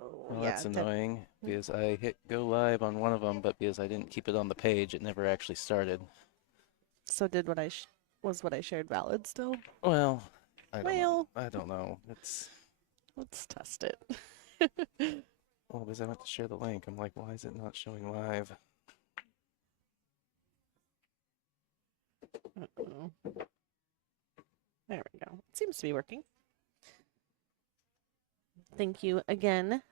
Oh, Well, yeah. that's annoying because I hit go live on one of them, but because I didn't keep it on the page, it never actually started. So did what was what I shared valid still? Well, I don't know. Well, I don't know. It's let's test it. well, because I went to share the link. I'm like, why is it not showing live? Uh-oh. There we go. It seems to be working. Thank you again,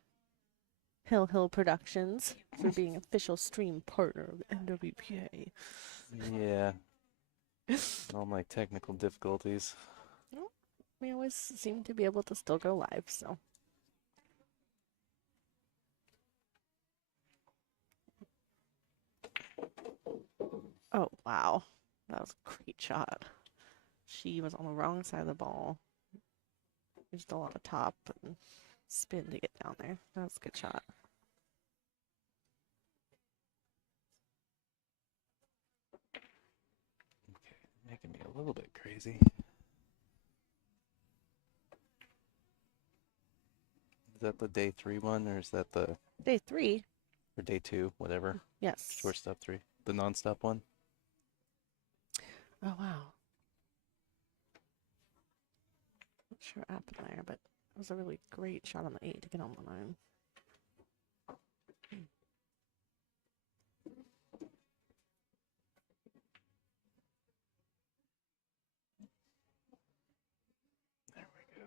Hill Productions, for being official stream partner of NWPA. Yeah, all my technical difficulties. Well, we always seem to be able to still go live, so. Oh, wow. That was a great shot. She was on the wrong side of the ball. Used a lot of top and spin to get down there. That was a good shot. Okay, making me a little bit crazy. Is that the day 3 one, or is that the Day 3? or day 2, whatever? Yes. Shortstop 3, the non-stop one. Oh, wow. Not sure what happened there, but it was a really great shot on the 8 to get on the 9. There we go.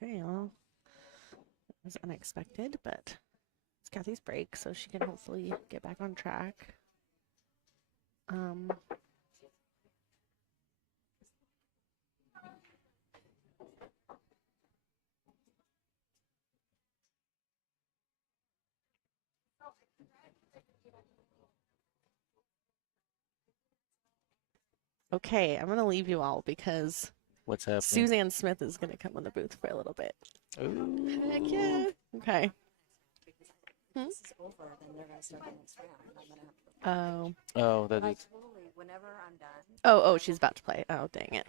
Okay, well, it was unexpected, but it's Kathy's break, so she can hopefully get back on track. Okay, I'm gonna leave you all because What's happening? Suzanne Smith is gonna come in the booth for a little bit. Ooh. Heck yeah. Okay. This is over, then they're gonna start the next round. And I'm gonna have to. Oh. Oh, that I is. totally, whenever I'm done. Oh, she's about to play. Oh, dang it.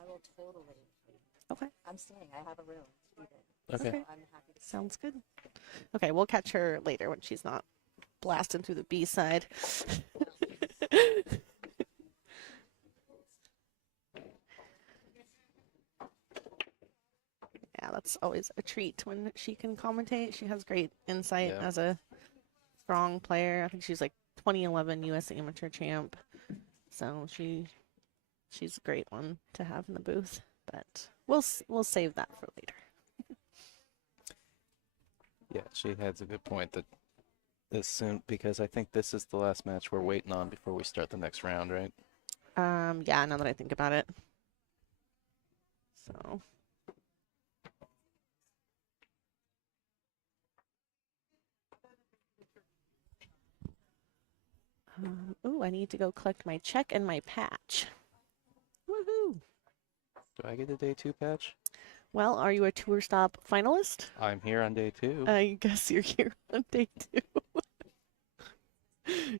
I will totally. Okay. I'm staying. I have a room to be Okay. So I'm happy to. Sounds good. Okay, we'll catch her later when she's not blasting through the B side. Yeah, that's always a treat when she can commentate. She has great insight Yeah. as a strong player. I think she's like 2011 U.S. amateur champ. So she's a great one to have in the booth. But we'll save that for later. Yeah, she has a good point that as soon, because I think this is the last match we're waiting on before we start the next round, right? Yeah, now that I think about it. So. Ooh, I need to go collect my check and my patch. Woohoo! Do I get a day 2 patch? Well, are you a tour stop finalist? I'm here on day 2. I guess you're here on day 2.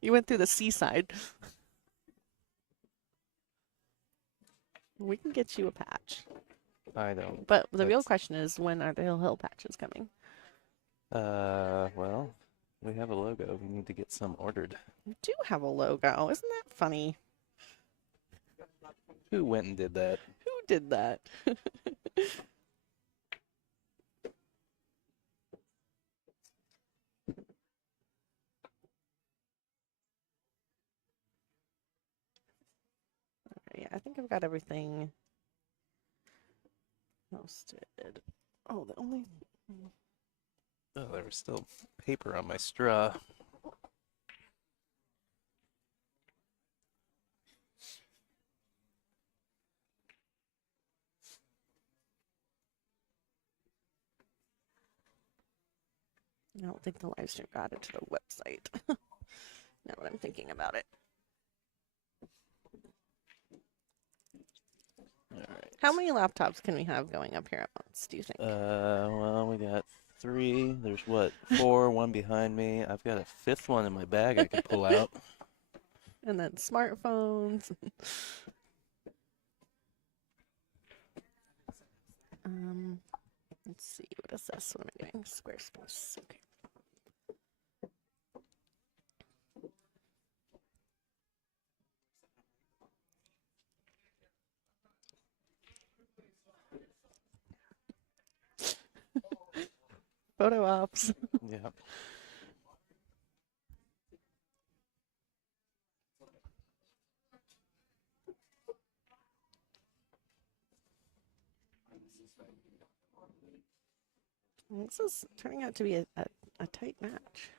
You went through the seaside. We can get you a patch. I don't. But the real question is, when are the Hill patches coming? Well, we have a logo. We need to get some ordered. We do have a logo. Isn't that funny? Who went and did that? Who did that? Okay, yeah, I think I've got everything posted. Oh, the only... Oh, there was still paper on my straw. I don't think the live stream got it to the website. Now that I'm thinking about it. All right. How many laptops can we have going up here at once, do you think? Well, we got 3. There's what? 4, one behind me. I've got a 5th one in my bag I can pull out. And then smartphones. Let's see, what is this? What am I doing? Squarespace. Okay. Photo ops. Yeah. This is turning out to be a tight match.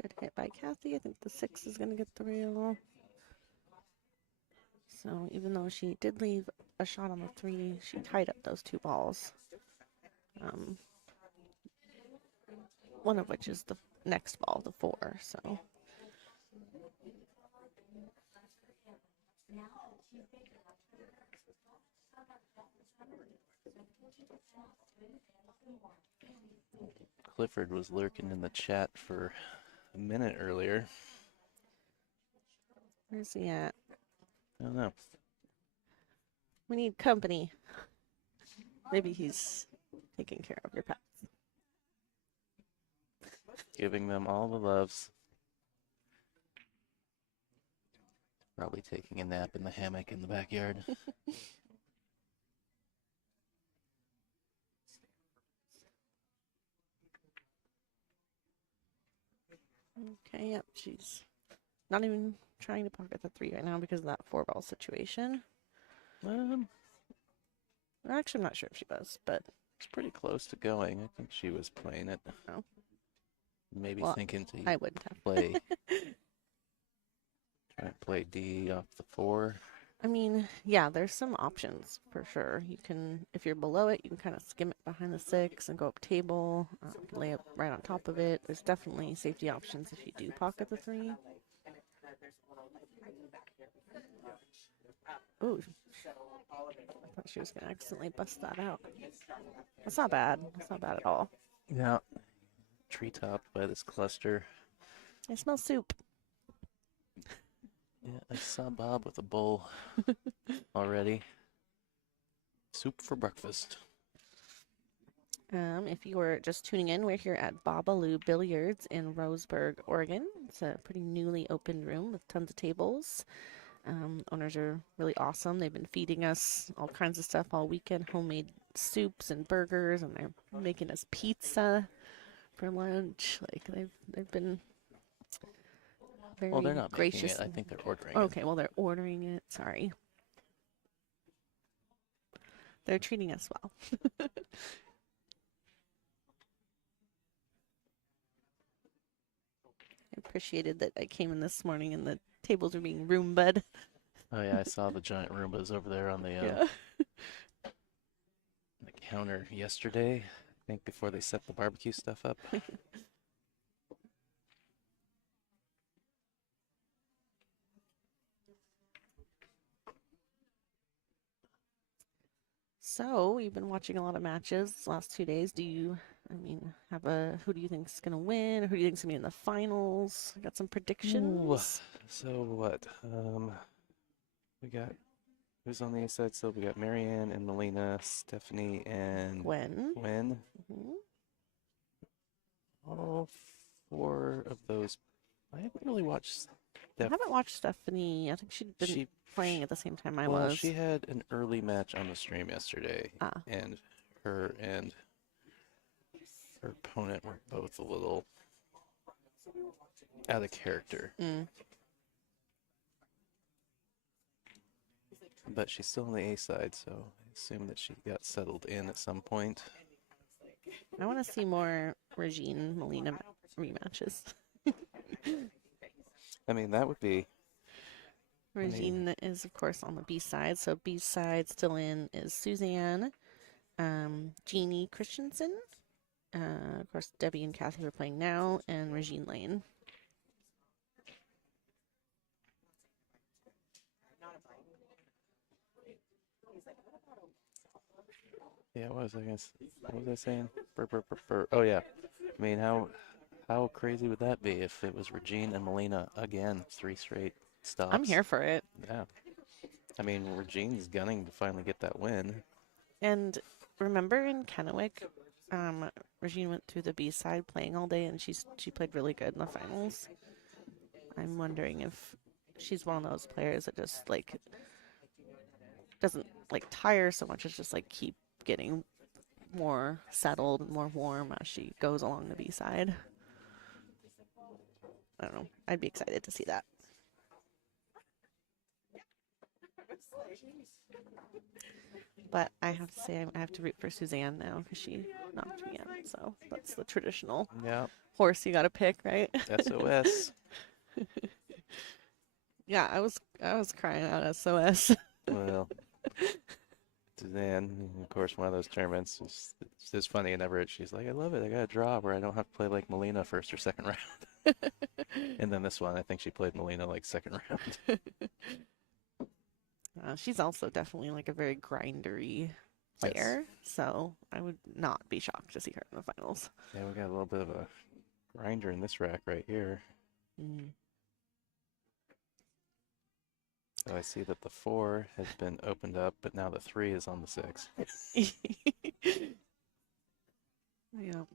Good hit by Kathy. I think the 6 is going to get the rail. So even though she did leave a shot on the 3, she tied up those 2 balls. One of which is the next ball, the 4. So Clifford was lurking in the chat for a minute earlier. where's he at? I don't know. We need company. Maybe he's taking care of your pets. Giving them all the loves. Probably taking a nap in the hammock in the backyard. Okay, yep, she's not even trying to pocket the 3 right now because of that 4-ball situation. Actually, I'm not sure if she was, but It's pretty close to going. I think she was playing it. Oh. Maybe Well, thinking to I wouldn't have. play. Try and play D off the 4. I mean, yeah, there's some options for sure. You can, if you're below it, you can kind of skim it behind the 6 and go up table, lay it right on top of it. There's definitely safety options if you do pocket the 3. Ooh, I thought she was gonna accidentally bust that out. That's not bad. That's not bad at all. Yeah. Tree topped by this cluster. I smell soup. Yeah, I saw Bob with a bowl already. Soup for breakfast. If you were just tuning in, we're here at Bobalou Billiards in Roseburg, Oregon. It's a pretty newly opened room with tons of tables. Owners are really awesome. They've been feeding us all kinds of stuff all weekend, homemade soups and burgers, and they're making us pizza for lunch. Like they've been very Well, they're not making gracious. it. I think they're ordering it. Okay, well they're ordering it. Sorry. They're treating us well. I appreciated that I came in this morning and the tables are being Roomba'd. Oh yeah, I saw the giant Roombas over there on the, Yeah. the counter yesterday. I think before they set the barbecue stuff up. So, you've been watching a lot of matches the last 2 days. Do you, have who do you think's going to win? Who do you think's going to be in the finals? Got some predictions? So what? We got who's on the east side still? We got Marianne and Molina, Stephanie and Gwen. Gwen. Mhm. All 4 of those. I haven't really watched. I haven't watched Stephanie. I think she'd been playing at the same time I was. She had an early match on the stream yesterday, and her opponent were both a little out of character. But she's still on the A side, so I assume that she got settled in at some point. I want to see more Regine Molina rematches. I mean, that would be. Regine is, of course, on the B side. So B side still in is Suzanne, Jeannie Christensen. Of course, Debbie and Kathy are playing now, and Regine Lane. Yeah, what was I what was I saying? Oh yeah. I mean, how crazy would that be if it was Regine and Molina again, 3 straight I'm stops? here for it. Yeah. I mean, Regine's gunning to finally get that win. And remember in Kennewick, Regine went through the B side playing all day, and she played really good in the finals. I'm wondering if she's one of those players that just like doesn't like tire so much as just like keep getting more settled and more warm as she goes along the B side. I don't know. I'd be excited to see that. But I have to say, I have to root for Suzanne now because she knocked me out. So that's the traditional Yeah. horse you got to pick, right? SOS. Yeah, I was crying out SOS. Well, Suzanne, of course, one of those tournaments. It's just funny. Whenever she's like, I love it. I got a draw where I don't have to play like Molina first or second round. And then this one, I think she played Molina like second round. She's also definitely like a very grindery player, so I would not be shocked to see her in the finals. Yeah, we got a little bit of a grinder in this rack right here. So I see that the 4 has been opened up, but now the 3 is on the 6. Yeah. Of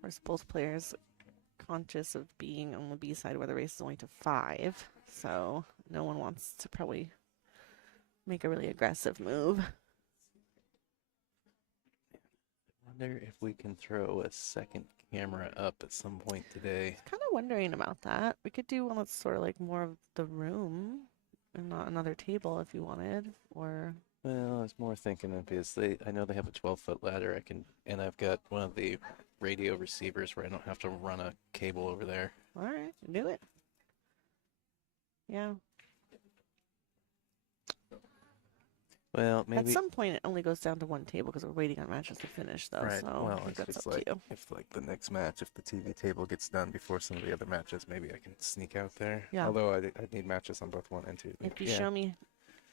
course, both players conscious of being on the B side where the race is only to 5, so no one wants to probably make a really aggressive move. I wonder if we can throw a second camera up at some point today. Kind of wondering about that. We could do one that's sort of like more of the room and not another table if you wanted, or Well, I was more thinking of is I know they have a 12-foot ladder. And I've got one of the radio receivers where I don't have to run a cable over there. all right, do it. Yeah. Well, maybe. At some point, it only goes down to one table because we're waiting on matches to finish, though. Right. So Well, I think if that's it's up like to you. if like the next match, if the TV table gets done before some of the other matches, maybe I can sneak out there. Yeah. Although I'd need matches on both 1 and 2. If you Yeah. show me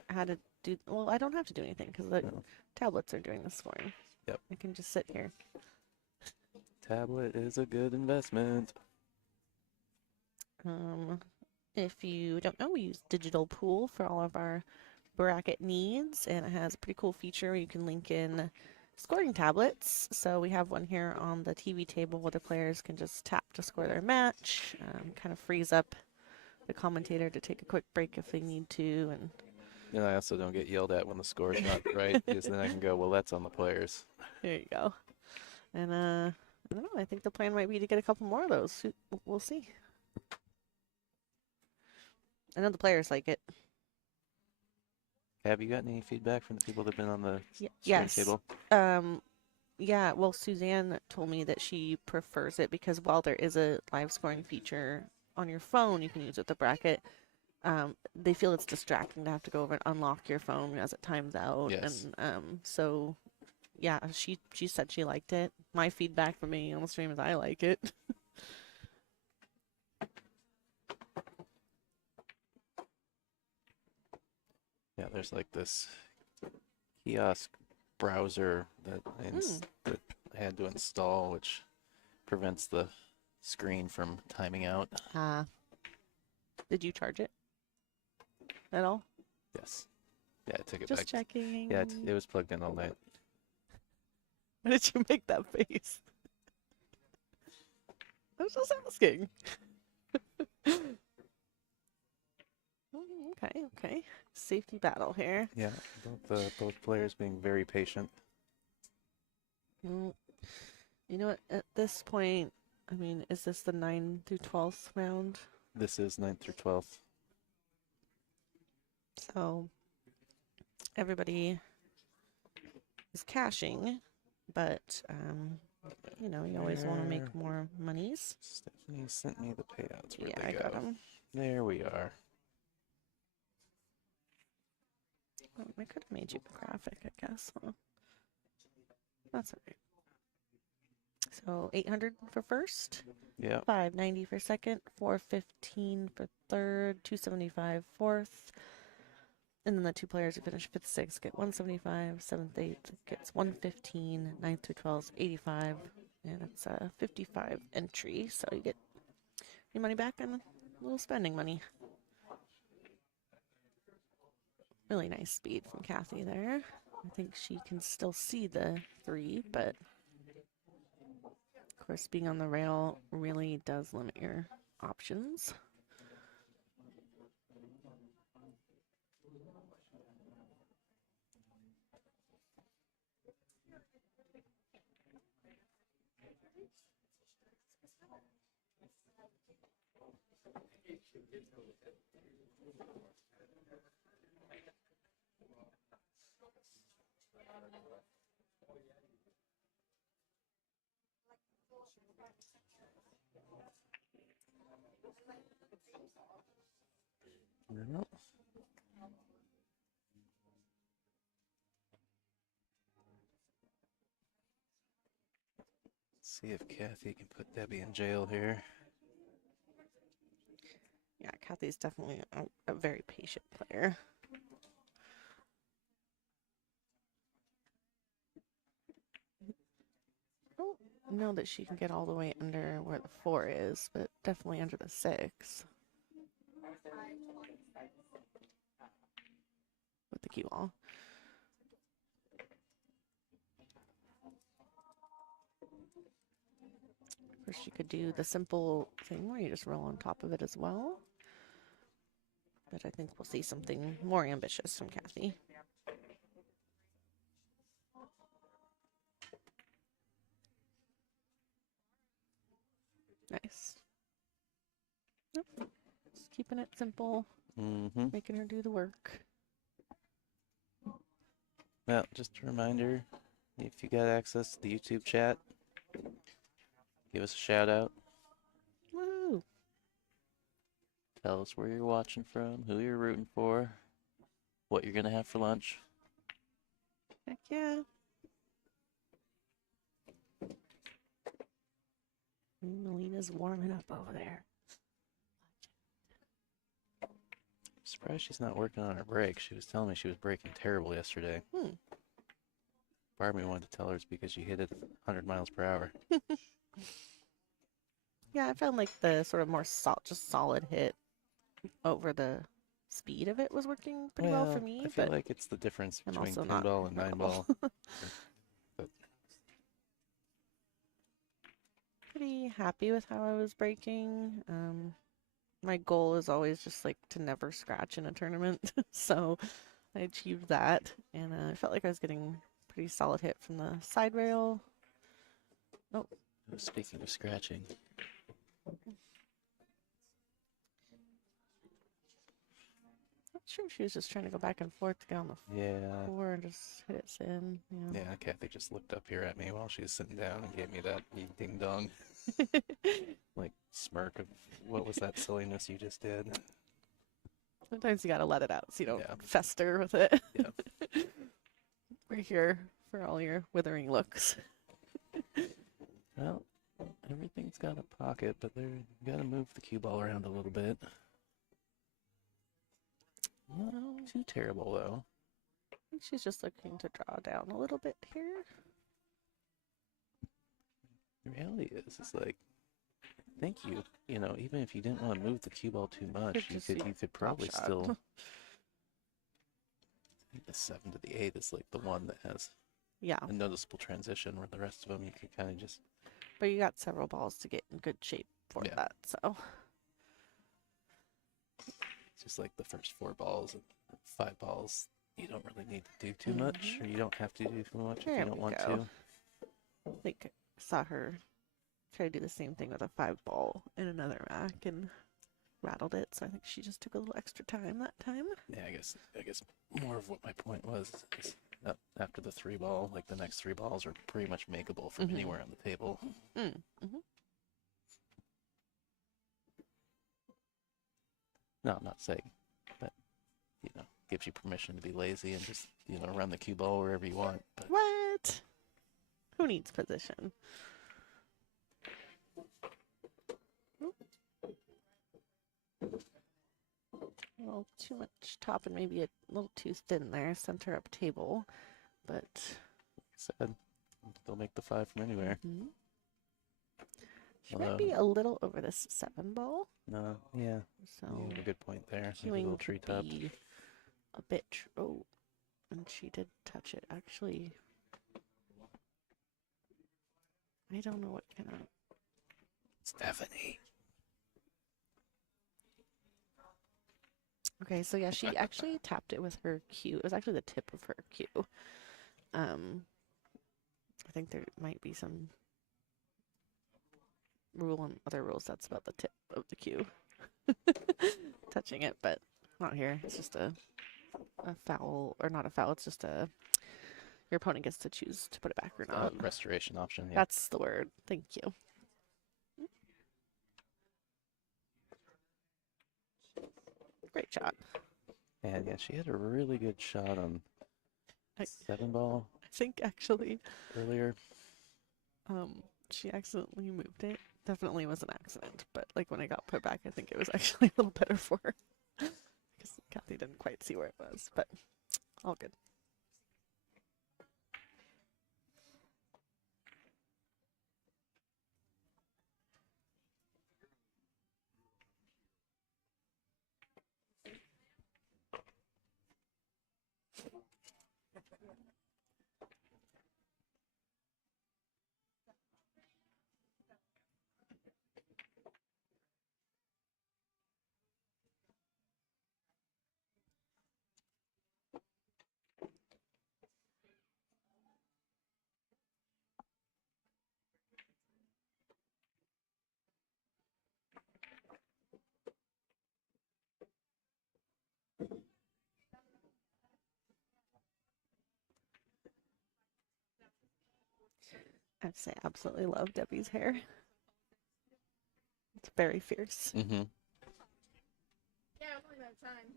how to do, well, I don't have to do anything because the No. tablets are doing this for me. Yep. I can just sit here. Tablet is a good investment. If you don't know, we use Digital Pool for all of our bracket needs, and it has a pretty cool feature where you can link in scoring tablets. So we have one here on the TV table where the players can just tap to score their match. Kind of frees up the commentator to take a quick break if they need to, and And I also don't get yelled at when the score's not right, because then I can go, well, that's on the players. there you go. And I don't know. I think the plan might be to get a couple more of those. We'll see. I know the players like it. Have you gotten any feedback from the people that have been on the screen Yes. table? Yeah, well, Suzanne told me that she prefers it because while there is a live scoring feature on your phone, you can use it with the bracket. They feel it's distracting to have to go over and unlock your phone as it times out. Yes. And so, yeah, she said she liked it. My feedback from me on the stream is I like it. Yeah, there's like this kiosk browser that that I had to install, which prevents the screen from timing out. Did you charge it at all? Yes. Yeah, I took it Just back. checking. Yeah, it was plugged in all night. Why did you make that face? I was just asking. Okay. Safety battle here. Yeah, both players being very patient. You know what? At this point, I mean, is this the 9th through 12th round? This is 9th through 12th. So everybody is cashing, but you know, you always want to make more monies. Stephanie sent me the payouts. Where'd Yeah, they I go? got them. There we are. Oh, I could have made you a graphic, I guess. Huh? That's all right. So 800 for first, Yeah. 590 for second, 415 for third, 275 fourth, And then the two players who finish 5th, 6th get 175, 7th, 8th gets 115, 9th through 12 is 85, and it's a 55 entry, so you get your money back and a little spending money. Really nice speed from Kathy there. I think she can still see the 3, but of course being on the rail really does limit your options. No. See if Kathy can put Debbie in jail here. Yeah, Kathy's definitely a very patient player. I don't know that she can get all the way under where the 4 is, but definitely under the 6 with the cue ball. Of course, she could do the simple thing where you just roll on top of it as well. But I think we'll see something more ambitious from Kathy. Nice. Yep. Just keeping it simple, making her do the work. Well, just a reminder, if you got access to the YouTube chat, give us a shout out. Woo! Tell us where you're watching from, who you're rooting for, what you're going to have for lunch. Heck yeah. Molina's warming up over there. Surprised she's not working on her break. She was telling me she was breaking terrible yesterday. Part of me wanted to tell her it's because she hit it 100 miles per hour. Yeah, I found like the sort of more just solid hit over the speed of it was working pretty well for me. I feel but like it's the difference I'm between also not 10 ball and 9 ball. Pretty happy with how I was breaking. My goal is always just like to never scratch in a tournament. So I achieved that, and I felt like I was getting pretty solid hit from the side rail. Oh, Speaking of scratching, not sure if she was just trying to go back and forth to get on the floor and just hit it in. yeah, Kathy just looked up here at me while she was sitting down and gave me that ding dong, like smirk of what was that silliness you just did. Sometimes you gotta let it out so you don't Yeah. fester with it. Yeah. We're here for all your withering looks. Well, everything's got a pocket, but you gotta move the cue ball around a little bit. Not too terrible though. I think she's just looking to draw down a little bit here. The reality is like, I think you know, even if you didn't want to move the cue ball too much, you could probably shot. still. I think the 7 to the 8 is like the one that has Yeah, a noticeable transition, where the rest of them you can kind of just. but you got several balls to get in good shape for Yeah. that, so. It's just like the first 4 balls and 5 balls. You don't really need to do too much, or you don't have to do too much if There you don't we want go. to. I think I saw her try to do the same thing with a 5 ball in another rack and rattled it, so I think she just took a little extra time that time. Yeah, I guess more of what my point was is that after the 3 ball, like the next 3 balls are pretty much makeable from anywhere on the table. No, I'm not saying that, gives you permission to be lazy and just, run the cue ball wherever you want. But What? Who needs position? A little too much top and maybe a little too thin there. Center up table, but Said they'll make the 5 from anywhere. She might be a little over this 7 ball, No, yeah, so you have a good point there. Maybe a queuing little could treetop. be a bit. Oh, and she did touch it. Actually, I don't know what kind of. Stephanie. Okay, so yeah, she actually tapped it with her cue. It was actually the tip of her cue. I think there might be some rule and other rules that's about the tip of the cue touching it, but not here. It's just a foul, or not a foul. It's just a your opponent gets to choose to put it back or not. Restoration option. Yeah. That's the word. Thank you. Great shot. And yeah, she had a really good shot on I 7 ball I think actually, earlier. she accidentally moved it. Definitely was an accident, but like when I got put back, I think it was actually a little better for her because Kathy didn't quite see where it was, but all good. I have to say, I absolutely love Debbie's hair. It's very fierce. Mm-hmm. Yeah, it was only about time.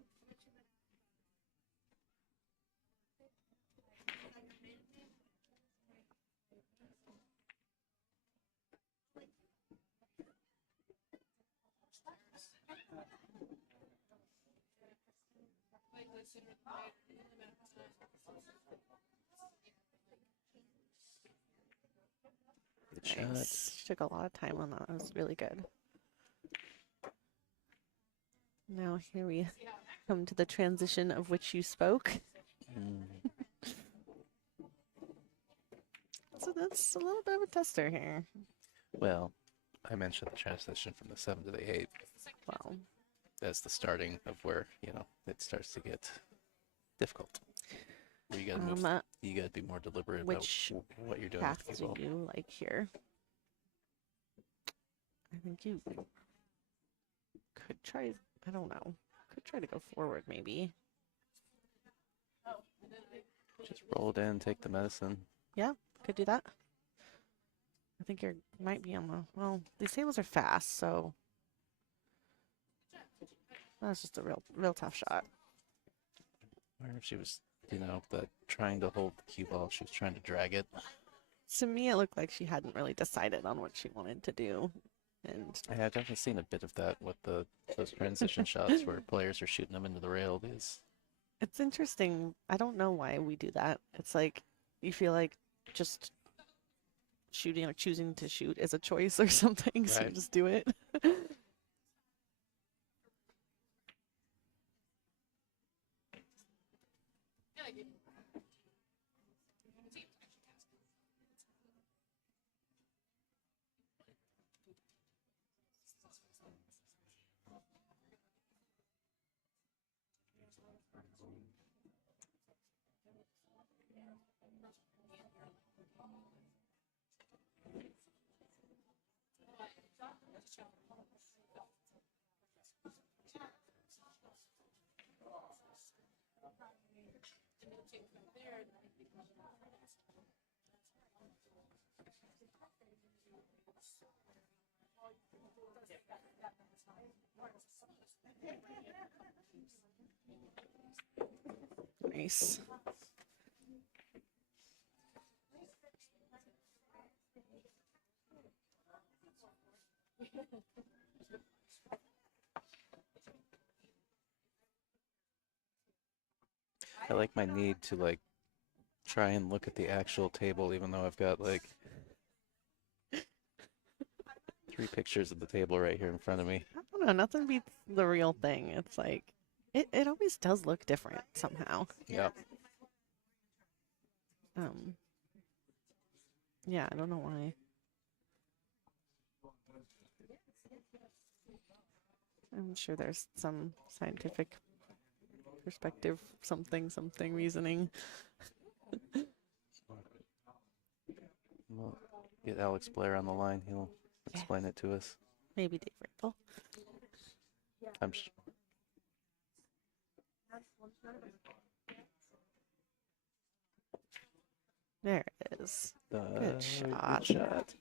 Good shot. Nice. She took a lot of time on that. It was really good. Now here we come to the transition of which you spoke. Mm. So that's a little bit of a tester here. Well, I mentioned the transition from the 7 to the 8 Wow. as the starting of where, it starts to get difficult. Where you gotta move, you gotta be more deliberate which about what you're doing path with do the cue ball. you like here? I think you could try, I don't know, could try to go forward maybe. Just roll it in, take the medicine. Yeah, could do that. I think you might be on the, well, these tables are fast, so that's just a real tough shot. Or if she was, but trying to hold the cue ball, she was trying to drag it. To me, it looked like she hadn't really decided on what she wanted to do. And I have definitely seen a bit of that with those transition shots where players are shooting them into the rail. it's interesting. I don't know why we do that. It's like you feel like just shooting or choosing to shoot is a choice or something, so you Right. just do it. Nice. I like my need to like try and look at the actual table, even though I've got like 3 pictures of the table right here in front of me. I don't know. Nothing beats the real thing. It's like it always does look different somehow. Yeah. Um. Yeah, I don't know why. I'm sure there's some scientific perspective, something reasoning. We'll get Alex Blair on the line. He'll explain it to us. Maybe Dave Ripple. I'm sh There it is. Good shot. shot.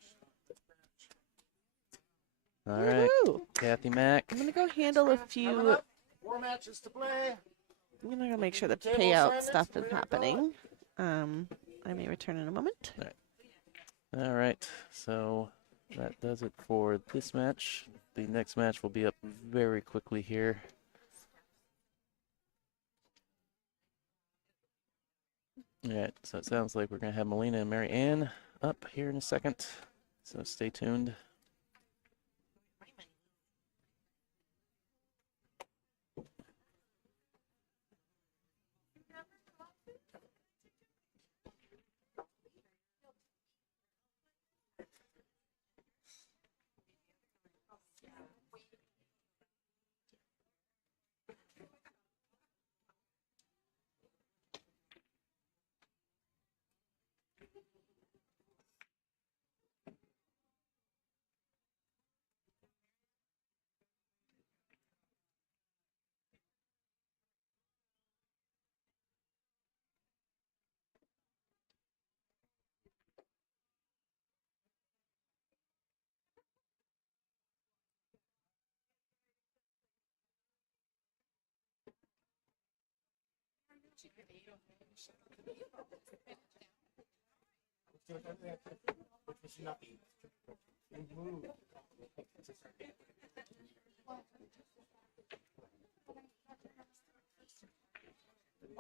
All right, Woohoo! Kathy Mack. I'm gonna go handle a few. 4 matches to play. I'm gonna go make sure the Table payout assignments, stuff is ready to go? happening. I may return in a moment. All right, so that does it for this match. The next match will be up very quickly here. All right, so it sounds like we're going to have Molina and Mary Ann up here in a second, so stay tuned.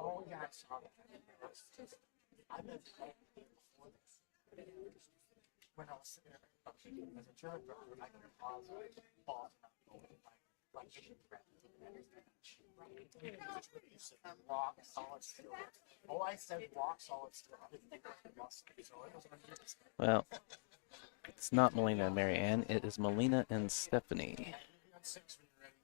Oh yeah, I saw that. I've been playing before this. When I was sitting there as a tournament driver, I could pause balls not going like hitting threat. Rock solid steel. Oh, I said rock solid steel. I didn't think it was so it was unusual. Well, it's not Molina and Mary Ann, it is Molina and Stephanie. On 6 when you're ready.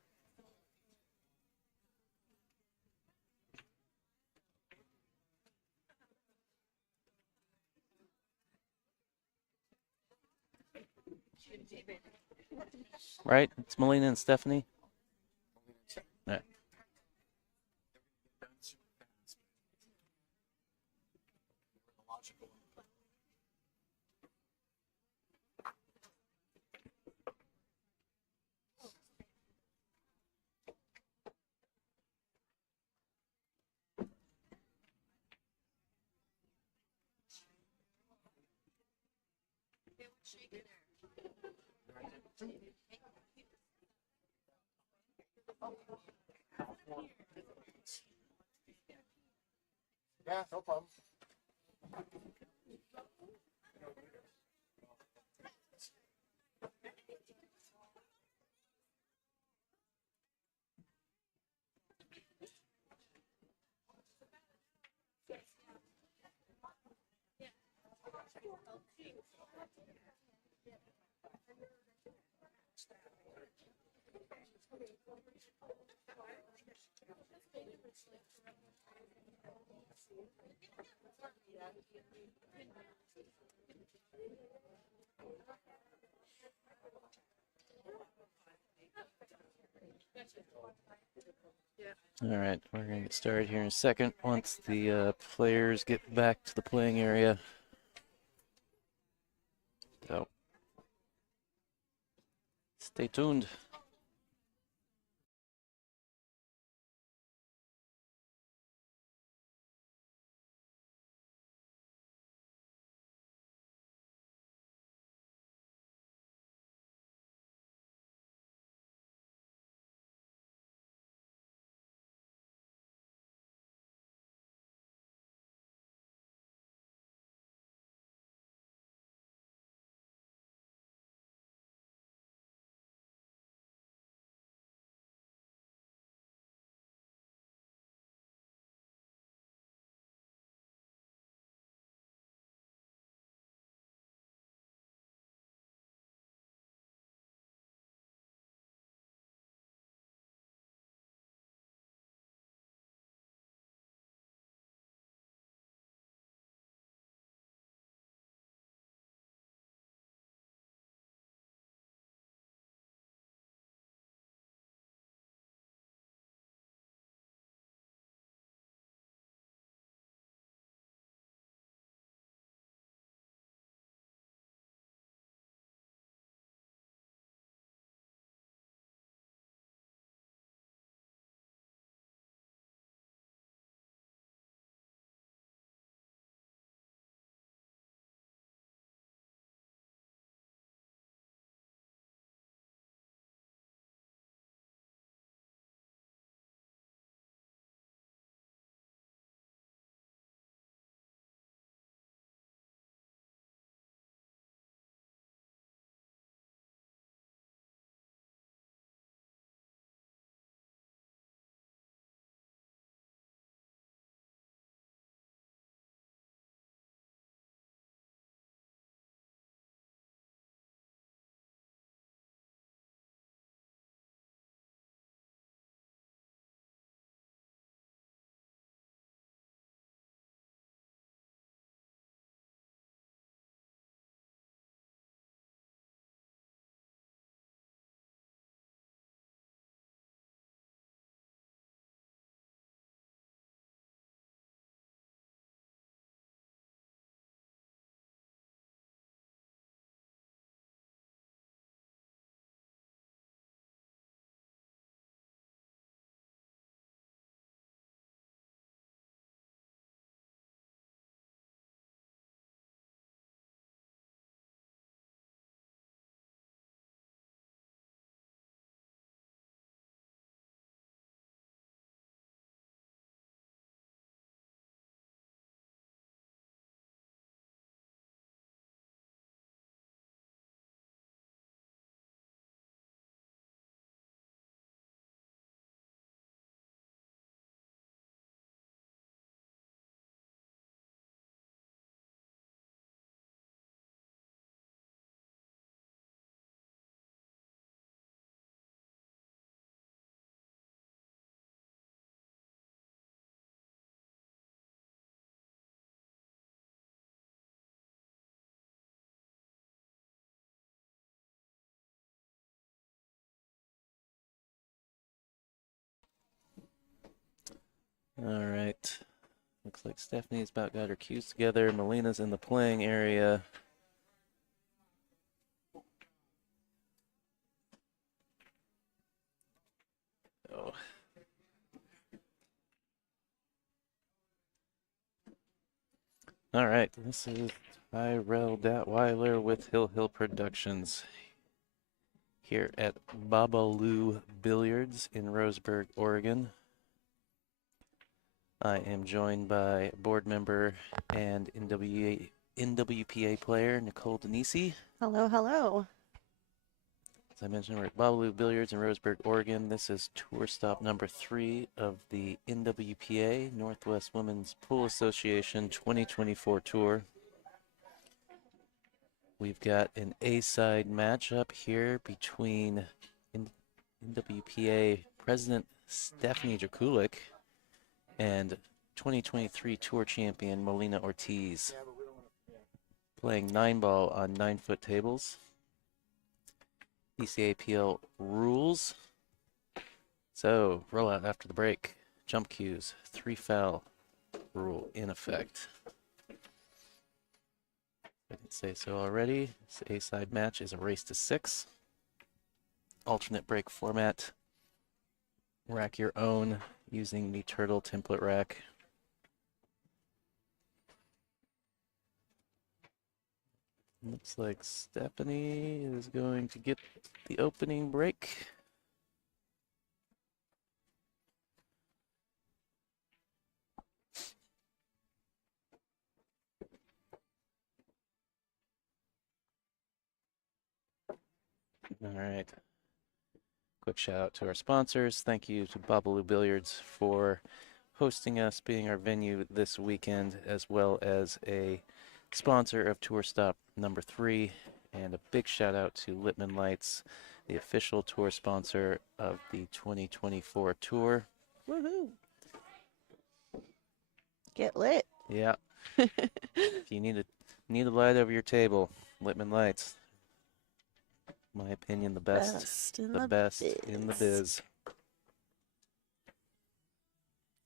Right? It's Molina and Stephanie. All right. Yeah, no problem. All right, we're going to get started here in a second once the players get back to the playing area. So, stay tuned. All right. Looks like Stephanie's about got her cues together. Molina's in the playing area. Oh. All right. This is Tyrell Datweiler with Hill Hill Productions here at Bobalou Billiards in Roseburg, Oregon. I am joined by board member and NWPA player Nicole Denisi. Hello, hello. As I mentioned, we're at Bobalou Billiards in Roseburg, Oregon. This is tour stop number 3 of the NWPA, Northwest Women's Pool Association 2024 tour. We've got an A-side matchup here between NWPA President Stephanie Drakulik and 2023 tour champion Molina Ortiz, playing 9-ball on 9-foot tables. PCAPL rules. So, roll out after the break. Jump cues, 3 foul rule in effect. I didn't say so already. This A-side match is a race to 6. Alternate break format. Rack your own using the Turtle template rack. Looks like Stephanie is going to get the opening break. All right. Quick shout out to our sponsors. Thank you to Bobalou Billiards for hosting us, being our venue this weekend, as well as a sponsor of Tour Stop number 3. And a big shout out to Littman Lights, the official tour sponsor of the 2024 tour. Woohoo. Get lit. Yeah. If you need a light over your table, Littman Lights. My opinion, the best in the best in the biz.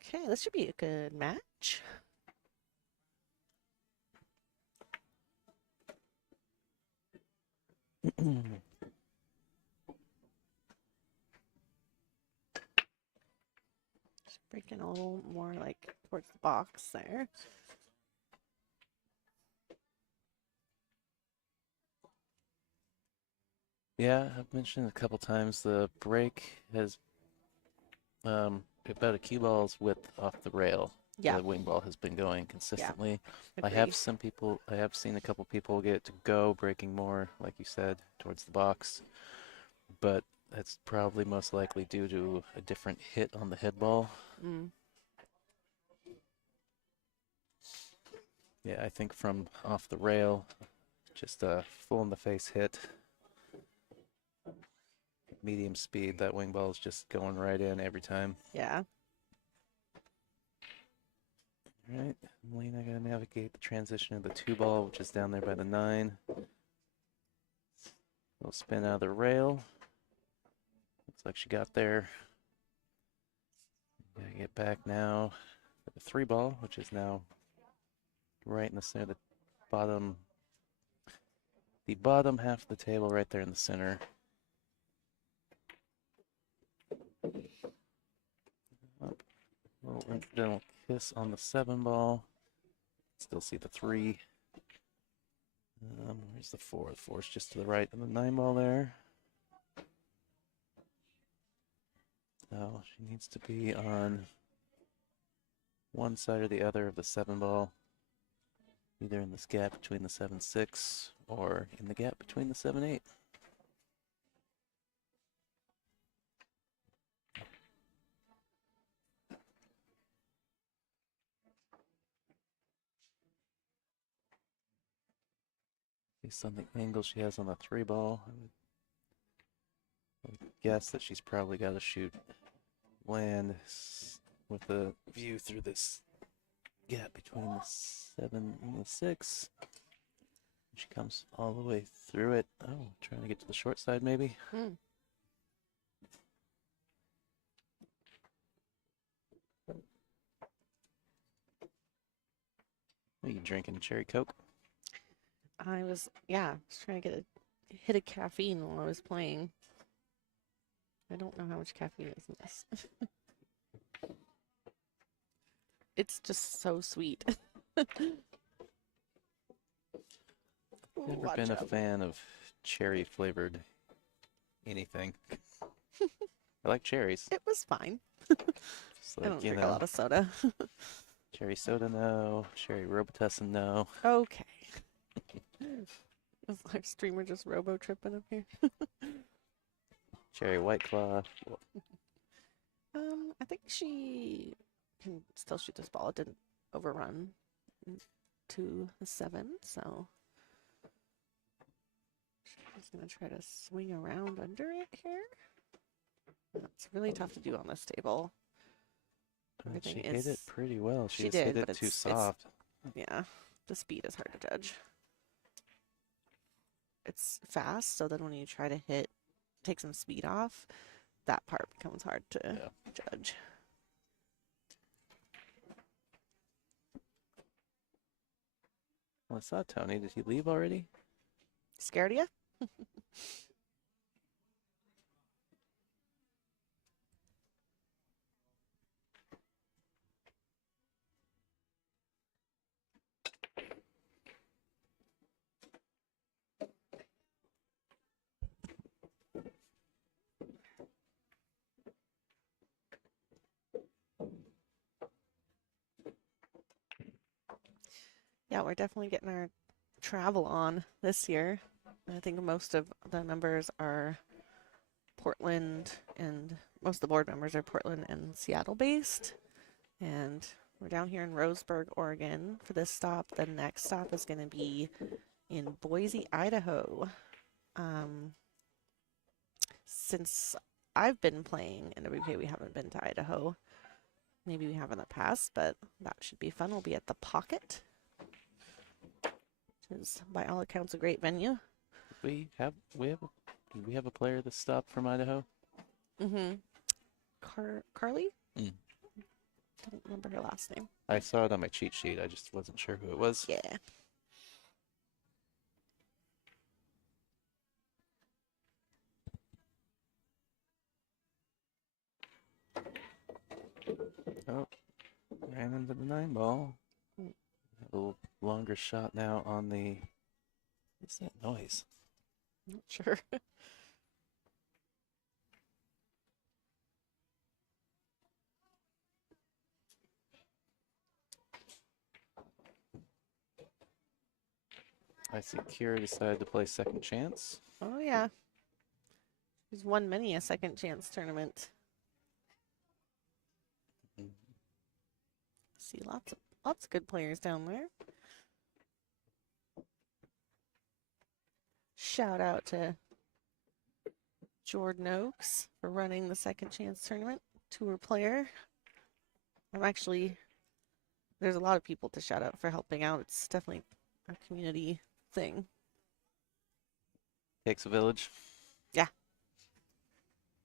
Okay, this should be a good match. Just breaking a little more like towards the box there. Yeah, I've mentioned a couple times the break has about a cue ball's width off the rail. Yeah. The wing ball has been going consistently. I Agree. have seen a couple people get it to go, breaking more, like you said, towards the box. But that's probably most likely due to a different hit on the head ball. Yeah, I think from off the rail, just a full in the face hit. Medium speed, that wing ball is just going right in every time. Yeah. All right, Molina gotta navigate the transition of the 2-ball, which is down there by the 9. Little spin out of the rail. Looks like she got there. Gotta get back now for the 3-ball, which is now right in the center of the bottom half of the table, right there in the center. Up. Little incidental kiss on the 7-ball. Still see the 3. Where's the 4? The 4 is just to the right of the 9-ball there. Oh, she needs to be on one side or the other of the 7-ball. Either in this gap between the 7-6 or in the gap between the 7-8. Based on the angle she has on the 3-ball, I would guess that she's probably got to shoot land with a view through this gap between the 7 and the 6. She comes all the way through it. Oh, trying to get to the short side maybe. What are you drinking? Cherry Coke? I was trying to get a hit of caffeine while I was playing. I don't know how much caffeine is in this. It's just so sweet. Ooh, Never watch been a out. fan of cherry flavored anything. I like cherries. It was fine. Just I like, don't you drink a know, lot of soda. cherry soda, no. Cherry Robitussin, no. Okay. Is our streamer just robo tripping up here? Cherry White Claw. I think she can still shoot this ball. It didn't overrun to the 7, so she's gonna try to swing around under it here. It's really tough to do on this table. But Everything she hit it is pretty well. She she just hit did, it but too it's soft. yeah, the speed is hard to judge. It's fast, so then when you try to take some speed off, that part becomes hard to Yeah. judge. Well, I saw Tony. Did he leave already? Scared of you? Yeah, we're definitely getting our travel on this year. I think most of the members are Portland, and most of the board members are Portland and Seattle based. And we're down here in Roseburg, Oregon for this stop. The next stop is going to be in Boise, Idaho. Since I've been playing NWPA, we haven't been to Idaho. Maybe we have in the past, but that should be fun. We'll be at the Pocket, which is by all accounts a great venue. We have a player that stopped from Idaho. Mm-hmm. Carly? Mm. Don't remember her last name. I saw it on my cheat sheet. I just wasn't sure who it was. Yeah. Oh, ran into the 9-ball. A little longer shot now on the. What's that noise? Not sure. I see Kira decided to play second chance. Oh yeah. She's won many a second chance tournament. See lots of good players down there. Shout out to Jordan Oakes for running the second chance tournament. Tour player. There's a lot of people to shout out for helping out. It's definitely a community thing. Takes a village. Yeah.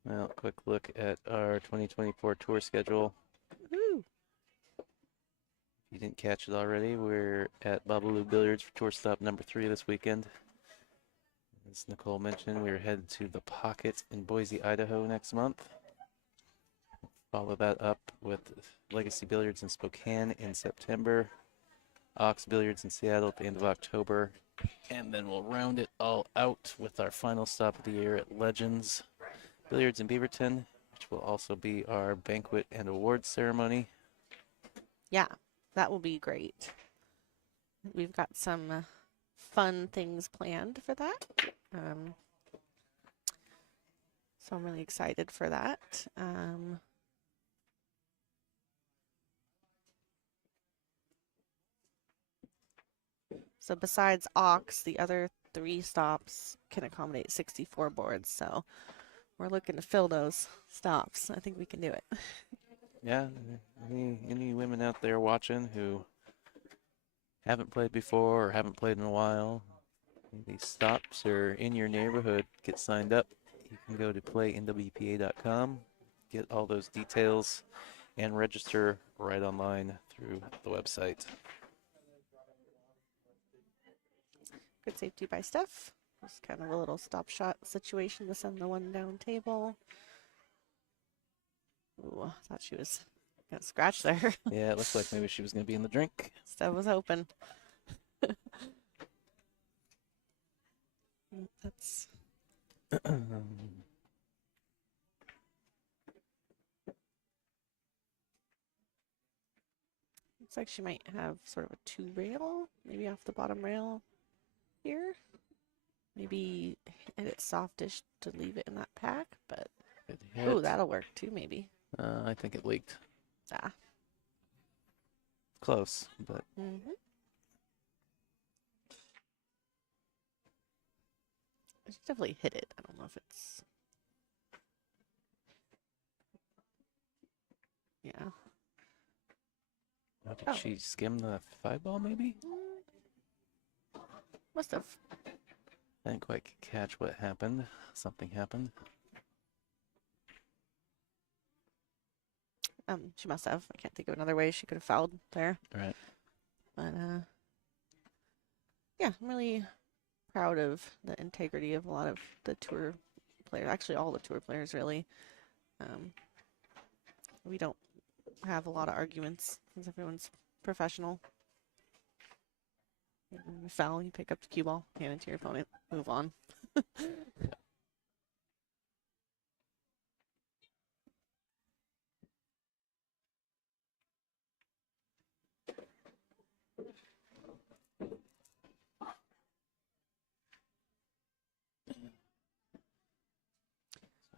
Well, quick look at our 2024 tour schedule. Woo. If you didn't catch it already, we're at Bobalou Billiards for tour stop number 3 this weekend. As Nicole mentioned, we're headed to the Pocket in Boise, Idaho next month. Follow that up with Legacy Billiards in Spokane in September, Ox Billiards in Seattle at the end of October, and then we'll round it all out with our final stop of the year at Legends Billiards in Beaverton, which will also be our banquet and awards ceremony. Yeah, that will be great. We've got some fun things planned for that. So I'm really excited for that. So besides Ox, the other 3 stops can accommodate 64 boards. So we're looking to fill those stops. I think we can do it. Yeah, any women out there watching who haven't played before or haven't played in a while, these stops are in your neighborhood, get signed up. You can go to playnwpa.com, get all those details, and register right online through the website. Good safety by Steph. Just kind of a little stop shot situation to send the one down table. Ooh, I thought she was gonna scratch there. Yeah, it looked like maybe she was going to be in the drink. Steph was open. That's looks like she might have sort of a 2 rail, maybe off the bottom rail here. Maybe hit it softish to leave it in that pack, but Good hit. ooh, that'll work too, maybe. I think it leaked. Ah. Close, but Mm-hmm. She definitely hit it. I don't know if it's. Yeah. did Oh. she skim the 5-ball maybe? Must have. I didn't quite catch what happened. Something happened. She must have. I can't think of another way she could have fouled there. Right. But yeah, I'm really proud of the integrity of a lot of the tour players. Actually, all the tour players really. We don't have a lot of arguments because everyone's professional. When you foul, you pick up the cue ball, hand it to your opponent, move on.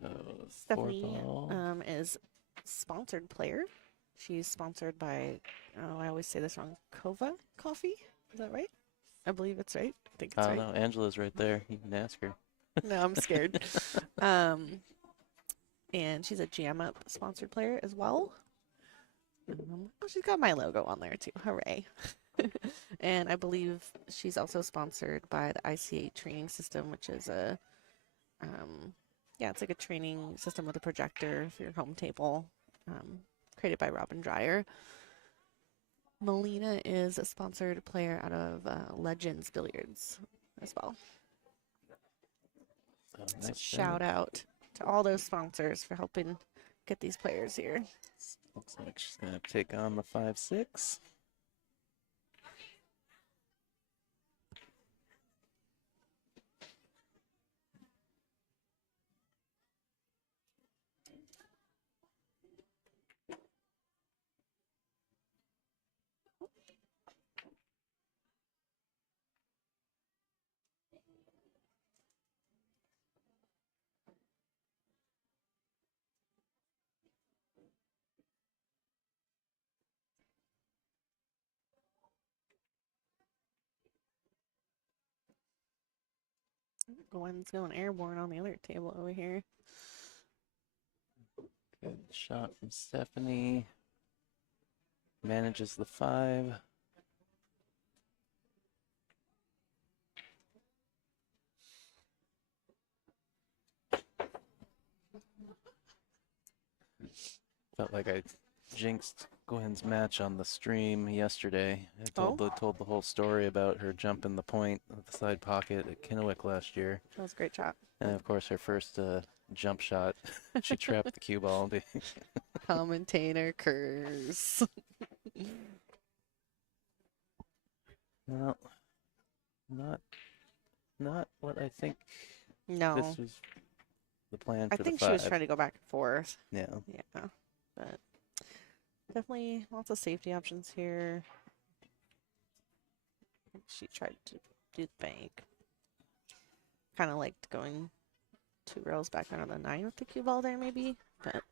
So Stephanie 4-ball. is sponsored player. She's sponsored by, oh, I always say this wrong, Kova Coffee. Is that right? I believe it's right. I think it's Oh right. no, Angela's right there. You can ask her. No, I'm scared. And she's a Jam Up sponsored player as well. Oh, she's got my logo on there too. Hooray. And I believe she's also sponsored by the ICA training system, which is a, yeah, it's like a training system with a projector for your home table, created by Robin Dreyer. Molina is a sponsored player out of Legends Billiards as well. So So nice shout out to all those sponsors for helping get these players here. Looks like she's gonna take on the 5-6. One's going airborne on the other table over here. Good shot from Stephanie. Manages the 5. Felt like I jinxed Gwen's match on the stream yesterday. I told the whole story about her jumping the point of the side pocket at Kennewick last year. That was a great shot. And of course her first jump shot, she trapped the cue ball. Commentator curse. Well, not what I think No, this was the plan I for think the she was 5. trying to go back and forth. Yeah. Yeah, but definitely lots of safety options here. She tried to do the bank. Kind of liked going 2 rails back under the 9 with the cue ball there, maybe. But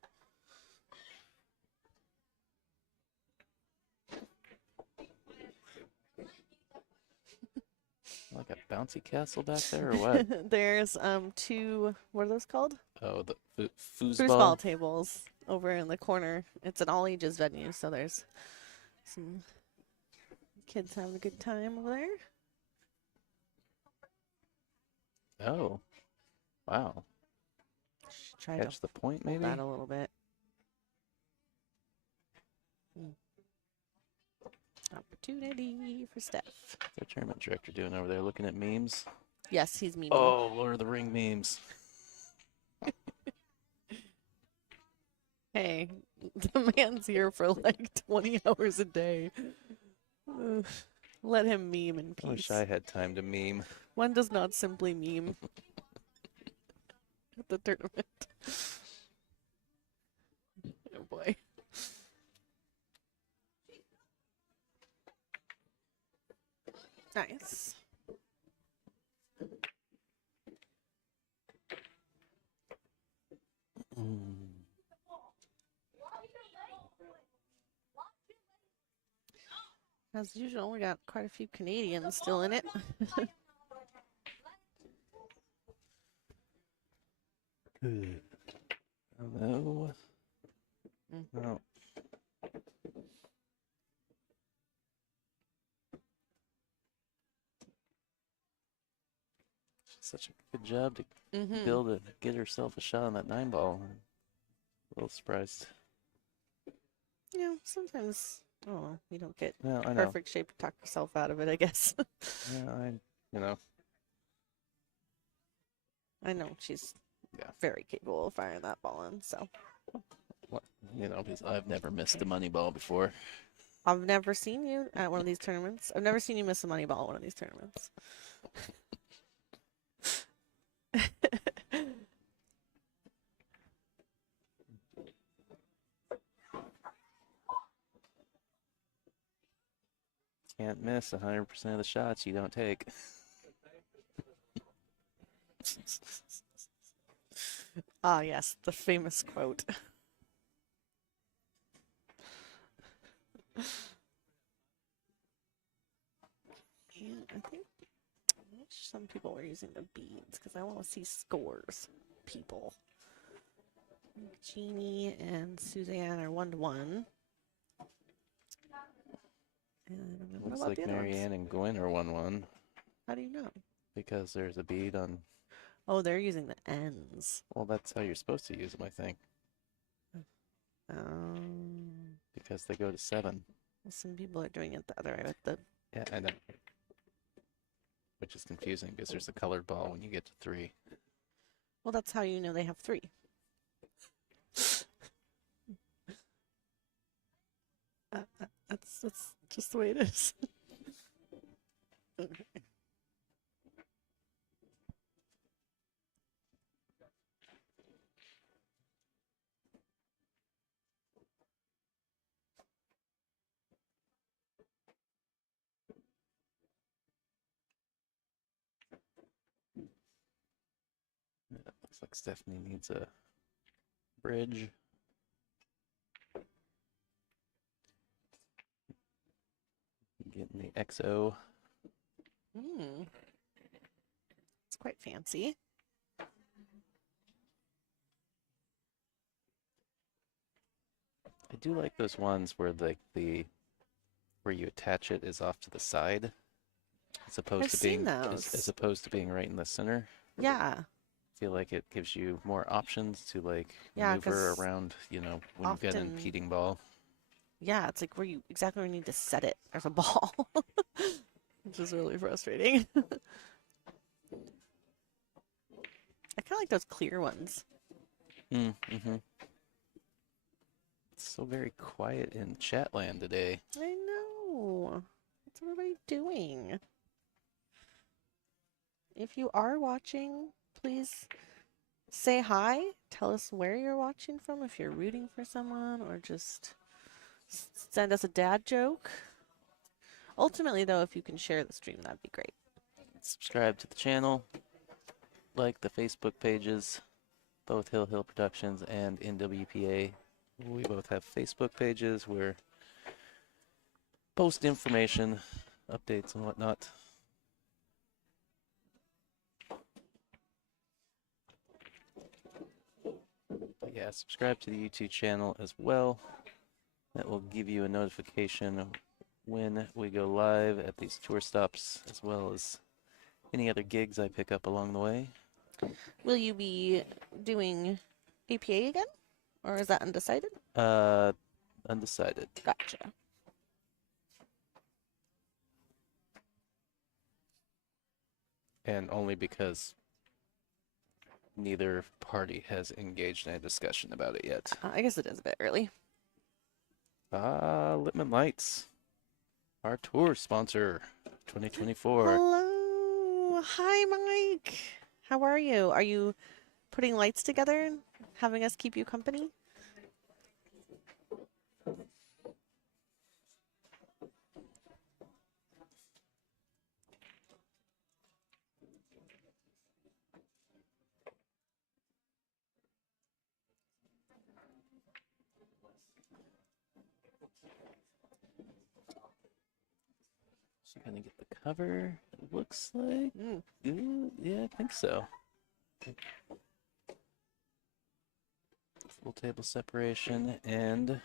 Like a bouncy castle back there or what? there's 2, what are those called? Oh, the Foosball foosball. tables over in the corner. It's an all ages venue, so there's some kids having a good time over there. Oh, wow. Try Catch to the point hold maybe? that a little bit. Opportunity for Steph. What's our tournament director doing over there? Looking at memes? Yes, he's memeing. Oh, Lord of the Ring memes. Hey, the man's here for like 20 hours a day. Ugh, let him meme in I wish peace. I had time to meme. One does not simply meme at the tournament. Oh boy. Nice. Mm. As usual, we got quite a few Canadians still in it. Hello. Mm. Oh. Such a good job to build a get herself a shot on that 9-ball. I'm a little surprised. Yeah, sometimes, oh, you don't get Well, I know. perfect shape to talk yourself out of it, I guess. Yeah, you know. I know she's Yeah. very capable of firing that ball in, so. What, you know, because I've never missed a money ball before. I've never seen you at one of these tournaments. I've never seen you miss a money ball at one of these tournaments. Can't miss 100% of the shots you don't take. Ah, yes, the famous quote. And I think I wish some people were using the beads because I want to see scores. People. Jeannie and Suzanne are 1-1. And what Looks about like the other ones? Marianne and Gwen are 1-1 How do you know? because there's a bead on. Oh, they're using the ends. Well, that's how you're supposed to use them, I think, Um, because they go to 7. well, some people are doing it the other way with the. Yeah, I know. Which is confusing because there's a colored ball when you get to 3. Well, that's how you know they have 3. That's just the way it is. Okay. Yeah, looks like Stephanie needs a bridge. Getting the XO. It's quite fancy. I do like those ones where where you attach it is off to the side, as opposed I've to seen being as those. opposed to being right in the center. Yeah. I feel like it gives you more options to like Yeah, maneuver 'cause around, you know, when you've got an often- impeding ball. Yeah, it's like exactly where you need to set it. There's a ball. Which is really frustrating. I kind of like those clear ones. Mm-hmm. It's so very quiet in Chatland today. I know. What's everybody doing? If you are watching, please say hi. Tell us where you're watching from, if you're rooting for someone, or just send us a dad joke. Ultimately, though, if you can share the stream, that'd be great. Subscribe to the channel, like the Facebook pages, both Hill Hill Productions and NWPA. We both have Facebook pages where post information, updates and whatnot. But yeah, subscribe to the YouTube channel as well. That will give you a notification when we go live at these tour stops, as well as any other gigs I pick up along the way. Will you be doing APA again? Or is that undecided? Undecided. Gotcha. and only because neither party has engaged in a discussion about it yet. I guess it is a bit early. Lippman Lights, our tour sponsor, 2024. Hello. Hi, Mike. How are you? Are you putting lights together and having us keep you company? So gonna get the cover. It looks like. Mm. Ooh, yeah, I think so. Full table separation and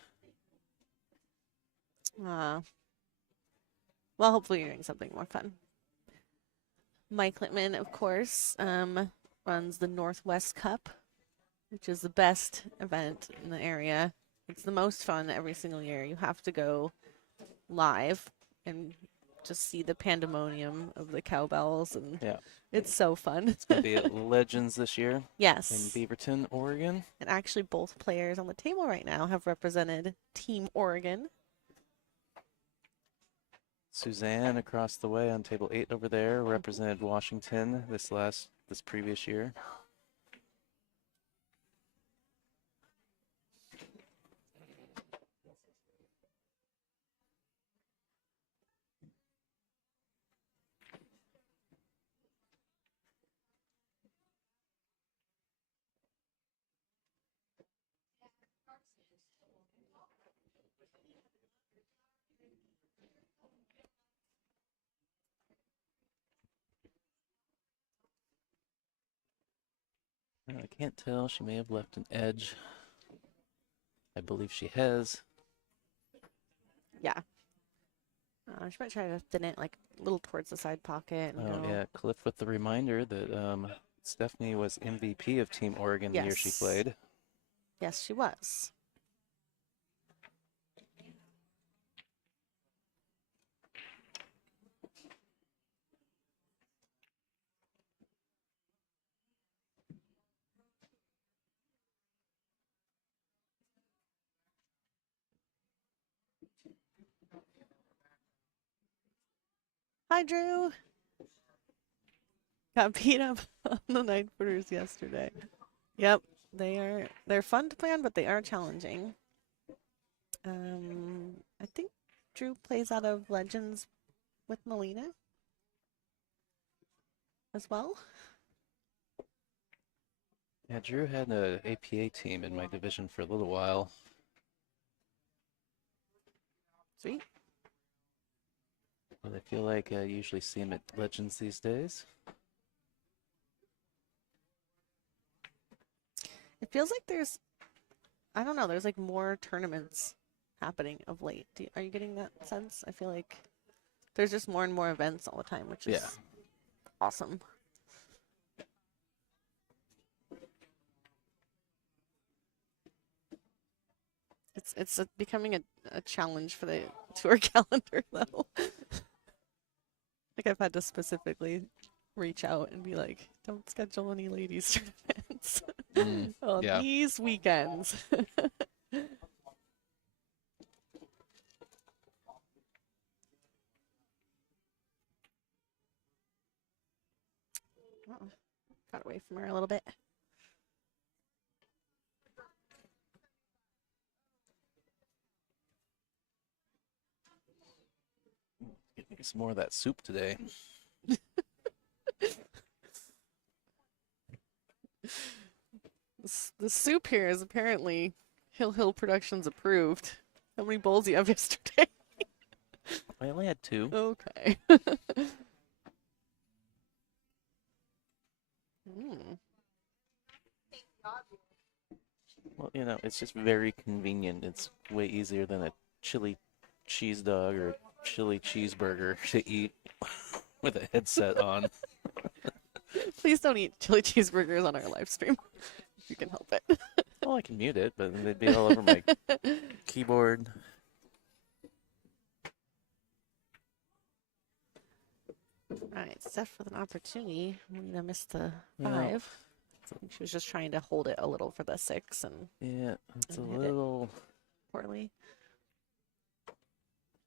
Well, hopefully you're doing something more fun. Mike Littman, of course, runs the Northwest Cup, which is the best event in the area. It's the most fun every single year. You have to go live and just see the pandemonium of the cowbells, and yeah, it's so fun. it's gonna be at Legends this year in Yes. Beaverton, Oregon. And actually, both players on the table right now have represented Team Oregon. Suzanne across the way on table 8 over there represented Washington this previous year. I can't tell. She may have left an edge. I believe she has. Yeah. She might try to thin it like a little towards the side pocket. And Oh, go. yeah. Cliff with the reminder that Stephanie was MVP of Team Oregon the year she Yes. played. Yes, she was. Hi, Drew. Got beat up on the 9-footers yesterday. Yep, they're fun to play on, but they are challenging. I think Drew plays out of Legends with Molina as well. Yeah, Drew had an APA team in my division for a little while. Sweet. But I feel like I usually see him at Legends these days. It feels like I don't know, there's like more tournaments happening of late. Are you getting that sense? I feel like there's just more and more events all the time, which is awesome. It's becoming a challenge for the tour calendar though. Like I've had to specifically reach out and be like, don't schedule any ladies tournaments on yeah. these weekends. Oh, got away from her a little bit. Get me some more of that soup today. The soup here is apparently Hill Productions approved. How many bowls do you have yesterday? I only had 2. Okay. Mm. Well, you know, it's just very convenient. It's way easier than a chili cheese dog or chili cheeseburger to eat with a headset on. Please don't eat chili cheeseburgers on our live stream if you can help it. Well, I can mute it, but they'd be all over my keyboard. Right, Steph with an opportunity. Molina missed the Yeah. 5. I think she was just trying to hold it a little for the 6 and Yeah, it's a And hit it. little. poorly.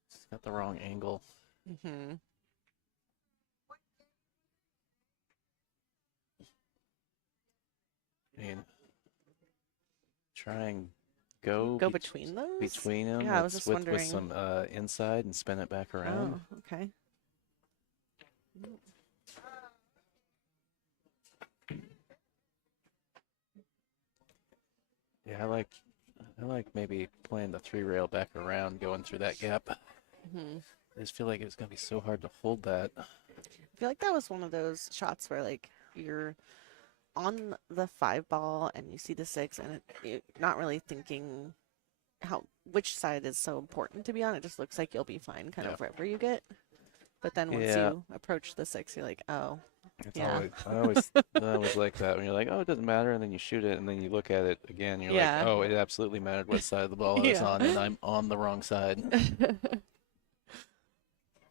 It's got the wrong angle. Mm-hmm. I mean, try and go Go between those? between them. Yeah, I was That's just with wondering. some inside and spin it back around. Oh, okay. Yeah, I like maybe playing the 3-rail back around, going through that gap. Mm-hmm. I just feel like it's gonna be so hard to hold that. I feel like that was one of those shots where like you're on the 5 ball and you see the 6 and you're not really thinking which side is so important to be on. It just looks like you'll be fine kind of wherever you get. But then once Yeah. you approach the 6, you're like, oh, It's yeah. I always like that when you're like, oh, it doesn't matter, and then you shoot it, and then you look at it again, and you're Yeah. like, oh, it absolutely mattered what side of the ball I was Yeah. on, and I'm on the wrong side.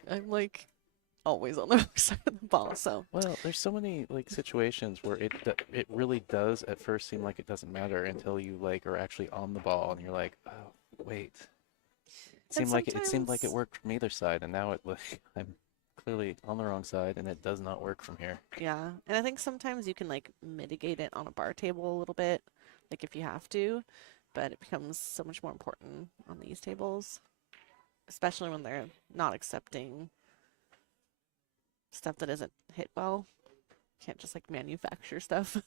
I'm like always on the wrong side of the ball, so Well, there's so many like situations where it really does at first seem like it doesn't matter until you like are actually on the ball, and you're like, oh, wait. It seemed like it sometimes- worked from either side, and now I'm clearly on the wrong side, and it does not work from here. yeah. And I think sometimes you can like mitigate it on a bar table a little bit, like if you have to, but it becomes so much more important on these tables, especially when they're not accepting stuff that isn't hit well. Can't just like manufacture stuff.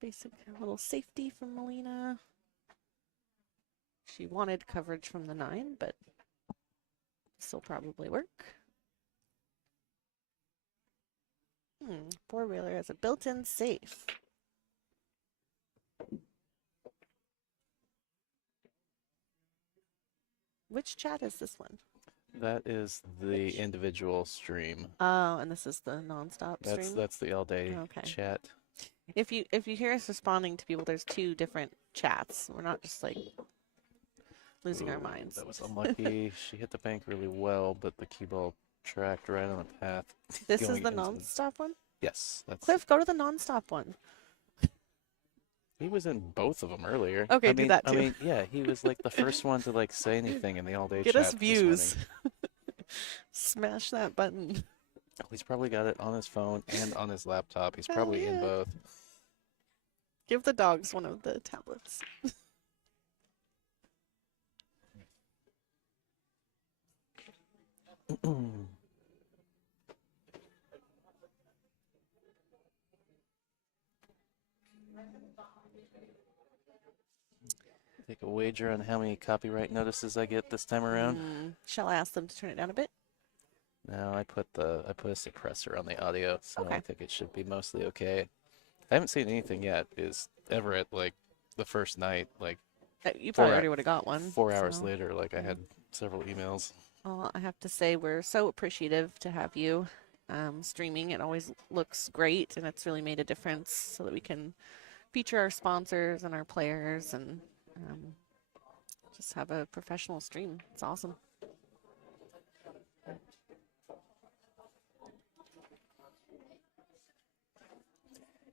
Basic little safety from Molina. She wanted coverage from the 9, but still probably work. 4-wheeler has a built-in safe. Which chat is this one? That is the individual stream. Oh, and this is the non-stop stream? That's the all day Okay. chat. If you hear us responding to people, there's 2 different chats. We're not just like losing our Ooh, minds. That was unlucky. She hit the bank really well, but the cue ball tracked right on the path. This is going the into non-stop one? Yes, that's. Cliff, go to the non-stop one. He was in both of them earlier. Okay, I do mean, that I too. mean, yeah, he was like the first one to like say anything in the all day Get chat us this views. morning. Smash that button. He's probably got it on his phone and on his laptop. He's Hell probably in yeah. both. Give the dogs one of the tablets. Take a wager on how many copyright notices I get this time around. Shall I ask them to turn it down a bit? No, I put a suppressor on the audio, so Okay. I think it should be mostly okay. I haven't seen anything yet. Is Everett like the first night, like You 4 probably already would have got one. 4 hours so. later, like I had several emails. Well, I have to say we're so appreciative to have you streaming. It always looks great, and it's really made a difference so that we can feature our sponsors and our players and just have a professional stream. It's awesome.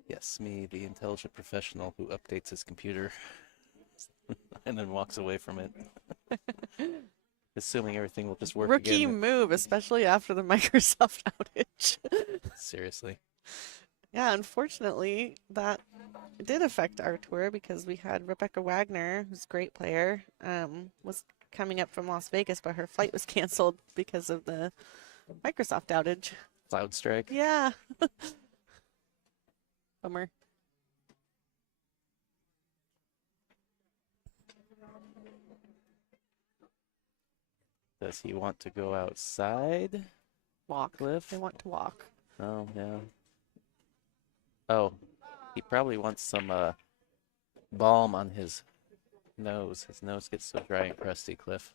Yes, me, the intelligent professional who updates his computer and then walks away from it, assuming everything will just work Rookie again. move, especially after the Microsoft outage. Seriously. Yeah, unfortunately, that did affect our tour because we had Rebecca Wagner, who's a great player, was coming up from Las Vegas, but her flight was canceled because of the Microsoft outage. Cloud strike. Yeah. Bummer. Does he want to go outside? Walk. Cliff? They want to walk. Oh, yeah. Oh, he probably wants some balm on his nose. His nose gets so dry and crusty, Cliff.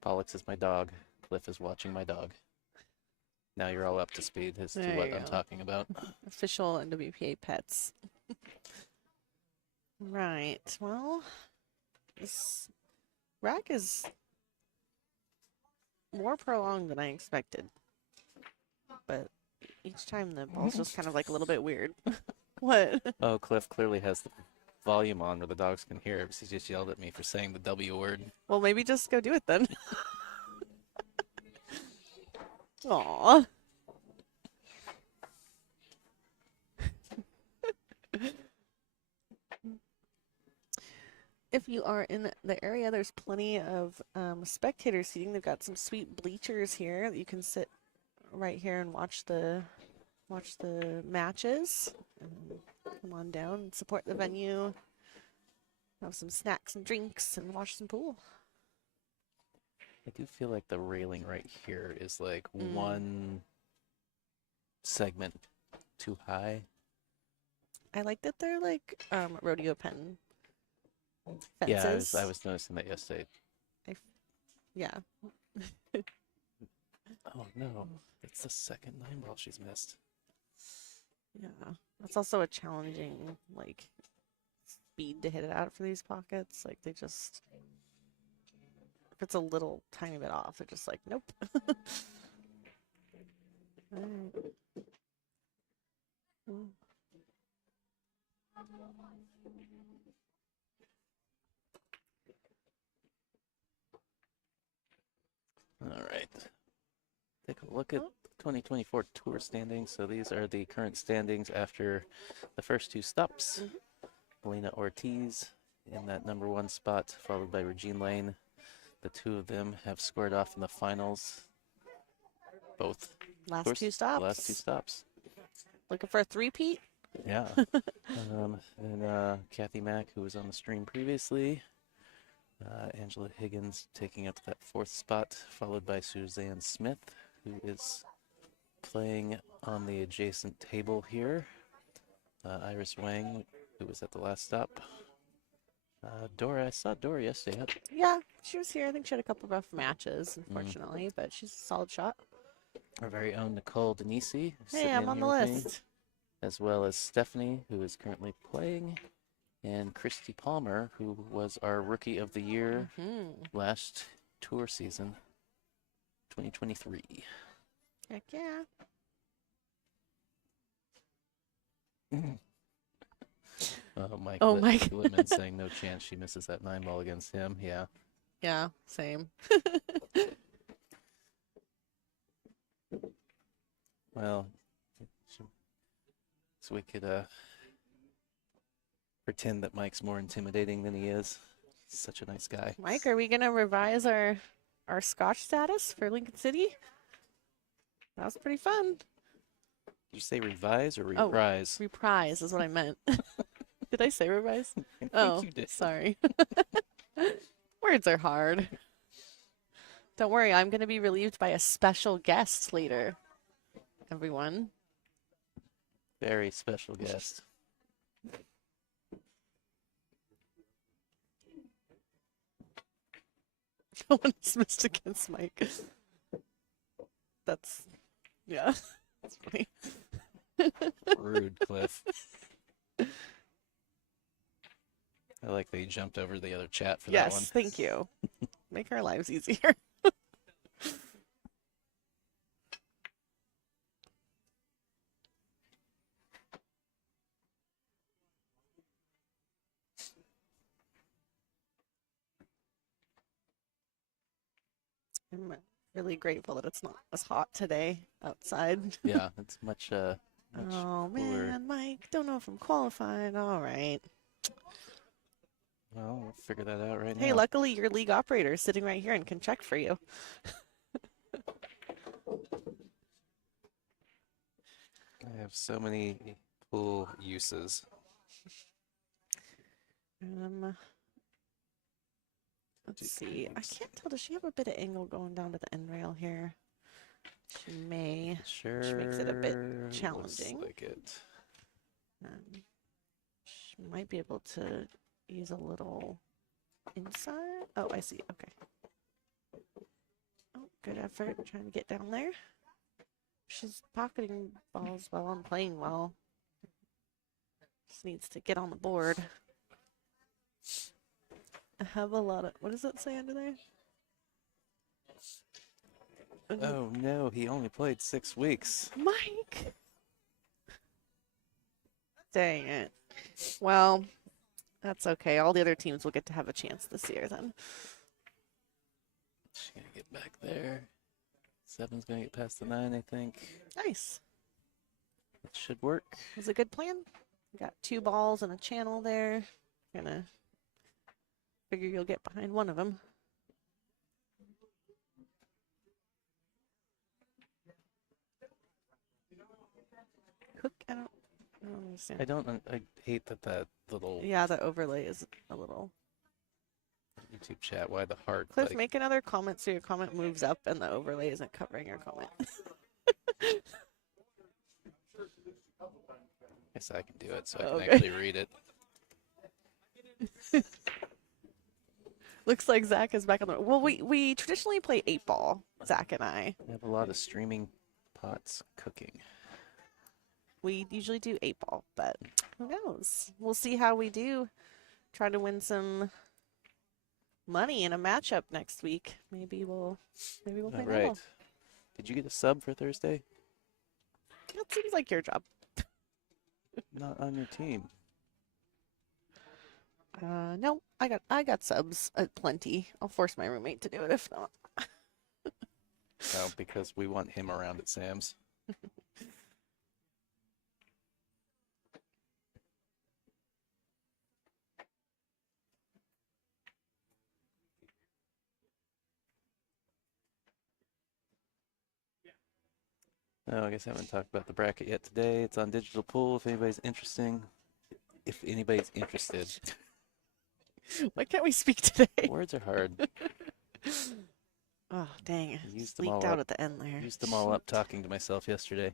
Pollux is my dog. Cliff is watching my dog. Now you're all up to speed as to There what you I'm go. talking about. Official NWPA pets. Right. Well, this rack is more prolonged than I expected. But each time the ball's just kind of like a little bit weird. What? Oh, Cliff clearly has the volume on where the dogs can hear it because he just yelled at me for saying the W word. Well, maybe just go do it then. Aw. If you are in the area, there's plenty of spectator seating. They've got some sweet bleachers here that you can sit right here and watch the matches. Come on down and support the venue. Have some snacks and drinks and watch some pool. I do feel like the railing right here is like one segment too high. I like that they're like rodeo pen Yeah, fences. I was noticing that yesterday. Yeah. Oh no, it's the second 9-ball she's missed. Yeah. That's also a challenging like speed to hit it out for these pockets. Like they just, if it's a little tiny bit off, they're just like, nope. Alright. All right. Take a look at 2024 tour standings. So these are the current standings after the first two stops. Molina Ortiz in that #1 spot, followed by Regine Lane. The two of them have squared off in the finals. Both. Last two stops. Last two stops. Looking for a three-peat? Yeah. And Kathy Mack, who was on the stream previously. Angela Higgins taking up that 4th spot, followed by Suzanne Smith, who is playing on the adjacent table here. Iris Wang, who was at the last stop. Dora, I saw Dora yesterday. Yeah, she was here. I think she had a couple rough matches, unfortunately, but she's a solid shot. Our very own Nicole Denisi. Hey, I'm on the list. As well as Stephanie, who is currently playing, and Christy Palmer, who was our Rookie of the Year last tour season, 2023. Heck yeah. Mike Mike. Littman saying no chance she misses that 9-ball against him. Yeah. Yeah, same. Well, so we could pretend that Mike's more intimidating than he is. He's such a nice guy. Mike, are we gonna revise our Scotch status for Lincoln City? That was pretty fun. Did you say revise or reprise? Reprise is what I meant. Did I say revise? I think you did. Sorry. Words are hard. Don't worry, I'm going to be relieved by a special guest later, everyone. Very special guest. No one is missed against Mike. That's, yeah, that's funny. Rude, Cliff. I like that you jumped over the other chat for that one. Yes, thank you. Make our lives easier. I'm really grateful that it's not as hot today outside. Yeah, it's much Oh cooler. man, Mike, don't know if I'm qualified. All right. Well, we'll figure that out right now. Hey, luckily your league operator is sitting right here and can check for you. I have so many pool uses. Let's see. I can't tell. Does she have a bit of angle going down to the end rail here? She may. Sure. Which makes it a bit looks challenging. like it. She might be able to use a little inside. Oh, I see. Okay. Oh, good effort trying to get down there. She's pocketing balls while I'm playing well. Just needs to get on the board. I have a lot of, what does it say under there? Oh no, he only played 6 weeks. Mike! Dang it. Well, that's okay. All the other teams will get to have a chance this year then. She's gonna get back there. 7's gonna get past the 9, I think. Nice. That should work. It was a good plan. Got 2 balls and a channel there. Gonna figure you'll get behind one of them. Hook, I don't understand. I hate that little Yeah, the overlay is a little. YouTube chat. Why the heart? Cliff, Like, make another comment so your comment moves up and the overlay isn't covering your comment. guess I can do it so I can Okay. actually read it. Looks like Zach is back on the. Well, we traditionally play 8-ball, Zach and I. I have a lot of streaming pots cooking. We usually do 8-ball, but who knows? We'll see how we do. Try to win some money in a matchup next week. Maybe we'll play All double. right. Did you get a sub for Thursday? That seems like your job. Not on your team. No, I got subs plenty. I'll force my roommate to do it if not. No, because we want him around at Sam's. No, I guess I haven't talked about the bracket yet today. It's on Digital Pool if anybody's interesting. If anybody's interested. Why can't we speak today? Words are hard. Oh, dang. Used them Leaked all out up. at the end there. Used them all up talking to myself yesterday.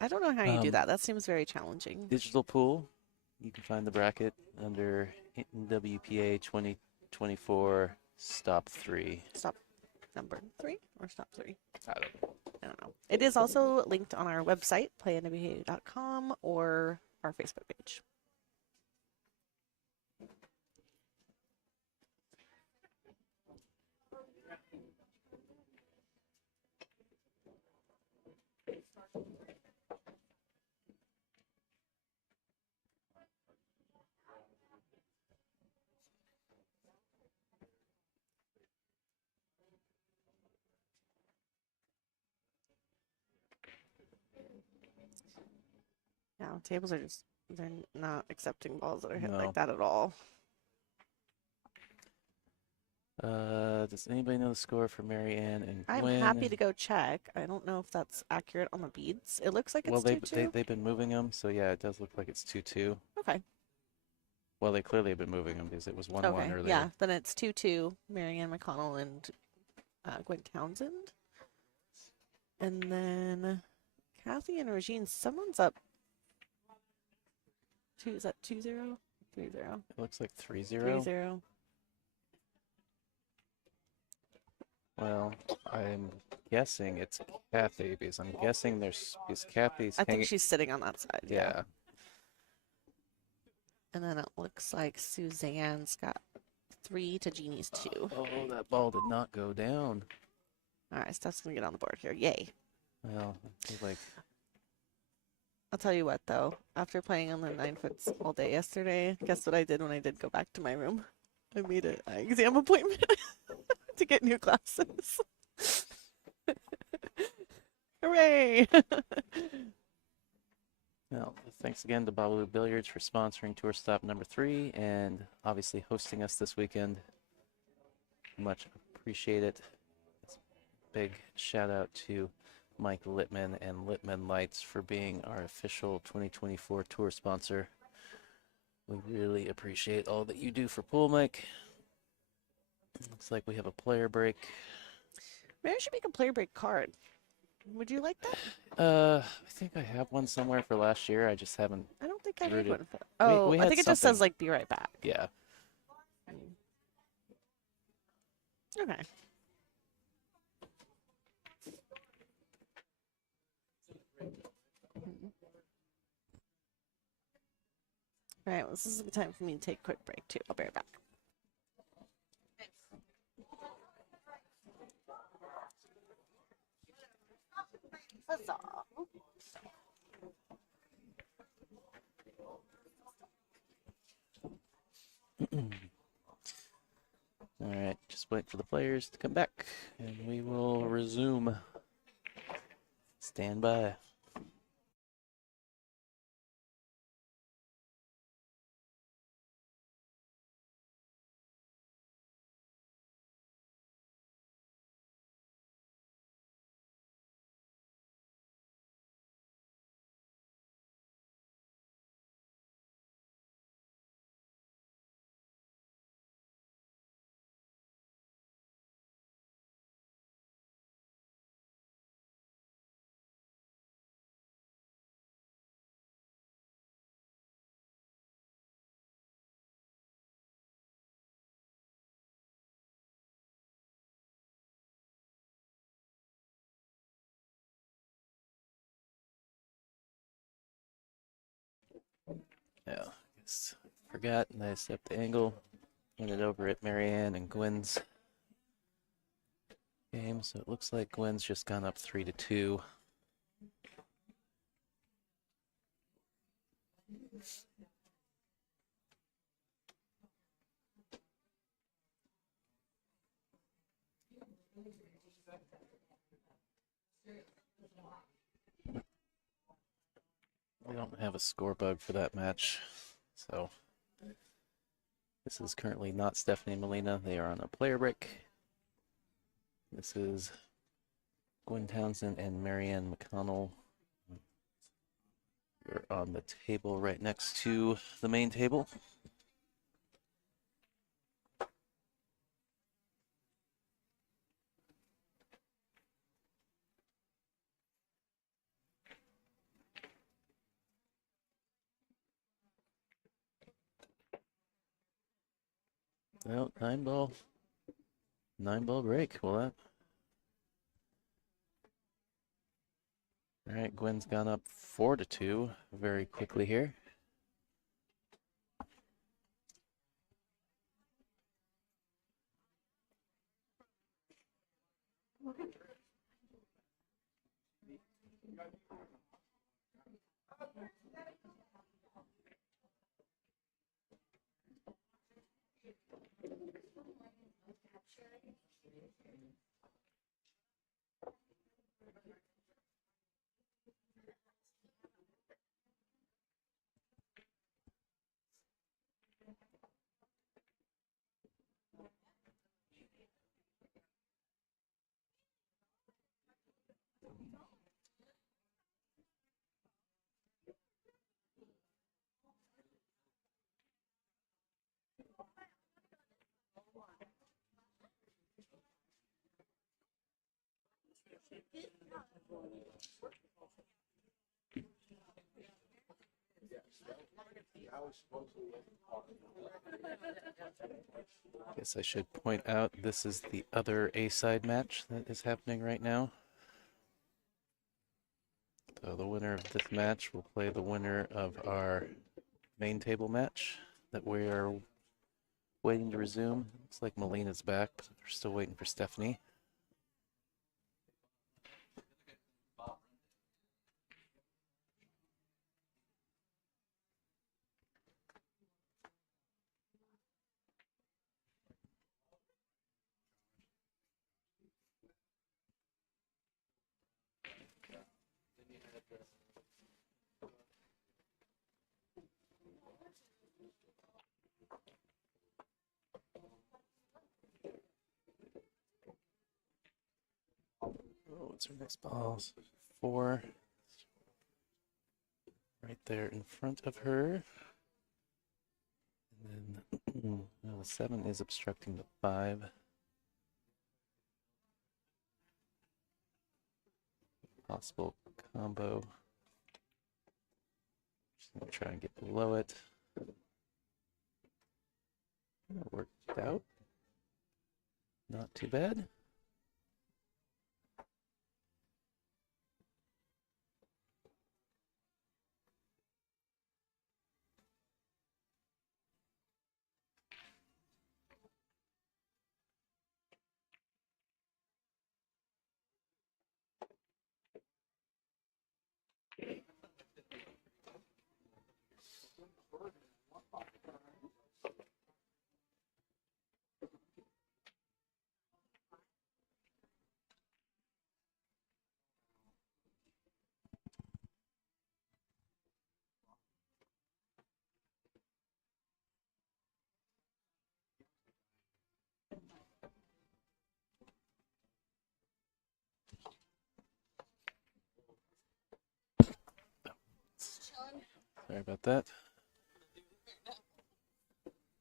I don't know how you do Um, that. That seems very challenging. Digital Pool. You can find the bracket under NWPA 2024 Stop 3. Stop number 3 or stop 3? I don't know. I don't know. It is also linked on our website, playnwpa.com, or our Facebook page. Yeah, tables are just, they're not accepting balls that are hit No. like that at all. Does anybody know the score for Mary Ann and I'm Gwen? happy to go check. I don't know if that's accurate on the beads. It looks like it's Well, 2-2. they've been moving them, so yeah, it does look like it's 2-2. Okay. Well, they clearly have been moving them because it was 1-1 Okay. earlier. Yeah, then it's 2-2. Marianne McConnell and Gwen Townsend. And then Kathy and Regine, someone's up. Is that 2-0? 3-0. It looks like 3-0. 3-0. Well, I'm guessing it's Kathy because I'm guessing because Kathy's I think hanging. she's sitting on that side. Yeah. And then it looks like Suzanne's got 3 to Jeannie's 2. Oh, that ball did not go down. All right, Steph's going to get on the board here. Yay. Well, I feel like I'll tell you what, though. After playing on the 9-foots all day yesterday, guess what I did when I did go back to my room? I made an eye exam appointment to get new glasses. Hooray! well, thanks again to Bobalou Billiards for sponsoring tour stop number 3 and obviously hosting us this weekend. Much appreciate it. Big shout out to Mike Littman and Littman Lights for being our official 2024 tour sponsor. We really appreciate all that you do for pool, Mike. Looks like we have a player break. Maybe I should make a player break card. Would you like that? I think I have one somewhere for last year. I just haven't. I don't think I Drew made did. one. Oh, we I had think it just says, something. like, be right back. Yeah. Okay. All right, well, this is a good time for me to take a quick break, too. I'll be right back. Huzzah. All right, just wait for the players to come back, and we will resume. Stand by. Yeah, I guess forgot, and I set the angle. Ended over at Marianne and Gwen's game, so it looks like Gwen's just gone up 3-2. We don't have a score bug for that match, so this is currently not Stephanie and Molina. They are on a player break. This is Gwen Townsend and Marianne McConnell. We're on the table right next to the main table. Well, 9-ball break. Well, that. All right, Gwen's gone up 4-2 very quickly here. Guess I should point out this is the other A-side match that is happening right now. So the winner of this match will play the winner of our main table match that we are waiting to resume. Looks like Molina's back, but we're still waiting for Stephanie. Oh, what's her next ball? 4. Right there in front of her. And then the 7 is obstructing the 5. Possible combo. Just gonna try and get below it. That worked out. Not too bad. Sorry about that.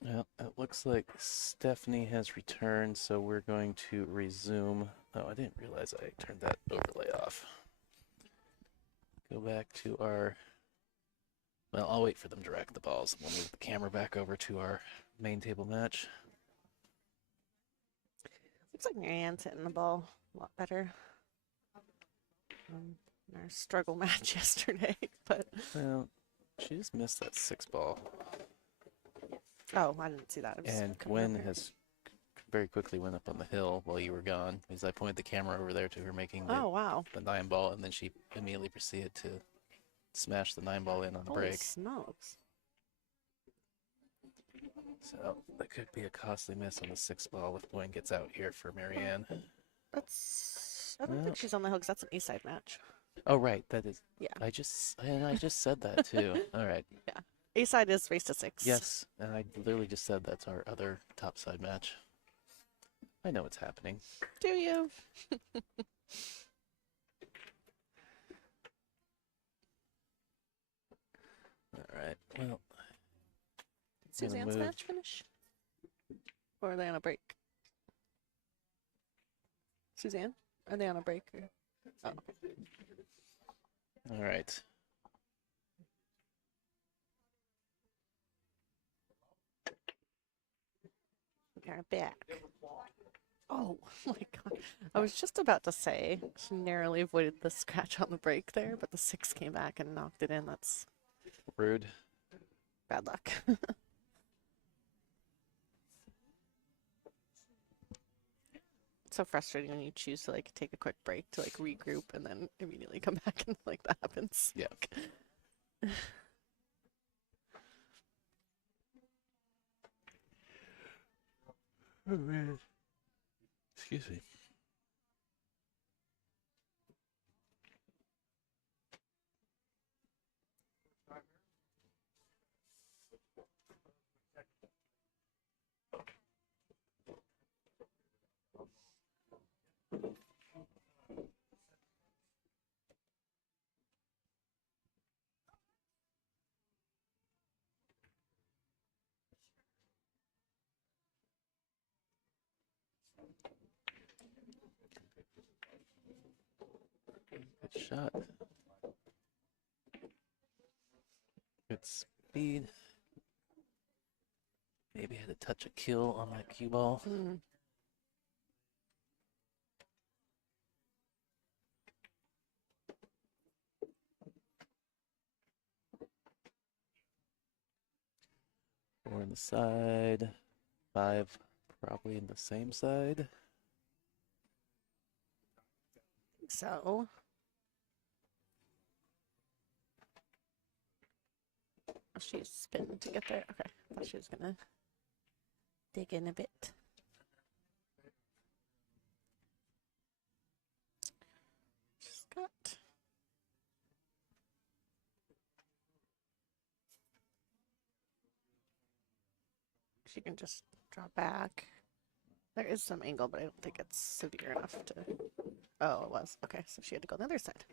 Well, it looks like Stephanie has returned, so we're going to resume. Oh, I didn't realize I turned that overlay off. Go back to our. Well, I'll wait for them to rack the balls. We'll move the camera back over to our main table match. Looks like Marianne's hitting the ball a lot better. In our struggle match yesterday, but Well, she just missed that 6-ball. oh, I didn't see that. It was And coming Gwen over. has very quickly went up on the hill while you were gone, because I pointed the camera over there to her making Oh wow! the 9-ball, and then she immediately proceeded to smash the 9-ball in on the Holy break. smokes! So that could be a costly miss on the 6-ball if Gwen gets out here for Marianne. That's. I don't Well- think she's on the hook. 'Cause that's an A-side match. Oh right, that is. Yeah. I just said that too. All right. A-side is race to 6. Yes, and I literally just said that's our other topside match. I know what's happening. Do you? All right. Well, Did Suzanne's move. match finish? Or are they on a break? Suzanne? Are they on a break? Or... Oh, okay. all right. We're back. Oh my god. I was just about to say she narrowly avoided the scratch on the break there, but the 6 came back and knocked it in. That's Rude. bad luck. So frustrating when you choose to like take a quick break to like regroup and then immediately come back and like that happens. Yeah. Oh man. Excuse me. Good shot. Good speed. Maybe had a touch of kill on that cue ball. Mm. Four in the side. 5 probably in the same side. So oh, she's spinning to get there. Okay. I thought she was gonna dig in a bit. She's got she can just draw back. There is some angle, but I don't think it's severe enough to. Oh, it was. Okay, so she had to go on the other side.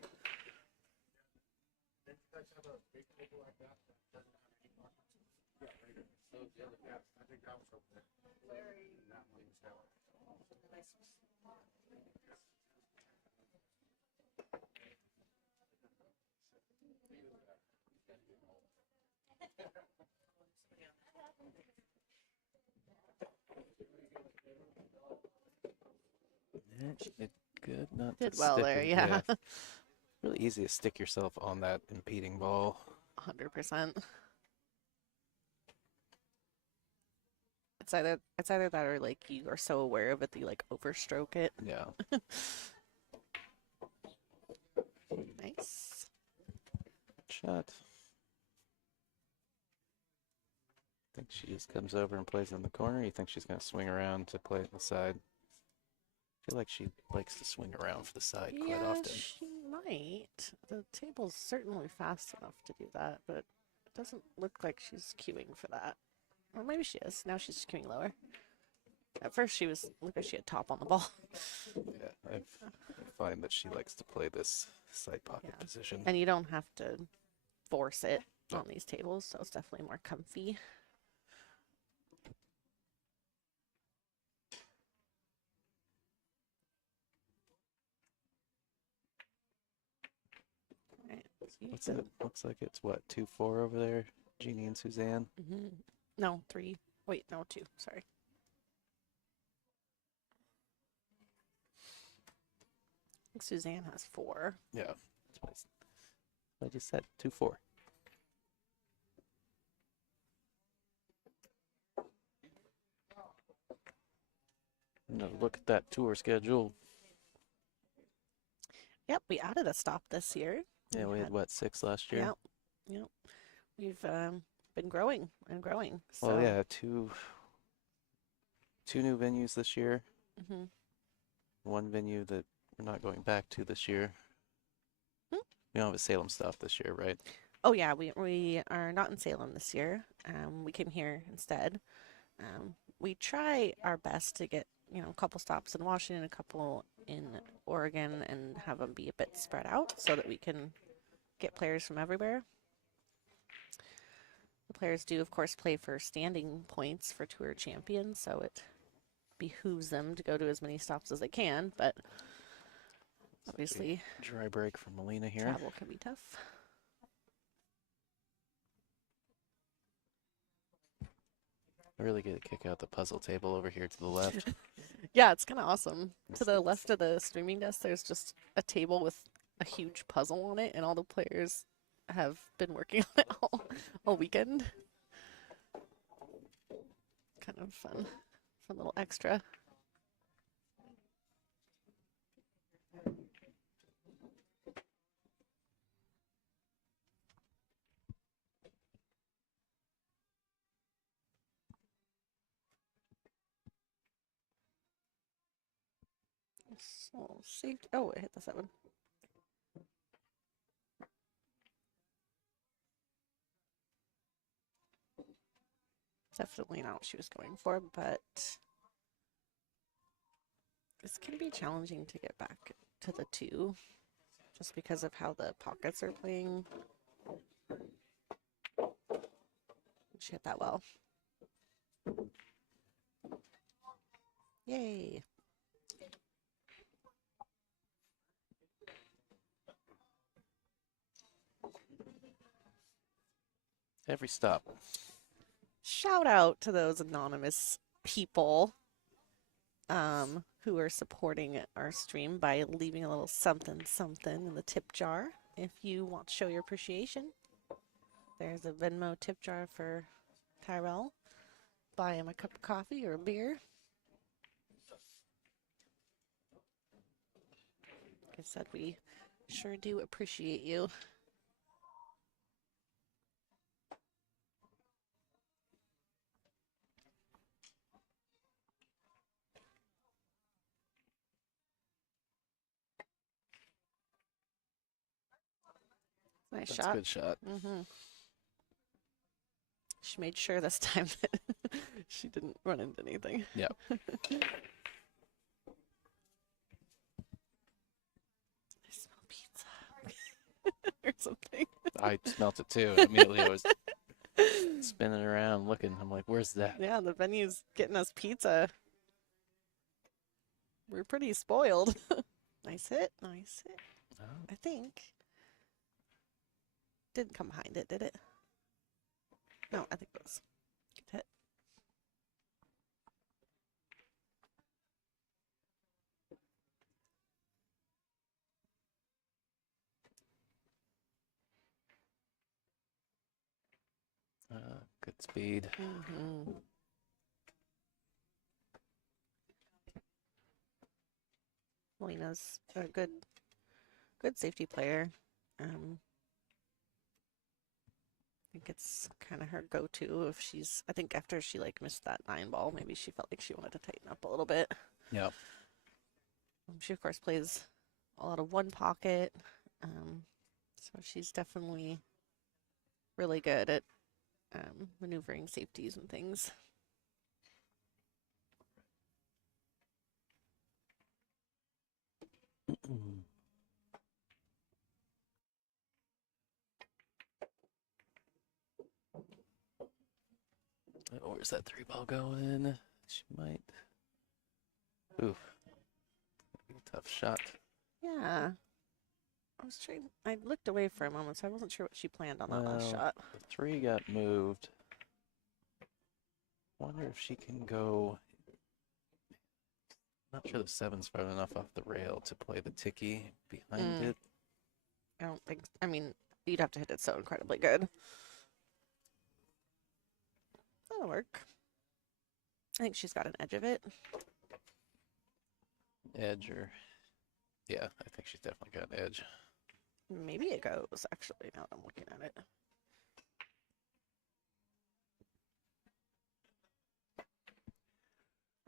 Yeah, she did good. Not Did to well stick there, her- yeah. Really easy to stick yourself on that impeding ball. 100%. It's either that or like you are so aware of it that you like overstroke it. Yeah. Nice. Shot. Think she just comes over and plays in the corner? You think she's going to swing around to play at the side? I feel like she likes to swing around for the side quite Yeah, often. she might. The table's certainly fast enough to do that, but it doesn't look like she's queuing for that. Or maybe she is. Now she's queuing lower. At first she was, look like she had top on the ball. Yeah, I find that she likes to play this side pocket Yeah. position. And you don't have to force it. Yep. on these tables, so it's definitely more comfy. Alright, What's it? Looks like it's what, 2-4 over there, Jeannie and Suzanne. No, 3. Wait, no, 2. Sorry. I think Suzanne has 4. Yeah, that's what I just said. 2-4. Another look at that tour schedule. Yep, we added a stop this year. Yeah, we had what, 6 last year? Yep. We've been growing and growing. So. Well, yeah, two new venues this year. Mm-hmm. One venue that we're not going back to this year. Hmm? We don't have a Salem stop this year, right? Oh yeah, we are not in Salem this year. We came here instead. We try our best to get a couple stops in Washington, a couple in Oregon, and have them be a bit spread out so that we can get players from everywhere. The players do, of course, play for standing points for tour champions, so it behooves them to go to as many stops as they can, but obviously Dry break for Molina here. travel can be tough. I really get a kick out the puzzle table over here to the left. Yeah, it's kind of awesome. To the left of the streaming desk, there's just a table with a huge puzzle on it, and all the players have been working on it all weekend. Kind of fun little extra. So safety. Oh, it hit the 7. Definitely not what she was going for, but this can be challenging to get back to the 2 just because of how the pockets are playing. She hit that well. Yay. Every stop. Shout out to those anonymous people who are supporting our stream by leaving a little something in the tip jar if you want to show your appreciation. There's a Venmo tip jar for Tyrell. Buy him a cup of coffee or a beer. Like I said, we sure do appreciate you. Nice That's shot. a good shot. Mm-hmm. She made sure this time that she didn't run into anything. Yep. I smell pizza or something. I smelt it too. Immediately I was spinning around looking. I'm like, where's that? Yeah, the venue's getting us pizza. We're pretty spoiled. Nice hit. Nice hit. Oh, I think. Didn't come behind it, did it? No, I think it was. Good hit. good speed. Mm-hmm. Molina's a good safety player. I think it's kind of her go-to if she's. I think after she missed that 9 ball, maybe she felt like she wanted to tighten up a little bit. Yep. She of course plays a lot of one pocket, so she's definitely really good at maneuvering safeties and things. where's that 3-ball going? She might. Ooh, tough shot. Yeah. I was trying. I looked away for a moment, so I wasn't sure what she planned on that last Well, shot. the 3 got moved. Wonder if she can go. Not sure the 7's far enough off the rail to play the ticky behind it. I don't think. I mean, you'd have to hit it so incredibly good. That'll work. I think she's got an edge of it. Edge or. Yeah, I think she's definitely got an edge. Maybe it goes, actually, now that I'm looking at it.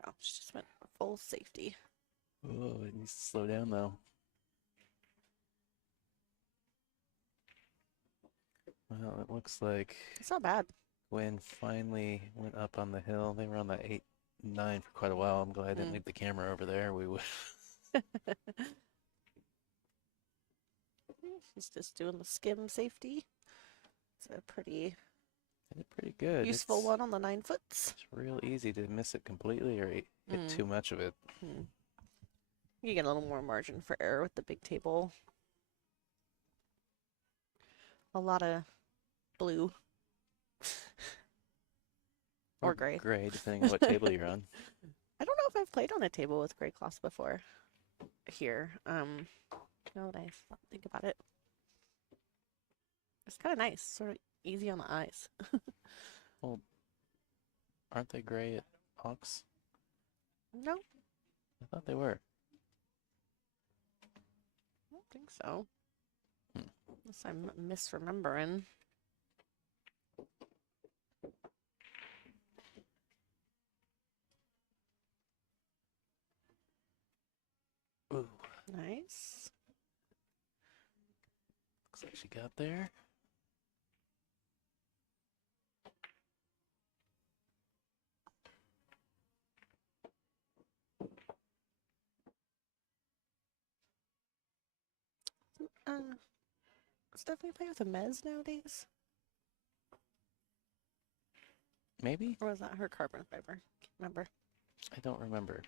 Oh, she just went full safety. Oh, it needs to slow down though. Well, it looks like It's not bad. Gwen finally went up on the hill. They were on the 8-9 for quite a while. I'm glad I didn't leave the camera over there. We would. She's just doing the skim safety. It's a pretty good. useful one on the 9 foots. It's real easy to miss it completely or hit too much of it. You get a little more margin for error with the big table. A lot of blue. Or gray. Gray, depending on what table you're on. I don't know if I've played on a table with gray cloths before. Here. Now that I think about it. It's kind of nice. Sort of easy on the eyes. Well, aren't they gray at Hawks? No, I thought they were. I don't think so. Unless I'm misremembering. Ooh, Nice. looks like she got there. Stephanie play with a mez nowadays? Maybe? Or was that her carbon fiber? Can't remember. I don't remember.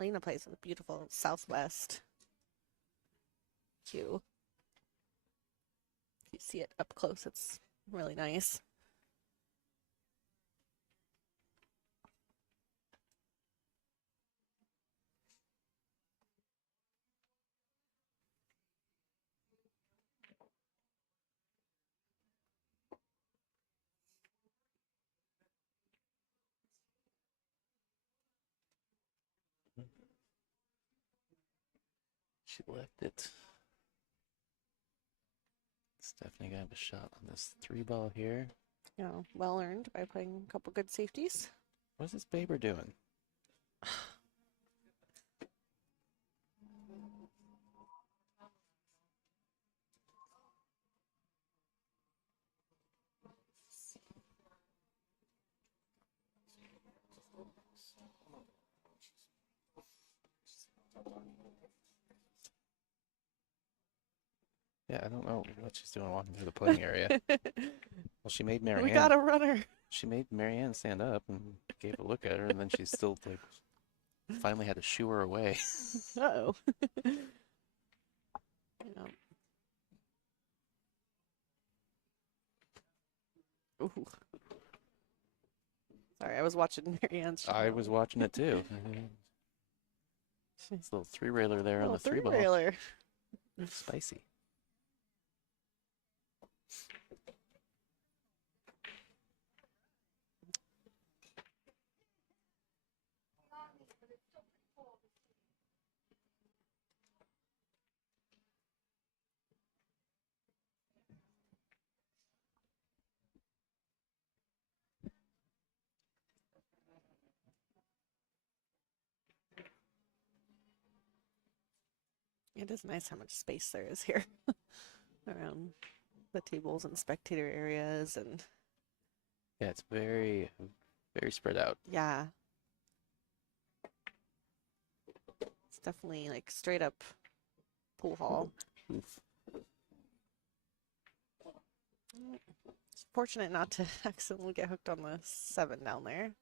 Lena plays with a beautiful Southwest cue. If you see it up close, it's really nice. She left it. Stephanie got a shot on this 3-ball here. Yeah, well earned by playing a couple good safeties. What's this Baber doing? Yeah, I don't know what she's doing walking through the playing area. Well, she made Marianne. We got a runner. She made Marianne stand up and gave a look at her, and then she still like finally had to shoo her away. Uh-oh. Yeah. Ooh. Sorry, I was watching Marianne's shot. I was watching it too. It's a little 3-railer there on the 3-ball. Three-railer. Spicy. It is nice how much space there is here around the tables and spectator areas, and Yeah, it's very, very spread out. yeah, it's definitely like straight up pool hall. Oof. It's fortunate not to accidentally get hooked on the 7 down there.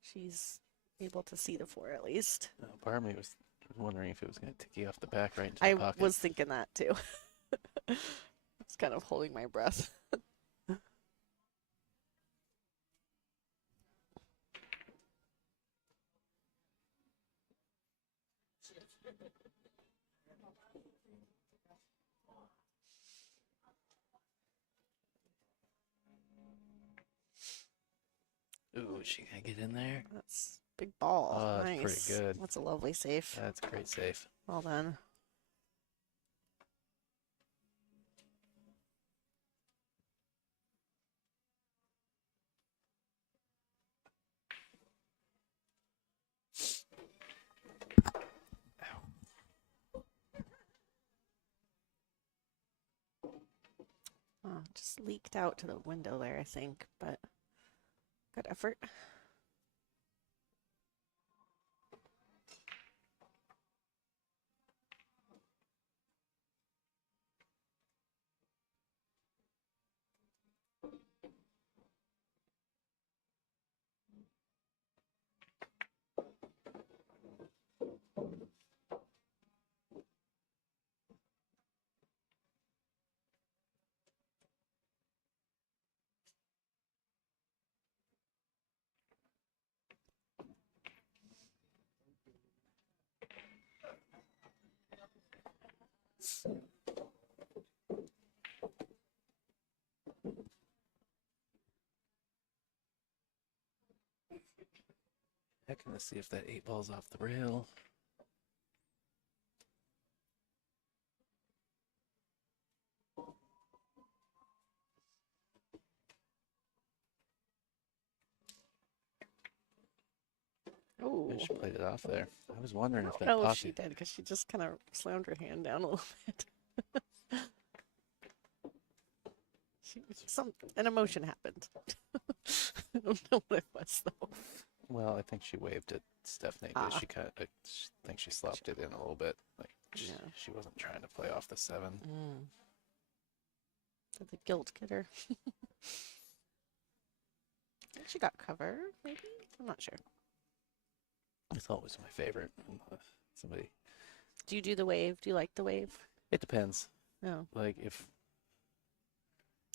She's able to see the 4 at least. Part of me was wondering if it was going to tick you off the back right into the I pocket. was thinking that too. I was kind of holding my breath. Ooh, is she going to get in there? That's big ball. Oh, that's Nice. pretty good. That's a lovely safe. That's a great safe. Well done. Oh, just leaked out to the window there, I think, but good effort. Heck, gonna see if that 8 ball's off the rail. Oh, She played it off there. I was wondering if that oh, pocket. she did because she just kind of slammed her hand down a little bit. An emotion happened. I don't know what it was though. Well, I think she waved at Stephanie, but she kind of. I think she slopped it in a little bit. Like she wasn't trying to play off the 7. Did the guilt get her? I think she got cover, maybe? I'm not sure. It's always my favorite. Somebody. Do you do the wave? Do you like the wave? It depends. No. Like if.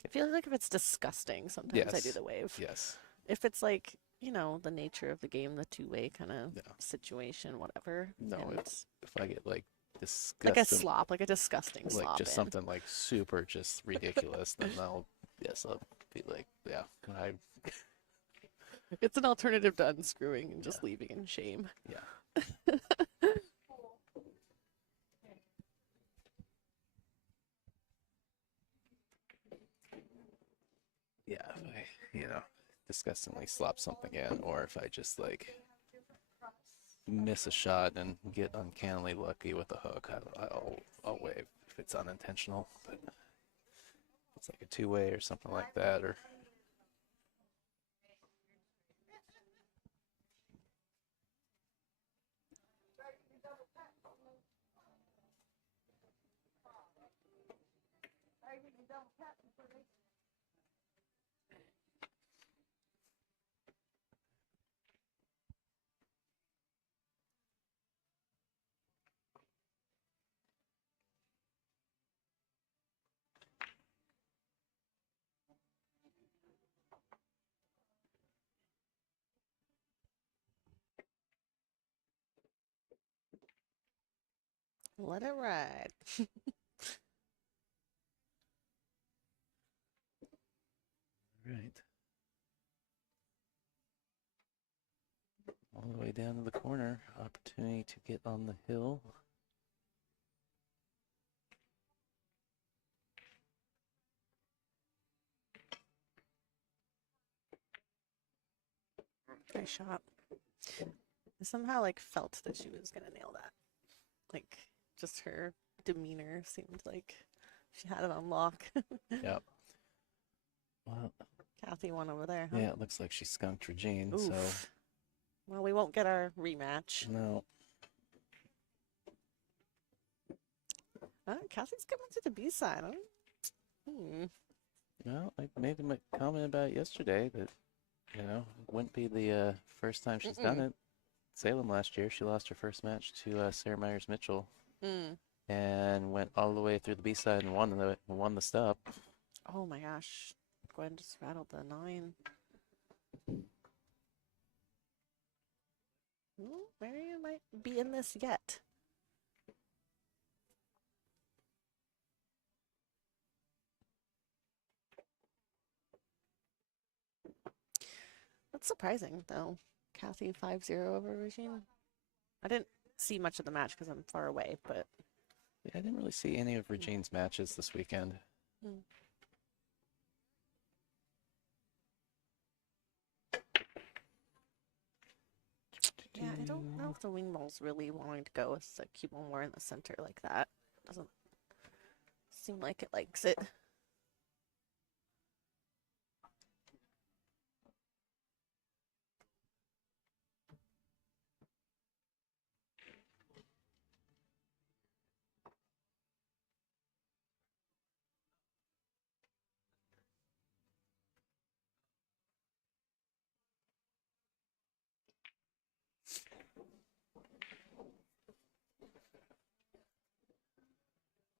I feel like if it's disgusting, sometimes I do Yes. the wave. Yes. If it's like, you know, the nature of the game, the 2-way kind of No. situation, whatever. No, and if I get like disgusting. like a slop, like a disgusting like slop. just in. something like super just ridiculous, then I'll be like, yeah, It's an alternative to unscrewing and just leaving in shame. yeah. Yeah, if I, disgustingly slop something in, or if I just like miss a shot and get uncannily lucky with a hook, I'll wave if it's unintentional. But if it's like a 2-way or something like that, or Let it ride. right. All the way down to the corner. Opportunity to get on the hill. Nice shot. I somehow like felt that she was gonna nail that. Like just her demeanor seemed like she had it on lock. Yep. Well, Kathy won over there, huh? yeah, it looks like she skunked Regine, so Oof. Well, we won't get our rematch. no. Kathy's coming to the B side. Well, I made him a comment about it yesterday that, you know, it wouldn't be the first time she's done it. Salem last year, she lost her first match to Sarah Myers Mitchell Mm. and went all the way through the B-side and won the stop. Oh my gosh. Gwen just rattled the 9. Marion might be in this yet. That's surprising, though. Kathy 5-0 over Regine. I didn't see much of the match because I'm far away, but Yeah, I didn't really see any of Regine's matches this weekend. yeah, I don't know if the wing ball's really wanting to go with the keep one more in the center like that. Doesn't seem like it likes it.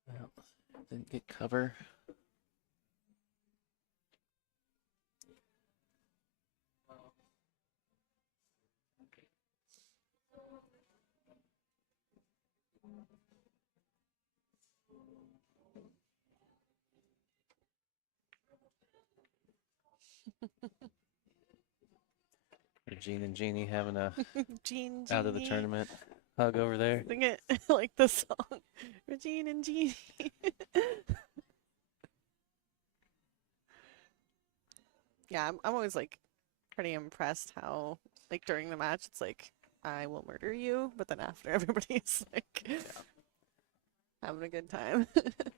Well, didn't get cover. Regine and Jeannie having a Jean, out of the Jeannie. tournament hug over there. Sing it like the song. Regine and Jeannie. Yeah, I'm always like pretty impressed how like during the match it's like I will murder you, but then after everybody's like having a good time.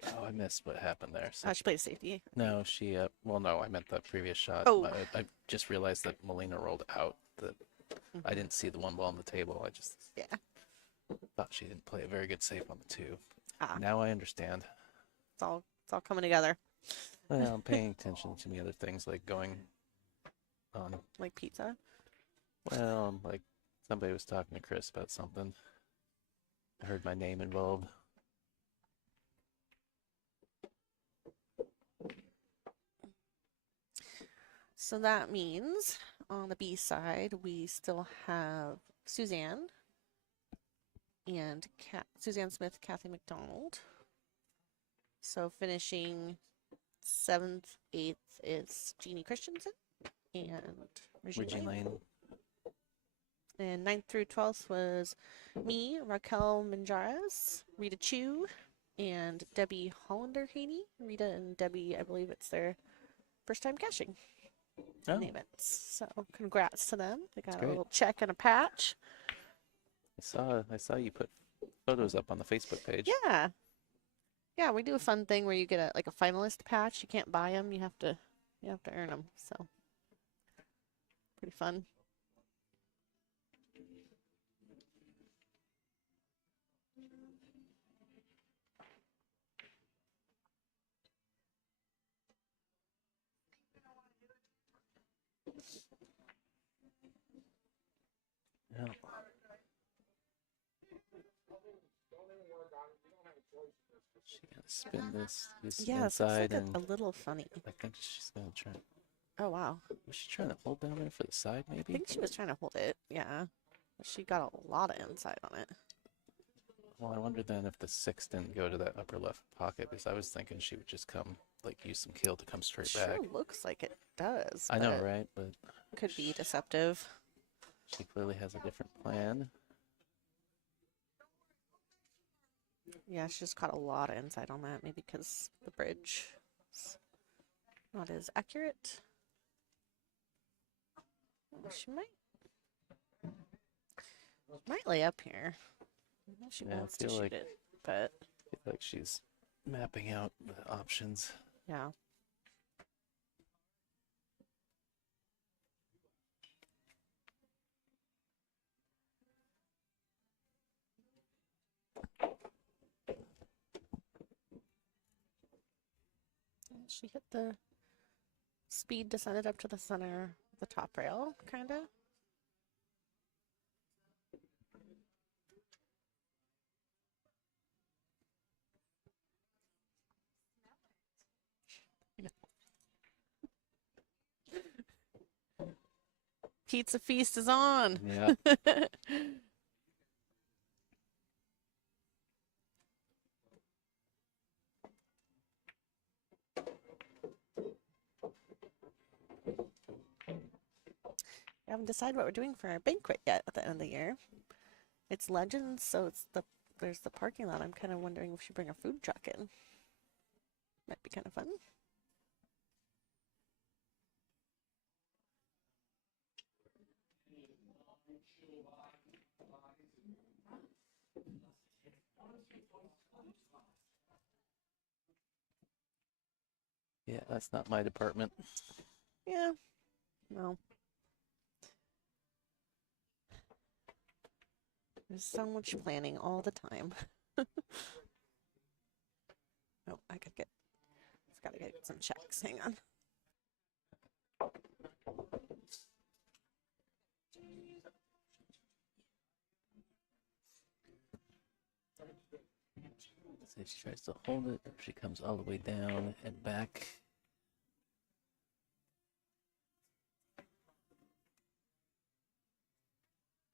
Oh, I missed what happened there. So, She plays safety. no, she well, no, I meant the previous shot. Oh. I just realized that Molina rolled out. That I didn't see the one ball on the table. I just thought she didn't play a very good safe on the 2. Now I understand. It's all coming together. Well, I'm paying attention to the other things like going on. Like pizza. Well, like somebody was talking to Chris about something. I heard my name involved. So that means on the B side we still have Suzanne and Suzanne Smith, Kathy McDonald. So finishing 7th, 8th is Jeannie Christensen and Regine Lane. And 9th through 12th was me, Raquel Minjares, Rita Chu, and Debbie Hollander Haney. Rita and Debbie, I believe it's their first time cashing in the events. So congrats to them. They got a little check and a patch. I saw you put photos up on the Facebook page. Yeah. Yeah, we do a fun thing where you get a finalist patch. You can't buy them. You have to earn them. So pretty fun. Yeah. She gotta spin this Yeah, it's inside, like and a little funny. I think she's gonna try. Oh wow. Was she trying to hold down there for the side, maybe? I think she was trying to hold it. Yeah, but she got a lot of inside on it. Well, I wonder then if the 6 didn't go to that upper left pocket, because I was thinking she would just come, like, use some kill to come straight back. Sure looks like it does. I know, right? But could be deceptive. she clearly has a different plan. Yeah, she just caught a lot of inside on that, maybe because the bridge is not as accurate. She might lay up here. I know she wants to shoot it, but I feel like she's mapping out the options. yeah. She hit the speed to send it up to the center, the top rail, kind of. Pizza feast is on. Yeah. We haven't decided what we're doing for our banquet yet at the end of the year. It's Legends, so there's the parking lot. I'm kind of wondering if we should bring a food truck in. Might be kind of fun. Yeah, that's not my department. Yeah. No. There's so much planning all the time. Oh, gotta get some checks. Hang on. So she tries to hold it, she comes all the way down and back.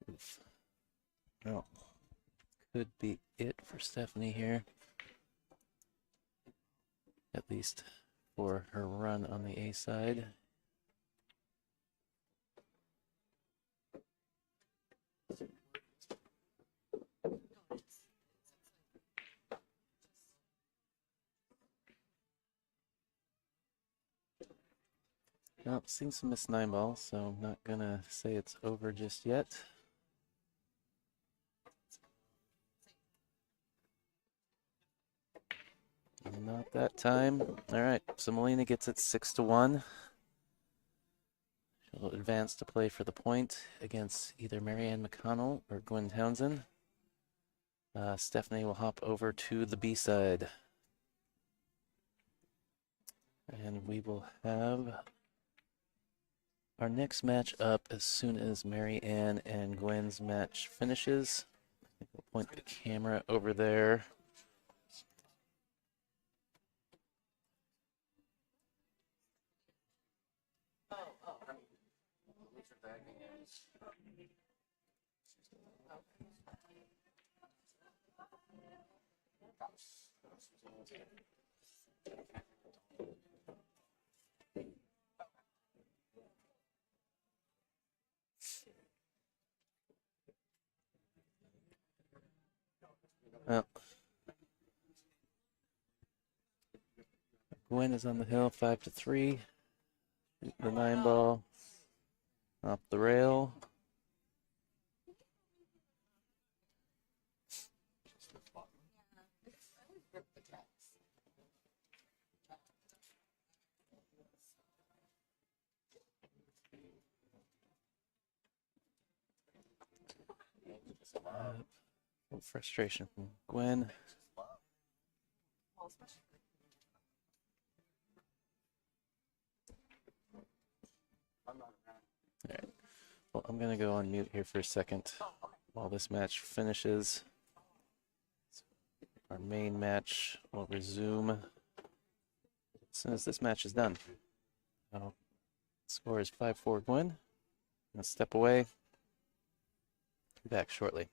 Oof. Well, could be it for Stephanie here. At least for her run on the A side. Well, seeing some missed 9 balls, so I'm not gonna say it's over just yet. Not that time. All right, so Molina gets it 6-1. She'll advance to play for the point against either Marianne McConnell or Gwen Townsend. Stephanie will hop over to the B side. And we will have our next match up as soon as Marianne and Gwen's match finishes. We'll point the camera over there. Well, Gwen is on the hill, 5-3. The 9 ball off the rail. A little frustration from Gwen. All right. Well, I'm going to go on mute here for a second while this match finishes. Our main match will resume as soon as this match is done. Score is 5-4 Gwen. I'm going to step away. Be back shortly.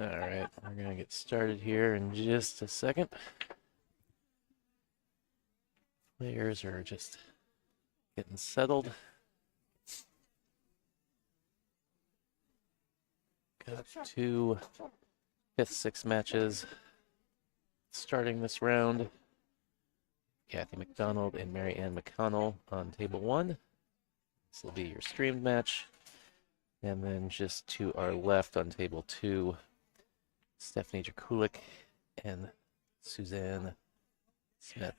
All right, we're gonna get started here in just a second. Players are just getting settled. Got two 5th, 6th matches starting this round. Kathy McDonald and Mary Ann McConnell on table 1. This will be your streamed match. And then just to our left on table 2, Stephanie Jakulik and Suzanne Smith.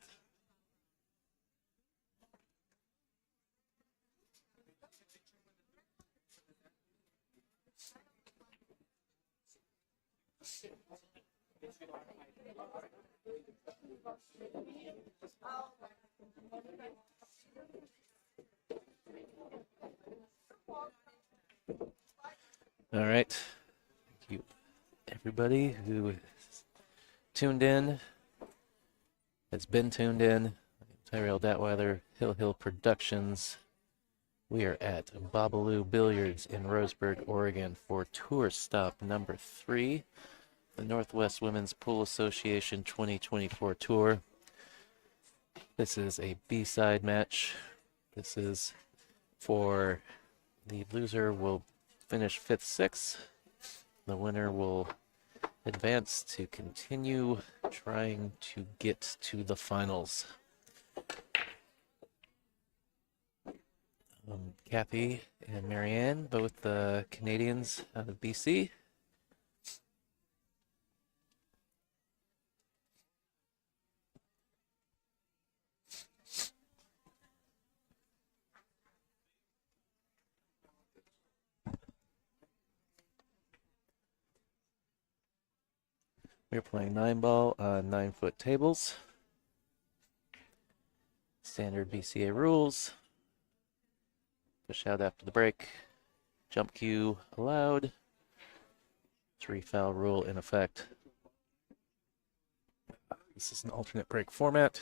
All right. Thank you, everybody who tuned in, has been tuned in. Tyrell Datweiler, Hill Hill Productions. We are at Bobalou Billiards in Roseburg, Oregon for tour stop number 3, the Northwest Women's Pool Association 2024 tour. This is a B-side match. This is for the loser will finish 5th, 6th. The winner will advance to continue trying to get to the finals. Kathy and Marianne, both Canadians out of BC. We're playing 9-ball on 9-foot tables. Standard BCA rules. Push out after the break. Jump cue allowed. 3-foul rule in effect. This is an alternate break format.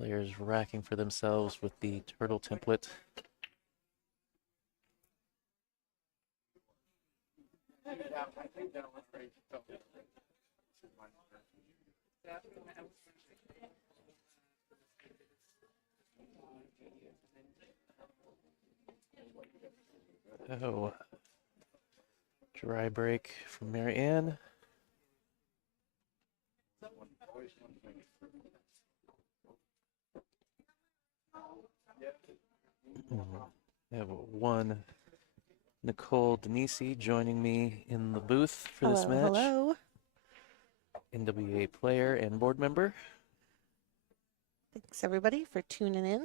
Players racking for themselves with the turtle template. Oh, dry break from Mary Ann. I have one Nicole Denisi joining me in the booth for this match. Hello. NWPA player and board member. Thanks everybody for tuning in.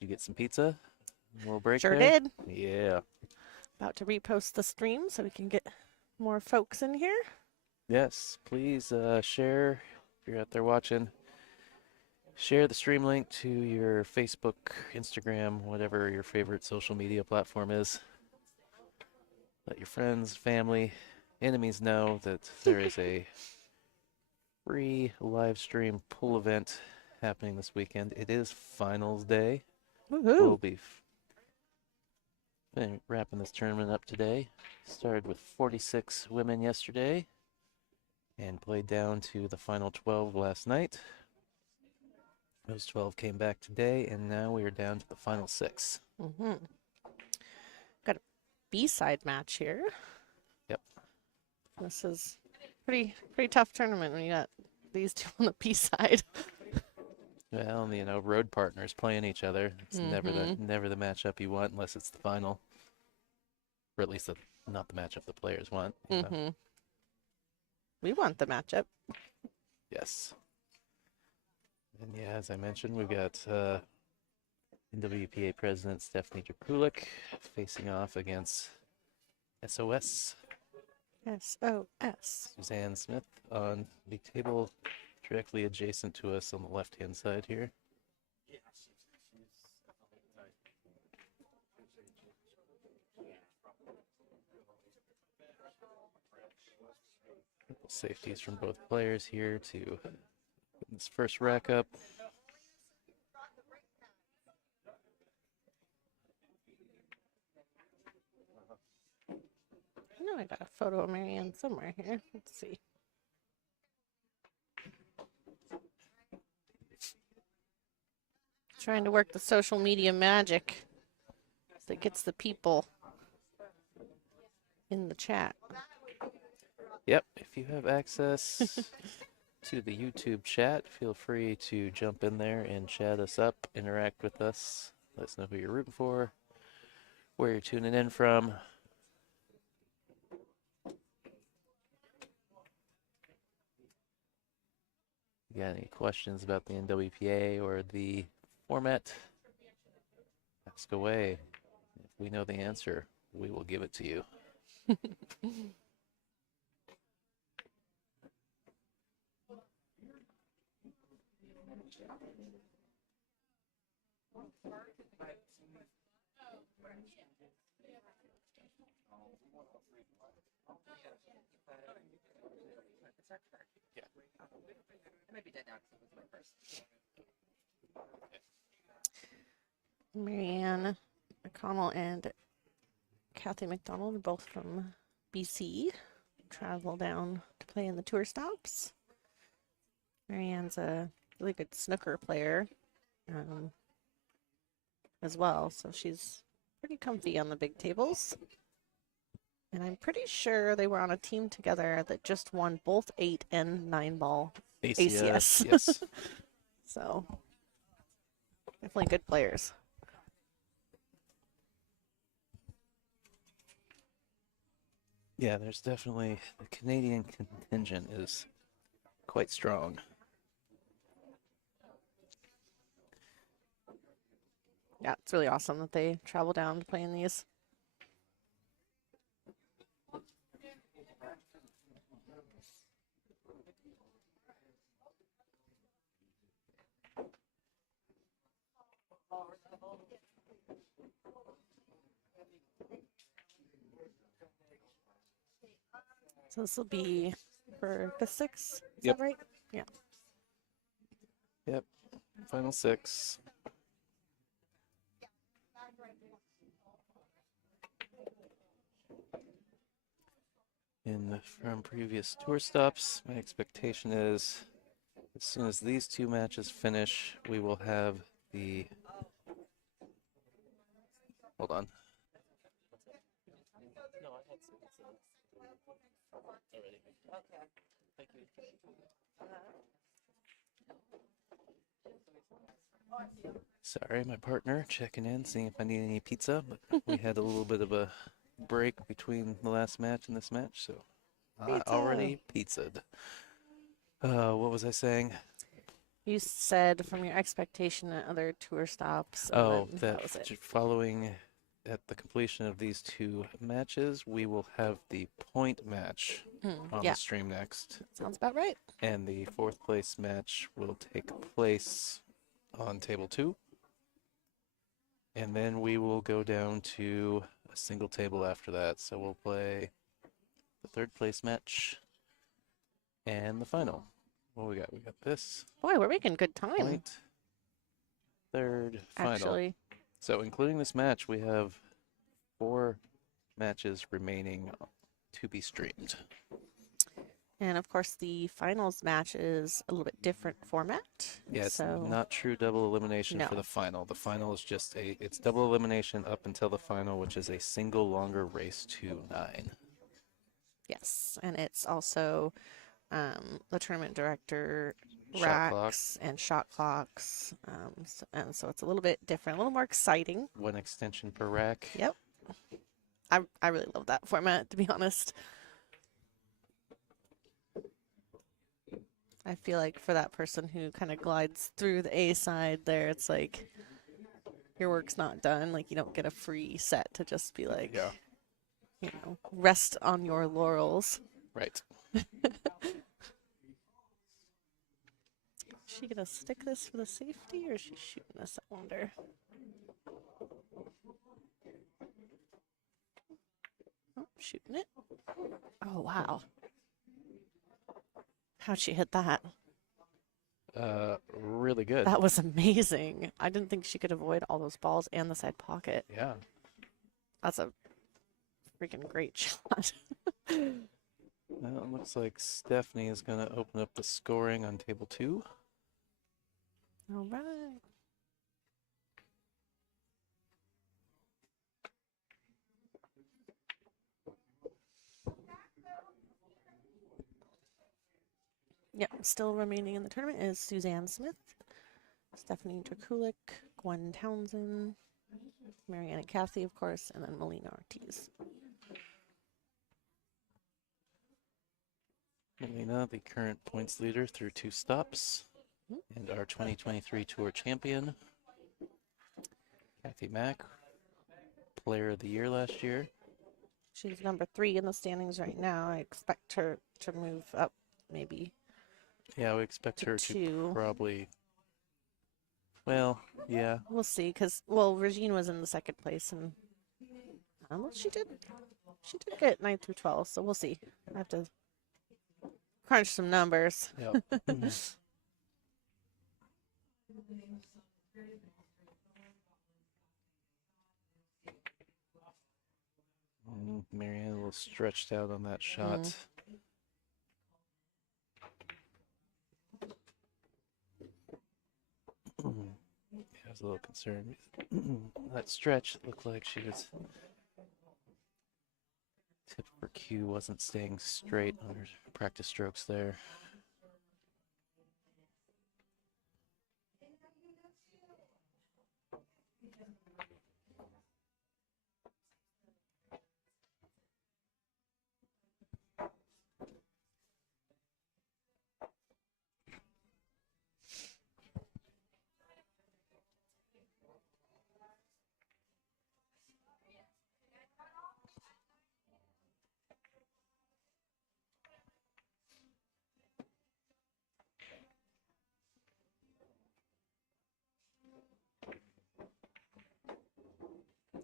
You get some pizza? A little break Sure there? did. Yeah. About to repost the stream so we can get more folks in here. Yes, please share if you're out there watching. Share the stream link to your Facebook, Instagram, whatever your favorite social media platform is. Let your friends, family, enemies know that there is a free live stream pool event happening this weekend. It is finals day. Woohoo. We'll be wrapping this tournament up today. Started with 46 women yesterday and played down to the final 12 last night. Those 12 came back today, and now we are down to the final 6. Got a B-side match here. Yep. This is pretty tough tournament when you got these two on the B-side. Well, you know, road partners playing each other. It's never the matchup you want unless it's the final, or at least not the matchup the players want. You know? We want the matchup. Yes. And yeah, as I mentioned, we've got NWPA President Stephanie Jakulik facing off against SOS SOS. Suzanne Smith on the table directly adjacent to us on the left-hand side here. Safeties from both players here to This first rack up. I know I got a photo of Marianne somewhere here. Let's see. Trying to work the social media magic that gets the people in the chat. Yep, if you have access to the YouTube chat, feel free to jump in there and chat us up, interact with us, let us know who you're rooting for, where you're tuning in from. You got any questions about the NWPA or the format? Ask away. If we know the answer, we will give it to you. Marianne McConnell and Kathy McDonald are both from BC. Travel down to play in the tour stops. Marianne's a really good snooker player as well, so she's pretty comfy on the big tables. And I'm pretty sure they were on a team together that just won both 8 and 9 ball ACS. Yes. So definitely good players. Yeah, there's definitely, the Canadian contingent is quite strong. Yeah, it's really awesome that they travel down to play in these. So this will be for the 6, is Yep. that right? Yeah. Yep, final 6. From previous tour stops, my expectation is as soon as these 2 matches finish, we will have the, hold on. Sorry, my partner checking in, seeing if I need any pizza, but we had a little bit of a break between the last match and this match, so I already pizzaed. What was I saying? You said from your expectation at other tour stops. And Oh, then that was it. following at the completion of these 2 matches, we will have the point match on Yeah, the stream next, sounds about right. and the 4th place match will take place on table 2. And then we will go down to a single table after that. So we'll play the 3rd place match and the final. What we got? We got this. Boy, we're making good time. Point. 3rd, final. Actually. So including this match, we have 4 matches remaining to be streamed. And of course, the finals match is a little bit different format. Yeah, it's so not true double elimination for No. the final. The final is just it's double elimination up until the final, which is a single longer race to 9. yes, and it's also the tournament director Shot clock. racks and shot clocks, and so it's a little bit different, a little more exciting. 1 extension per rack. Yep, I really love that format, to be honest. I feel like for that person who kind of glides through the A side there, it's like your work's not done. Like you don't get a free set to just be like, Yeah. you know, rest on your laurels. Right. Is she gonna stick this for the safety, or is she shooting this? I wonder. Oh, shooting it. Oh wow! How'd she hit that? really good. That was amazing. I didn't think she could avoid all those balls and the side pocket. Yeah. That's a freaking great shot. Well, it looks like Stephanie is going to open up the scoring on table 2. All right. Yeah, still remaining in the tournament is Suzanne Smith, Stephanie Drakulik, Gwen Townsend, Mariana Cathy, of course, and then Molina Ortiz. Molina, the current points leader through 2 stops, and our 2023 Tour champion. Kathy Mack, Player of the Year last year. She's number 3 in the standings right now. I expect her to move up maybe. Yeah, we expect her to to probably. Well, yeah. We'll see, because, well, Regine was in the 2nd place, and well, she did get 9 through 12, so we'll see. I have to crunch some numbers. Yep. Marianne a little stretched out on that shot. I was a little concerned. That stretch looked like she was tip of her cue wasn't staying straight on her practice strokes there.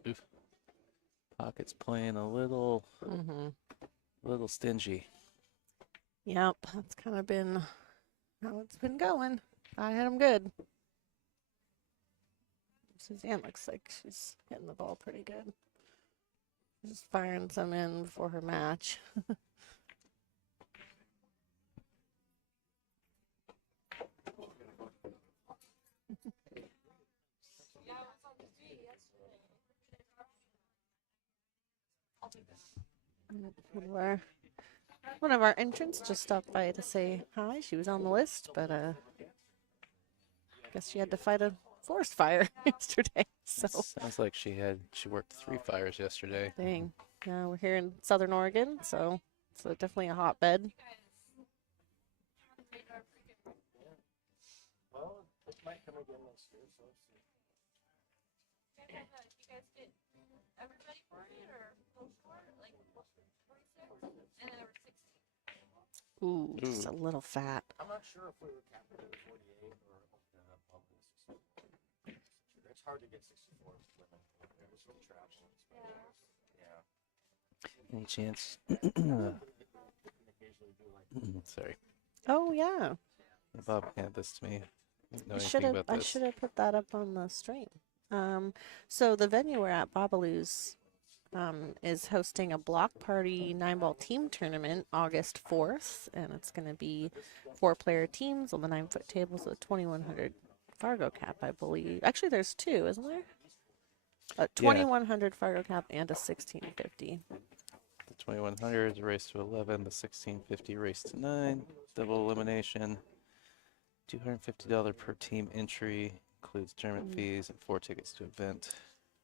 Oof. Pocket's playing a little stingy. Yep, that's kind of been how it's been going. I had them good. Suzanne looks like she's hitting the ball pretty good. Just firing some in before her match. One of our entrants just stopped by to say hi. She was on the list, but guess she had to fight a forest fire yesterday. So Sounds like she worked 3 fires yesterday. dang. Yeah, we're here in Southern Oregon, so it's definitely a hotbed. Well, it might come again next year, so let's see. You guys get everybody for it or close for it? Like 46? And then there were 16. Ooh, just a little fat. I'm not sure if we were capped at 48 or opening it up public 64. It's hard to get 64 women. There's some travel. Yeah. Any chance? Sorry. Oh yeah. Bob handed this to me. I didn't know I anything about this. should have put that up on the stream. So the venue we're at, Bobalou's, is hosting a block party 9-ball team tournament August 4th, and it's going to be 4-player teams on the 9-foot tables with a 2100 Fargo cap, I believe. Actually, there's 2, isn't there? A 2100 Fargo cap and a 1650. The 2100 is a race to 11. The 1650 race to 9. Double elimination. $250 per team entry. Includes tournament fees and 4 tickets to event.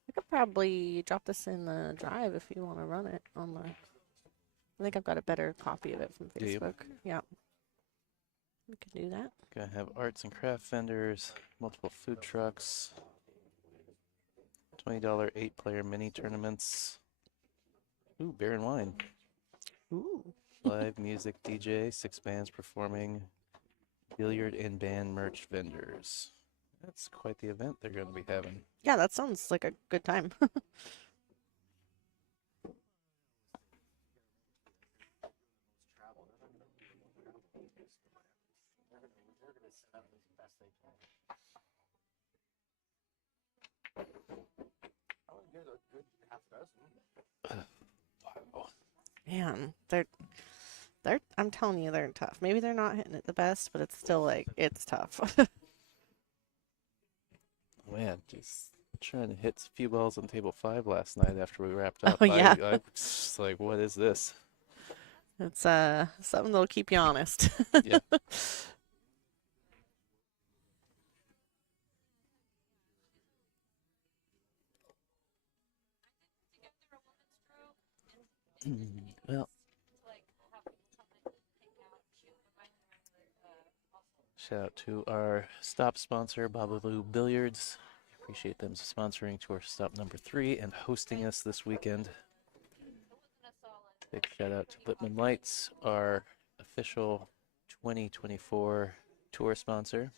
I could probably drop this in the drive if you want to run it on the. I think I've got a better copy of it from Do you? Facebook. Yeah. We can do that. Gonna have arts and craft vendors, multiple food trucks, $20 8-player mini tournaments. Ooh, beer and wine. Ooh. Live music DJ, 6 bands performing, billiard and band merch vendors. That's quite the event they're going to be having. Yeah, that sounds like a good time. I would get a good half dozen. Wow. Man, I'm telling you, they're tough. Maybe they're not hitting it the best, but it's still like, it's tough. Man, just trying to hit a few balls on table 5 last night after we wrapped up. Oh, yeah. I was just like, what is this? It's something that'll keep you honest. Yeah. Well, shout out to our stop sponsor, Bobalou Billiards. Appreciate them sponsoring tour stop number 3 and hosting us this weekend. Big shout out to Lippman Lights, our official 2024 tour sponsor.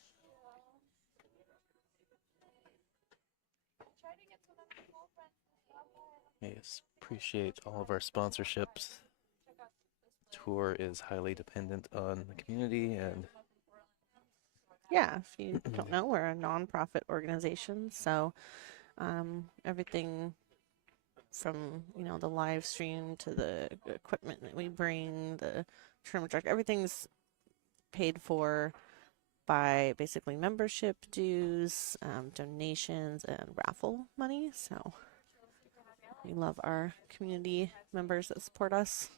Yes, appreciate all of our sponsorships. Tour is highly dependent on the community, and Yeah, if you don't know, we're a nonprofit organization, so everything from, you know, the live stream to the equipment that we bring, the tournament director, everything's paid for by basically membership dues, donations, and raffle money. So we love our community members that support us.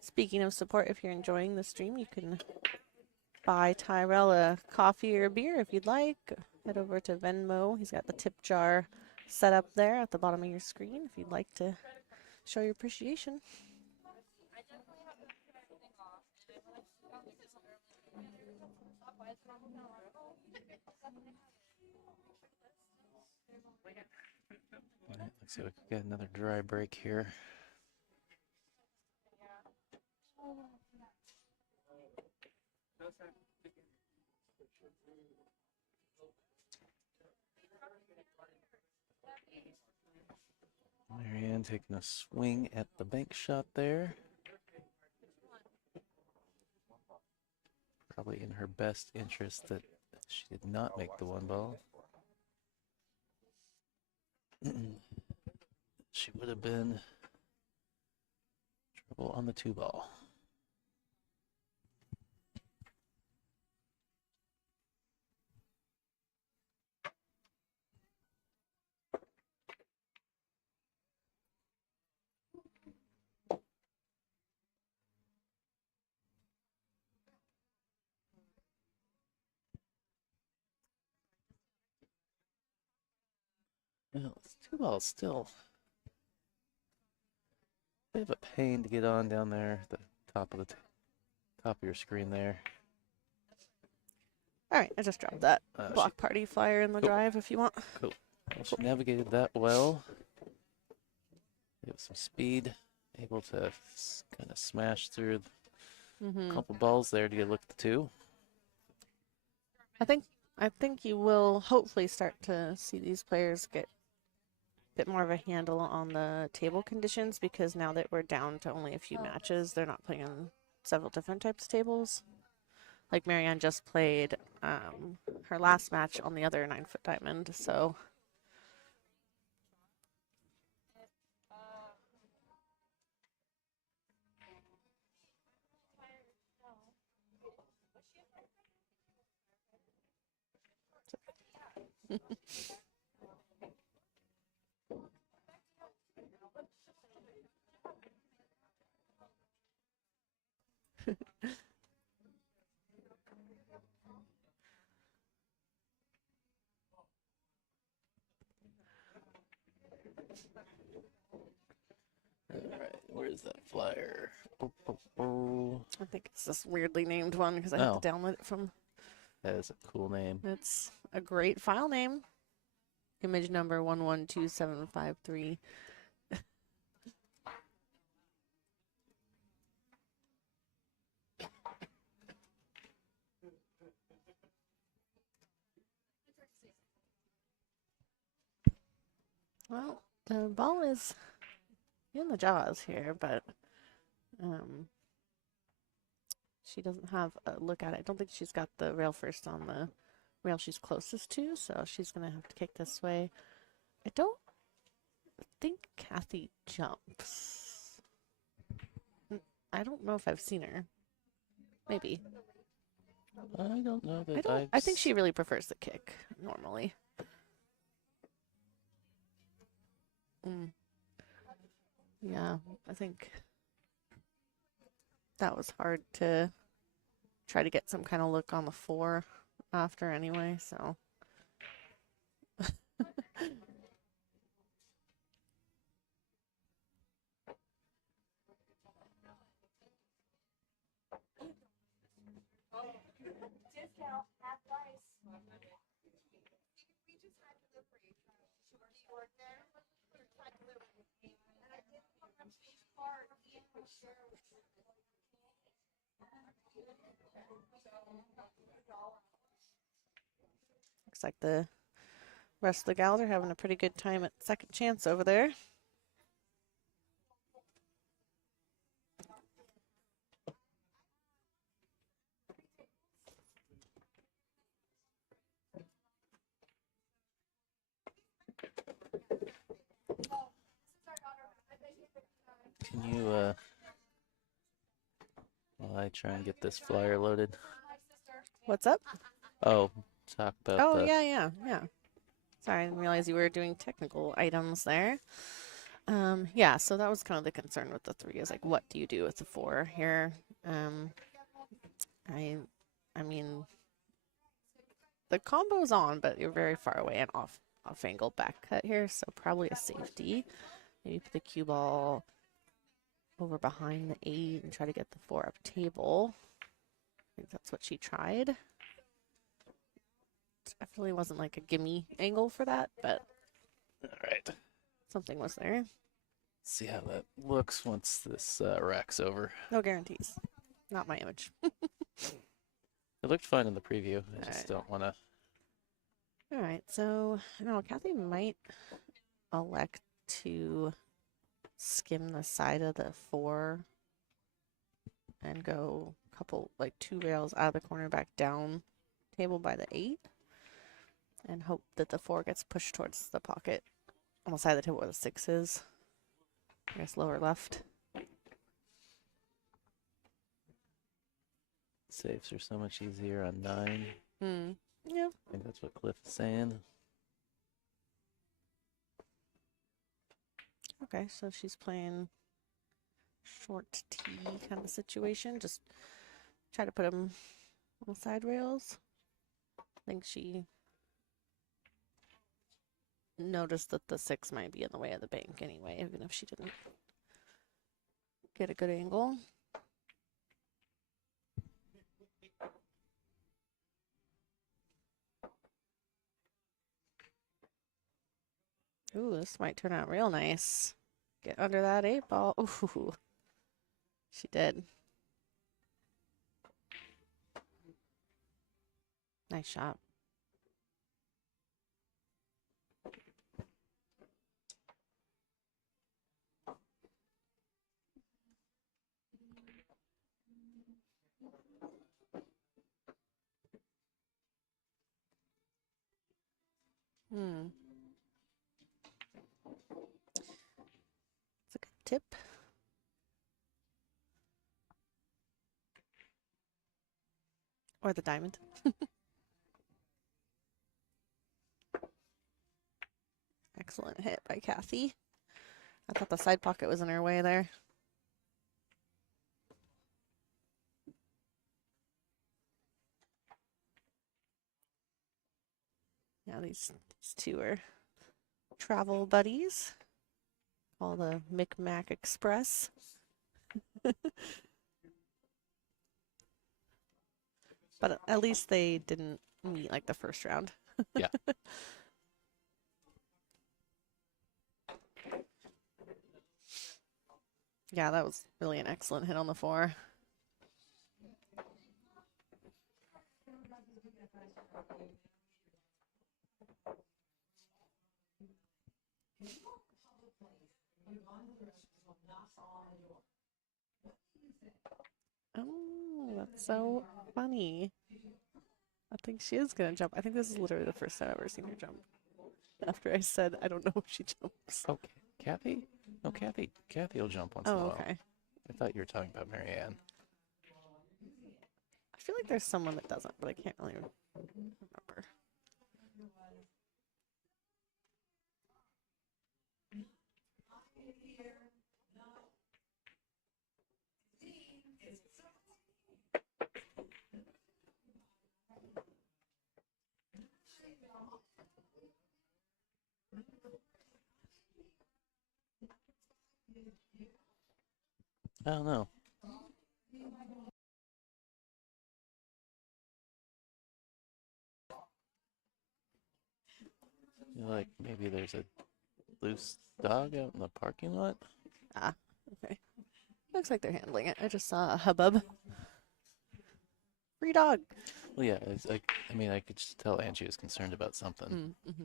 Speaking of support, if you're enjoying the stream, you can buy Tyrell a coffee or a beer if you'd like. Head over to Venmo. He's got the tip jar set up there at the bottom of your screen if you'd like to show your appreciation. looks like we could get another dry break here. Marianne taking a swing at the bank shot there. Probably in her best interest that she did not make the 1 ball. She would have been trouble on the 2 ball. Well, it's 2 balls still. Bit of a pain to get on down there at the top of the top of your screen there. All right, I just dropped that block party flyer in the Cool. drive if you want. Cool. Well, she navigated that well. Gave some speed, able to kind of smash through a couple balls there to get a look at the 2. I think you will hopefully start to see these players get a bit more of a handle on the table conditions, because now that we're down to only a few matches, they're not playing on several different types of tables. Like Marianne just played her last match on the other 9-foot diamond, so. All right, where's that flyer? Oh. I think it's this weirdly named one because I had to download it from. That is a cool name. It's a great file name. Image number 112753. Well, the ball is in the jaws here, but she doesn't have a look at it. I don't think she's got the rail first on the rail she's closest to, so she's gonna have to kick this way. I don't think Kathy jumps. I don't know if I've seen her. Maybe. I don't know that I think she really prefers the kick normally. Yeah, I think that was hard to try to get some kind of look on the 4 after anyway, so. Discount, half price. We just had delivery. She worked there. Had delivery. And I did how much each part Ian would share with you. Looks like the rest of the gals are having a pretty good time at second chance over there. Can you, while I try and get this flyer loaded? What's up? Oh, talk about Oh, the yeah. Sorry, I didn't realize you were doing technical items there. Yeah, so that was kind of the concern with the 3 is like, what do you do with the 4 here? I mean, the combo's on, but you're very far away and off angle back cut here, so probably a safety. Maybe put the cue ball over behind the 8 and try to get the 4 up table. I think that's what she tried. Definitely wasn't like a gimme angle for that, but all right. something was there. See how that looks once this rack's over. No guarantees. Not my image. It looked fine in the preview. I just Alright. don't want to. All right, so no, Kathy might elect to skim the side of the 4 and go a couple, like 2 rails out of the corner back down table by the 8 and hope that the 4 gets pushed towards the pocket on the side of the table where the 6 is. I guess lower left. Saves are so much easier on 9. Yeah. I think that's what Cliff is saying. Okay, so she's playing short T kind of situation. Just try to put him on the side rails. I think she noticed that the 6 might be in the way of the bank anyway, even if she didn't get a good angle. Ooh, this might turn out real nice. Get under that 8 ball. Ooh, she did. Nice shot. It's a good tip. Or the diamond. Excellent hit by Kathy. I thought the side pocket was in her way there. Yeah, these 2 are travel buddies. All the Micmac Express. But at least they didn't meet like the first round. Yeah. Yeah, that was really an excellent hit on the 4. Oh, that's So funny. I think she is gonna jump. I think this is literally the first time I've ever seen her jump. After I said I don't know if she jumps. Oh, Kathy? No, Kathy. Kathy will jump once in a Oh, while. okay. I thought you were talking about Marianne. I feel like there's someone that doesn't, but I can't really remember. I don't know. Like maybe there's a loose dog out in the parking lot. Ah, okay. Looks like they're handling it. I just saw a hubbub. Free dog. Well, yeah. It's like I mean, I could just tell Angie was concerned about something. Mm-hmm.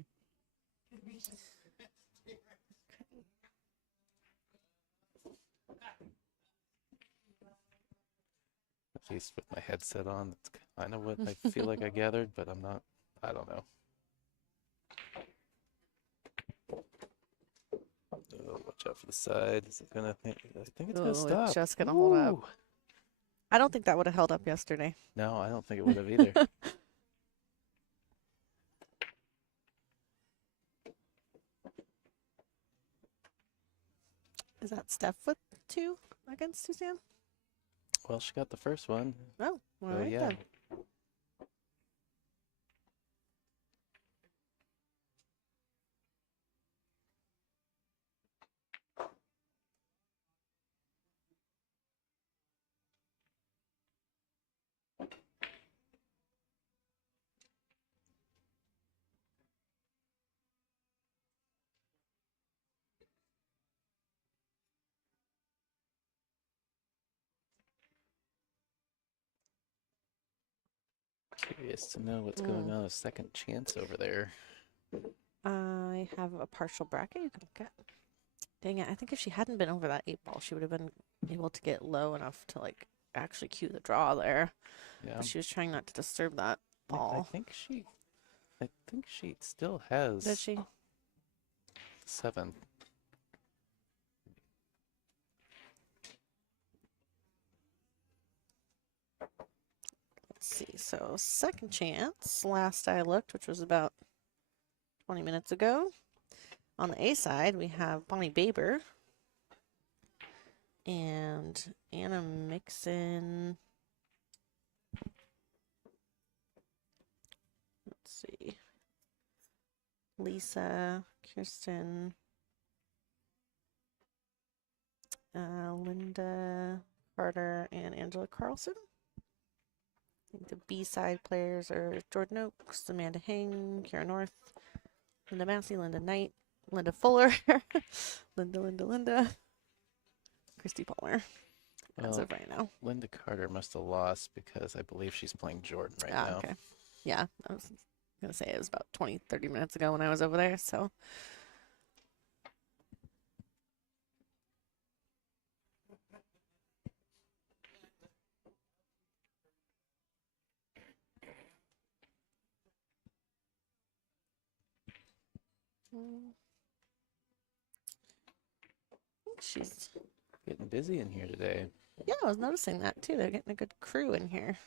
At least with my headset on, that's kind of what I feel like I gathered, but I'm not. I don't know. Oh, watch out for the side. Is it gonna? I think it's gonna Oh, stop. it's just gonna hold up. Ooh. I don't think that would have held up yesterday. No, I don't think it would have either. Is that Steph with 2 against Suzanne? Well, she got the first one. Oh, all So right yeah. then. Curious to know what's going on with second chance over there. I have a partial bracket you can look at. Dang it, I think if she hadn't been over that 8 ball, she would have been able to get low enough to like actually cue the draw there. Yeah. But she was trying not to disturb that I ball. think she still has Did she? 7. Let's see. So second chance, last I looked, which was about 20 minutes ago. On the A side, we have Bonnie Baber and Anna Mixon. Let's see. Lisa, Kirsten, Linda Carter, and Angela Carlson. I think the B side players are Jordan Oakes, Amanda Hang, Kara North, Linda Massey, Linda Knight, Linda Fuller, Linda, Christy Palmer. As Well, of right now. Linda Carter must have lost because I believe she's playing Jordan right now. Okay. Yeah, I was gonna say it was about 20, 30 minutes ago when I was over there, so. I think she's, Getting busy in here today. yeah, I was noticing that too. They're getting a good crew in here.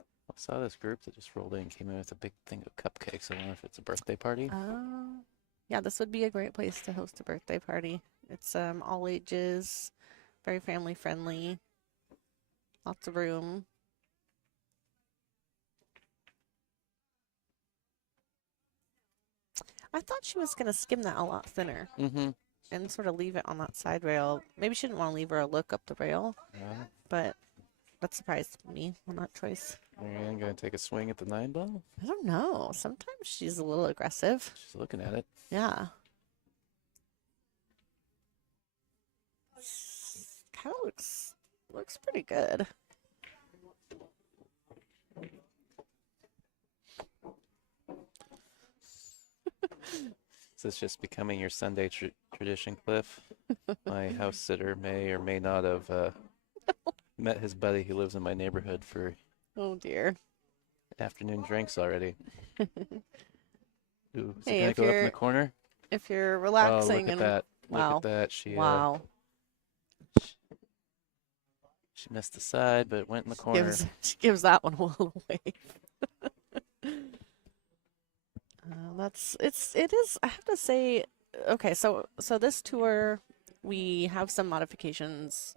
I saw this group that just rolled in and came in with a big thing of cupcakes. I wonder if it's a birthday party. Yeah, this would be a great place to host a birthday party. It's all ages, very family friendly, lots of room. I thought she was gonna skim that a lot thinner Mm-hmm. and sort of leave it on that side rail. Maybe she didn't want to leave her a look up the rail, Yeah. but that surprised me on that choice. Marianne gonna take a swing at the 9 ball? I don't know. Sometimes she's a little aggressive. She's looking at it. Yeah. Kind of looks pretty good. Is this just becoming your Sunday tradition, Cliff? My house sitter may or may not have met his buddy who lives in my neighborhood for Oh dear. afternoon drinks already. Ooh, is Hey, it gonna if go up in you're the corner? if you're Oh, relaxing look at and that. wow. Look at that. She Wow. she missed the side, but went in the corner. She gives that one a little wave. It is, I have to say, okay, so this tour we have some modifications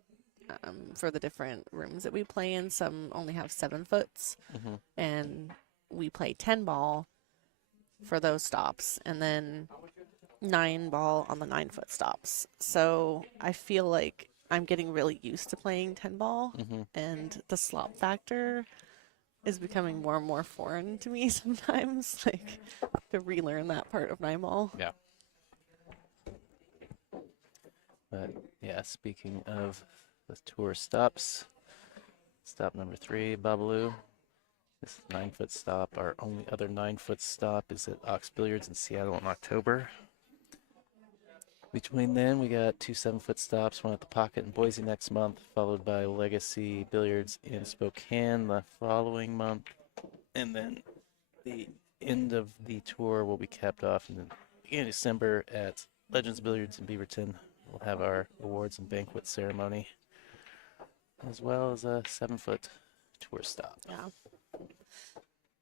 for the different rooms that we play in. Some only have 7 foots, Hmm. and we play 10 ball for those stops, and then 9 ball on the 9-foot stops. So I feel like I'm getting really used to playing 10 ball, Hmm. and the slop factor is becoming more and more foreign to me sometimes. Like to relearn that part of 9 ball. Yeah. But yeah, speaking of the tour stops, stop number 3, Bobalou. This is 9-foot stop. Our only other 9-foot stop is at Ox Billiards in Seattle in October. Between then, we got 2 7-foot stops, one at the Pocket in Boise next month, followed by Legacy Billiards in Spokane the following month. And then the end of the tour will be capped off in the beginning of December at Legends Billiards in Beaverton. We'll have our awards and banquet ceremony, as well as a 7-foot tour stop. Yeah.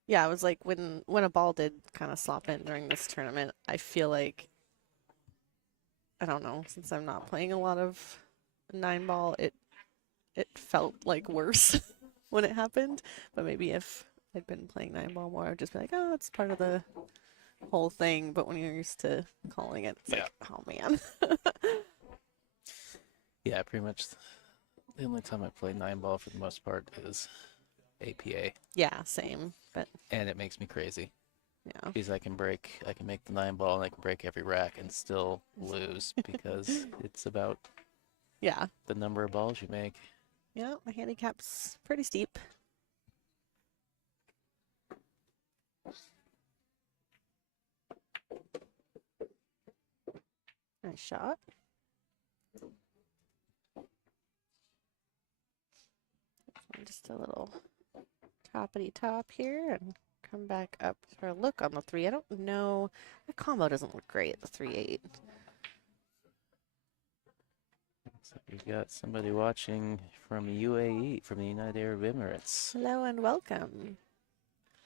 Yeah, it was like when a ball did kind of slop in during this tournament, I feel like, I don't know, since I'm not playing a lot of 9 ball, it felt like worse when it happened. But maybe if I'd been playing 9 ball more, I'd just be like, oh, it's part of the whole thing. But when you're used to calling it, it's like, oh man. Yeah, pretty much the only time I play 9 ball for the most part is APA, Yeah, same. But and it makes me crazy yeah. because I can make the 9 ball and I can break every rack and still lose because it's about Yeah. the number of balls you make. Yeah, my handicap's pretty steep. Nice shot. Just a little toppity top here and come back up for a look on the 3. I don't know. The combo doesn't look great at the 3-8. So we've got somebody watching from UAE, from the United Arab Emirates. Hello and welcome.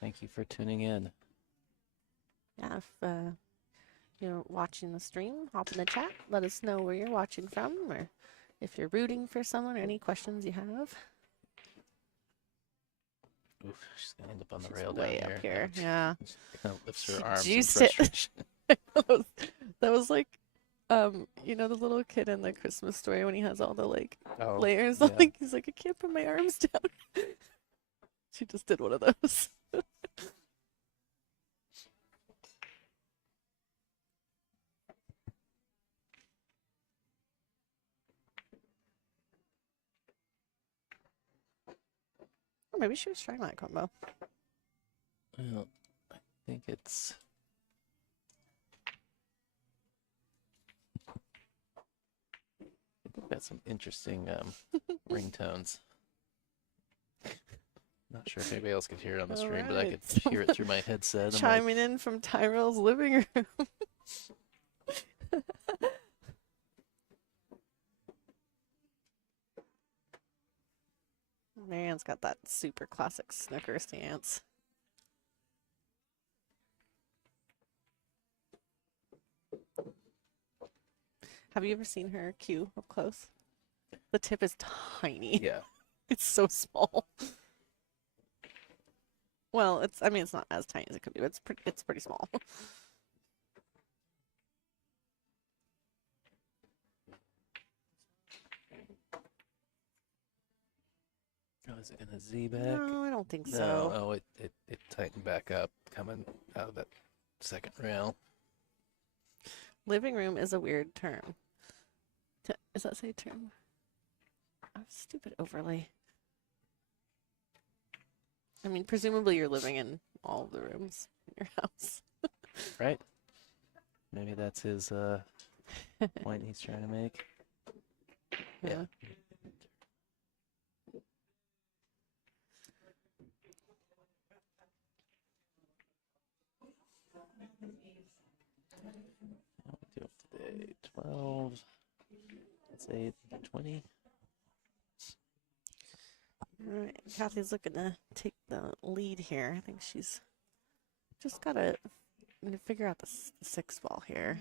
Thank you for tuning in. Yeah, if you're watching the stream, hop in the chat. Let us know where you're watching from, or if you're rooting for someone, or any questions you have. Oof, she's gonna end up on the She's rail way down up here. here. Yeah. She kind of lifts her She arms in juiced it. frustration. that was like, you know, the little kid in the Christmas story when he has all the like Oh, layers. yeah. Like he's like, I can't put my arms down. She just did one of those. Or maybe she was trying that combo. Well, I think it's. We've got some interesting ringtones. Not sure if anybody else could hear it on the stream, but I could Alright. hear it through my headset. I'm like, Chiming in from Tyrell's living room. Marianne's got that super classic snooker stance. Have you ever seen her cue up close? The tip is tiny. yeah. It's so small. Well, I mean, it's not as tiny as it could be, but it's pretty small. Oh, is it gonna Z back? No, I don't think No. so. Oh, it tightened back up coming out of that second rail. Living room is a weird term. Does that say term? Oh, stupid overlay. I mean, presumably you're living in all of the rooms in your house. Right? Maybe that's his point he's trying to make. Yeah. say 20. All right, Kathy's looking to take the lead here. I think she's just gotta figure out the six ball here.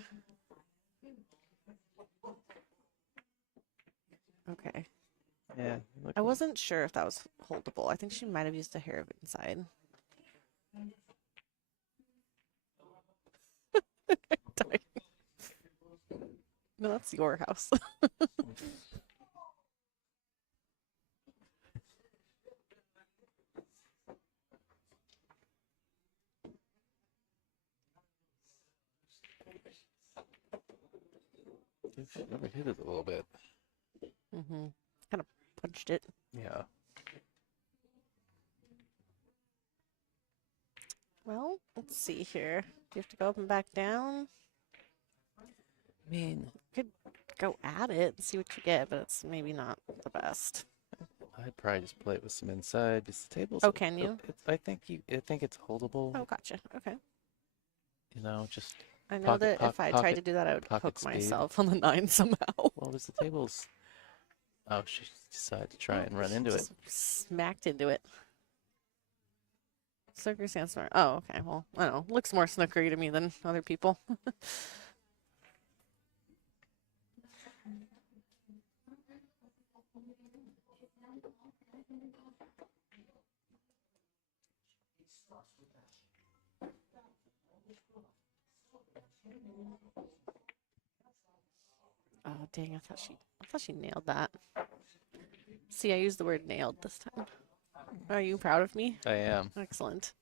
Okay. Yeah. I wasn't sure if that was holdable. I think she might have used a hair of it inside. Dying. No, that's your house. She never hit it a little bit. Mm-hmm. Kind of punched it. Yeah. Well, let's see here. Do you have to go up and back down? I mean, Could go at it and see what you get, but it's maybe not the best. I'd probably just play it with some inside. Just the tables. Oh, can you? I think it's holdable. Oh, gotcha. Okay. You know, just I know Pocket- that if I tried to pocket- do that, I would pocket hook speed. myself on the 9 somehow. well, there's the tables. Oh, she decided to try and run into it. Just smacked into it. Snooker stands smart. Oh, okay. Well, I don't know. Looks more snookery to me than other people. Oh, dang. I thought she nailed that. See, I used the word nailed this time. Are you proud of me? I am. Excellent.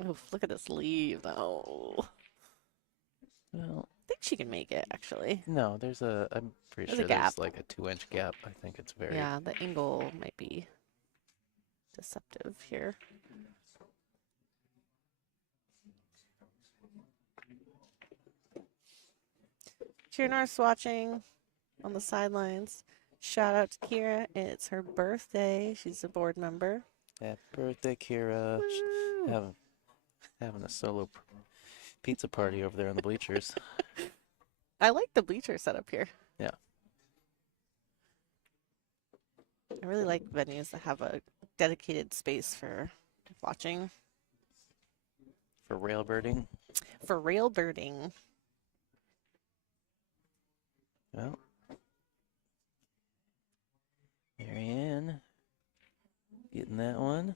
Oh, look at this leave, though. Well, I think she can make it, actually. no, I'm pretty There's a sure gap. there's like a 2-inch gap. I think it's very. Yeah, the angle might be deceptive here. Cheer North's watching on the sidelines. Shout out to Kira. It's her birthday. She's a board member. Happy birthday, Kira. Woo! Having a solo pizza party over there on the bleachers. I like the bleacher setup here. Yeah. I really like venues that have a dedicated space for watching. For railbirding. For rail birding. Well, Marianne getting that one.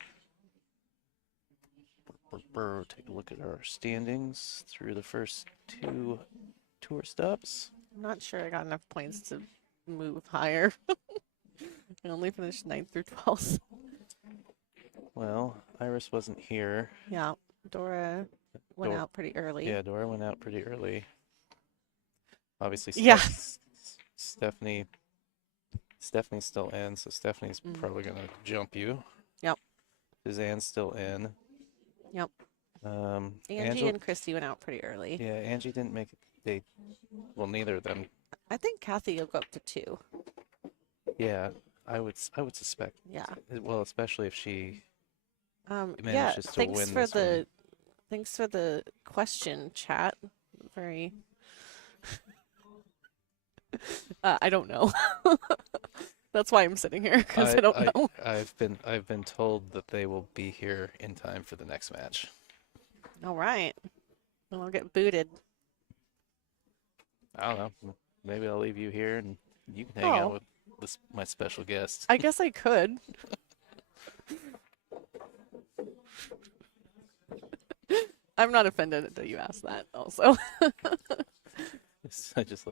Take a look at our standings through the first 2 tour stops. I'm not sure I got enough points to move higher. I only finished 9th through 12th. Well, Iris wasn't here. Yeah, Dora went out pretty early. Yeah, Dora went out pretty early. Obviously, Yeah. Stephanie's still in, so Stephanie's probably gonna jump you. Yep. Suzanne's still in. Yep. Angie Angela, and Christy went out pretty early. yeah, Angie didn't make it. Well, neither of them. I think Kathy will go up to 2. Yeah, I would suspect. Yeah. Well, especially if she Yeah. manages to Thanks win for this one. thanks for the question, chat. Very. I don't know. That's why I'm sitting here, because I don't know. I've been told that they will be here in time for the next match. All right. Well, I'll get booted. I don't know. Maybe I'll leave you here and you can hang out with my special guest. I guess I could. I'm not offended that you asked that, also. I just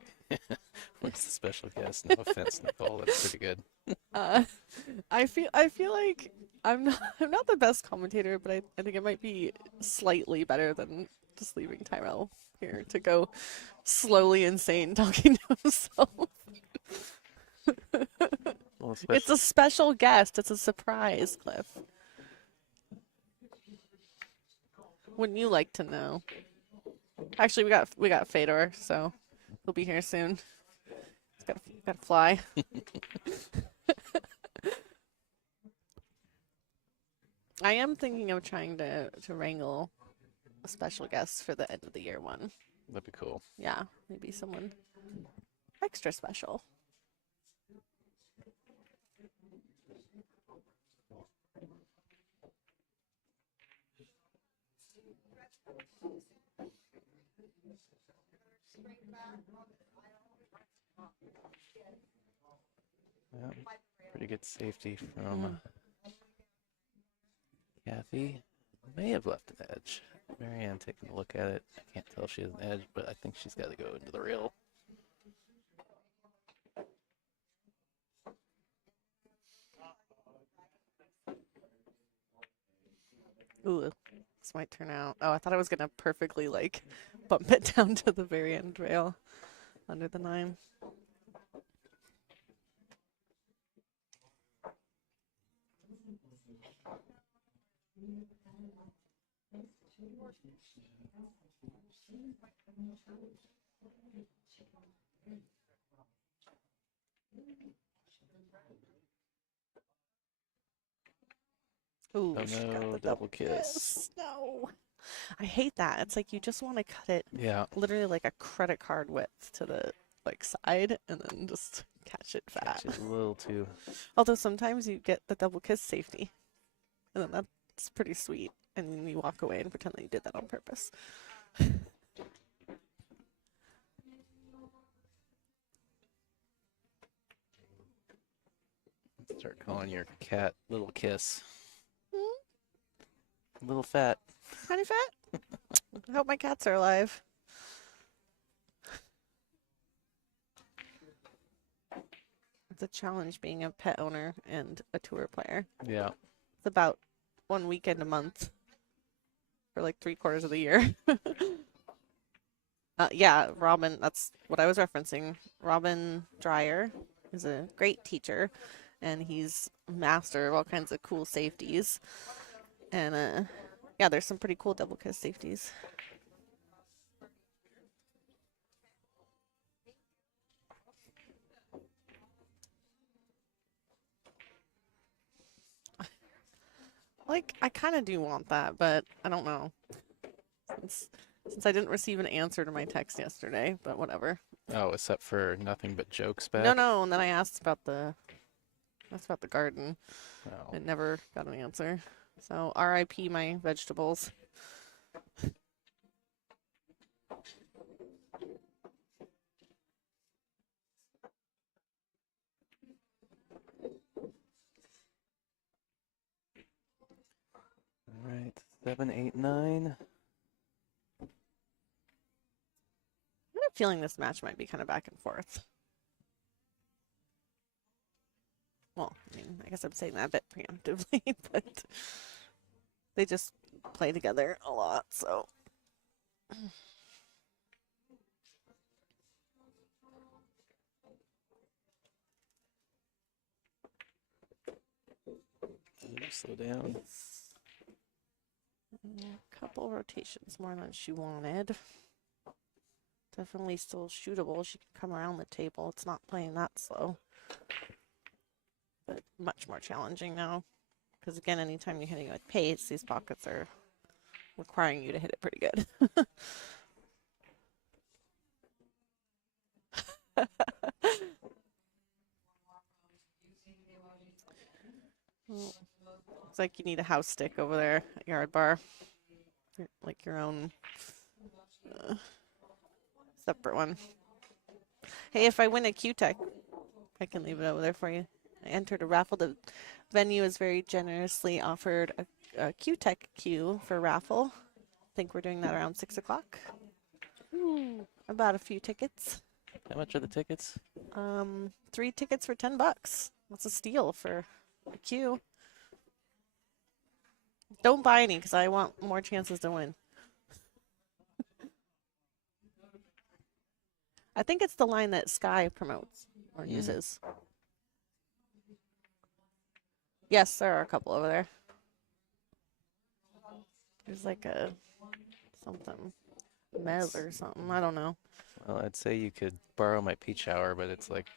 what's the special guest? No offense, Nicole. That's pretty good. I feel like I'm not the best commentator, but I think it might be slightly better than just leaving Tyrell here to go slowly insane talking to himself. Well, It's a special guest. It's a surprise, Cliff. Wouldn't you like to know? Actually, we got Fedor, so he'll be here soon. He's got to fly. I am thinking of trying to wrangle a special guest for the end of the year one. That'd be cool. Yeah, maybe someone extra special. Yeah, pretty good safety from Kathy. May have left an edge. Marianne taking a look at it. I can't tell if she has an edge, but I think she's got to go into the rail. Ooh, this might turn out. Oh, I thought I was gonna perfectly like bump it down to the very end rail under the 9. Ooh, Oh she got no, the double kiss. No. I hate that. It's like you just want to cut it Yeah, literally like a credit card width to the like side and then just catch it fat. she's a little too. Although sometimes you get the double kiss safety. And then that's pretty sweet. And then you walk away and pretend that you did that on purpose. Start calling your cat Little Kiss. Little fat. Honey fat? I hope my cats are alive. It's a challenge being a pet owner and a tour player. Yeah. It's about 1 weekend a month for like 3/4 of the year. Yeah, Robin, that's what I was referencing. Robin Dreyer is a great teacher, and he's a master of all kinds of cool safeties. And yeah, there's some pretty cool double kiss safeties. Like, I kind of do want that, but I don't know. Since I didn't receive an answer to my text yesterday, but whatever. Oh, except for nothing but jokes back. No, and then I asked about the garden. Oh. I never got an answer. So RIP my vegetables. All right, 7, 8, 9. I have a feeling this match might be kind of back and forth. Well, I mean, I guess I'm saying that a bit preemptively, but they just play together a lot, so. Slow down. A couple rotations more than she wanted. Definitely still shootable. She can come around the table. It's not playing that slow. But much more challenging now. Because again, anytime you're hitting it with pace, these pockets are requiring you to hit it pretty good. Well, looks like you need a house stick over there at Yard Bar. Like your own separate one. Hey, if I win a Q-Tech, I can leave it over there for you. I entered a raffle. The venue has very generously offered a Q-Tech queue for raffle. I think we're doing that around 6 o'clock. I bought a few tickets. How much are the tickets? 3 tickets for $10. That's a steal for a queue. Don't buy any because I want more chances to win. I think it's the line that Sky promotes or uses. Yes, there are a couple over there. There's like a something Mez or something. I don't know. Well, I'd say you could borrow my peach hour, but it's like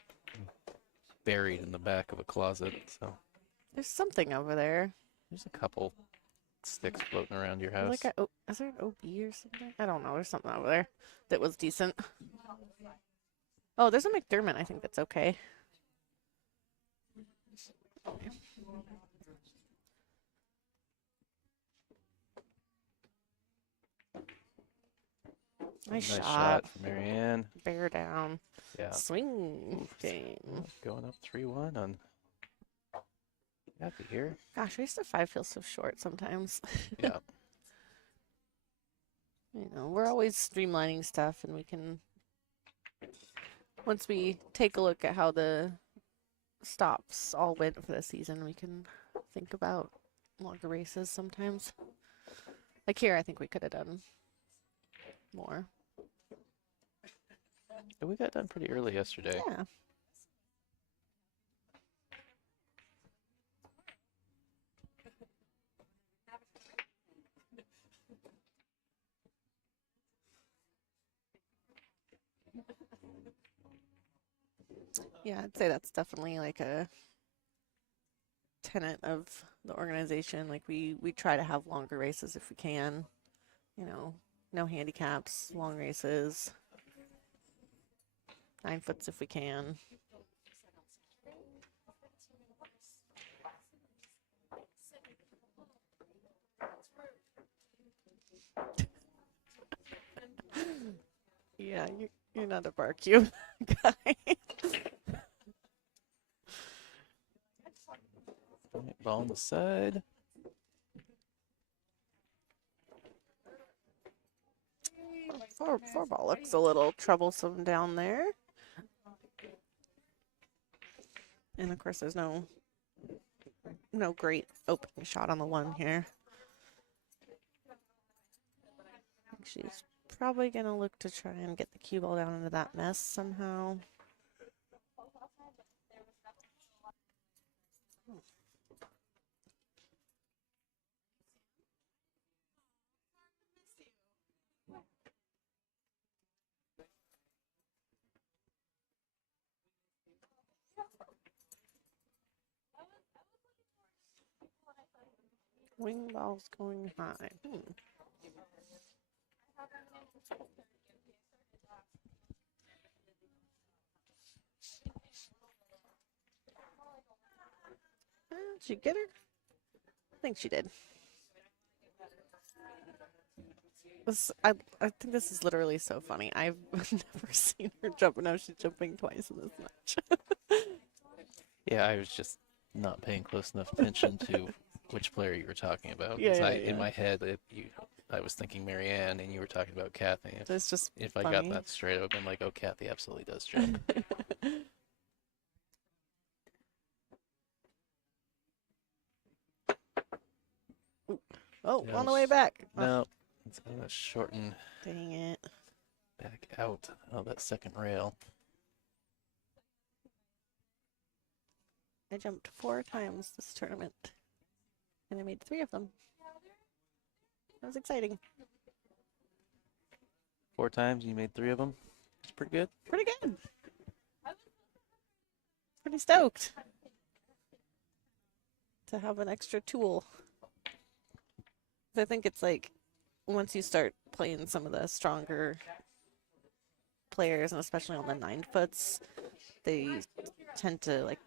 buried in the back of a closet. So There's something over there. there's a couple. sticks floating around your There's house. like is there an OB or something? I don't know. There's something over there that was decent. Oh, there's a McDermott. I think that's okay. Nice shot. from Marianne. Bear down. Yeah. Swing game. Going up 3-1 on Happy here. Gosh, race to 5 feels so short sometimes. Yeah. You know, we're always streamlining stuff, and we can, once we take a look at how the stops all went for the season, we can think about longer races sometimes. Like here, I think we could have done more. We got done pretty early yesterday. Yeah. Yeah, I'd say that's definitely like a tenet of the organization. Like we try to have longer races if we can. You know, no handicaps, long races. 9 foots if we can. Yeah, you're not a bar cube guy. Ball on the side. Four ball looks a little troublesome down there. And of course there's no great opening shot on the one here. She's probably gonna look to try and get the cue ball down into that mess somehow. Wing ball's going high. Did she get her? I think she did. I think this is literally so funny. I've never seen her jump. Now she's jumping twice in this match. Yeah, I was just not paying close enough attention to which player you were talking about. Yeah, 'Cause yeah, in yeah. my head, I was thinking Marianne, and you were talking about Kathy. It's just If I funny. got that straight, I would have been like, oh, Kathy absolutely does jump. Oh, Yeah, on the way back. No, it's gonna shorten Dang it. back out of that second rail. I jumped 4 times this tournament. And I made 3 of them. That was exciting. 4 times, you made 3 of them. It's pretty good. Pretty good. Pretty stoked to have an extra tool. I think it's like once you start playing some of the stronger players, and especially on the 9 foots, they tend to like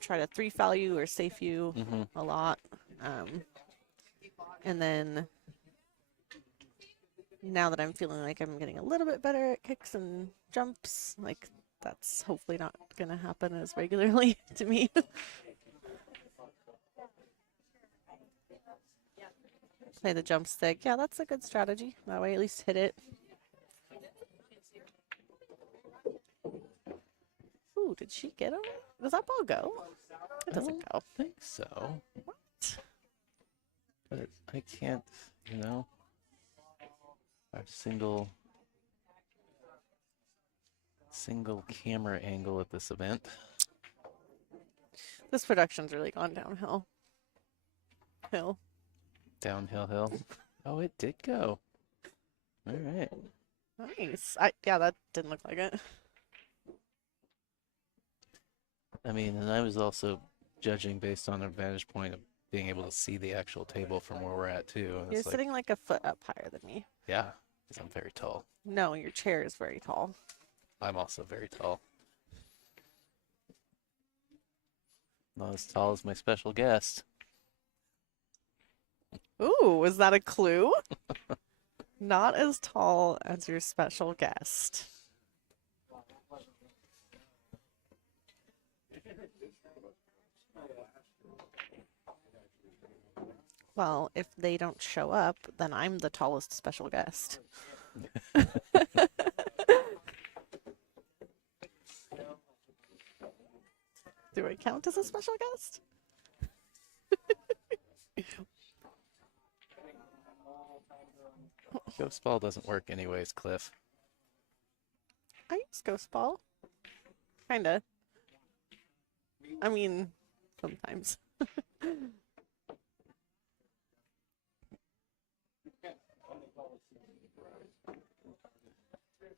try to 3-foul you or safe you a lot. And then now that I'm feeling like I'm getting a little bit better at kicks and jumps, like that's hopefully not gonna happen as regularly to me. Play the jump stick. Yeah, that's a good strategy. That way at least hit it. Ooh, did she get him? Does that ball go? It doesn't go. I think so. What? But I can't, you know, our single camera angle at this event. This production's really gone downhill. Downhill hill. Oh, it did go. All right. Nice. Yeah, that didn't look like it. I mean, and I was also judging based on a vantage point of being able to see the actual table from where we're at too. And You're it's like, sitting like a foot up higher than me. yeah, because I'm very tall. No, your chair is very tall. I'm also very tall. Not as tall as my special guest. Ooh, was that a clue? Not as tall as your special guest. Well, if they don't show up, then I'm the tallest special guest. Do I count as a special guest? Ghost ball doesn't work anyways, Cliff. I use Ghost Ball. Kinda. I mean, sometimes.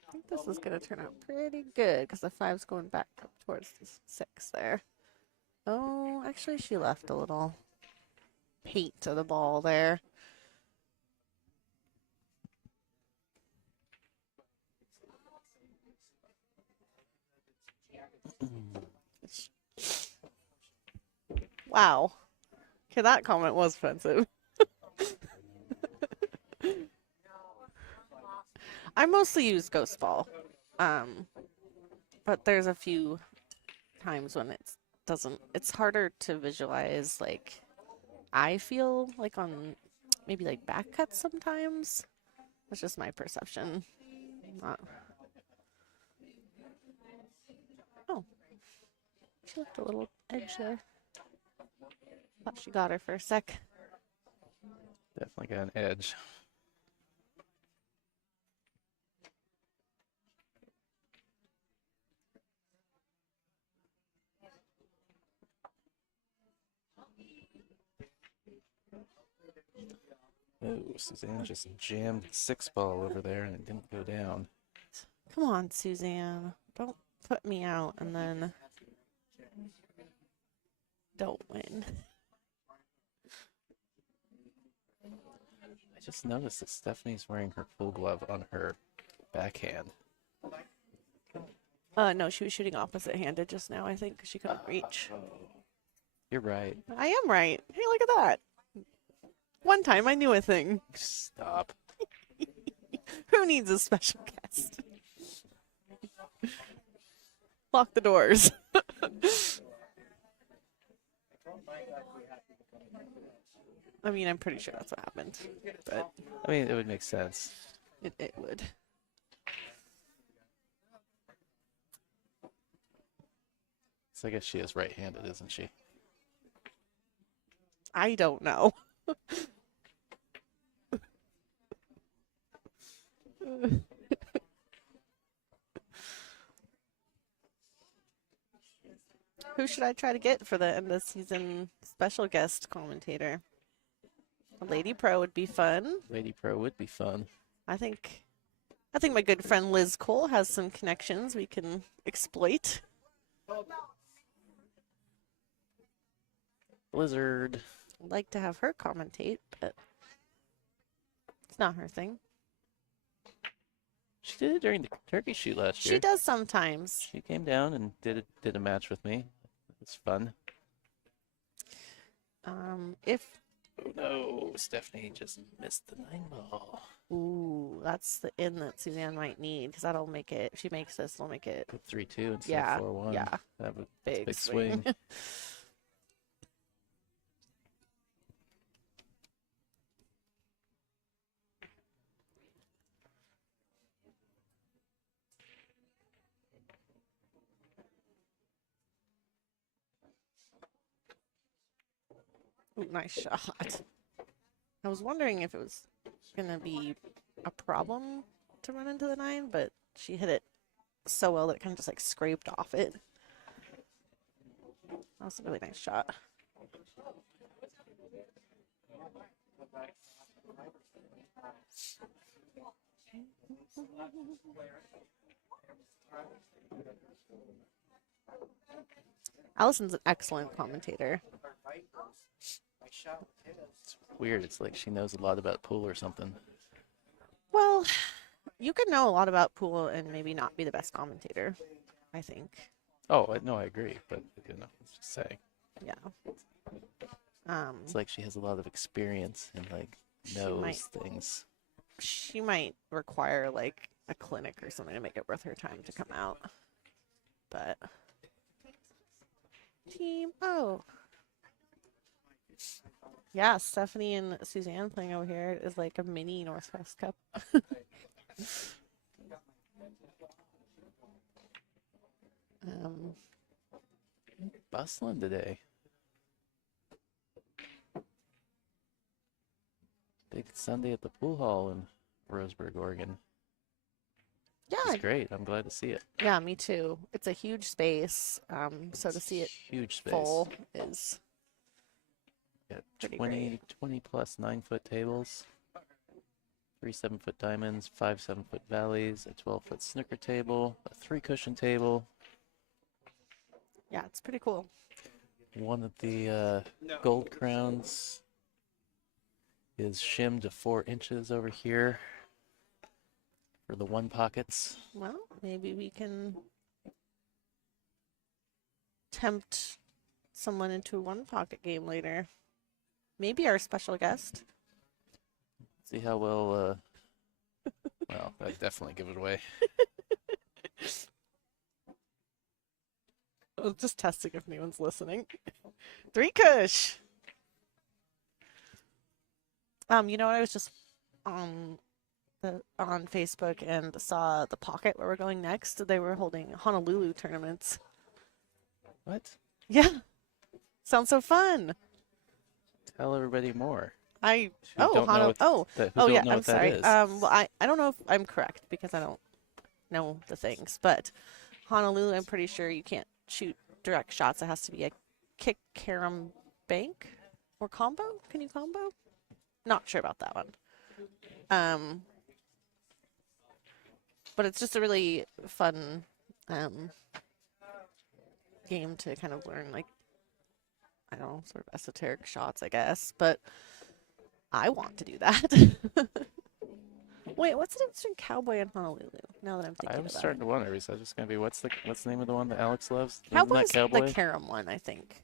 I think this is going to turn out pretty good because the 5's going back up towards the 6 there. Oh, actually, she left a little paint to the ball there. Wow. Okay, that comment was offensive. I mostly use Ghost Ball. But there's a few times when it's harder to visualize, like, I feel like on maybe like back cuts sometimes. That's just my perception. Not... Oh, she left a little edge there. Thought she got her for a sec. Definitely got an edge. Oh, Suzanne just jammed the 6 ball over there and it didn't go down. Come on, Suzanne. Don't put me out and then don't win. I just noticed that Stephanie's wearing her full glove on her backhand. No, she was shooting opposite-handed just now, I think, because she couldn't reach. You're right. I am right. Hey, look at that. One time I knew a thing. Stop. Who needs a special guest? Lock the doors. I mean, I'm pretty sure that's what happened, but I mean, it would make sense. it would. So I guess she is right-handed, isn't she? I don't know. Who should I try to get for the end of season special guest commentator? A Lady Pro would be fun. Lady Pro would be fun. I think my good friend Liz Cole has some connections we can exploit. Blizzard. I'd like to have her commentate, but it's not her thing. She did it during the turkey shoot last year. She does sometimes. She came down and did a match with me. It's fun. If Oh no, Stephanie just missed the 9 ball. ooh, that's the in that Suzanne might need because that'll make it. If she makes this, it'll make it 3-2 instead yeah, of 4-1. yeah, Have a big, big swing. swing. Ooh, nice shot. I was wondering if it was gonna be a problem to run into the 9, but she hit it so well that it kind of just like scraped off it. That was a really nice shot. Allison's an excellent commentator. shot with his. It's weird. It's like she knows a lot about pool or something. Well, you can know a lot about pool and maybe not be the best commentator, I think. Oh, no, I agree, but it's just saying. Yeah. It's like she has a lot of experience and like She knows might. things. She might require like a clinic or something to make it worth her time to come out. But Team O. Yeah, Stephanie and Suzanne playing over here is like a mini Northwest Cup. um, Bustling today. Big Sunday at the pool hall in Roseburg, Oregon. yeah, It's great. I'm glad to see it. yeah, me too. It's a huge space. So to see it Huge space. full is Got pretty 20 plus 9-foot tables, 3 7-foot diamonds, 5 7-foot valleys, a 12-foot snooker table, a 3-cushion table. yeah, it's pretty cool. One of the gold crowns is shimmed to 4 inches over here for the 1 pockets. Well, maybe we can tempt someone into a 1 pocket game later. Maybe our special guest. See how well. Well, I'd definitely give it away. I was just testing if anyone's listening. 3 Kush. You know what? I was just on Facebook and saw the pocket where we're going next. They were holding Honolulu tournaments. What? Yeah, sounds so fun. Tell everybody more. I Who oh don't know Honolulu. what- Oh Who oh don't yeah. know I'm what that sorry. is. Well, I don't know if I'm correct because I don't know the things, but Honolulu, I'm pretty sure you can't shoot direct shots. It has to be a kick, carom, bank, or combo. Can you combo? Not sure about that one. But it's just a really fun game to kind of learn, like, I don't know, sort of esoteric shots, I guess. But I want to do that. Wait, what's the difference between Cowboy and Honolulu? Now that I'm thinking I about was starting it. to wonder. Is that just going to be what's the name of the one that Alex loves? Isn't that Cowboy's Cowboy? the carom one, I think.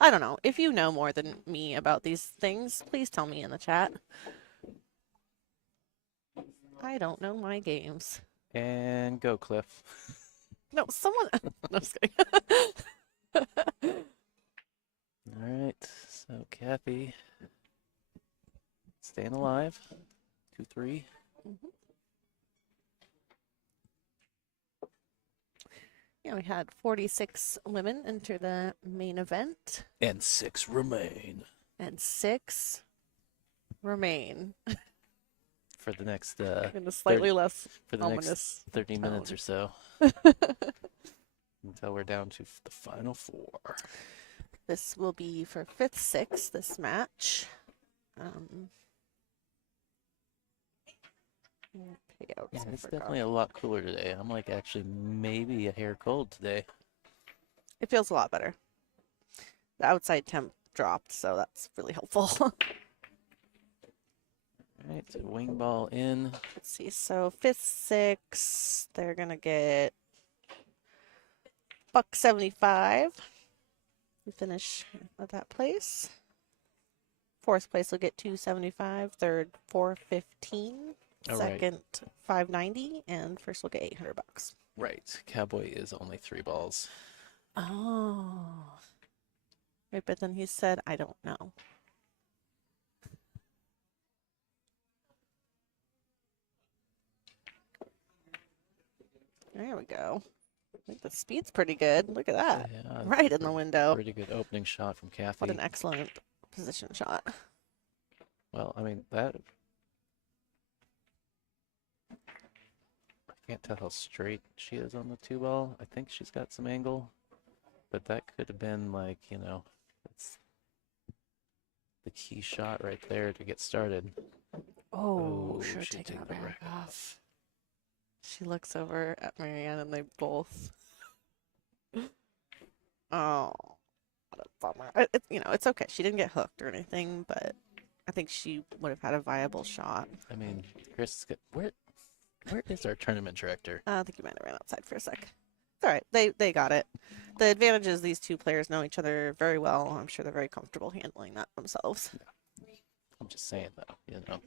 I don't know. If you know more than me about these things, please tell me in the chat. I don't know my games. And go, Cliff. No, someone. No, just kidding. All right. So Kathy, staying alive. 2-3. Yeah, we had 46 women enter the main event, And 6 remain and 6 remain for the next in a slightly less for the next ominous 30 minutes tone. or so until we're down to the final 4. This will be for 5th, 6th, this match. Payouts, Yeah, I it's forgot. definitely a lot cooler today. I'm like actually maybe a hair cold today. It feels a lot better. The outside temp dropped, so that's really helpful. All right, so wing ball in. Let's see. So 5th, 6th, they're gonna get $1.75. We finish at that place. 4th place will get $2.75. 3rd, $4.15. Oh, right. 2nd, $5.90, and 1st will get $800. Right, Cowboy is only 3 balls. Oh. Right, but then he said, I don't know. There we go. I think the speed's pretty good. Look at that. Yeah, Right in the window. pretty good opening shot from Kathy. What an excellent position shot. Well, I mean that. I can't tell how straight she is on the 2 ball. I think she's got some angle, but that could have been like, it's the key shot right there to get started. Oh, Oh, should have she taken took the the rack rack off. She looks over at Marianne and they both. Oh. not a bummer. You know, it's okay. She didn't get hooked or anything, but I think she would have had a viable shot. I mean, Chris, where is our tournament director? I think you might have ran outside for a sec. It's all right. They got it. The advantage is these two players know each other very well. I'm sure they're very comfortable handling that themselves. I'm just saying though, you know.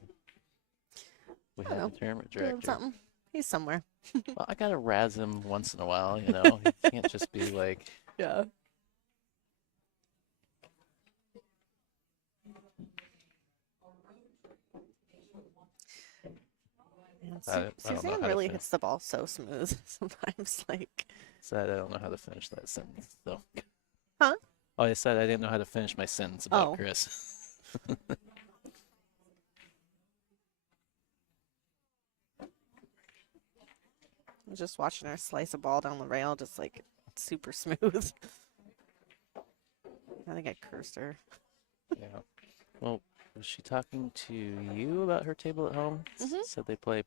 We I don't have know. a tournament Doing director. something. He's somewhere. Well, I gotta razz him once in a while, you know. He can't just be like, Yeah. I don't know Suzanne how to really finish. hits the ball so smooth sometimes. Like, said I don't know how to finish that sentence though. Huh? Oh, I said I didn't know how to finish my sentence about Oh. Chris. I was just watching her slice a ball down the rail, just like super smooth. I think I cursed her. Yeah. Well, was she talking to you about her table at home? Mhm. Said they plays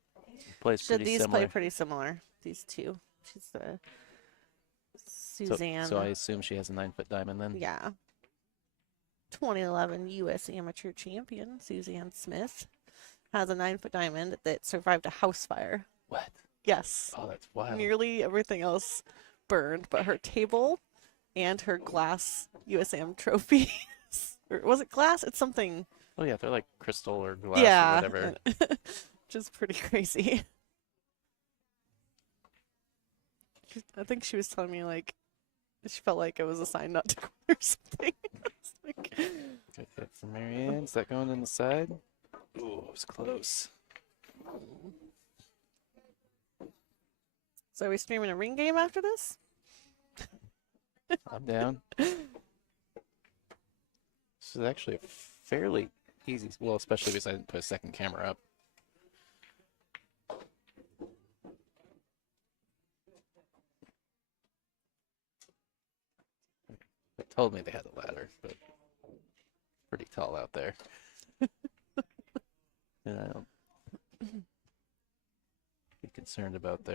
Should pretty these similar. play pretty similar? These two. She's the Suzanne. So I assume she has a 9-foot diamond then. Yeah. 2011 U.S. Amateur Champion Suzanne Smith has a 9-foot diamond that survived a house fire. What? Yes. Oh, that's wild. Nearly everything else burned, but her table and her glass USAM trophy. Or was it glass? It's something. Oh yeah, they're like crystal or glass Yeah. or whatever. Which is pretty crazy. I think she was telling me like she felt like it was a sign not to go or something. It's like, Good hit for Marianne. Is that going in the side? Ooh, it was close. so are we streaming a ring game after this? I'm down. This is actually a fairly easy, well, especially because I didn't put a second camera up. They told me they had a ladder, but pretty tall out there. And I don't be concerned about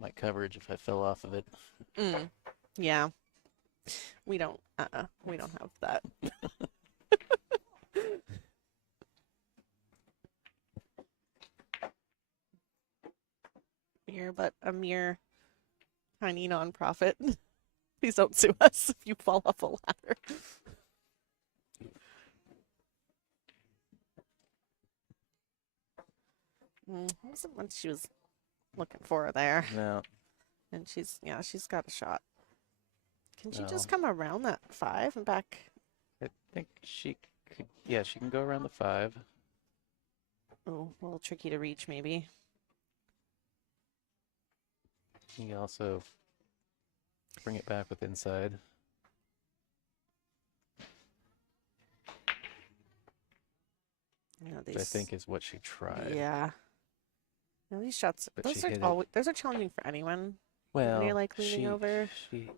my coverage if I fell off of it. Yeah. We don't have that. We're but a mere tiny nonprofit. Please don't sue us if you fall off a ladder. Wasn't what she was looking for there. No, And she's got a shot. Can she No. just come around that 5 and back? I think she could, yeah, she can go around the 5. Oh, a little tricky to reach maybe. You can also bring it back with inside. You know, Which I think is what she tried. Yeah. No, these shots, But those she are hit it. always, those are challenging for anyone. Well, you're, like, leaning over.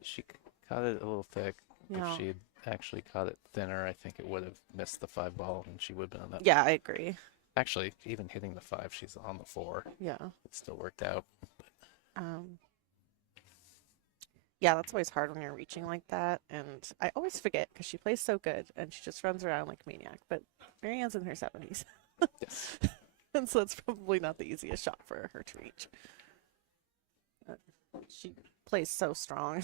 She caught it a little thick. Yeah. If she had actually caught it thinner, I think it would have missed the 5 ball, and she would have been on that. Yeah, I agree. Actually, even hitting the 5, she's on the 4. Yeah. It still worked out. Yeah, that's always hard when you're reaching like that. And I always forget because she plays so good and she just runs around like a maniac. But Marianne's in her 70s. Yes. And so it's probably not the easiest shot for her to reach. But she plays so strong.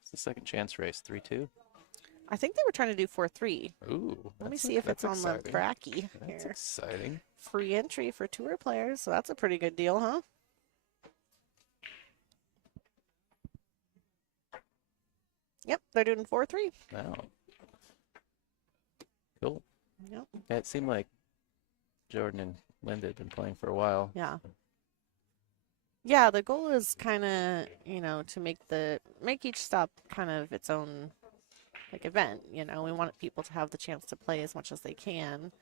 It's the second chance race, 3-2. I think they were trying to do 4-3. Ooh. Let me that's see if it's on exciting. the bracky That's here. exciting. Free entry for tour players. So that's a pretty good deal, huh? Yep, they're doing 4-3. Wow. Cool. Yep. Yeah, it seemed like Jordan and Linda had been playing for a while. Yeah. Yeah, the goal is kind of, to make each stop kind of its own like event, We want people to have the chance to play as much as they can.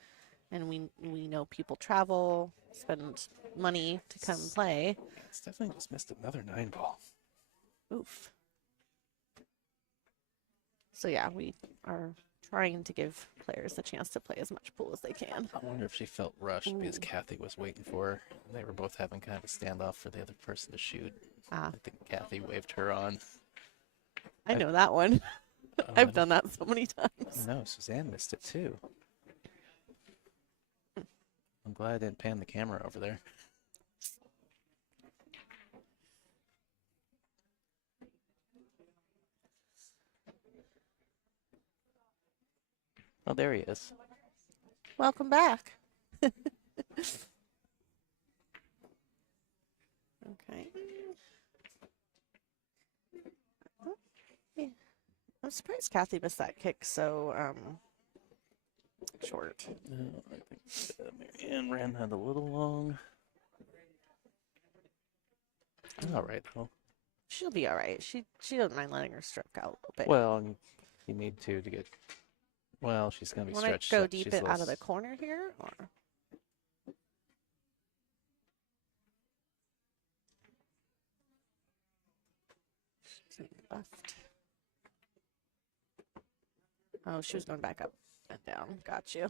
And we know people travel, spend money to come play. It's definitely just missed another 9 ball. Oof. So yeah, we are trying to give players the chance to play as much pool as they can. I wonder if she felt rushed because Ooh. Kathy was waiting for her. And they were both having kind of a standoff for the other person to shoot. Ah, I think Kathy waved her on. I I- know that one. Oh, I've done that so many times. No, Suzanne missed it too. I'm glad I didn't pan the camera over there. Oh, there he is. Welcome back. Okay. Oh, yeah. I'm surprised Kathy missed that kick so short. No, I think Marianne ran that a little long. All right, though. She'll be all right. She doesn't mind letting her stroke out a little bit. Well, and you need to get. Well, she's gonna be Want to stretched. go up. deep She's it out of less- the corner here, or left? Oh, she was going back up and down. Got you.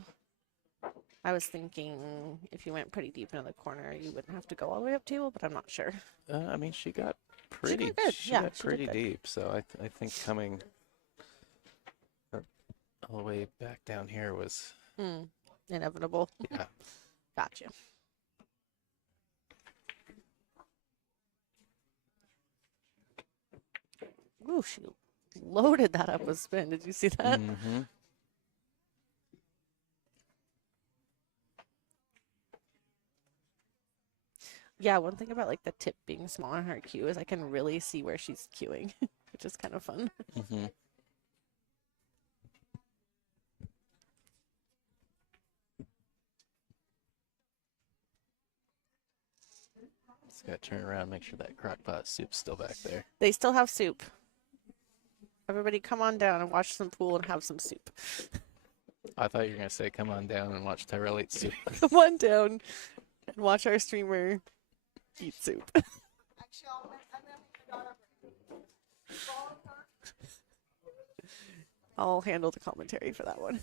I was thinking if you went pretty deep into the corner, you wouldn't have to go all the way up table, but I'm not sure. I mean, she got pretty. did good. She Yeah, got she did pretty good. deep. So I think coming all the way back down here was Inevitable. yeah. Got you. Ooh, she loaded that up with spin. Did you see that? Mm-hmm. Yeah, one thing about like the tip being small on her cue is I can really see where she's cueing, which is kind of fun. Mm-hmm. Just gotta turn around, make sure that crock pot soup's still back there. They still have soup. Everybody come on down and watch some pool and have some soup. I thought you were gonna say, "Come on down and watch Tyrell eat soup." Come on down and watch our streamer eat soup. I'll handle the commentary for that one.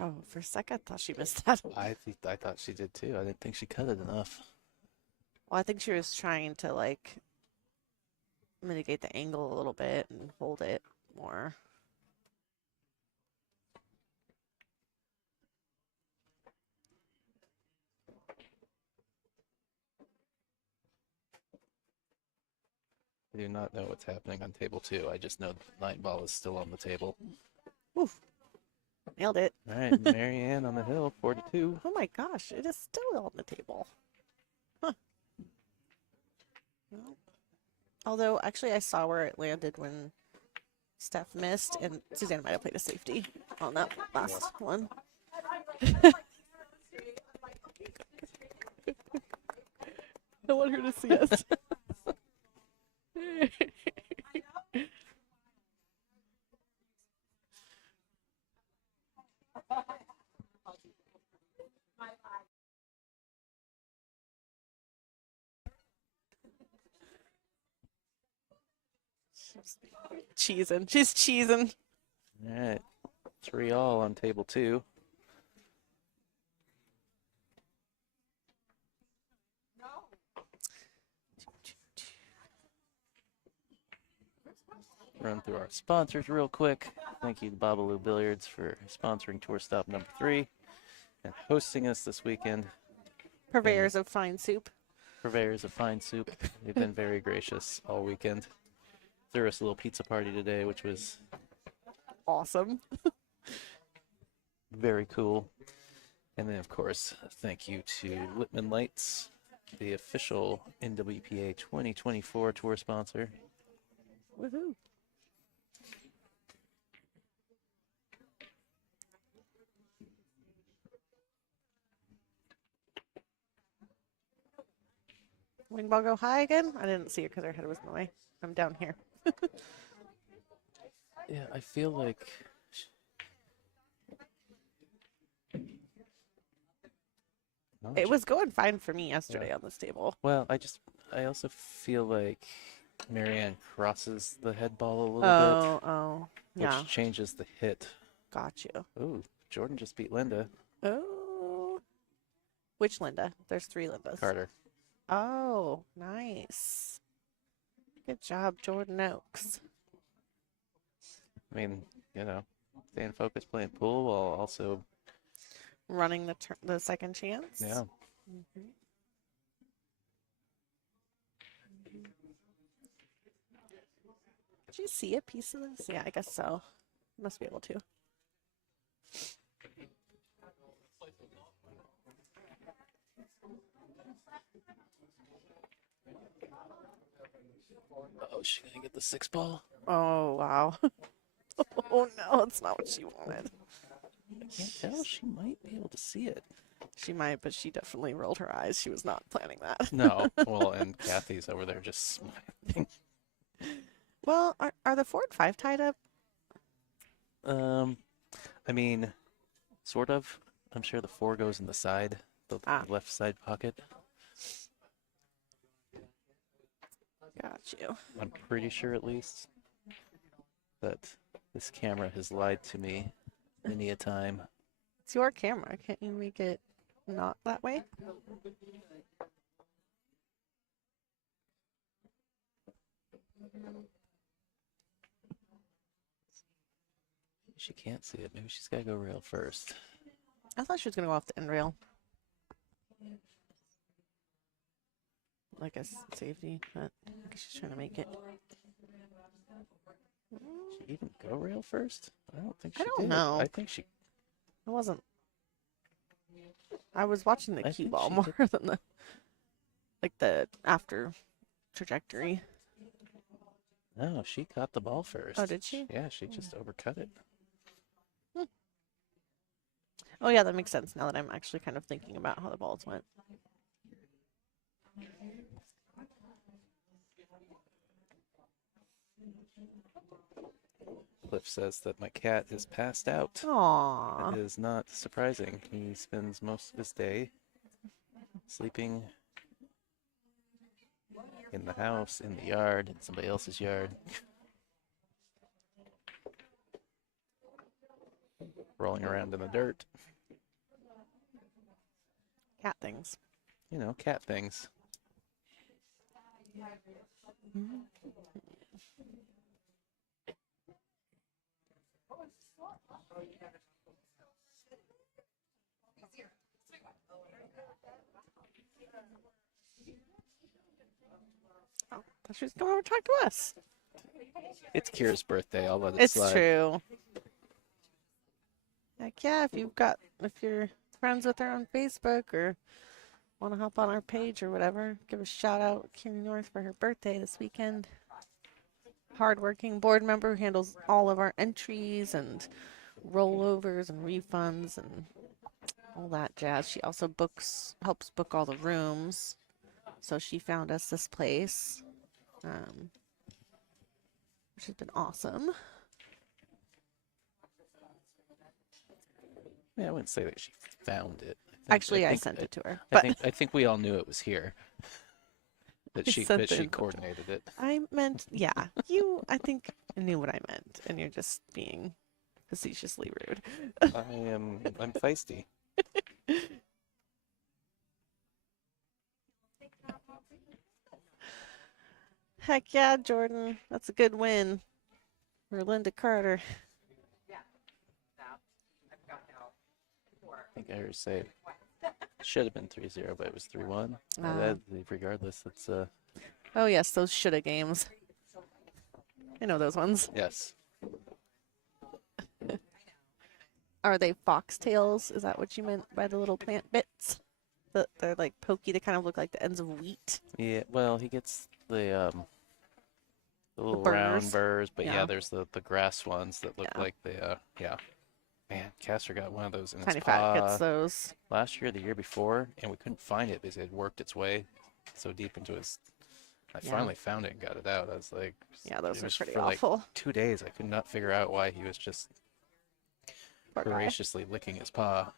Oh, for a second, I thought she missed that. I thought she did too. I didn't think she cut it enough. Well, I think she was trying to like mitigate the angle a little bit and hold it more. I do not know what's happening on table 2. I just know the 9 ball is still on the table. Oof. Nailed it. All right, Marianne on the hill, 42. Oh my gosh, it is still on the table. Huh. Well, although, actually, I saw where it landed when Steph missed, and Suzanne might have played a safety on that last one. I want her to see us. Cheesing. She's cheesing. All right, 3 all on table 2. Run through our sponsors real quick. Thank you to Bobalou Billiards for sponsoring tour stop number 3 and hosting us this weekend. Purveyors of fine soup. Purveyors of fine soup. They've been very gracious all weekend. Threw us a little pizza party today, which was Awesome. very cool. And then, of course, thank you to Littman Lights, the official NWPA 2024 tour sponsor. Woohoo. Wing ball go high again? I didn't see it because her head was in the way. I'm down here. Yeah, I feel like No, It she- was going fine for me yesterday on this table. Well, I also feel like Marianne crosses the head ball a little bit, Oh, which yeah. changes the hit. Got you. Ooh, Jordan just beat Linda Oh. Which Linda? There's 3 Lindas. Carter. Oh, nice. Good job, Jordan Oaks. I mean, staying focused, playing pool while also, Running the second chance. yeah. Mhm. Did you see a piece of this? Yeah, I guess so. Must be able to. Oh, is she gonna get the 6 ball? Oh, wow. Oh, no, it's not what she wanted. I can't tell. She might be able to see it. She might, but she definitely rolled her eyes. She was not planning that. No. Well, and Kathy's over there just smiling. Well, are the 4 and 5 tied up? I mean, sort of. I'm sure the 4 goes in the side, the left side pocket. Got you. I'm pretty sure, at least, that this camera has lied to me many a time. It's your camera. Can't you make it not that way? She can't see it. Maybe she's got to go rail first. I thought she was going to go off the end rail. Like a safety, but I guess she's trying to make it. She even go rail first? I don't think she I don't did. know. I think she. I wasn't. I was watching the I cue think ball she more than the after trajectory. No, she caught the ball first. Oh, did she? Yeah, she just overcut it. Oh yeah, that makes sense now that I'm actually kind of thinking about how the balls went. Cliff says that my cat is passed out. Aww. It is not surprising. He spends most of his day sleeping in the house, in the yard, in somebody else's yard. Rolling around in the dirt. Cat things. Cat things. Oh, she was going over to talk to us. It's Kira's birthday. I'll let it It's slide. true. Heck yeah, if you're friends with her on Facebook or want to hop on our page or whatever, give a shout out to Kira North for her birthday this weekend. Hardworking board member who handles all of our entries and rollovers and refunds and all that jazz. She also helps book all the rooms. So she found us this place, which has been awesome. Yeah, I wouldn't say that she found it. Actually, I think- sent it to her. I But think we all knew it was here. That I she sent that she it. coordinated it. I meant, yeah, I think knew what I meant, and you're just being facetiously rude. I'm feisty. Heck yeah, Jordan. That's a good win for Linda Carter. I think I heard her say it should have been 3-0, but it was 3-1. Regardless, it's Oh, yes, those shoulda games. I know those ones. yes. Are they foxtails? Is that what you meant by the little plant bits? They're like pokey. They kind of look like the ends of wheat. Yeah, well, he gets the little burrs. round burrs, but yeah, Yeah. there's the grass ones that look Yeah. like they yeah. Man, Castor got one of those in Tiny his Fat paw gets those. last year, the year before, and we couldn't find it because it had worked its way so deep into his. I Yeah. finally found it and got it out. I was like, Yeah, those it are was pretty for awful. Like 2 days, I could not figure out why he was just Poor guy. voraciously licking his paw.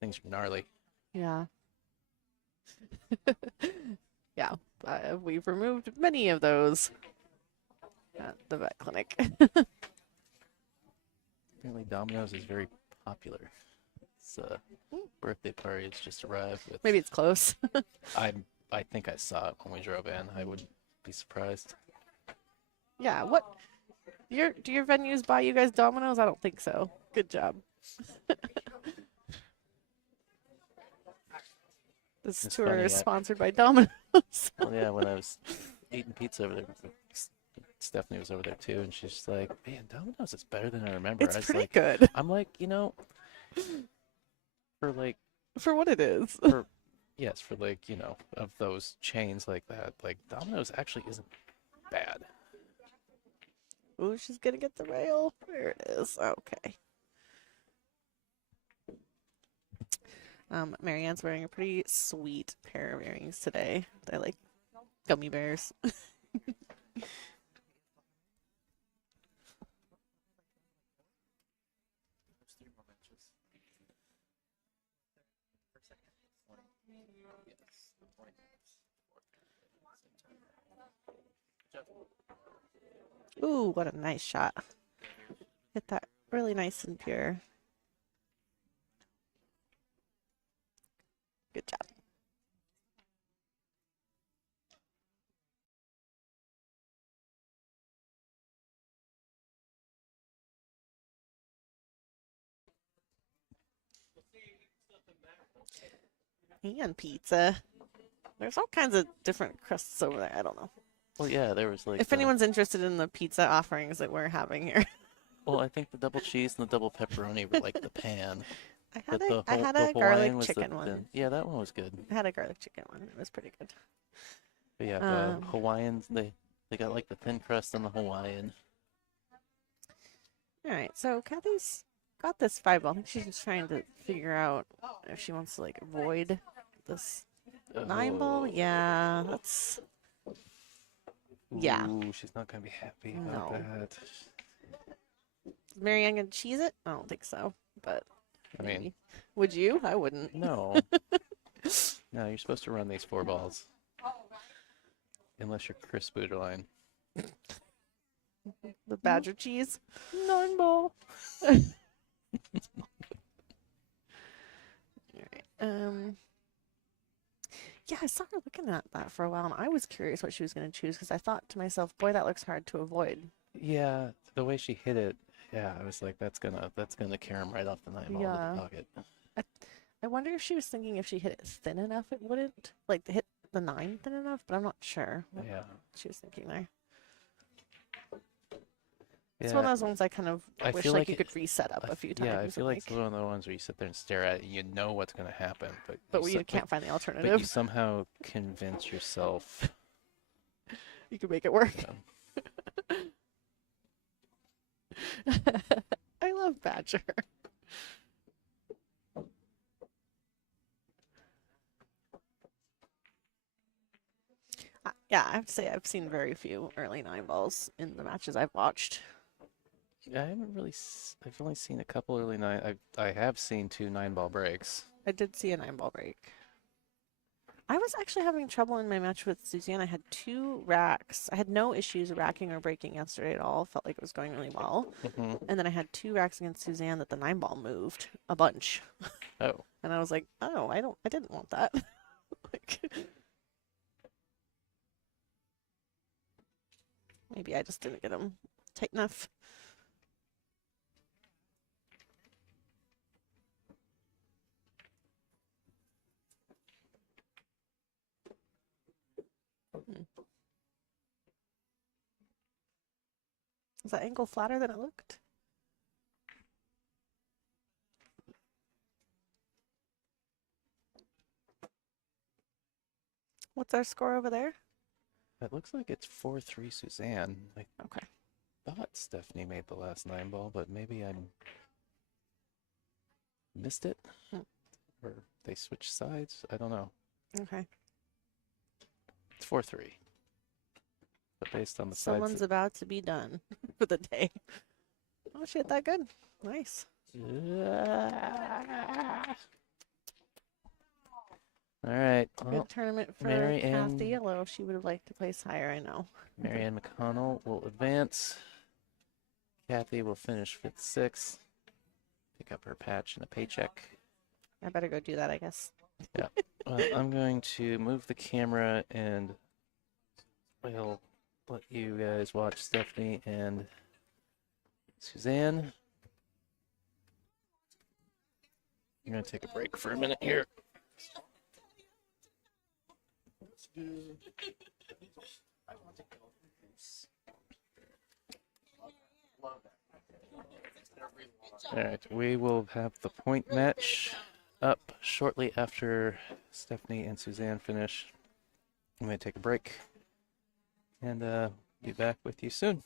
Things are gnarly. Yeah. Yeah, we've removed many of those at the vet clinic. Apparently Domino's is very popular. It's birthday party has just arrived with Maybe it's close. I think I saw it when we drove in. I would be surprised. Yeah, what? Do your venues buy you guys Domino's? I don't think so. Good job. This It's tour funny, is I- sponsored by Domino's. Well, yeah, when I was eating pizza over there, Stephanie was over there too, and she's just like, "Man, Domino's is better than I remember." It's I was pretty like, good I'm like, for like, for what it is. for yes, for like, of those chains like that, like Domino's actually isn't bad. Ooh, she's gonna get the rail. There it is. Okay. Marianne's wearing a pretty sweet pair of earrings today. They're like gummy bears. Ooh, what a nice shot. Hit that really nice and pure. Good job. And pizza. There's all kinds of different crusts over there. I don't know. Well, yeah, there was like If anyone's interested in the pizza offerings that we're having here. well, I think the double cheese and the double pepperoni were like the pan. I But had the a Hawaiian garlic was chicken one. yeah, that one was good. I had a garlic chicken one. It was pretty good. But yeah, Um, the Hawaiians they got like the thin crust on the Hawaiian. All right, so Kathy's got this 5 ball. I think she's just trying to figure out if she wants to like avoid this 9 ball. Oh. Yeah, that's yeah. Ooh, she's not gonna be happy about No. that. Is Marianne gonna cheese it? I don't think so, but I maybe. mean, Would you? I wouldn't. no. No, you're supposed to run these 4 balls. Unless you're Chris Booterline. The Badger cheese. 9 ball. Alright. Yeah, I saw her looking at that for a while, and I was curious what she was going to choose because I thought to myself, boy, that looks hard to avoid. Yeah, the way she hit it, yeah, I was like, that's gonna carry him right off the 9 ball Yeah. to the pocket. I wonder if she was thinking if she hit it thin enough, it wouldn't like hit the 9 thin enough, but I'm not sure what Yeah. she was thinking there. It's one Yeah, of those ones I kind of I wish feel like like you it- could reset up a few times. yeah, I feel and, like it's one of the ones where you sit there and stare at it, and you know what's gonna happen, but you we can't find the but you alternative. somehow convince yourself. You can make it work. I love Badger. Yeah, I have to say I've seen very few early 9 balls in the matches I've watched. Yeah, I haven't really. I've only seen a couple early 9. I have seen 2 9-ball breaks. I did see a 9 ball break. I was actually having trouble in my match with Suzanne. I had 2 racks. I had no issues racking or breaking yesterday at all. Felt like it was going really well. Hmm. And then I had 2 racks against Suzanne that the 9 ball moved a bunch. Oh, And I was like, oh, I didn't want that. Like, maybe I just didn't get them tight enough. Is that angle flatter than it looked? What's our score over there? it looks like it's 4-3 Suzanne. I Okay. thought Stephanie made the last 9 ball, but maybe I missed it, Hmm. or they switched sides. I don't know. Okay. It's 4-3. But based on the Someone's sides, about to be done for the day. Oh, she hit that good. Nice. All right. Well, Good tournament for Mary Kathy, Ann- although she would have liked to place higher, I know. Marianne McConnell will advance. Kathy will finish 5th, 6th. Pick up her patch and a paycheck. I better go do that, I guess. I'm going to move the camera and I'll let you guys watch Stephanie and Suzanne. I'm going to take a break for a minute here. Let's do. I want to go through this. Love that. All right, we will have the point match up shortly after Stephanie and Suzanne finish. I'm going to take a break and be back with you soon.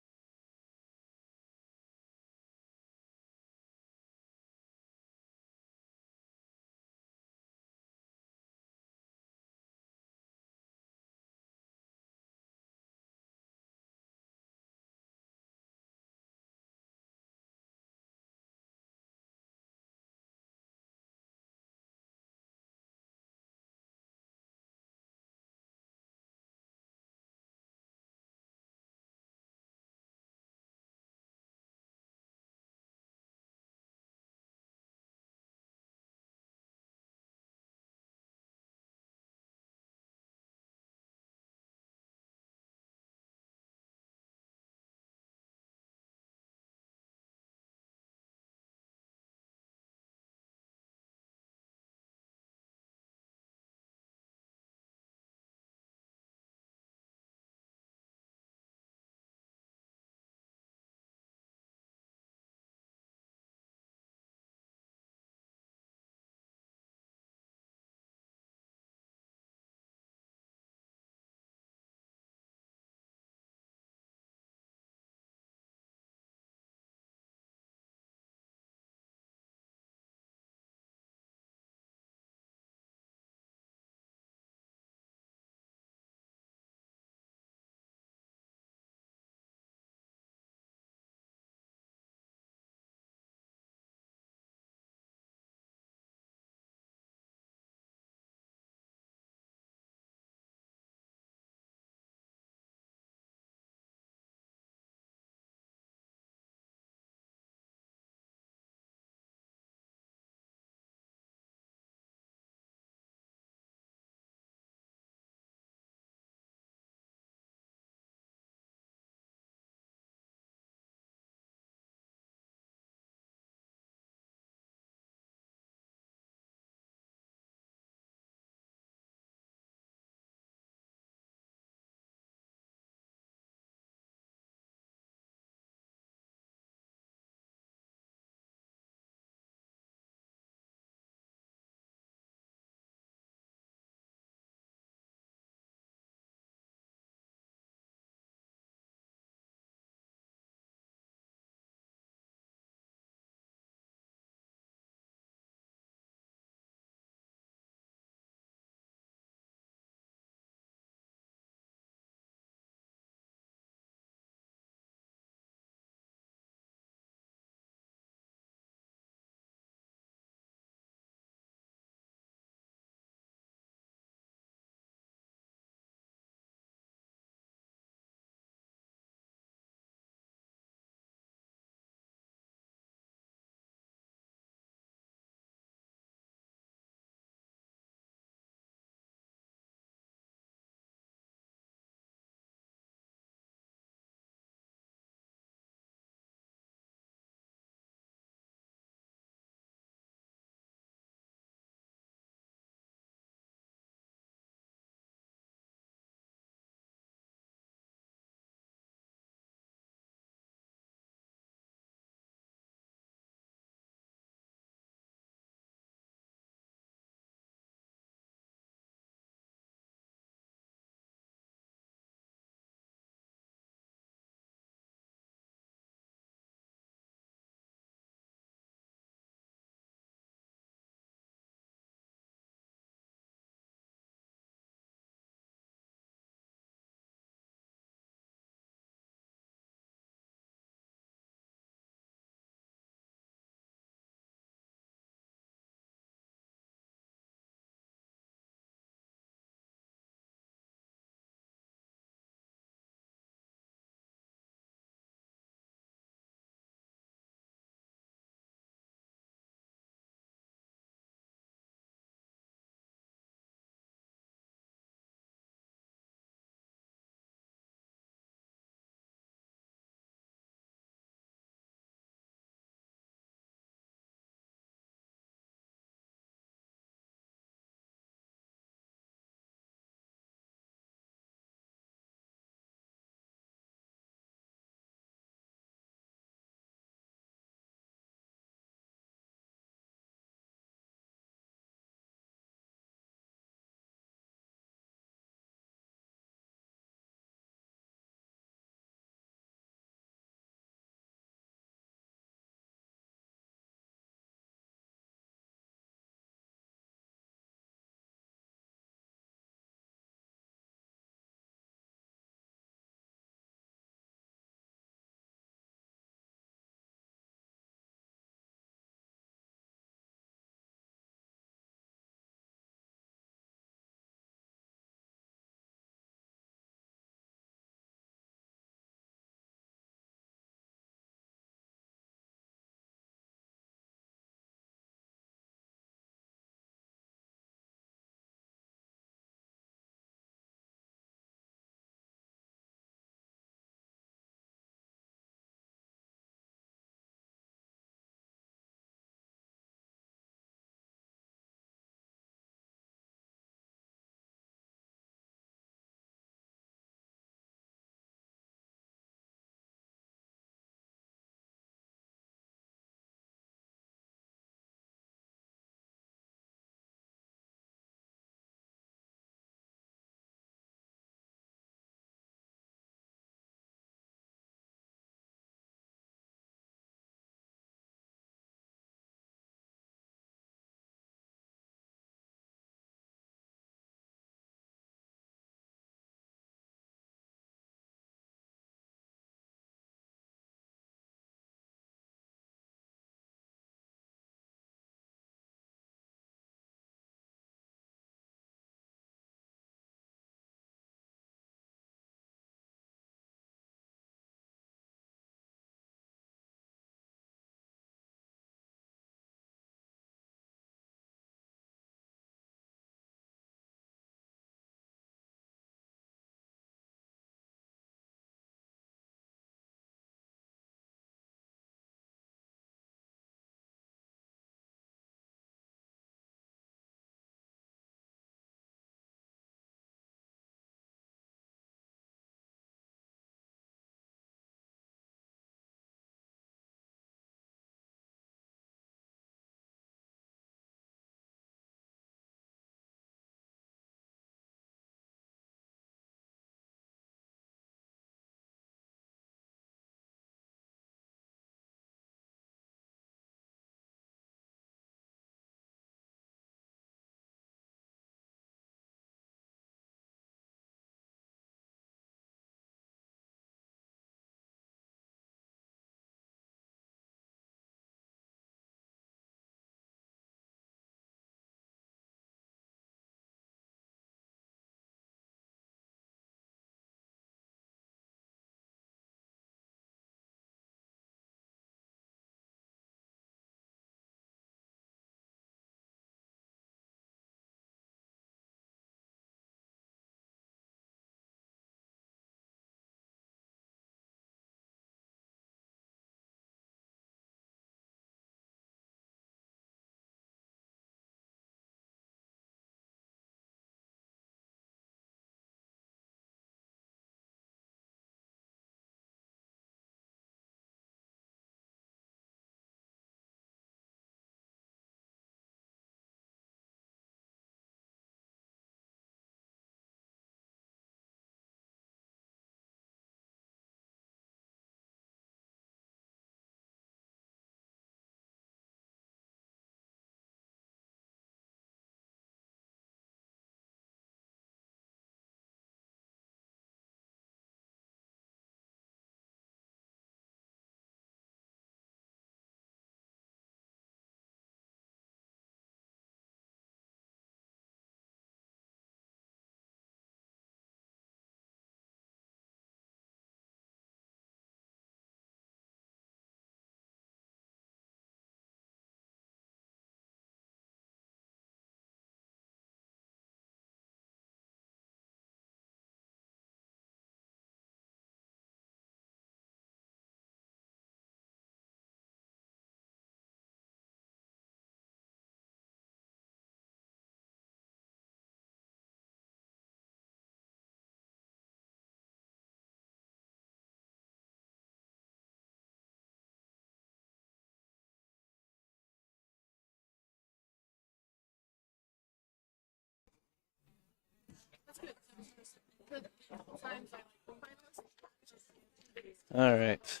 All right.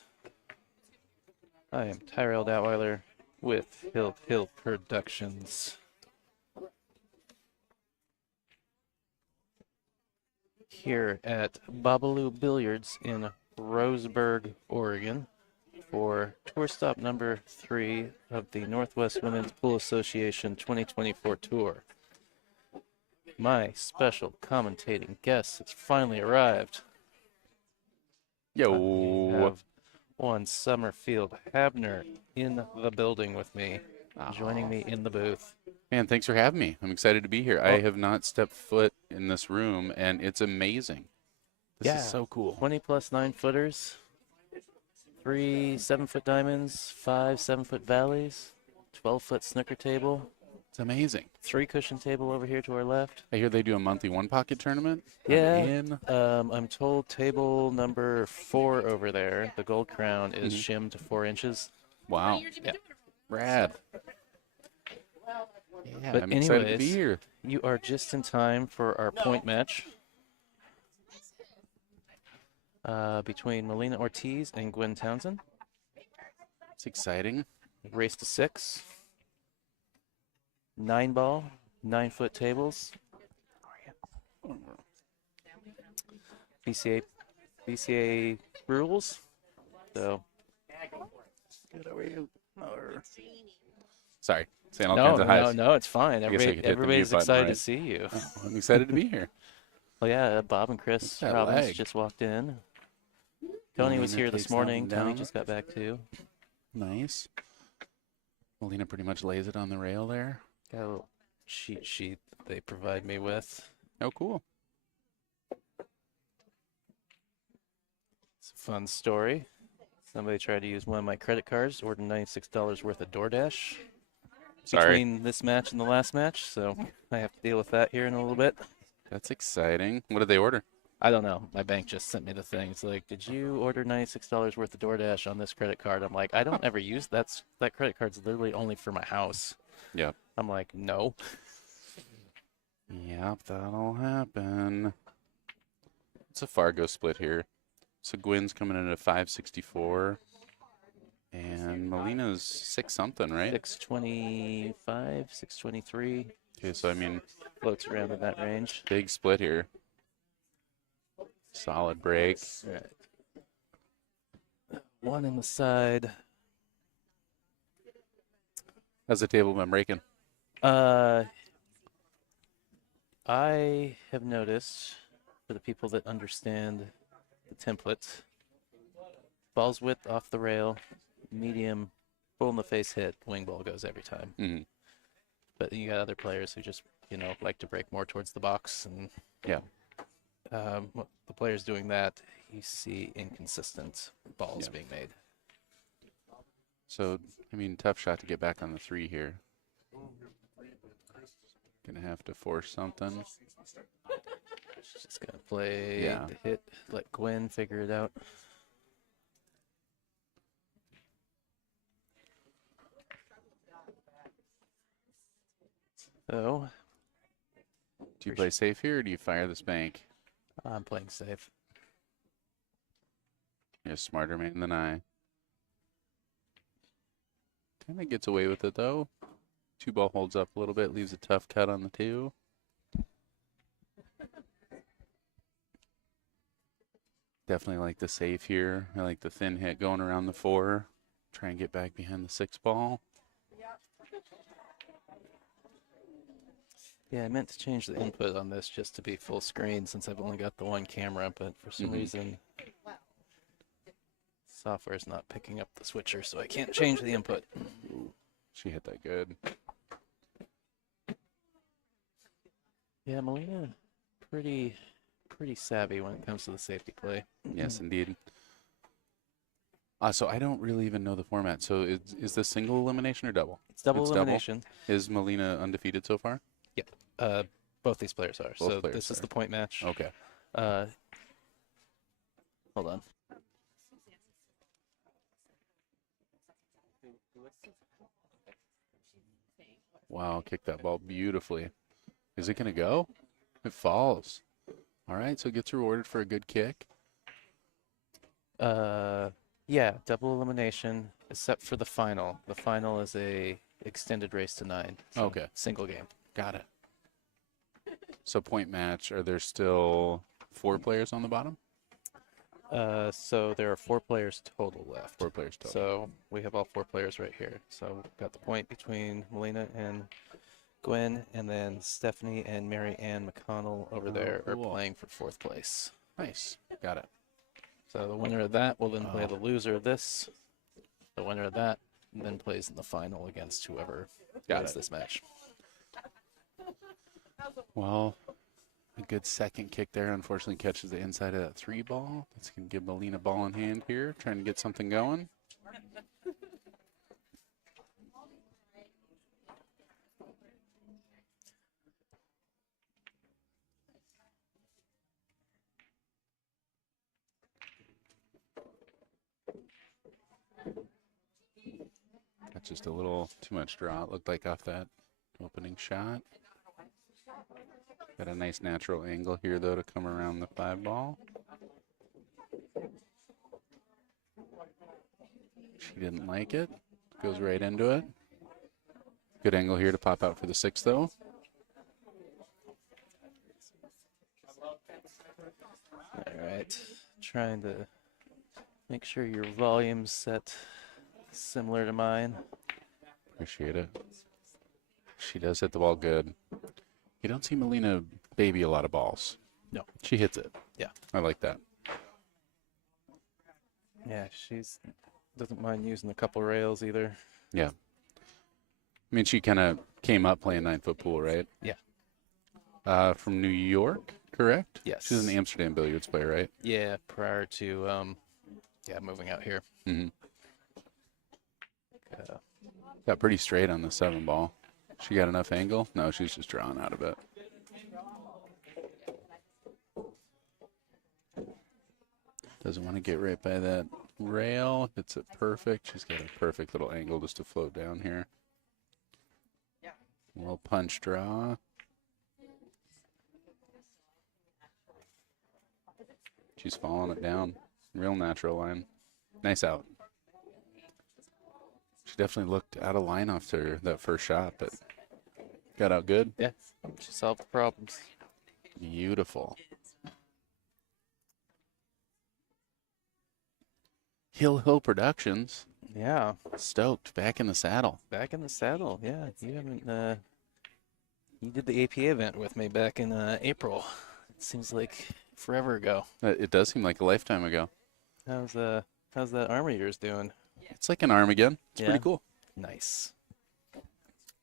I am Tyrell Datweiler with Hill Productions. Here at Bobalou Billiards in Roseburg, Oregon for tour stop number 3 of the Northwest Women's Pool Association 2024 tour. My special commentating guest has finally arrived. We Yo. have one Summerfield Habner in the building with me, joining me in the booth. Man, thanks for having me. I'm excited to be here. I have not stepped foot in this room, and it's amazing. This is so cool. 20 plus 9-footers, 3 7-foot diamonds, 5 7-foot valleys, 12-foot snooker table, It's amazing. 3 cushion table over here to our left. I hear they do a monthly one-pocket tournament. Yeah. I'm in. I'm told table number 4 over there, the gold crown, is shimmed to 4 inches. Wow. Yeah. Rad. Yeah, But I'm excited to be anyways, here. You are just in time for our point match between Molina Ortiz and Gwen Townsend. It's exciting. Race to 6. 9-ball, 9-foot tables. BCA rules. So. Sorry, saying all kinds of highs. No, it's fine. I guess I could hit the Everybody's mute button, excited right? to see you. Oh, I'm excited to be here. Well, yeah, Bob and Chris that Robbins leg? just walked in. Tony was Molina here this takes that morning. one Tony down. just got back too. Nice. Molina pretty much lays it on the rail there. Got a little cheat sheet they provide me with. Oh, cool. It's a fun story. Somebody tried to use one of my credit cards, ordered $96 worth of DoorDash Sorry. between this match and the last match, so I have to deal with that here in a little bit. That's exciting. What did they order? I don't know. My bank just sent me the thing. It's like, did you order $96 worth of DoorDash on this credit card? I'm like, I don't ever use that credit card's literally only for my house. Yep. I'm like, no. Yep, that'll happen. It's a Fargo split here. So Gwen's coming in at 564. And Molina's 6-something, right? 625, 623. Okay, so I mean, Floats around in that range. big split here. Solid break. All right. One in the side. How's the table been breaking? I have noticed, for the people that understand the template, balls width off the rail, medium, full in the face hit, wing ball goes every time. Mm-hmm. But you got other players who just, like to break more towards the box. And Yeah. The players doing that, you see inconsistent balls being made. So, I mean, tough shot to get back on the 3 here. Gonna have to force something. Just gonna play Yeah. the hit, let Gwen figure it out. So, Do you play safe here or do you fire this bank? I'm playing safe. You're a smarter man than I. Kind of gets away with it though. 2-ball holds up a little bit, leaves a tough cut on the 2. Definitely like the safe here. I like the thin hit going around the 4. Try and get back behind the 6-ball. Yeah, I meant to change the input on this just to be full screen since I've only got the one camera, but for some reason, software's not picking up the switcher, so I can't change the input. Ooh, she hit that good. Yeah, Molina, pretty savvy when it comes to the safety play. Yes, indeed. So I don't really even know the format. So is this single elimination or double? It's double It's elimination. Is Molina undefeated so far? Both these players are. Both So players this is are. the point match. Okay. Hold on. Wow, kicked that ball beautifully. Is it going to go? It falls. All right, so gets rewarded for a good kick. Yeah, double elimination, except for the final. The final is a extended race to 9. So Okay. single game. Got it. So point match. Are there still 4 players on the bottom? So there are 4 players total left. 4 players total. So we have all 4 players right here. So we've got the point between Molina and Gwen, and then Stephanie and Mary Ann McConnell over there cool. are playing for 4th place. Nice. Got it. So the winner of that will then play Oh. the loser of this. The winner of that then plays in the final against whoever wins this match. Well, a good second kick there. Unfortunately, catches the inside of that 3 ball. That's going to give Molina ball in hand here, trying to get something going. That's just a little too much draw, it looked like, off that opening shot. Got a nice natural angle here, though, to come around the 5 ball. She didn't like it. Goes right into it. Good angle here to pop out for the 6, though. All right. Trying to make sure your volume's set similar to mine. Appreciate it. She does hit the ball good. You don't see Molina baby a lot of balls. No. She hits it. Yeah. I like that. Yeah, she's doesn't mind using a couple rails either. Yeah. I mean, she kind of came up playing 9-foot pool, right? Yeah. From New York, correct? Yes. She's an Amsterdam billiards player, right? Yeah, prior to moving out here. Mm-hmm. Uh, Got pretty straight on the 7 ball. She got enough angle? No, she's just drawn out of it. Doesn't want to get right by that rail. Hits it perfect. She's got a perfect little angle just to float down here. A little punch draw. She's following it down. Real natural line. Nice out. She definitely looked out of line after that first shot, but got out good. yeah, she solved the problems. Beautiful. Hill Productions. Yeah, Stoked. Back in the saddle. back in the saddle. Yeah, you haven't. You did the APA event with me back in April. It seems like forever ago. It does seem like a lifetime ago. How's that arm of yours doing? It's like an arm again. It's Yeah. pretty cool. Nice.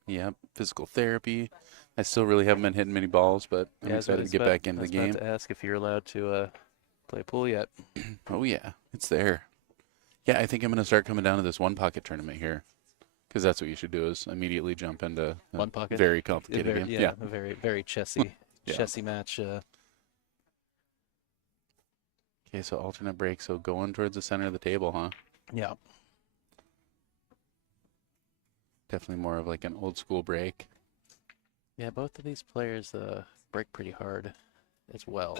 Yeah, physical therapy. I still really haven't been hitting many balls, but I'm Yeah, excited to get back into the game. I was about to ask if you're allowed to play pool yet. Oh, yeah. It's there. Yeah, I think I'm going to start coming down to this one pocket tournament here. Because that's what you should do is immediately jump into a One pocket? very complicated game. Yeah, a very, very chessy, Yeah. chessy match. Okay, so alternate break. So going towards the center of the table, huh? Yeah. Definitely more of like an old school break. Yeah, both of these players break pretty hard as well.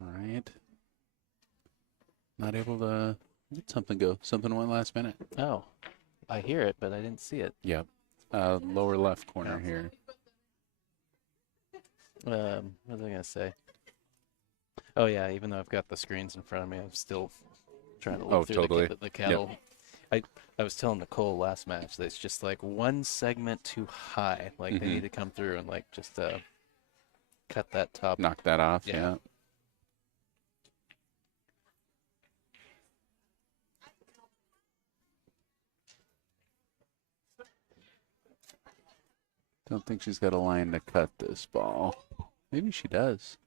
All right. Not able to get something go. Something went last minute. Oh, I hear it, but I didn't see it. Yep. Lower left corner here. What was I gonna say? Oh yeah, even though I've got the screens in front of me, I'm still trying to look Oh, through totally. the cattle. I was telling Nicole last match that it's just like one segment too high. Like they Mhm. need to come through and like just cut that top. Knock that off. Yeah. Yeah. Don't think she's got a line to cut this ball. Maybe she does.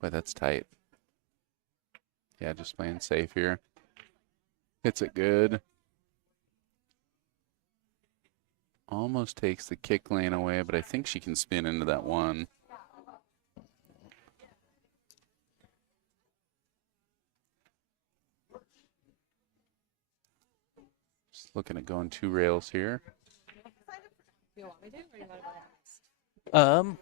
But that's tight. Yeah, just playing safe here. Hits it good. Almost takes the kick lane away, but I think she can spin into that one. Just looking at going 2 rails here. You want me to, or you want to go next?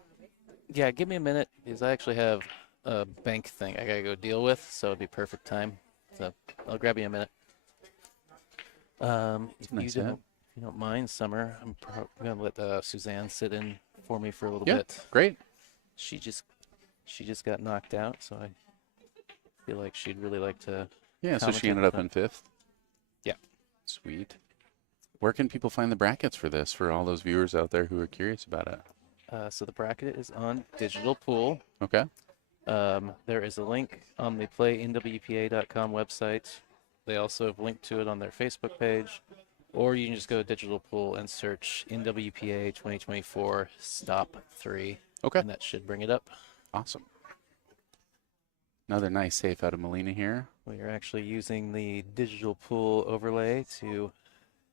Yeah, give me a minute because I actually have a bank thing I gotta go deal with, so it'd be perfect time. So I'll grab you a minute. If Nice you hat. don't, if you don't mind, Summer, I'm gonna let Suzanne sit in for me for a little Yeah, bit. great. She just got knocked out, so I feel like she'd really like to. Yeah, so she commentate ended with up in 5th. Yeah. Sweet. Where can people find the brackets for this for all those viewers out there who are curious about it? So the bracket is on Digital Pool. Okay. There is a link on the PlayNWPA.com website. They also have linked to it on their Facebook page. Or you can just go to Digital Pool and search NWPA 2024 Stop 3. Okay. And that should bring it up. Awesome. Another nice safe out of Molina here. We are actually using the Digital Pool overlay to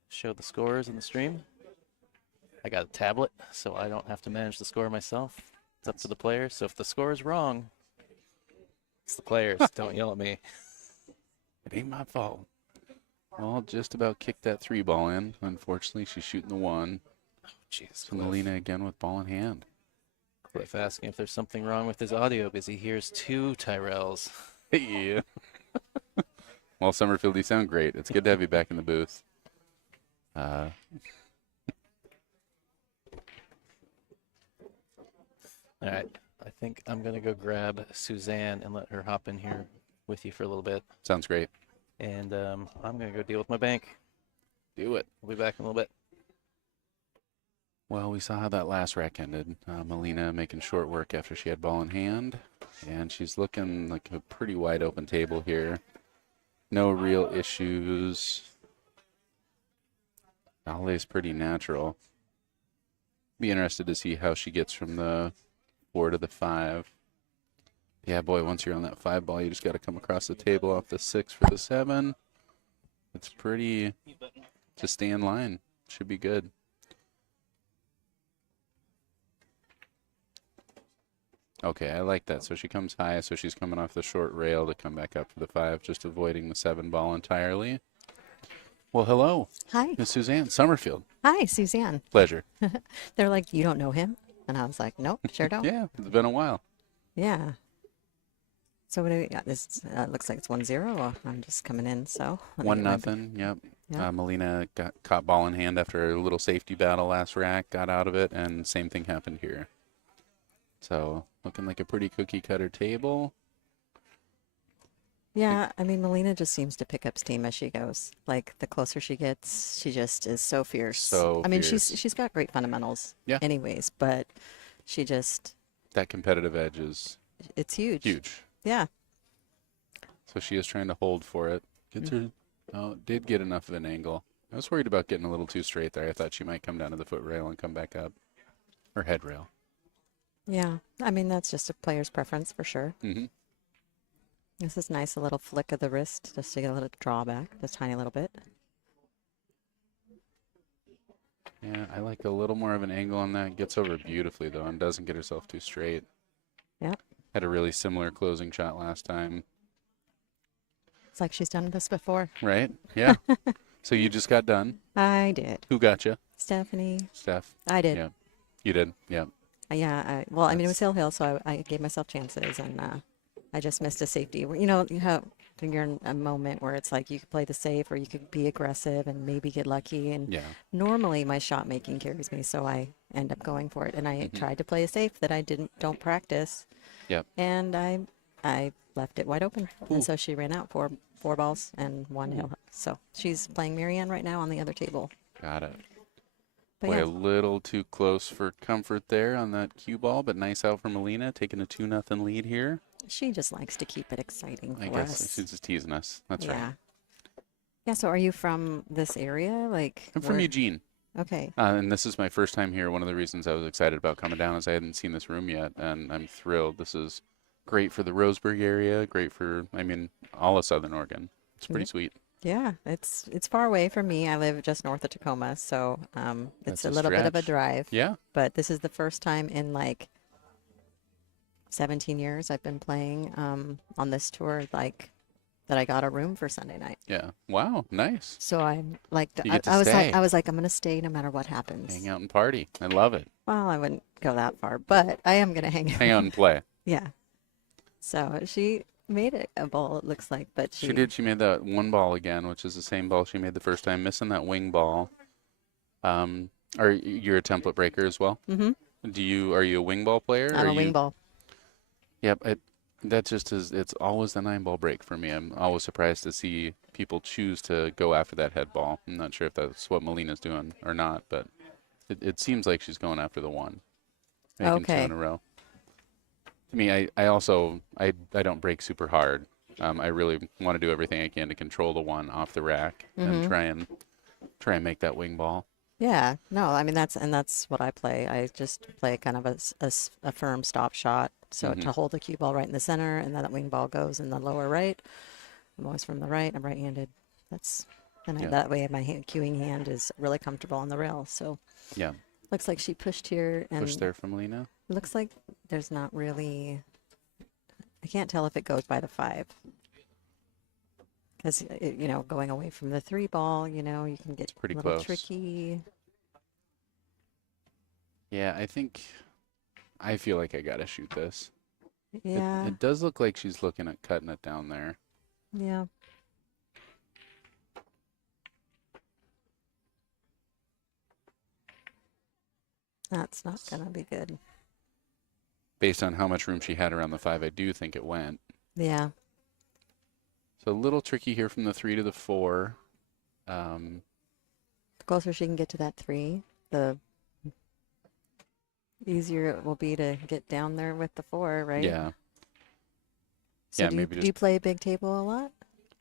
show the scores in the stream. I got a tablet, so I don't have to manage the score myself. It's up to the players. So if the score is wrong, it's the players. Don't yell at me. It ain't my fault. Well, just about kicked that 3 ball in. Unfortunately, she's shooting the 1. Jeez. So Molina again with ball in hand. Cliff asking if there's something wrong with his audio because he hears 2 Tyrells. Hey. Well, Summerfield, you sound great. It's good to have you back in the booth. All right. I think I'm going to go grab Suzanne and let her hop in here with you for a little bit. Sounds great. And I'm going to go deal with my bank. Do it. We'll be back in a little bit. Well, we saw how that last rack ended. Molina making short work after she had ball in hand. And she's looking like a pretty wide open table here. No real issues. Volley's pretty natural. Be interested to see how she gets from the 4 to the 5. Yeah, boy, once you're on that 5 ball, you just got to come across the table off the 6 for the 7. It's pretty, just stay in line. Should be good. Okay, I like that. So she comes high, so she's coming off the short rail to come back up for the 5, just avoiding the 7 ball entirely. Well, hello, Hi. Miss Suzanne Summerfield. Hi, Suzanne. Pleasure. They're like, you don't know him? And I was like, nope, sure don't. Yeah, it's been a while. Yeah. So what do we got? This looks like it's 1-0. I'm just coming in, so. let me get my- 1-0, yep. Yeah. Molina got caught ball in hand after a little safety battle last rack, got out of it, and same thing happened here. So looking like a pretty cookie cutter table. Yeah, I mean, Molina just seems to pick up steam as she goes. Like, the closer she gets, she just is so fierce. So I mean, fierce. she's got great fundamentals Yeah. anyways, but she just, That competitive edge is it's huge. huge. Yeah. So she is trying to hold for it. Gets her, oh, did get enough of an angle. I was worried about getting a little too straight there. I thought she might come down to the foot rail and come back up. Or head rail. Yeah. I mean, that's just a player's preference for sure. Mm-hmm. This is nice, a little flick of the wrist just to get a little drawback, just tiny little bit. Yeah, I like a little more of an angle on that. Gets over beautifully, though, and doesn't get herself too straight. Yep. Had a really similar closing shot last time. It's like she's done this before. Right? Yeah. So you just got done. I did. Who got you? Stephanie. Steph? I did. Yeah. You did? Yeah. Yeah. Well, I mean, it was Hill, so I gave myself chances, and I just missed a safety. You know, you're in a moment where it's like you could play the safe or you could be aggressive and maybe get lucky. And Yeah. normally my shot making carries me, so I end up going for it. And I tried to play a safe that I don't practice. Yep. And I left it wide open, Ooh. and so she ran out four balls and 1 hill. So she's playing Marianne right now on the other table. Got it. But Boy, yeah. a little too close for comfort there on that cue ball, but nice out for Molina, taking a 2-0 lead here. She just likes to keep it exciting for I guess us. she's just teasing us. That's yeah. right. Yeah. So are you from this area? Like I'm from where- Eugene, Okay. and this is my first time here. One of the reasons I was excited about coming down is I hadn't seen this room yet, and I'm thrilled. This is great for the Roseburg area, great for, I mean, all of Southern Oregon. It's pretty sweet. Yeah, it's far away from me. I live just north of Tacoma, so That's it's a a little bit of a stretch. drive. Yeah. But this is the first time in like 17 years I've been playing on this tour. Like that I got a room for Sunday night. Yeah. Wow. Nice. So I'm like, You get to I was stay. I'm gonna stay no matter what happens. Hang out and party. I love it. Well, I wouldn't go that far, but I am gonna hang out. Hang out and play. Yeah. So she made it a bowl, it looks like, but She did. She made that one ball again, which is the same ball she made the first time, missing that wing ball. You're a template breaker as well? Mm-hmm. Are you a wing ball player? I'm a wing ball. Yep. That just is, it's always the 9-ball break for me. I'm always surprised to see people choose to go after that head ball. I'm not sure if that's what Molina's doing or not, but it seems like she's going after the one. Making 2 in a row. To me, I don't break super hard. I really want to do everything I can to control the one off the rack and try and make that wing ball. Yeah, no, I mean that's what I play. I just play kind of a firm stop shot, so to hold the cue ball right in the center, and then that wing ball goes in the lower right. I'm always from the right. I'm right-handed. That way my cueing hand is really comfortable on the rail. So yeah, looks like she pushed here and push there from Molina. Looks like there's not really. I can't tell if it goes by the 5. Because, going away from the 3 ball, you can get pretty a little close. tricky. Yeah, I feel like I got to shoot this. Yeah. It does look like she's looking at cutting it down there. Yeah. That's not going to be good. Based on how much room she had around the 5, I do think it went. Yeah. So a little tricky here from the 3 to the 4. The closer she can get to that 3, the easier it will be to get down there with the 4, right? Yeah. So yeah, do maybe you play big table a lot?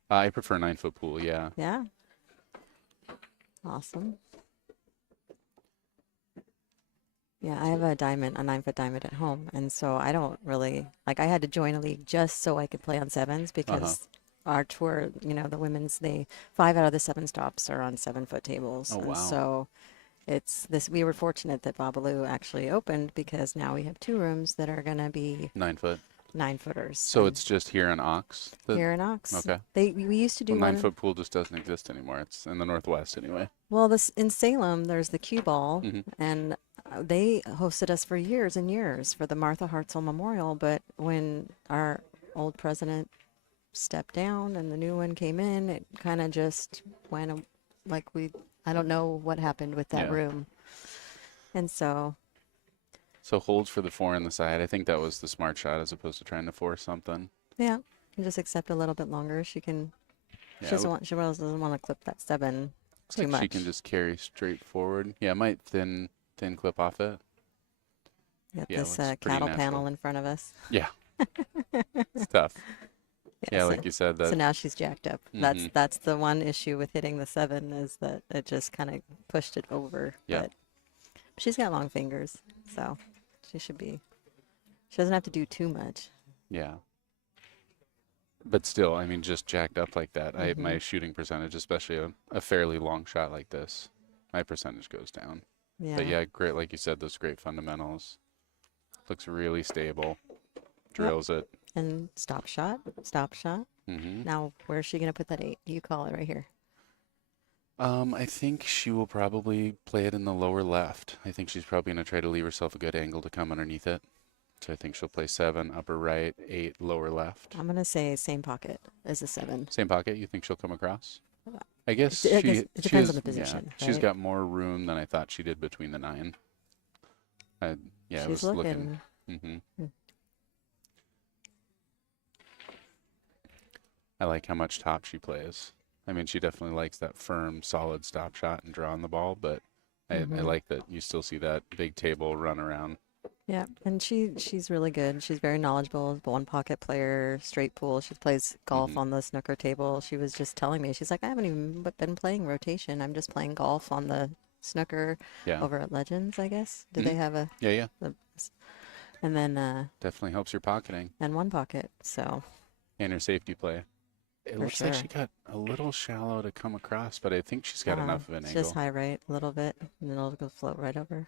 I prefer 9-foot pool, yeah. Yeah. Awesome. Yeah, I have a 9-foot diamond at home, and so I don't really I had to join a league just so I could play on 7s because our tour, the women's 5 out of the 7 stops are on 7-foot tables. Oh, and wow. so it's this. We were fortunate that Bobalou actually opened because now we have 2 rooms that are going to be 9-foot. 9-footers. So it's just here in Ox? Here in Ox. Okay. We used to do Well, one. 9-foot pool just doesn't exist anymore. It's in the Northwest anyway. Well, in Salem, there's the cue ball, and they hosted us for years and years for the Martha Hartzell Memorial. But when our old president stepped down and the new one came in, it kind of just went I don't know what happened with that room. And so holds for the 4 on the side. I think that was the smart shot as opposed to trying to force something. yeah, you just accept a little bit longer. She can. Yeah, She doesn't want to clip that 7 too like much. she can just carry straight forward. Yeah, it might thin clip off it. Got yeah, this looks pretty cattle natural. panel in front of us. Yeah. It's tough. Yeah, so, like you said. That, so now she's jacked up. That's the one issue with hitting the 7 is that it just kind of pushed it over. Yeah. But she's got long fingers, so she doesn't have to do too much. yeah. But still, I mean, just jacked up like that. My shooting percentage, especially a fairly long shot like this, my percentage goes down. Yeah. But yeah, great. Like you said, those great fundamentals. Looks really stable. Drills it. And stop shot. Now, where's she going to put that 8? You call it right here. I think she will probably play it in the lower left. I think she's probably going to try to leave herself a good angle to come underneath it. So I think she'll play 7 upper right, 8 lower left. I'm going to say same pocket as the 7. Same pocket. You think she'll come across? I guess it depends on the yeah, position. she's right? got more room than I thought she did between the 9. Yeah, She's I was looking. I like how much top she plays. I mean, she definitely likes that firm, solid stop shot and draw on the ball, but I like that you still see that big table run around. Yeah, and she's really good. She's very knowledgeable. One pocket player, straight pool. She plays golf on the snooker table. She was just telling me, she's like, I haven't even been playing rotation. I'm just playing golf on the snooker over at Legends, I guess. Do they have a? Yeah. And then Definitely helps your pocketing and one pocket. So. and her safety play. It looks like she got a little shallow to come across, but I think she's got enough of an angle. Just high right a little bit, and then it'll go float right over.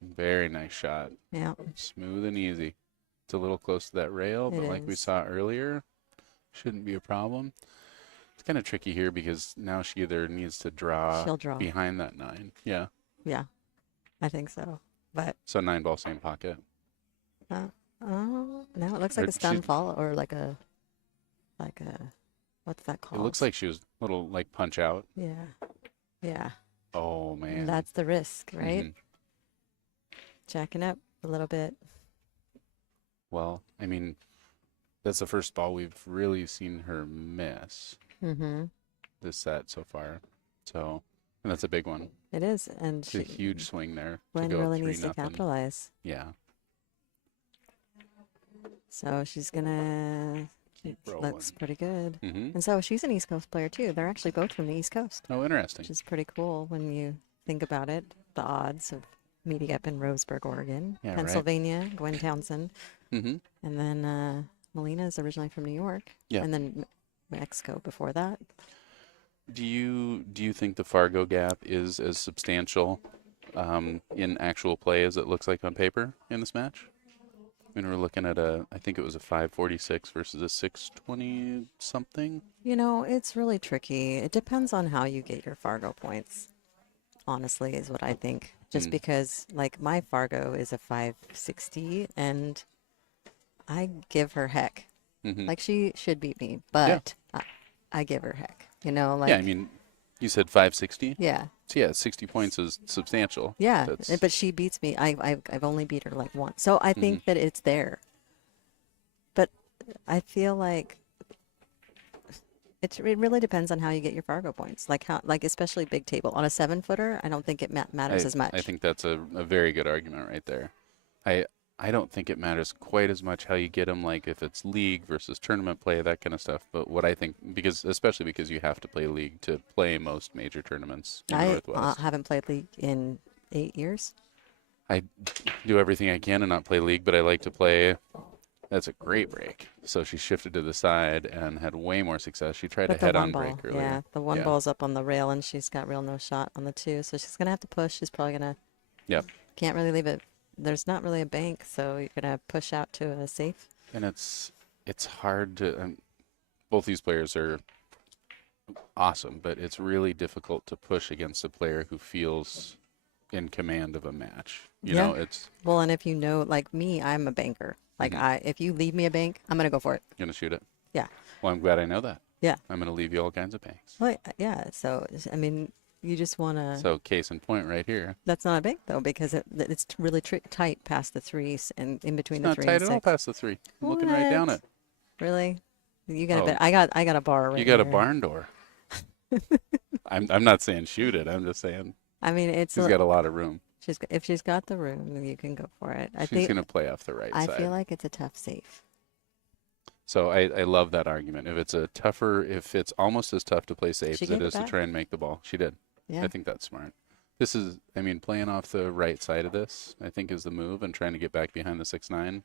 Very nice shot. Yeah. Smooth and easy. It's a little close to that rail, but like we saw earlier, shouldn't be a problem. It's kind of tricky here because now she either needs to draw She'll draw. behind that 9. Yeah. Yeah, I think so. But So 9 ball, same pocket. now it looks Or like a stun she's- follow or like a what's that It called? looks like she was a little like punch out. Yeah. Yeah. Oh, man. That's the risk, right? Mhm. Jacking up a little bit. Well, I mean, that's the first ball we've really seen her miss Mm-hmm. this set so far. So, and that's a big one. It is, and It's a huge swing there to Gwen go really 3 needs to nothing. capitalize. Yeah. So she's gonna. Keep It rolling. looks pretty good. Mm-hmm. And so she's an East Coast player too. They're actually both from the East Coast, Oh, interesting. which is pretty cool when you think about it. The odds of meeting up in Roseburg, Oregon, Yeah, right. Pennsylvania, Gwen Townsend, Mm-hmm. and then Molina is originally from New York, Yeah. and then Mexico before that. Do you think the Fargo gap is as substantial in actual play as it looks like on paper in this match? I mean, we're looking at I think it was a 546 versus a 620 something. You know, it's really tricky. It depends on how you get your Fargo points, honestly, is what I think. Just Mm. because, like, my Fargo is a 560, and I give her heck. Mm-hmm. Like, she should beat me, but I give her heck. You know, like, yeah, I mean, you said 560. yeah, So yeah, 60 points is substantial. yeah. That's- But she beats me. I've only beat her like once, so I think Mm-hmm. that it's there. But I feel like it really depends on how you get your Fargo points. Like how, like especially big table on a 7-footer. I don't think it matters as much. I think that's a very good argument right there. I don't think it matters quite as much how you get them, like if it's league versus tournament play, that kind of stuff. But what I think, especially because you have to play league to play most major tournaments in the I Northwest. haven't played league in 8 years. I do everything I can to not play league, but I like to play. That's a great break. So she shifted to the side and had way more success. She tried But a the head-on one break ball, earlier. yeah, the one Yeah. ball's up on the rail, and she's got real no shot on the 2, so she's gonna have to push. She's probably gonna. Yep. Can't really leave it. There's not really a bank, so you're gonna push out to a safe. And it's hard to. Both these players are awesome, but it's really difficult to push against a player who feels in command of a match. You Yeah. know, it's Well, and if you know, like me, I'm a banker. Like Mhm. if you leave me a bank, I'm gonna go for it. gonna shoot it. Yeah. Well, I'm glad I know that. Yeah. I'm gonna leave you all kinds of banks. Well, yeah. So I mean, you just wanna. So case in point, right here. That's not a bank though, because it's really tight past the 3s and in between It's the not 3 tight and at all 6. past the 3. I'm looking right down What? it. Really? You got Oh. a bit. I got a bar right You got a here. barn door. I'm not saying shoot it. I'm just saying I mean, it's she's got a lot of room. if she's got the room, then you can go for it. I She's think gonna play off the right I side. feel like it's a tough safe. So I love that argument. If it's almost as tough to play safe She as it gave it is to back. try and make the ball, she did. Yeah. I think that's smart. This is, I mean, playing off the right side of this, I think is the move, and trying to get back behind the 6-9.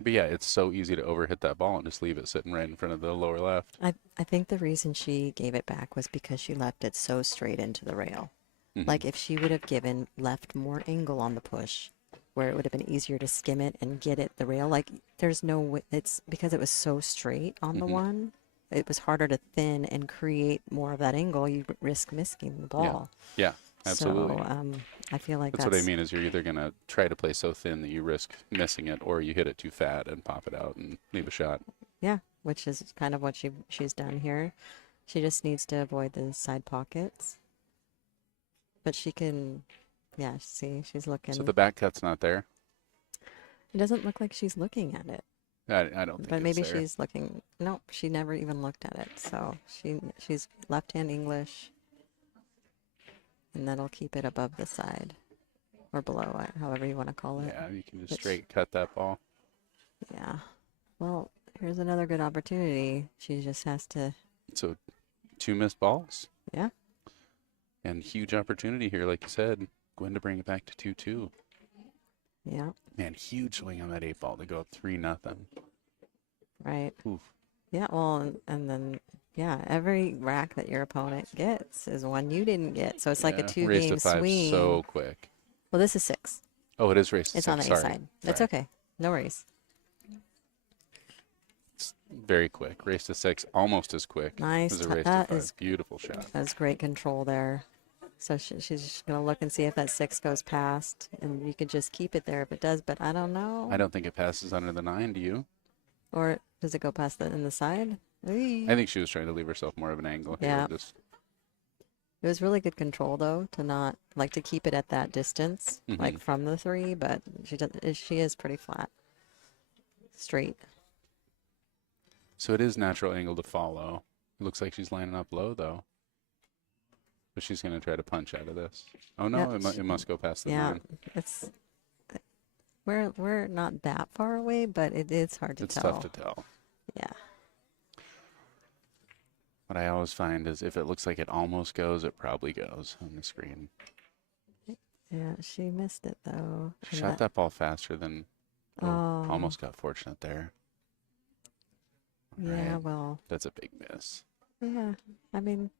But yeah, it's so easy to overhit that ball and just leave it sitting right in front of the lower left. I think the reason she gave it back was because she left it so straight into the rail. Mhm. Like if she would have left more angle on the push, where it would have been easier to skim it and get it the rail. Like there's no way, it's because it was so straight on the Mhm. one. It was harder to thin and create more of that angle. You risk missing the ball. Yeah, absolutely. So I feel like That's what I mean. Is you're either gonna try to play so thin that you risk missing it, or you hit it too fat and pop it out and leave a shot. Yeah, which is kind of what she's done here. She just needs to avoid the side pockets. But she can, yeah, see, she's looking. So the back cut's not there. It doesn't look like she's looking at it. I don't think. But it's maybe there. she's looking. Nope, she never even looked at it. So she's left-hand English. And that'll keep it above the side. Or below it, however you want to call it. Yeah, you can just Which- straight cut that ball. Yeah. Well, here's another good opportunity. She just has to, So 2 missed balls. yeah. And huge opportunity here, like you said, Gwen to bring it back to 2-2. Yeah, Man, huge swing on that 8 ball to go up 3-0. right. Oof. Yeah, well, and then, yeah, every rack that your opponent gets is one you didn't get. So it's like a Yeah, raised to 2-game 5 swing. so quick. Well, this is 6. Oh, it is raised to It's 6. on the A Sorry. side. It's Sorry. okay. No worries. very quick. Race to 6, almost as quick Nice. as a race to That 5. is Beautiful shot. That's great control there. So she's just going to look and see if that 6 goes past. And you could just keep it there if it does, but I don't know. I don't think it passes under the 9, do you? Or does it go past in the side? I think she was trying to leave herself more of an angle here. Yeah. Just, It was really good control, though, to not, like, to keep it at that distance, like Mhm. from the 3, but she is pretty flat. Straight. so it is natural angle to follow. It looks like she's lining up low, though. But she's going to try to punch out of this. Oh, no, Yep. it must go past the Yeah, 9. it's we're not that far away, but it is hard to It's tell. tough to tell. Yeah. What I always find is if it looks like it almost goes, it probably goes on the screen. Yeah, she missed it though. She And shot that ball faster than Oh, almost got fortunate there. Yeah, Right. well, That's a big miss. yeah. I mean,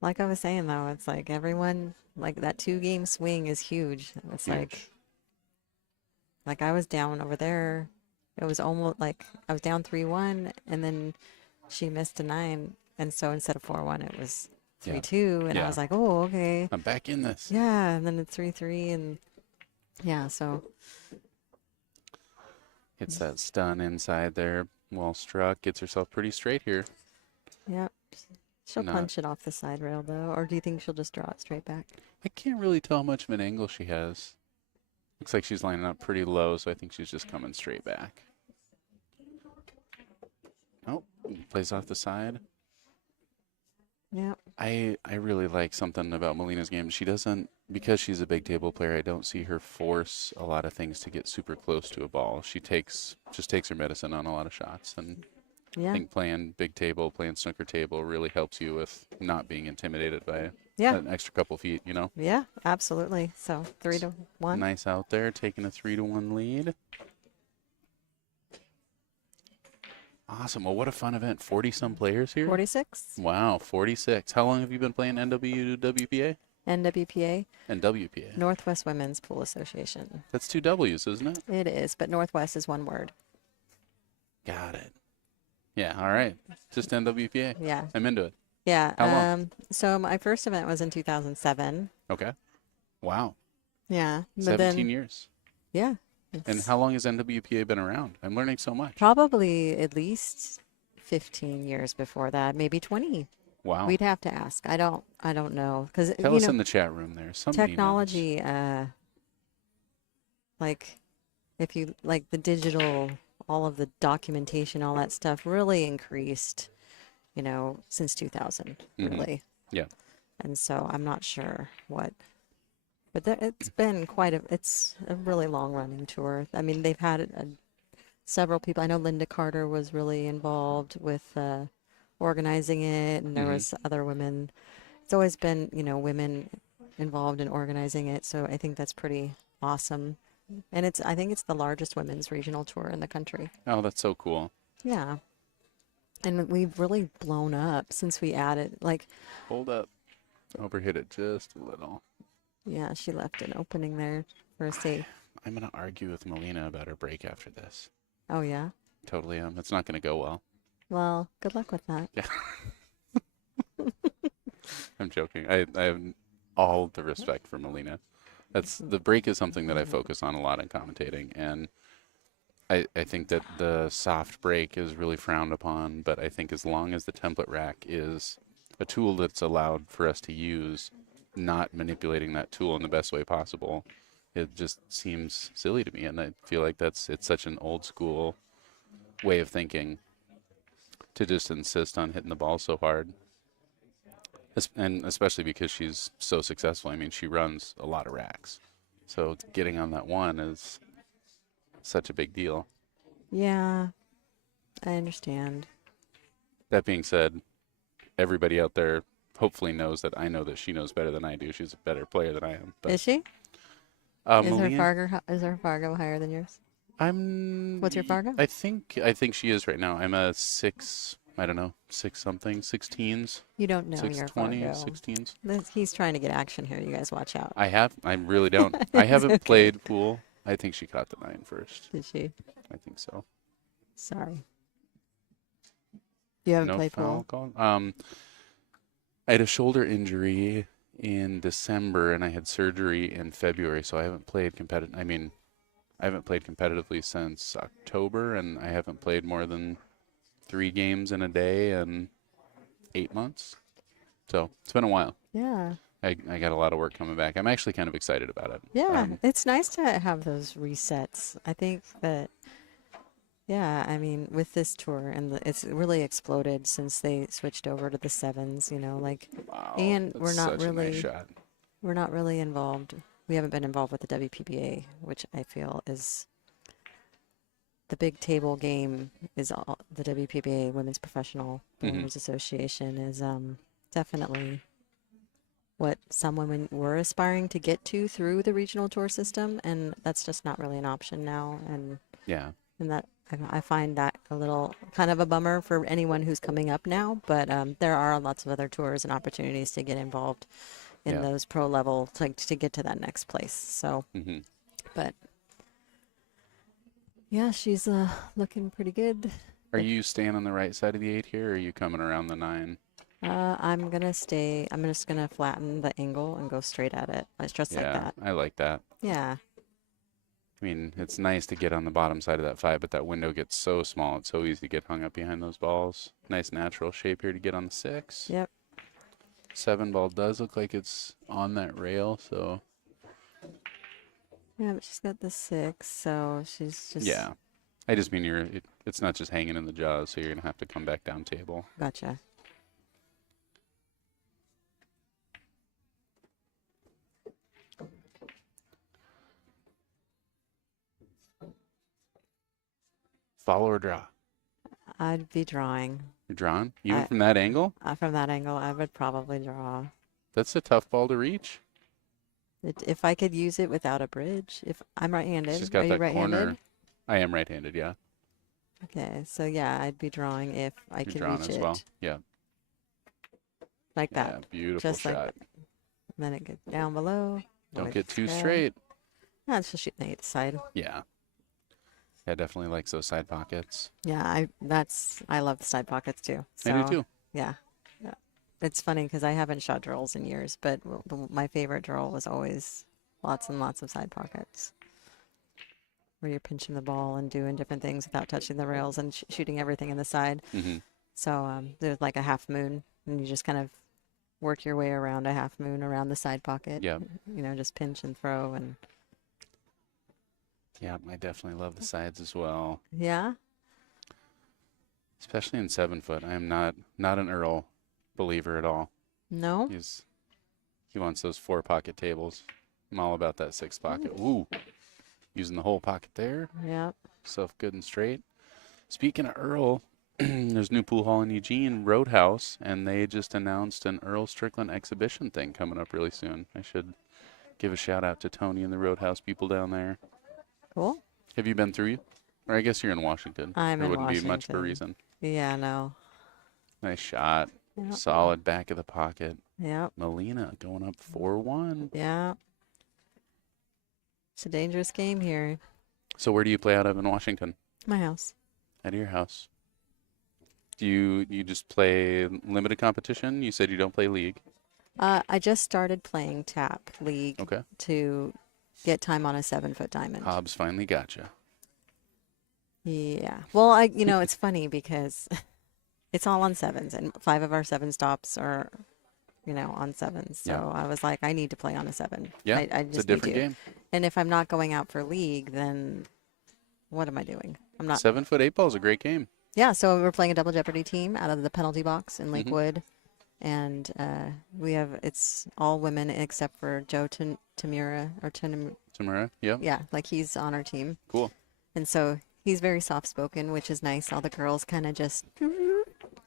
like I was saying though, it's like everyone, like that 2-game swing is huge. It's Huge. like I was down over there. It was almost like I was down 3-1, and then she missed a 9, and so instead of 4-1, it was Yeah. 3-2, and I Yeah. was like, oh, okay. I'm back in this. Yeah, and then it's 3-3, and yeah, so Hits that stun inside there. Well struck. Gets herself pretty straight here. yeah. She'll Not- punch it off the side rail though, or do you think she'll just draw it straight back? I can't really tell how much of an angle she has. Looks like she's lining up pretty low, so I think she's just coming straight back. Oh, plays off the side. Yeah. I really like something about Molina's game. She doesn't, because she's a big table player, I don't see her force a lot of things to get super close to a ball. She just takes her medicine on a lot of shots. And I Yeah. think playing big table, playing snooker table really helps you with not being intimidated by Yeah. an extra couple feet, you know? Yeah, absolutely. So 3-1. Nice out there, taking a 3-1 lead. Awesome. Well, what a fun event. 40-some players here. 46. Wow, 46. How long have you been playing NWPA? NWPA, And WPA. Northwest Women's Pool Association. That's 2 W's, isn't it? It is, but Northwest is one word. Got it. Yeah, all right. Just NWPA. Yeah. I'm into it. Yeah. How long? So my first event was in 2007. Okay. Wow. Yeah. But 17 then, years. yeah. And it's how long has NWPA been around? I'm learning so much. probably at least 15 years before that, maybe 20. Wow. We'd have to ask. I don't know because Tell you us know in the chat room there. Somebody knows. technology like if you like the digital, all of the documentation, all that stuff really increased, since 2000, Mhm. really. Yeah. And so I'm not sure what, but it's been it's a really long running tour. I mean, they've had several people. I know Linda Carter was really involved with organizing it, and there Mhm. was other women. It's always been, women involved in organizing it. So I think that's pretty awesome. And I think it's the largest women's regional tour in the country. Oh, that's so cool. Yeah. And we've really blown up since we added, Hold up. Overhit it just a little. yeah, she left an opening there for a safe. I'm going to argue with Molina about her break after this. Oh, yeah. Totally am. It's not going to go well. Well, good luck with that. Yeah. I'm joking. I have all the respect for Molina. The break is something that I focus on a lot in commentating, and I think that the soft break is really frowned upon, but I think as long as the template rack is a tool that's allowed for us to use, not manipulating that tool in the best way possible, it just seems silly to me, and I feel like it's such an old school way of thinking to just insist on hitting the ball so hard. And especially because she's so successful. I mean, she runs a lot of racks. So getting on that one is such a big deal. Yeah, I understand. That being said, everybody out there hopefully knows that I know that she knows better than I do. She's a better player than I am. But, Is she? Molina, Is her Fargo higher than yours? What's your Fargo? I think she is right now. I'm a 6, I don't know, 6-something, 16s, You don't know your 620, Fargo. 16s. He's trying to get action here. You guys watch out. I really don't. I haven't Okay. played pool. I think she caught the 9 first. Did she? I think so. Sorry. You haven't No played foul pool? call. I had a shoulder injury in December and I had surgery in February, so I haven't played competitive. I mean, I haven't played competitively since October, and I haven't played more than 3 games in a day in 8 months. So it's been a while. Yeah. I got a lot of work coming back. I'm actually kind of excited about it. Yeah, it's nice to have those resets. I think that, yeah, I mean, with this tour and it's really exploded since they switched over to the sevens, like, Wow, and that's such a nice shot. we're not really involved. We haven't been involved with the WPBA, which I feel is the big table game is all the WPBA Women's Professional Bowlers Association is definitely what some women were aspiring to get to through the regional tour system, and that's just not really an option now. And Yeah. and that I find that a little kind of a bummer for anyone who's coming up now. But there are lots of other tours and opportunities to get involved in Yeah. those pro level to get to that next place. So, but yeah, she's looking pretty good. Are you staying on the right side of the 8 here, or are you coming around the 9? I'm gonna stay. I'm just gonna flatten the angle and go straight at it. It's just like that. I like that. Yeah. I mean, it's nice to get on the bottom side of that 5, but that window gets so small. It's so easy to get hung up behind those balls. Nice natural shape here to get on the 6. Yep. 7 ball does look like it's on that rail, so. Yeah, but she's got the 6, so she's just. Yeah. I just mean it's not just hanging in the jaws, so you're going to have to come back down table. Gotcha. Follow or draw? I'd be drawing. You're drawing? Even from that angle? From that angle, I would probably draw. That's a tough ball to reach. If I could use it without a bridge. If I'm right-handed. She's got Are you that right-handed? corner. I am right-handed, yeah. Okay, so yeah, I'd be drawing if I You're could drawing reach as it. well. Yeah. Like that. Yeah, beautiful Just like shot. that. And then it gets down below. Don't let get it too go. straight. Yeah, it's just shooting the 8th side. Yeah. Yeah, definitely likes those side pockets. Yeah, I love the side pockets too. I do So, too. yeah. It's funny because I haven't shot drills in years, but my favorite drill was always lots and lots of side pockets where you're pinching the ball and doing different things without touching the rails and shooting everything in the side. So there's like a half moon, and you just kind of work your way around a half moon around the side pocket. Yeah. Just pinch and throw and. Yeah, I definitely love the sides as well. Yeah. Especially in 7 foot. I am not an Earl believer at all. No. He wants those 4 pocket tables. I'm all about that 6 pocket. Ooh. Using the whole pocket there. Yeah. Stuff good and straight. Speaking of Earl, there's a new pool hall in Eugene, Roadhouse, and they just announced an Earl Strickland exhibition thing coming up really soon. I should give a shout out to Tony and the Roadhouse people down there. Cool. Have you been through? Or I guess you're in Washington. I'm there in wouldn't be much of a Washington. reason. Yeah, no. Nice shot. Yep. Solid back of the pocket. Yep. Molina going up 4-1. Yeah. It's a dangerous game here. So where do you play out of in Washington? My house. Out of your house. Do you just play limited competition? You said you don't play league. I just started playing tap league Okay. to get time on a 7-foot diamond. Hobbs finally got you. Yeah. Well, it's funny because it's all on 7s, and 5 of our 7 stops are, on 7s. So Yeah. I was like, I need to play on a 7. Yeah, I it's a just different need to. game. And if I'm not going out for league, then what am I doing? I'm not. 7 foot 8 ball is a great game. Yeah. So we're playing a double jeopardy team out of the penalty box in Mm-hmm. Lakewood. And it's all women except for Joe Tamura or Tamura, yeah. yeah, like he's on our team. Cool. And so he's very soft spoken, which is nice. All the girls kind of just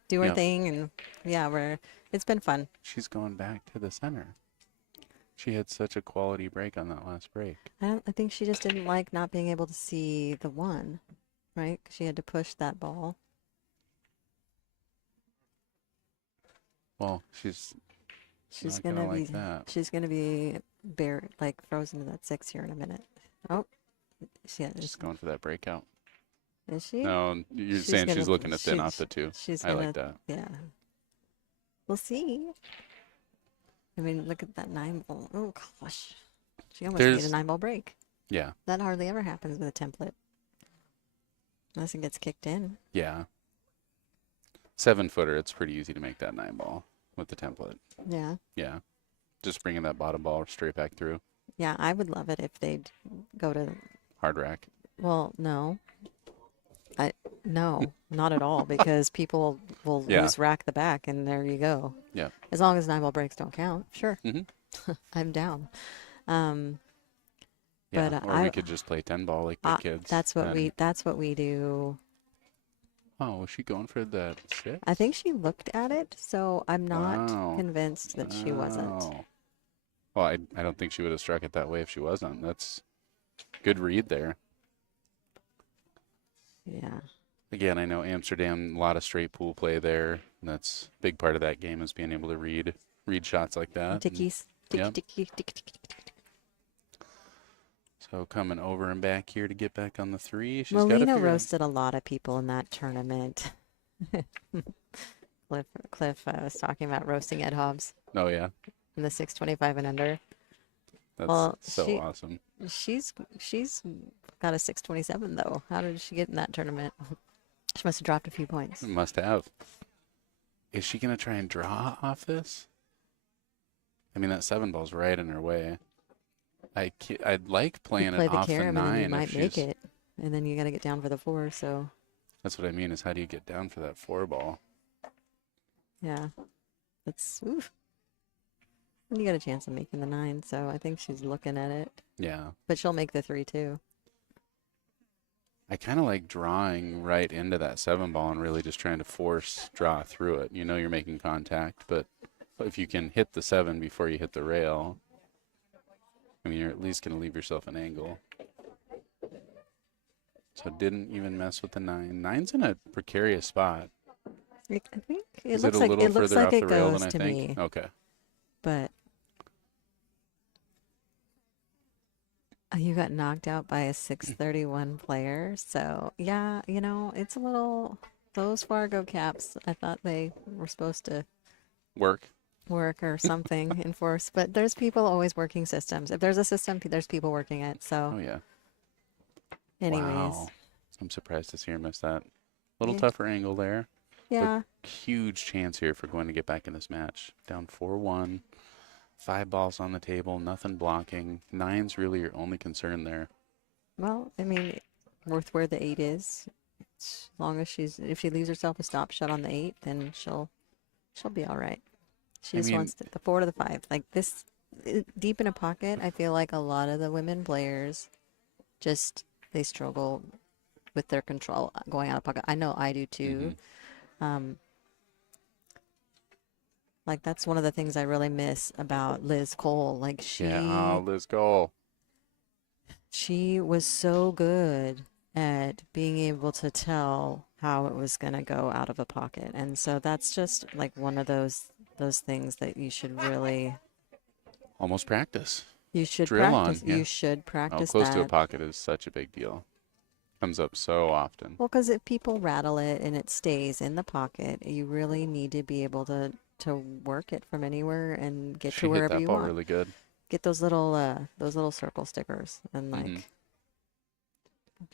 do our Yeah. thing, and yeah, it's been fun. She's going back to the center. She had such a quality break on that last break. I think she just didn't like not being able to see the 1, right? 'Cause she had to push that ball. Well, she's She's not gonna gonna be like that. she's gonna be frozen to that 6 here in a minute. Oh, yeah, Just going for that breakout. Is she? No, you're She's saying she's gonna- looking to thin she- off the two. She's I gonna. like that. Yeah. We'll see. I mean, look at that 9-ball. Oh gosh, she almost made a There's- 9-ball break. Yeah, That hardly ever happens with a template, unless it gets kicked in. yeah. 7-footer, it's pretty easy to make that 9-ball with the template. Yeah. Yeah, just bringing that bottom ball straight back through. Yeah, I would love it if they'd go to. Hard rack. Well, no. No, not at all, because people will Yeah. loose rack the back, and there you go. Yeah. As long as 9-ball breaks don't count, sure. Mhm. I'm down. Yeah, But, or we could just play 10-ball like the kids. That's what and- That's what we do. Oh, was she going for that 6? I think she looked at it, so I'm not Wow. convinced that she wasn't. Oh. Well, I don't think she would have struck it that way if she wasn't. That's good read there. Yeah. Again, I know Amsterdam, a lot of straight pool play there. And that's a big part of that game is being able to read shots like that. and- Tickies. Ticky, Yep. ticky, ticky, ticky, ticky, ticky. So coming over and back here to get back on the 3. She's got to Molina figure out- roasted a lot of people in that tournament. Cliff was talking about roasting Ed Hobbs Oh, yeah. in the 625 and under. That's Well, so she- awesome. She's got a 627 though. How did she get in that tournament? She must have dropped a few points. Must have. Is she going to try and draw off this? I mean, that 7-ball's right in her way. I'd like playing You play it the off the carom 9. and then you if might make she's- it, and then you got to get down for the 4. So That's what I mean is how do you get down for that 4-ball? yeah, that's oof. And you got a chance of making the 9, so I think she's looking at it. Yeah. But she'll make the 3 too. I kind of like drawing right into that 7-ball and really just trying to force draw through it. You know you're making contact, but if you can hit the 7 before you hit the rail, I mean, you're at least going to leave yourself an angle. So didn't even mess with the 9. 9's in a precarious spot. I think it Is looks it a like little it looks further like off it the rail goes than I to think? me, Okay. but you got knocked out by a 631 player. So yeah, you know it's a little those Fargo caps. I thought they were supposed to Work. work or something enforce, but there's people always working systems. If there's a system, there's people working it. Oh, So, yeah. anyways, Wow. I'm surprised to see her miss that. Little Yeah. tougher angle there. yeah, Huge chance here for going to get back in this match. Down 4-1. 5 balls on the table, nothing blocking. 9's really your only concern there. well, I mean, worth where the 8 is. As long as if she leaves herself a stop shot on the 8, then she'll be all right. She I just mean- wants the 4 to the 5. Like this, deep in a pocket, I feel like a lot of the women players they struggle with their control going out of pocket. I know I do too. Like that's one of the things I really miss about Liz Cole. Like Yeah, let's go. she was so good at being able to tell how it was going to go out of a pocket. And so that's just like one of those things that you should really Almost practice. you should Drill on, practice. yeah. You should Oh, practice close that. to a pocket is such a big deal. Comes up so often. Well, because if people rattle it and it stays in the pocket, you really need to be able to work it from anywhere and get She to hit wherever that you ball want. really good. Get those little circle stickers and like Mhm.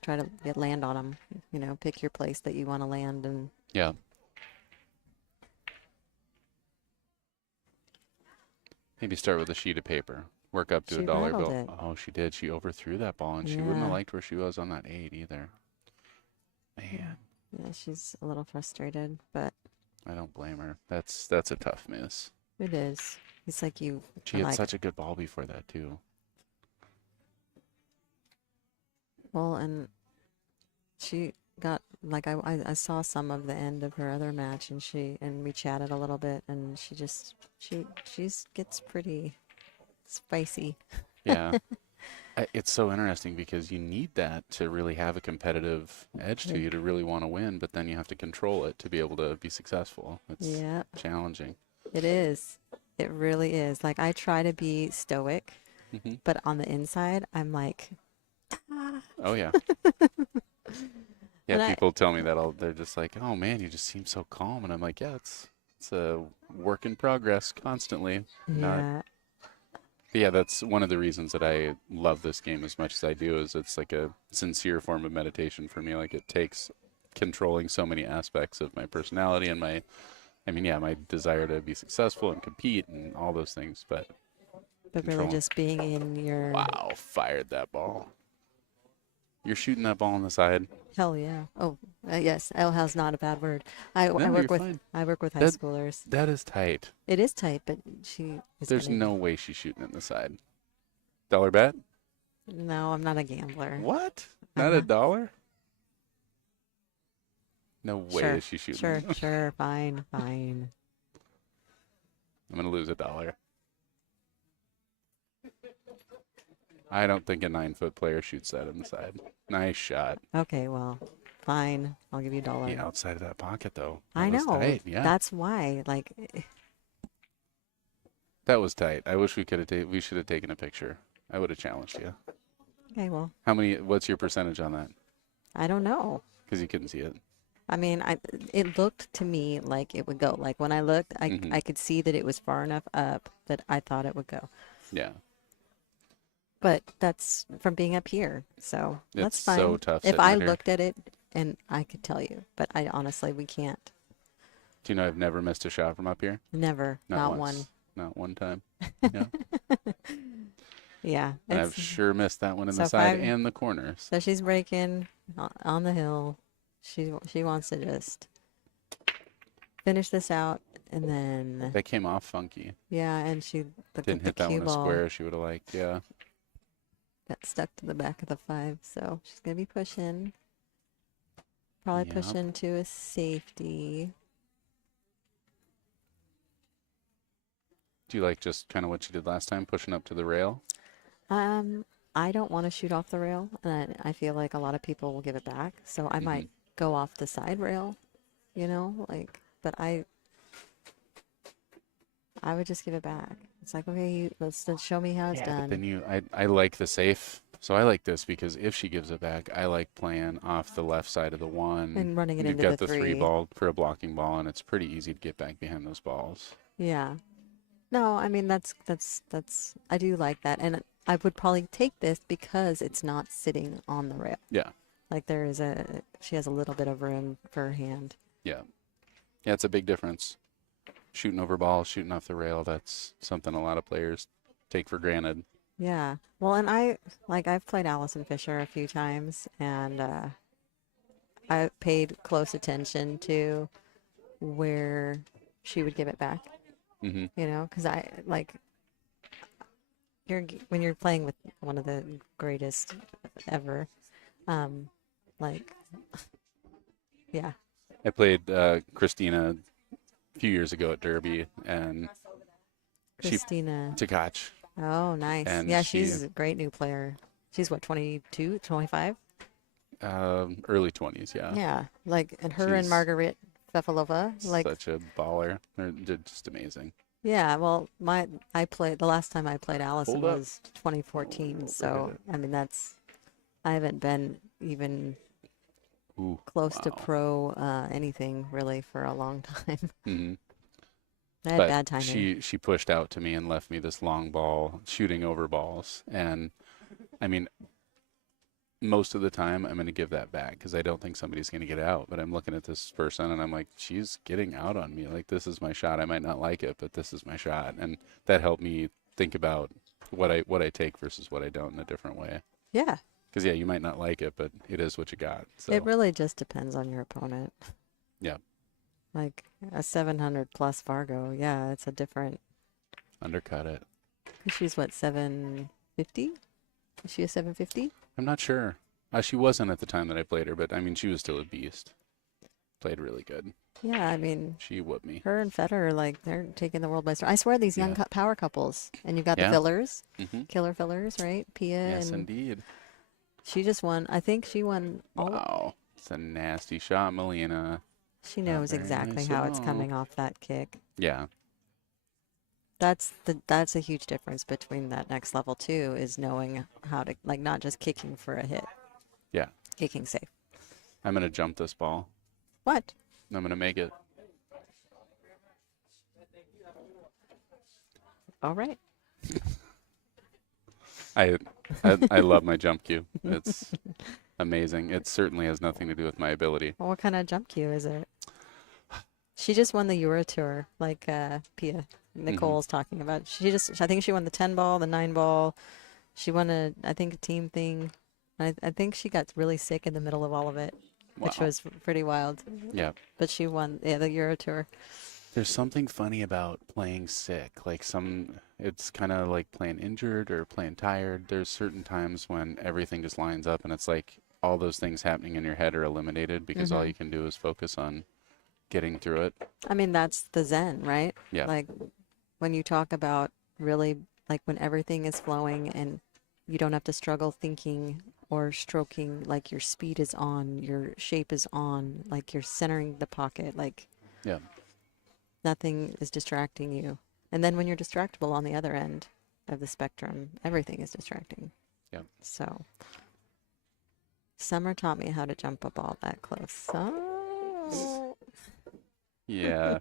try to land on them. You know, pick your place that you want to land and Yeah. Maybe start with a sheet of paper. Work up to She a dollar rattled bill. it. Oh, she did. She overthrew that ball, and she wouldn't have Yeah. liked where she was on that 8 either. Man, yeah, she's a little frustrated, but I don't blame her. That's a tough miss. it is. It's like you She are had like, such a good ball before that too. well, and she got like I saw some of the end of her other match, and we chatted a little bit, and she gets pretty spicy. Yeah. It's so interesting because you need that to really have a competitive edge to you to really want to win, but then you have to control it to be able to be successful. It's Yeah, challenging. it is. It really is. Like I try to be stoic, Hmm. but on the inside, I'm like, Oh, yeah. Yeah, And people tell me that all. They're just like, "Oh man, you just seem so calm," and I'm like, "Yeah, it's a work in progress constantly." Not, Yeah. but yeah, that's one of the reasons that I love this game as much as I do. Is it's like a sincere form of meditation for me. Like it takes controlling so many aspects of my personality and my, I mean, yeah, my desire to be successful and compete and all those things. But But really control. just being in your Wow, fired that ball. You're shooting that ball on the side. hell yeah. Oh, yes. Oh, hell's not a bad word. I No, work you're with fine. I work with high That- schoolers. That is tight. It is tight, but she is There's gonna- no way she's shooting it in the side. Dollar bet? No, I'm not a gambler. What? Not a Uh-huh. dollar? No way Sure, is she shooting Sure, it. sure, fine, fine. I'm gonna lose $1. I don't think a 9-foot player shoots that in the side. Nice shot. Okay, well, fine. I'll give you $1. The outside of that pocket though. I That was know. tight. Yeah. That's why. Like, That was tight. I wish we could have we should have taken a picture. I would have challenged you. okay, well, What's your percentage on that? I don't know. Because you couldn't see it. I mean, it looked to me like it would go. Like when I looked, Mhm. I could see that it was far enough up that I thought it would go. Yeah. But that's from being up here, so that's It's fine. so tough If sitting I out here. looked at it, and I could tell you, but I honestly, we can't. Do you know I've never missed a shot from up here? Never, not one. once. Not one time. Yeah. Yeah. And I've it's- sure missed that one in So the if side I- and the corners. So she's breaking on the hill. She wants to just finish this out, and then That came off funky. yeah, and she looked Didn't at hit the that cue one a ball, square she would have liked. Yeah. got stuck to the back of the 5. So she's gonna be pushing, probably Yep. pushing to a safety. Do you like just kind of what you did last time, pushing up to the rail? I don't want to shoot off the rail, and I feel like a lot of people will give it back. So I might Mm-hmm. go off the side rail, like. But I would just give it back. It's like, okay, let's show me how it's Yeah, done. Then I like the safe. So I like this because if she gives it back, I like playing off the left side of the one. And running it You've into got the the 3 3. ball for a blocking ball, and it's pretty easy to get back behind those balls. Yeah. No, I mean that's I do like that, and I would probably take this because it's not sitting on the rail. Yeah. Like she has a little bit of room for her hand. Yeah. Yeah, it's a big difference. Shooting over balls, shooting off the rail, that's something a lot of players take for granted. Yeah. Well, and I've played Allison Fisher a few times, and I paid close attention to where she would give it back. Mm-hmm. Because when you're playing with one of the greatest ever, like, yeah, I played Christina a few years ago at Derby, and Christina. Tkach. Oh, nice. and Yeah, she- she's a great new player. She's what, 22, 25? Early 20s, yeah. Yeah, like, and her and She's Margaret Fefalova, like, Such a baller. They're just amazing. yeah. Well, the last time I played Allison Hold up. was 2014. So at I mean, I haven't been even Ooh, close to wow. pro anything really for a long time. Mm-hmm. I had But bad timing. she pushed out to me and left me this long ball shooting over balls. And I mean, most of the time I'm going to give that back because I don't think somebody's going to get out. But I'm looking at this person and I'm like, she's getting out on me. Like, this is my shot. I might not like it, but this is my shot. And that helped me think about what I take versus what I don't in a different way. Yeah, Because, yeah, you might not like it, but it is what you got. So, it really just depends on your opponent. Yeah. Like a 700 plus Fargo, yeah, it's a different. undercut it. She's what, 750? Is she a 750? I'm not sure. She wasn't at the time that I played her, but I mean, she was still a beast. Played really good. Yeah, I mean, She whooped me. her and Federer, like, they're taking the world by storm. I swear, these young Yeah. power couples, and you've got Yeah. the fillers, Mm-hmm. killer fillers, right? Pia, Yes, and indeed. she just won. I think she won all. Wow. It's a nasty shot, Molina. She Not knows very exactly nice how at it's all. coming off that kick. Yeah. That's a huge difference between that next level too, is knowing how to, like, not just kicking for a hit. Yeah. Kicking safe. I'm gonna jump this ball. What? I'm gonna make it. All right. I love my jump cue. It's amazing. It certainly has nothing to do with my ability. Well, what kind of jump cue is it? She just won the Euro Tour, like Pia Nicole's talking about. I think she won the 10 ball, the 9 ball. She won I think, a team thing. I think she got really sick in the middle of all of it, which Wow. was pretty wild. Yeah. But she won, the Euro Tour. There's something funny about playing sick. Like it's kind of like playing injured or playing tired. There's certain times when everything just lines up and it's like all those things happening in your head are eliminated because all you can do is focus on getting through it. I mean, that's the Zen, right? Yeah. Like when you talk about really, like when everything is flowing and you don't have to struggle thinking or stroking, like your speed is on, your shape is on, like you're centering the pocket, like Yeah. nothing is distracting you. And then when you're distractible on the other end of the spectrum, everything is distracting. Yeah. So Summer taught me how to jump a ball that close. So Yeah.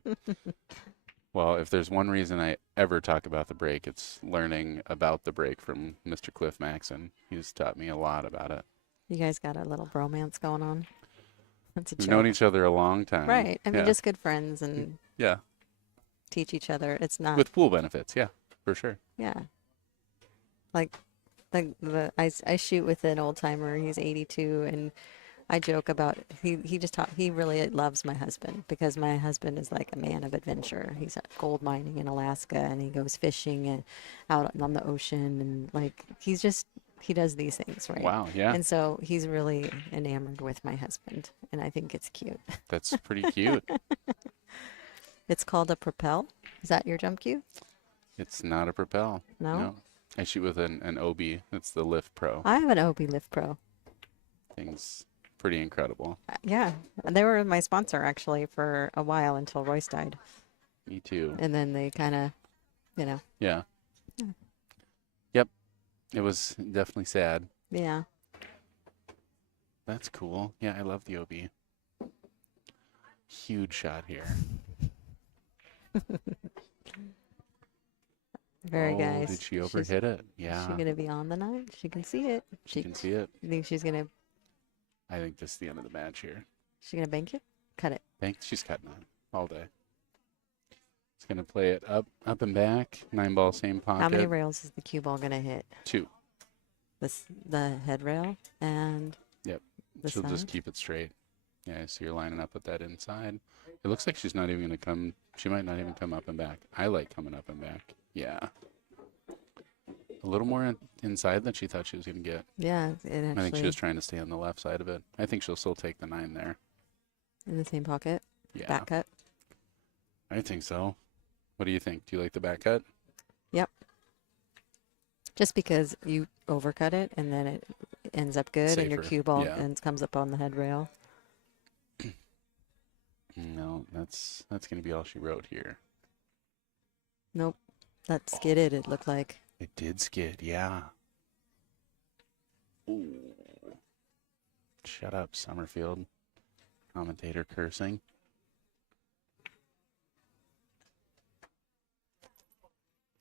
Well, if there's one reason I ever talk about the break, it's learning about the break from Mr. Cliff Maxon. He's taught me a lot about it. you guys got a little bromance going on. That's a We've joke. known each other a long time. Right. I mean, Yeah. just good friends and Yeah. teach each other. It's not, With pool benefits. Yeah, for sure. yeah. Like, I shoot with an old timer. He's 82, and I joke about he really loves my husband because my husband is like a man of adventure. He's gold mining in Alaska, and he goes fishing and out on the ocean, and like he does these things, right? Wow. Yeah. And so he's really enamored with my husband, and I think it's cute. That's pretty cute. It's called a propel. Is that your jump cue? It's not a propel. No? I shoot with an OB. It's the Lift Pro. I have an OB Lift Pro. Thing's pretty incredible. Yeah, they were my sponsor actually for a while until Royce died, Me too. and then they kind of, Yeah. Yeah. Yep. It was definitely sad. yeah. That's cool. Yeah, I love the OB. Huge shot here. Very Oh, guys. did she overhit it? Yeah. Is she gonna be on the night? She can see it. She can see it. You think she's gonna? I think this is the end of the match here. She gonna bank you? Cut it. She's cutting it all day. It's gonna play it up and back. 9-ball, same pocket. How many rails is the cue ball gonna hit? 2. The head rail and. Yep. The She'll just side? keep it straight. Yeah, so you're lining up with that inside. It looks like she's not even gonna come. She might not even come up and back. I like coming up and back. Yeah. A little more inside than she thought she was gonna get. Yeah, it I think she actually was trying to stay on the left side of it. I think she'll still take the 9 there. in the same pocket. Yeah. Back cut. I think so. What do you think? Do you like the back cut? Yep. Just because you overcut it and then it ends up good, and your Safer, cue ball yeah. comes up on the head rail. No, that's gonna be all she wrote here. Nope. That skidded. It looked like. It did skid, yeah. Ooh. Shut up, Summerfield. Commentator cursing.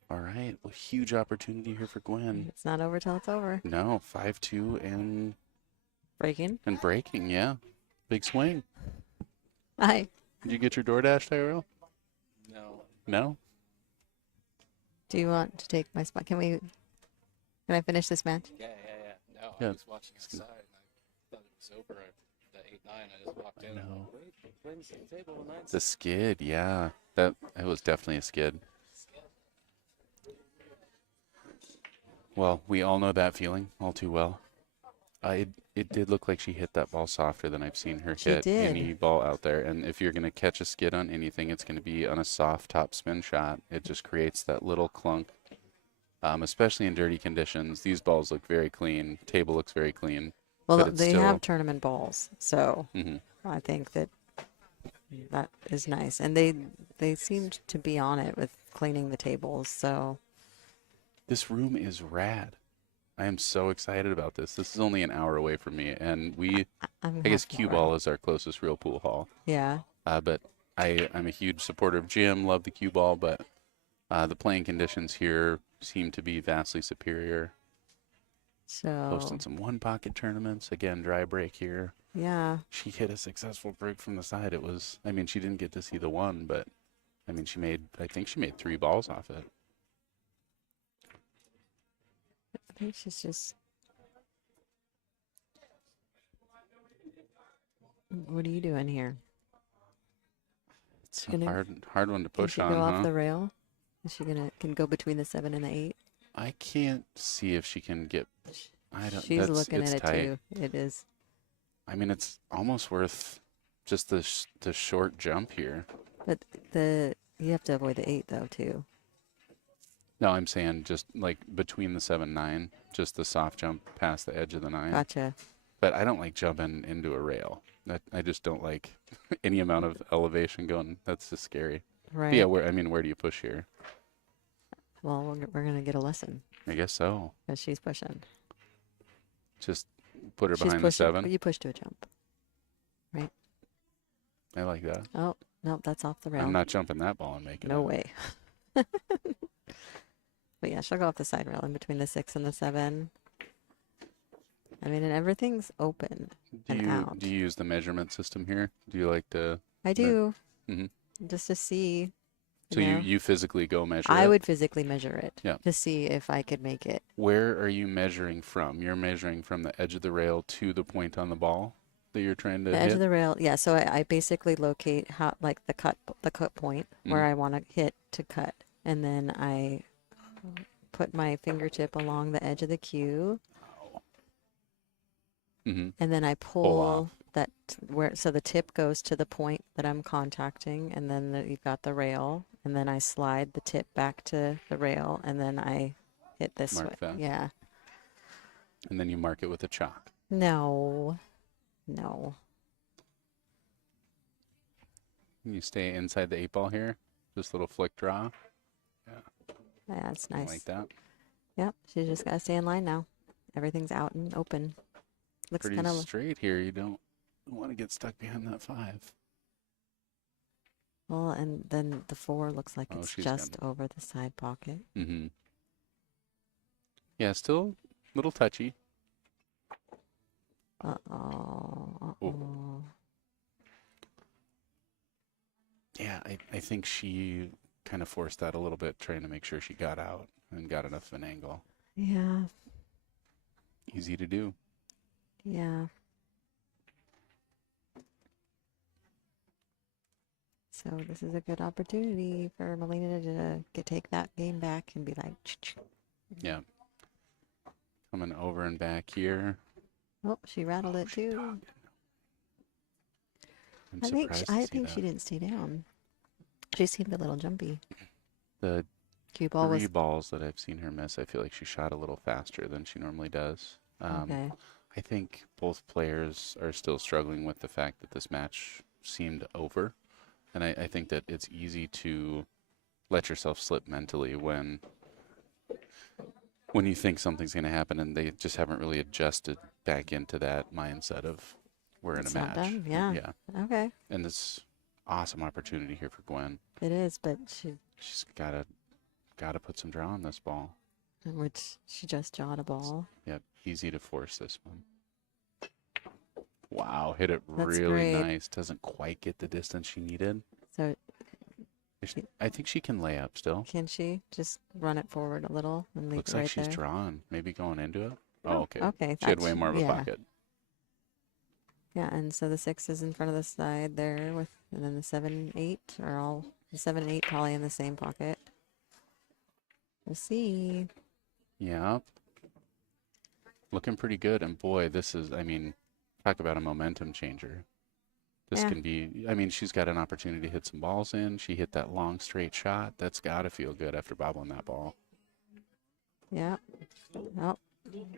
All right, well, huge opportunity here for Gwen. It's not over till it's over. No, 5-2 and Breaking. breaking, yeah. Big swing. Hi. Did you get your DoorDash, Tyrell? No. No? Do you want to take my spot? Can I finish this match? Yeah. No, Yeah. I was watching inside and I thought it was over at the 8-9. I just walked in. No. And I'm like, wait, Quinn's at the table. The skid, yeah. It was definitely a skid. Well, we all know that feeling all too well. It did look like she hit that ball softer than I've seen her She hit did. any ball out there. And if you're going to catch a skid on anything, it's going to be on a soft top spin shot. It just creates that little clunk, especially in dirty conditions. These balls look very clean. Table looks very clean. Well, But it's they still- have tournament balls, so Mhm. I think that is nice. And they seemed to be on it with cleaning the tables. So This room is rad. I am so excited about this. This is only an hour away from me, and I'm I guess half an cue hour ball out. is our closest real pool hall. Yeah. But I'm a huge supporter of gym, love the cue ball, but the playing conditions here seem to be vastly superior. So Hosting some one pocket tournaments. Again, dry break here. yeah. She hit a successful break from the side. It was, I mean, she didn't get to see the one, but I mean, I think she made 3 balls off it. I think she's just. What are you doing here? It's Gonna- a hard one to Can push she on, go off huh? the rail? Is she can go between the 7 and the 8? I can't see if she can get. I don't. She's looking it's at it tight. too. It is. I mean, it's almost worth just the short jump here. But you have to avoid the 8 though too. No, I'm saying just like between the 7-9, just the soft jump past the edge of the 9. Gotcha. But I don't like jumping into a rail. I just don't like any amount of elevation going. That's just scary. Right. But yeah, where do you push here? Well, we're gonna get a lesson I guess so. because she's pushing. Just put her She's behind pushing. the 7. You push to a jump. I like that. Oh no, that's off the rail. I'm not jumping that ball and making No it. way. But yeah, she'll go off the side rail in between the 6 and the 7. I mean, and everything's open and out. Do you use the measurement system here? Do you like to? I do. Mhm. Just to see. So know. you physically go measure I it? would physically measure it Yeah. to see if I could make it. Where are you measuring from? You're measuring from the edge of the rail to the point on the ball that you're trying to The edge hit? of the rail, yeah. So I basically locate how, like the cut point where Mhm. I want to hit to cut, and then I put my fingertip along the edge of the cue, Mm-hmm. and then I Pull pull off. that so the tip goes to the point that I'm contacting, and then you've got the rail, and then I slide the tip back to the rail, and then I hit this Mark way. that. Yeah. And then you mark it with a chalk. No. You stay inside the 8 ball here. Just a little flick draw. Yeah, it's Something nice. like that. Yep, she just got to stay in line now. Everything's out and open. Looks Pretty kind of. straight here. You don't want to get stuck behind that 5. Well, and then the 4 looks like Oh, it's she's just good. over the side pocket. Mm-hmm. Yeah, still a little touchy. Uh-oh. Yeah, I think she kind of forced that a little bit, trying to make sure she got out and got enough of an angle. Yeah, Easy to do. yeah. So this is a good opportunity for Molina to take that game back and be like, Yeah. Coming over and back here. oh, she rattled it too. I'm I think surprised to see she that. didn't stay down. She seemed a little jumpy. The Cue ball was 3 balls that I've seen her miss, I feel like she shot a little faster than she normally does. okay. I think both players are still struggling with the fact that this match seemed over. And I think that it's easy to let yourself slip mentally when you think something's going to happen and they just haven't really adjusted back into that mindset of we're in It's a not match. done, yeah. Yeah. Okay, And this awesome opportunity here for Gwen. it is, but She's gotta put some draw on this ball. which she just jawed a ball. Yep, easy to force this one. Wow, hit it That's really great. nice. Doesn't quite get the distance she needed. So I think she can lay up still. can she just run it forward a little and leave Looks it like right she's there? drawn. Maybe going into it. Oh, okay. Okay. She had way more of a yeah. pocket. Yeah, and so the 6 is in front of the side there with, and then the 7, 8 are all, the 7 and 8 probably in the same pocket. We'll see. Yep. Looking pretty good. And boy, this is, I mean, talk about a momentum changer. This Yeah. can be, I mean, she's got an opportunity to hit some balls in. She hit that long straight shot. That's got to feel good after bobbling that ball. Yeah. Oh,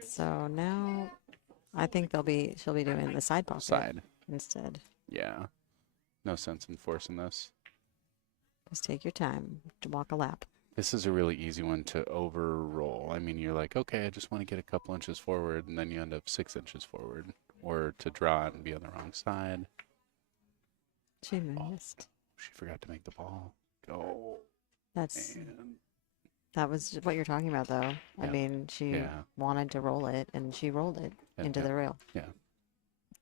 so now I think she'll be doing the side pocket Side. instead. Yeah. No sense in forcing this. Just take your time to walk a lap. This is a really easy one to overroll. I mean, you're like, okay, I just want to get a couple inches forward, and then you end up 6 inches forward, or to draw it and be on the wrong side. She missed. She forgot to make the ball. Oh, That's man. that was what you're talking about, though. I Yeah. mean, she Yeah. wanted to roll it, and she rolled it Yeah, into yeah, the rail. yeah.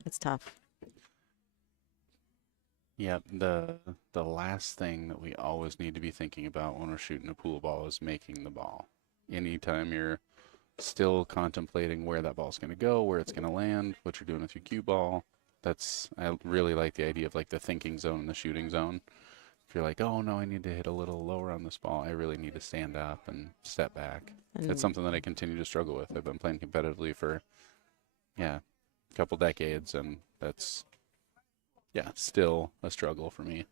It's tough. Yeah, the last thing that we always need to be thinking about when we're shooting a pool ball is making the ball. Anytime you're still contemplating where that ball's going to go, where it's going to land, what you're doing with your cue ball, I really like the idea of like the thinking zone and the shooting zone. If you're like, oh no, I need to hit a little lower on this ball, I really need to stand up and step back. And It's something that I continue to struggle with. I've been playing competitively for, a couple decades, and that's, still a struggle for me.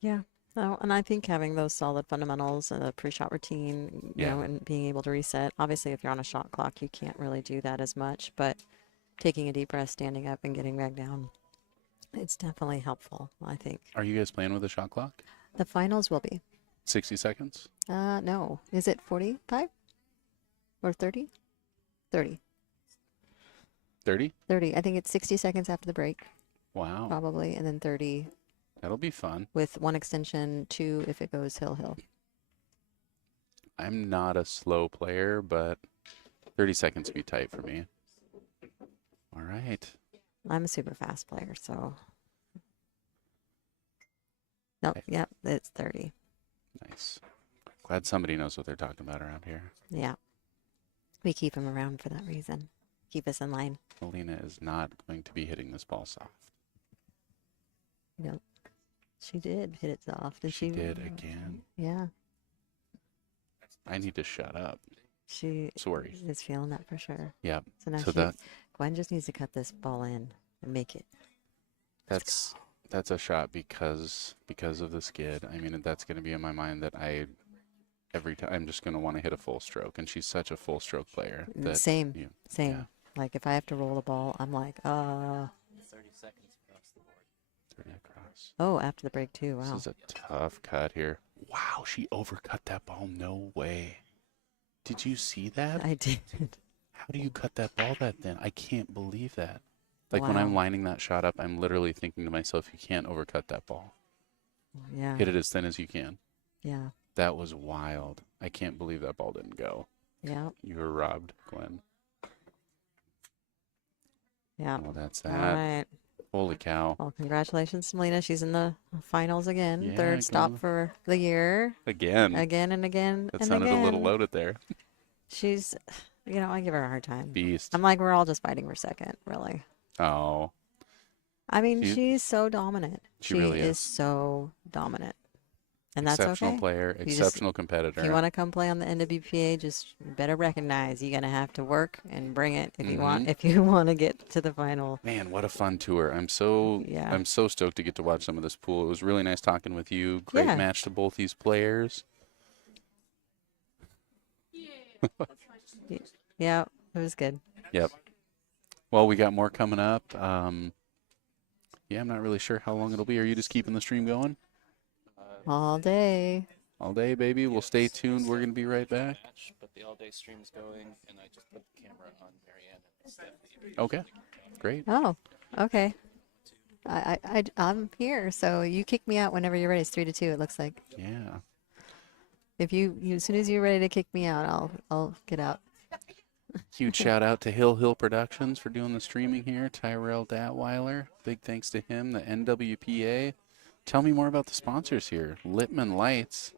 yeah. No, and I think having those solid fundamentals and a pre-shot routine, you know, Yeah. and being able to reset. Obviously, if you're on a shot clock, you can't really do that as much, but taking a deep breath, standing up, and getting back down, it's definitely helpful, I think. Are you guys playing with a shot clock? The finals will be. 60 seconds? No. Is it 45 or 30? 30. 30? 30. I think it's 60 seconds after the break, Wow. probably, and then 30 That'll be fun. with one extension, 2 if it goes hill. I'm not a slow player, but 30 seconds would be tight for me. All right. I'm a super fast player, so. Nope, Okay. yep, it's 30. Nice. Glad somebody knows what they're talking about around here. Yeah. We keep them around for that reason. Keep us in line. Molina is not going to be hitting this ball soft. Yep. She did hit it soft. Did She she? did again. Yeah. I need to shut up. She Sorry. is feeling that for sure. Yep. So now So that Gwen just needs to cut this ball in and make it. that's a shot because of the skid. I mean, that's going to be in my mind that every time I'm just going to want to hit a full stroke, and she's such a full stroke player that Same. you- Same. yeah. Like if I have to roll the ball, I'm like, 30 seconds across the board. 30 across. oh, after the break too. Wow. This is a tough cut here. Wow, she overcut that ball. No way. Did you see that? I did. How do you cut that ball that thin? I can't believe that. Like when I'm Wow. lining that shot up, I'm literally thinking to myself, you can't overcut that ball. Yeah. Hit it as thin as you can. Yeah. That was wild. I can't believe that ball didn't go. Yeah. You were robbed, Glenn. Yeah. Well, that's All that. right. Holy cow. Well, congratulations to Molina. She's in the finals again. Yeah, Third stop go. for the year. Again. Again and again That and sounded again. a little loaded there. She's, I give her a hard time. Beast. I'm like, we're all just fighting for second, really. Oh, I mean, She- she's so dominant. she really is. so dominant. And that's exceptional okay. player, just- exceptional competitor. If you want to come play on the NWPA, just better recognize you're gonna have to work and bring it if you want. Mhm. If you want to get to the final. Man, what a fun tour. I'm so stoked to get to watch some of this pool. It was really nice talking with you. Great Yeah. match to both these players. Yeah, it was good. Yep. Well, we got more coming up. Yeah, I'm not really sure how long it'll be. Are you just keeping the stream going? All day. All day, baby. We'll stay tuned. We're going to be right back. Match, but the all-day stream's going, and I just put the camera on Marianne and Stephanie. Okay. Great. Oh, okay. I'm here, so you kick me out whenever you're ready. It's 3-2. It looks like. Yeah. If as soon as you're ready to kick me out, I'll get out. Huge shout out to Hill Productions for doing the streaming here. Tyrell Datweiler. Big thanks to him. The NWPA. Tell me more about the sponsors here. Littman Lights.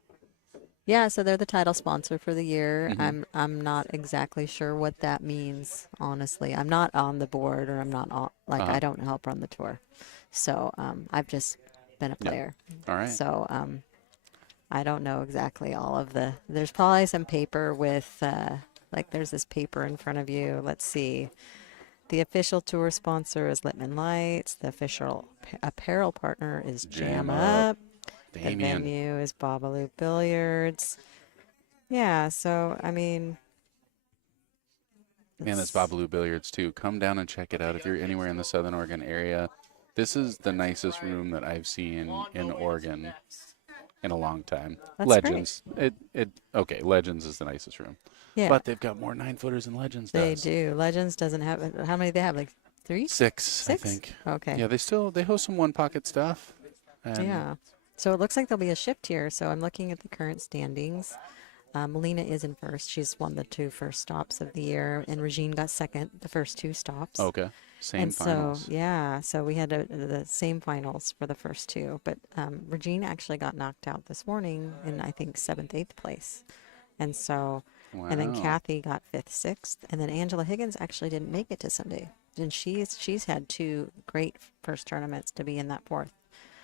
Yeah, so they're the title sponsor for the year. Mhm. I'm not exactly sure what that means, honestly. I'm not on the board, or I'm not on, like Uh-huh. I don't help run the tour. So I've just been a Yeah. player. All right. So I don't know exactly all of the. There's probably some paper with like there's this paper in front of you. Let's see. The official tour sponsor is Littman Lights. The official apparel partner is Jam Up. The Damien. venue is Bobalou Billiards. Yeah, so I mean, Man, that's Bobalou Billiards too. Come down and check it out if you're anywhere in the Southern Oregon area. This is the nicest room that I've seen in Oregon. in a long time. That's Legends. Okay, Legends is the nicest room. Yeah, But they've got more 9-footers than Legends they does. do. Legends doesn't have how many they have? Like 3? 6, I 6? think. Okay. Yeah, they host some one pocket stuff. And Yeah. So it looks like there'll be a shift here. So I'm looking at the current standings. Molina is in first. She's won the 2 first stops of the year, and Regine got second the first 2 stops. Okay. Same And finals. so, yeah, so we had the same finals for the first 2. But Regine actually got knocked out this morning in, I think, 7th, 8th place. And so, and then Wow. Kathy got 5th, 6th. And then Angela Higgins actually didn't make it to Sunday. And she's had 2 great first tournaments to be in that 4th.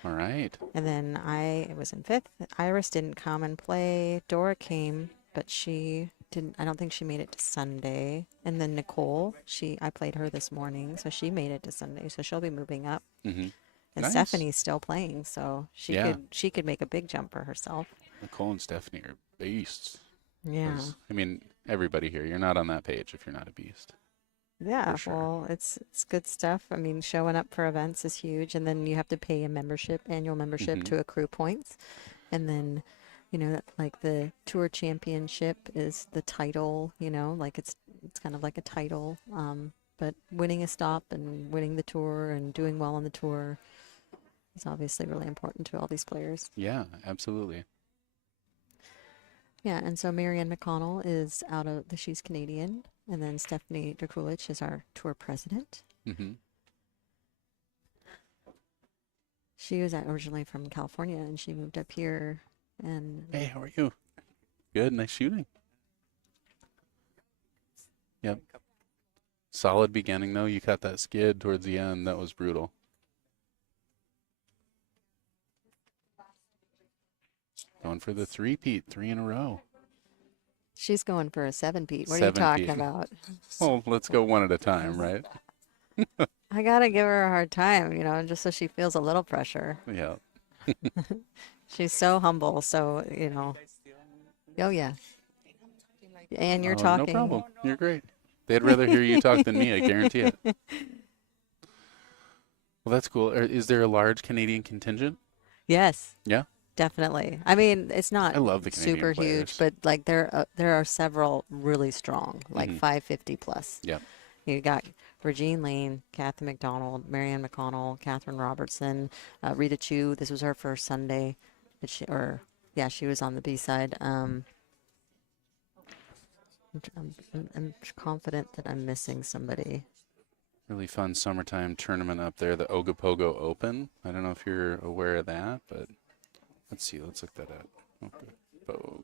All right. And then I was in 5th. Iris didn't come and play. Dora came, but she didn't. I don't think she made it to Sunday. And then Nicole, I played her this morning, so she made it to Sunday. So she'll be moving up. Mm-hmm. And Nice. Stephanie's still playing, so Yeah. she could make a big jump for herself. Nicole and Stephanie are beasts. Yeah. 'Cause, I mean, everybody here, you're not on that page if you're not a beast. Yeah, for sure. well, it's good stuff. I mean, showing up for events is huge, and then you have to pay a annual membership Mhm. to accrue points. And then, like the tour championship is the title, like it's kind of like a title. But winning a stop and winning the tour and doing well on the tour is obviously really important to all these players. Yeah, absolutely. Yeah, and so Marianne McConnell is she's Canadian, and then Stephanie Drakulich is our tour president. Mm-hmm. She was originally from California, and she moved up here. And Hey, how are you? Good, nice shooting. Yep. Solid beginning, though. You caught that skid towards the end. That was brutal. Going for the 3-peat, 3 in a row. she's going for a 7-peat. What are you talking 7-peat. about? Well, let's go one at a time, right? I gotta give her a hard time, just so she feels a little pressure. Yeah. She's so humble, so Oh yeah. And you're Oh, talking. No problem. You're great. They'd rather hear you talk than me, I guarantee it. Well, that's cool. Is there a large Canadian contingent? Yes. Yeah? Definitely. I mean, it's not I love the Canadian super huge, players. but like there are several really strong, like Mhm. 550 plus. Yep. You got Regine Lane, Kathy McDonald, Marianne McConnell, Catherine Robertson, Rita Chu. This was her first Sunday, but she was on the B side. I'm confident that I'm missing somebody. Really fun summertime tournament up there, the Ogopogo Open. I don't know if you're aware of that, but let's see. Let's look that up. Ogopogo.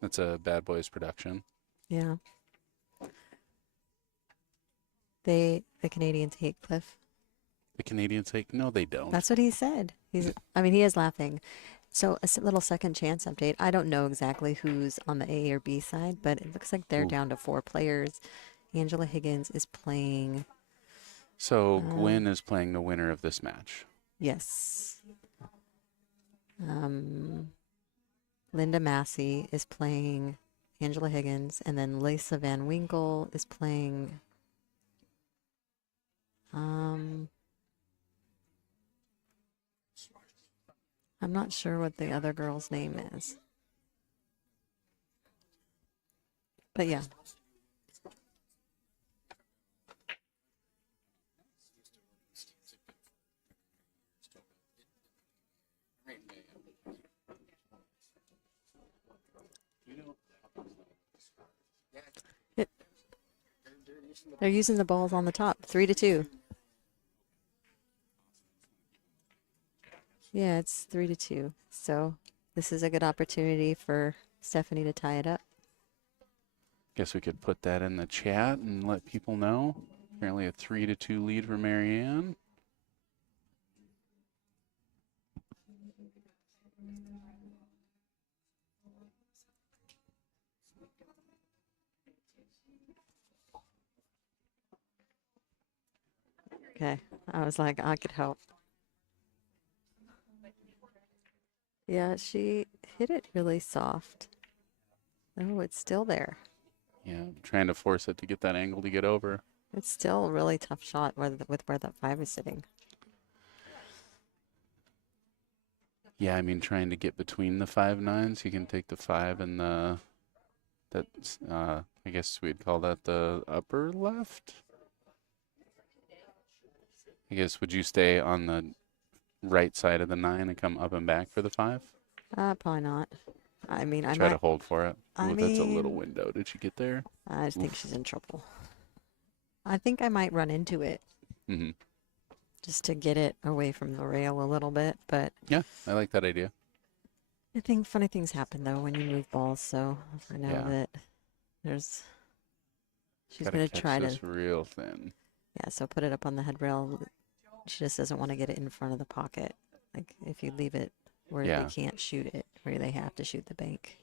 That's a Bad Boys production. Yeah. The Canadians hate Cliff. The Canadians say, no, they don't. That's what he said. He is laughing. So a little second chance update. I don't know exactly who's on the A or B side, but it looks like they're Ooh. down to 4 players. Angela Higgins is playing. So Gwen is playing the winner of this match. Yes. Linda Massey is playing Angela Higgins, and then Lisa Van Winkle is playing. I'm not sure what the other girl's name is. But yeah. They're using the balls on the top, 3-2. Yeah, it's 3-2. So this is a good opportunity for Stephanie to tie it up. Guess we could put that in the chat and let people know. Apparently a 3-2 lead for Marianne. Okay, I was like, I could help. Yeah, she hit it really soft. Oh, it's still there. Yeah, I'm trying to force it to get that angle to get over. It's still a really tough shot with where that 5 is sitting. Yeah, I mean, trying to get between the 5-9s, you can take the 5 and that's, I guess we'd call that the upper left. I guess, would you stay on the right side of the 9 and come up and back for the 5? Probably not. I mean, I Try to might. hold for it. I Ooh, that's a little mean, window. Did you get there? I think Oof. she's in trouble. I think I might run into it Mm-hmm. just to get it away from the rail a little bit. But Yeah, I like that idea. I think funny things happen though when you move balls. So I know Yeah. that there's. She's Gotta gonna catch try this to. real thin. Yeah. So put it up on the head rail. She just doesn't want to get it in front of the pocket. Like if you leave it where Yeah. they can't shoot it, where they have to shoot the bank.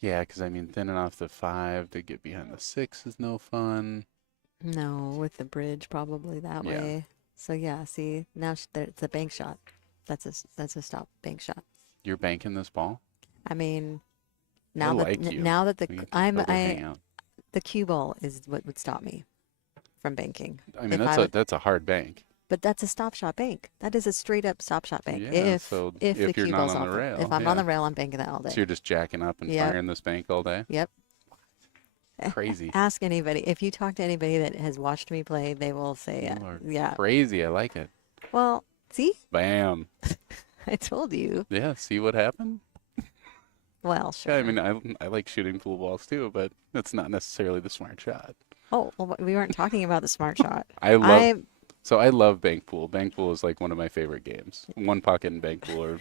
Yeah, because I mean, thinning off the 5 to get behind the 6 is no fun. No, with the bridge probably that Yeah. way. So yeah, see now it's a bank shot. That's a stop bank shot. You're banking this ball? I mean, I now that like you. now that the We can I'm probably hang I out. the cue ball is what would stop me from banking. I mean, if that's a hard bank. But that's a stop shot bank. That is a straight up stop shot bank. Yeah, if so if the if you're cue not ball's on off the rail, if I'm on yeah. the rail, I'm banking that all day. So you're just jacking up and Yep. firing this bank all day? Yep. Crazy. Ask anybody. If you talk to anybody that has watched me play, they will say, You are yeah. crazy. I like it. Well, see, Bam. I told you. Yeah, see what happened? Well, sure. Yeah, I mean, I like shooting pool balls too, but that's not necessarily the smart shot. Oh, well, we weren't talking about the smart shot. I love bank pool. Bank pool is like one of my favorite games. One pocket and bank pool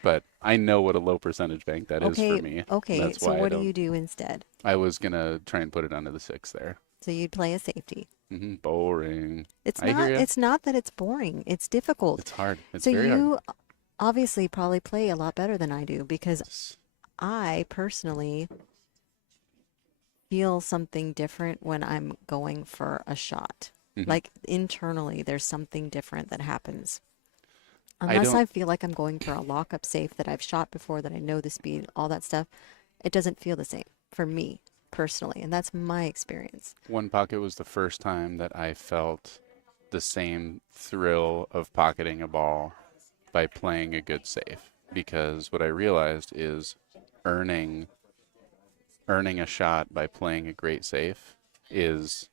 but I know what a low percentage bank that is for me. Okay, That's so why what do you do instead? I was gonna try and put it under the 6 there. So you'd play a safety. Boring. It's I not. hear ya. It's not that it's boring. It's difficult. It's hard. It's So very hard. you obviously probably play a lot better than I do because I personally feel something different when I'm going for a shot. Mhm. Like internally, there's something different that happens. I Unless don't- I feel like I'm going for a lock-up safe that I've shot before, that I know the speed, all that stuff, it doesn't feel the same for me personally, and that's my experience. One pocket was the first time that I felt the same thrill of pocketing a ball by playing a good save. Because what I realized is earning a shot by playing a great save is,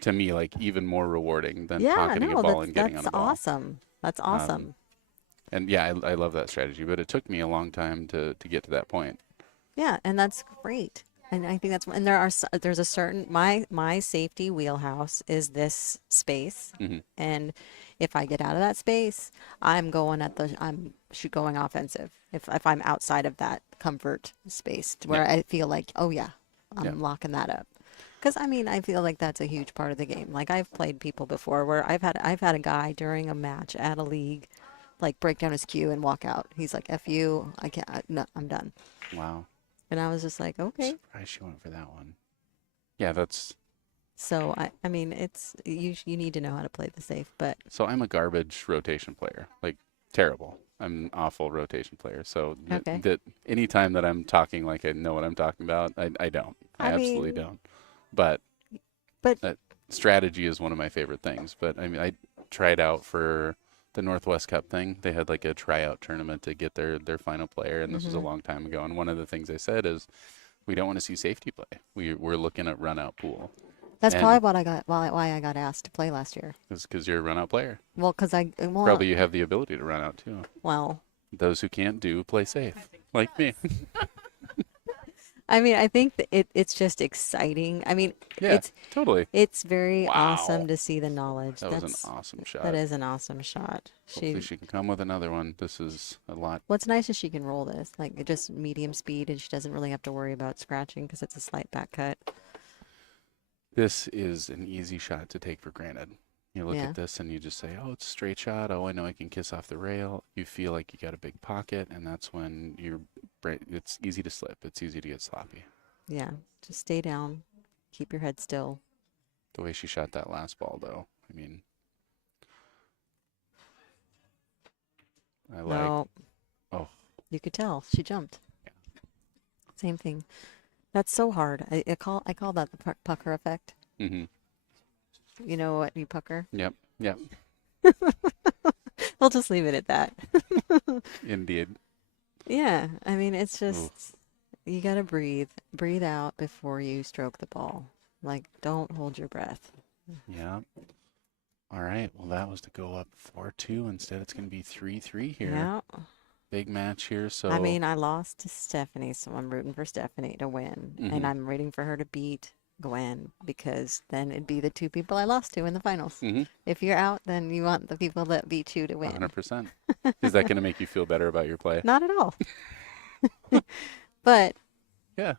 to me, like even more rewarding than Yeah, pocketing no, a ball and getting on that's a ball. awesome. That's awesome. And yeah, I love that strategy, but it took me a long time to get to that point. Yeah, and that's great. And I think and there's a certain my safety wheelhouse is this space, Mhm. and if I get out of that space, I'm going going offensive. If I'm outside of that comfort space to where Yeah. I feel like, oh yeah, I'm Yeah. locking that up. Because I mean, I feel like that's a huge part of the game. Like I've played people before where I've had a guy during a match at a league, like break down his cue and walk out. He's like, "F you, I can't. No, I'm done." Wow. And I was just like, okay. Surprised she went for that one. Yeah, So I mean, it's you need to know how to play the safe, but so I'm a garbage rotation player. Like terrible. I'm an awful rotation player. So Okay. that anytime that I'm talking like I know what I'm talking about, I don't. I absolutely mean, don't. But but strategy is one of my favorite things. But I mean, I tried out for the Northwest Cup thing. They had like a tryout tournament to get their final player, and this was a Mhm. long time ago. And one of the things they said is, we don't want to see safety play. We're looking at run out pool. that's And- probably why I got asked to play last year. Is because you're a run out player. Well, Probably you have the ability to run out too. well, Those who can't play safe, like me. I mean, I think that it's just exciting. I mean, Yeah, totally. it's very Wow. awesome to see the knowledge. That was That's an awesome shot. that is an awesome shot. Hopefully she can come with another one. This is a lot. What's nice is she can roll this, like just medium speed, and she doesn't really have to worry about scratching because it's a slight back cut. This is an easy shot to take for granted. You look Yeah. at this and you just say, oh, it's a straight shot. Oh, I know I can kiss off the rail. You feel like you got a big pocket, and that's when it's easy to slip. It's easy to get sloppy. Yeah, just stay down, keep your head still. The way she shot that last ball, though, I mean, I like. No. Oh. You could tell she jumped. Same thing. That's so hard. I call that the pucker effect. Mm-hmm. You know what? You pucker. Yep. Yep. We'll just leave it at that. Indeed. Yeah, I mean, it's just Oof. you gotta breathe. Breathe out before you stroke the ball. Like, don't hold your breath. Yeah. All right. Well, that was to go up 4-2. Instead, it's going to be 3-3 here. Yeah. Big match here. So I mean, I lost to Stephanie, so I'm rooting for Stephanie to win. And Mhm. I'm rooting for her to beat Gwen because then it'd be the two people I lost to in the finals. Mhm. If you're out, then you want the people that beat you to win. 100%. Is that going to make you feel better about your play? Not at all. But Yeah.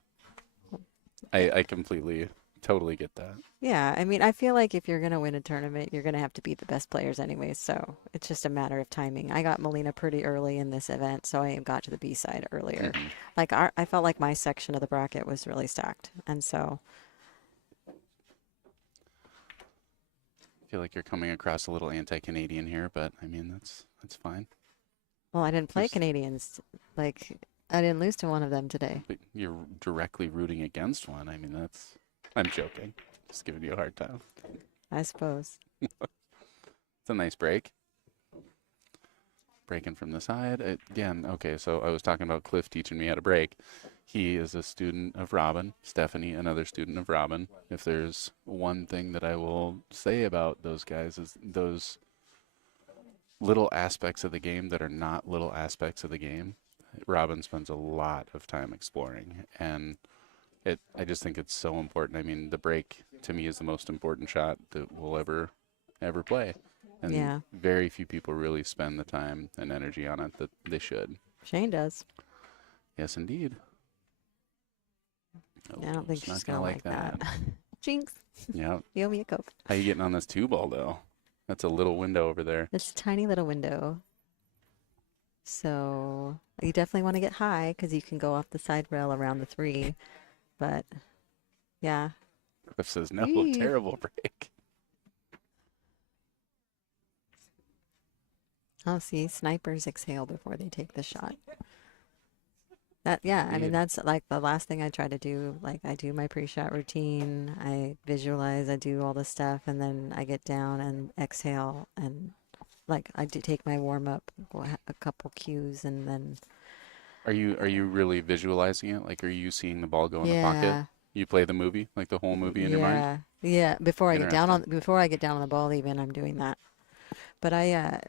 I completely, totally get that. yeah, I mean, I feel like if you're going to win a tournament, you're going to have to beat the best players anyway. So it's just a matter of timing. I got Molina pretty early in this event, so I got to the B side earlier. Mhm. Like, I felt like my section of the bracket was really stacked. And so, I feel like you're coming across a little anti-Canadian here, but I mean, that's fine. well, I didn't play Just- Canadians. Like, I didn't lose to one of them today. But you're directly rooting against one. I mean, I'm joking. Just giving you a hard time. I suppose. It's a nice break. Breaking from the side. Again, okay, so I was talking about Cliff teaching me how to break. He is a student of Robin. Stephanie, another student of Robin. If there's one thing that I will say about those guys is those little aspects of the game that are not little aspects of the game. Robin spends a lot of time exploring, and I just think it's so important. I mean, the break to me is the most important shot that we'll ever play. And Yeah. very few people really spend the time and energy on it that they should. Shane does. Yes, indeed. I don't think it's not she's gonna going to like that. Jinx, Yeah. you owe me a Coke. How you getting on this two ball though? That's a little window over there. It's a tiny little window. So you definitely want to get high because you can go off the side rail around the three. But yeah, Cliff says no, Eee. terrible break. oh, see, snipers exhale before they take the shot. Yeah, I mean, Indeed. that's like the last thing I try to do. Like, I do my pre-shot routine, I visualize, I do all this stuff, and then I get down and exhale, and like I do take my warm up, a couple cues, and then Are you really visualizing it? Like, are you seeing the ball go in the yeah, pocket? You play the movie, like the whole movie in your mind? yeah. Before I get down on Interesting. before I get down on the ball, even I'm doing that. But I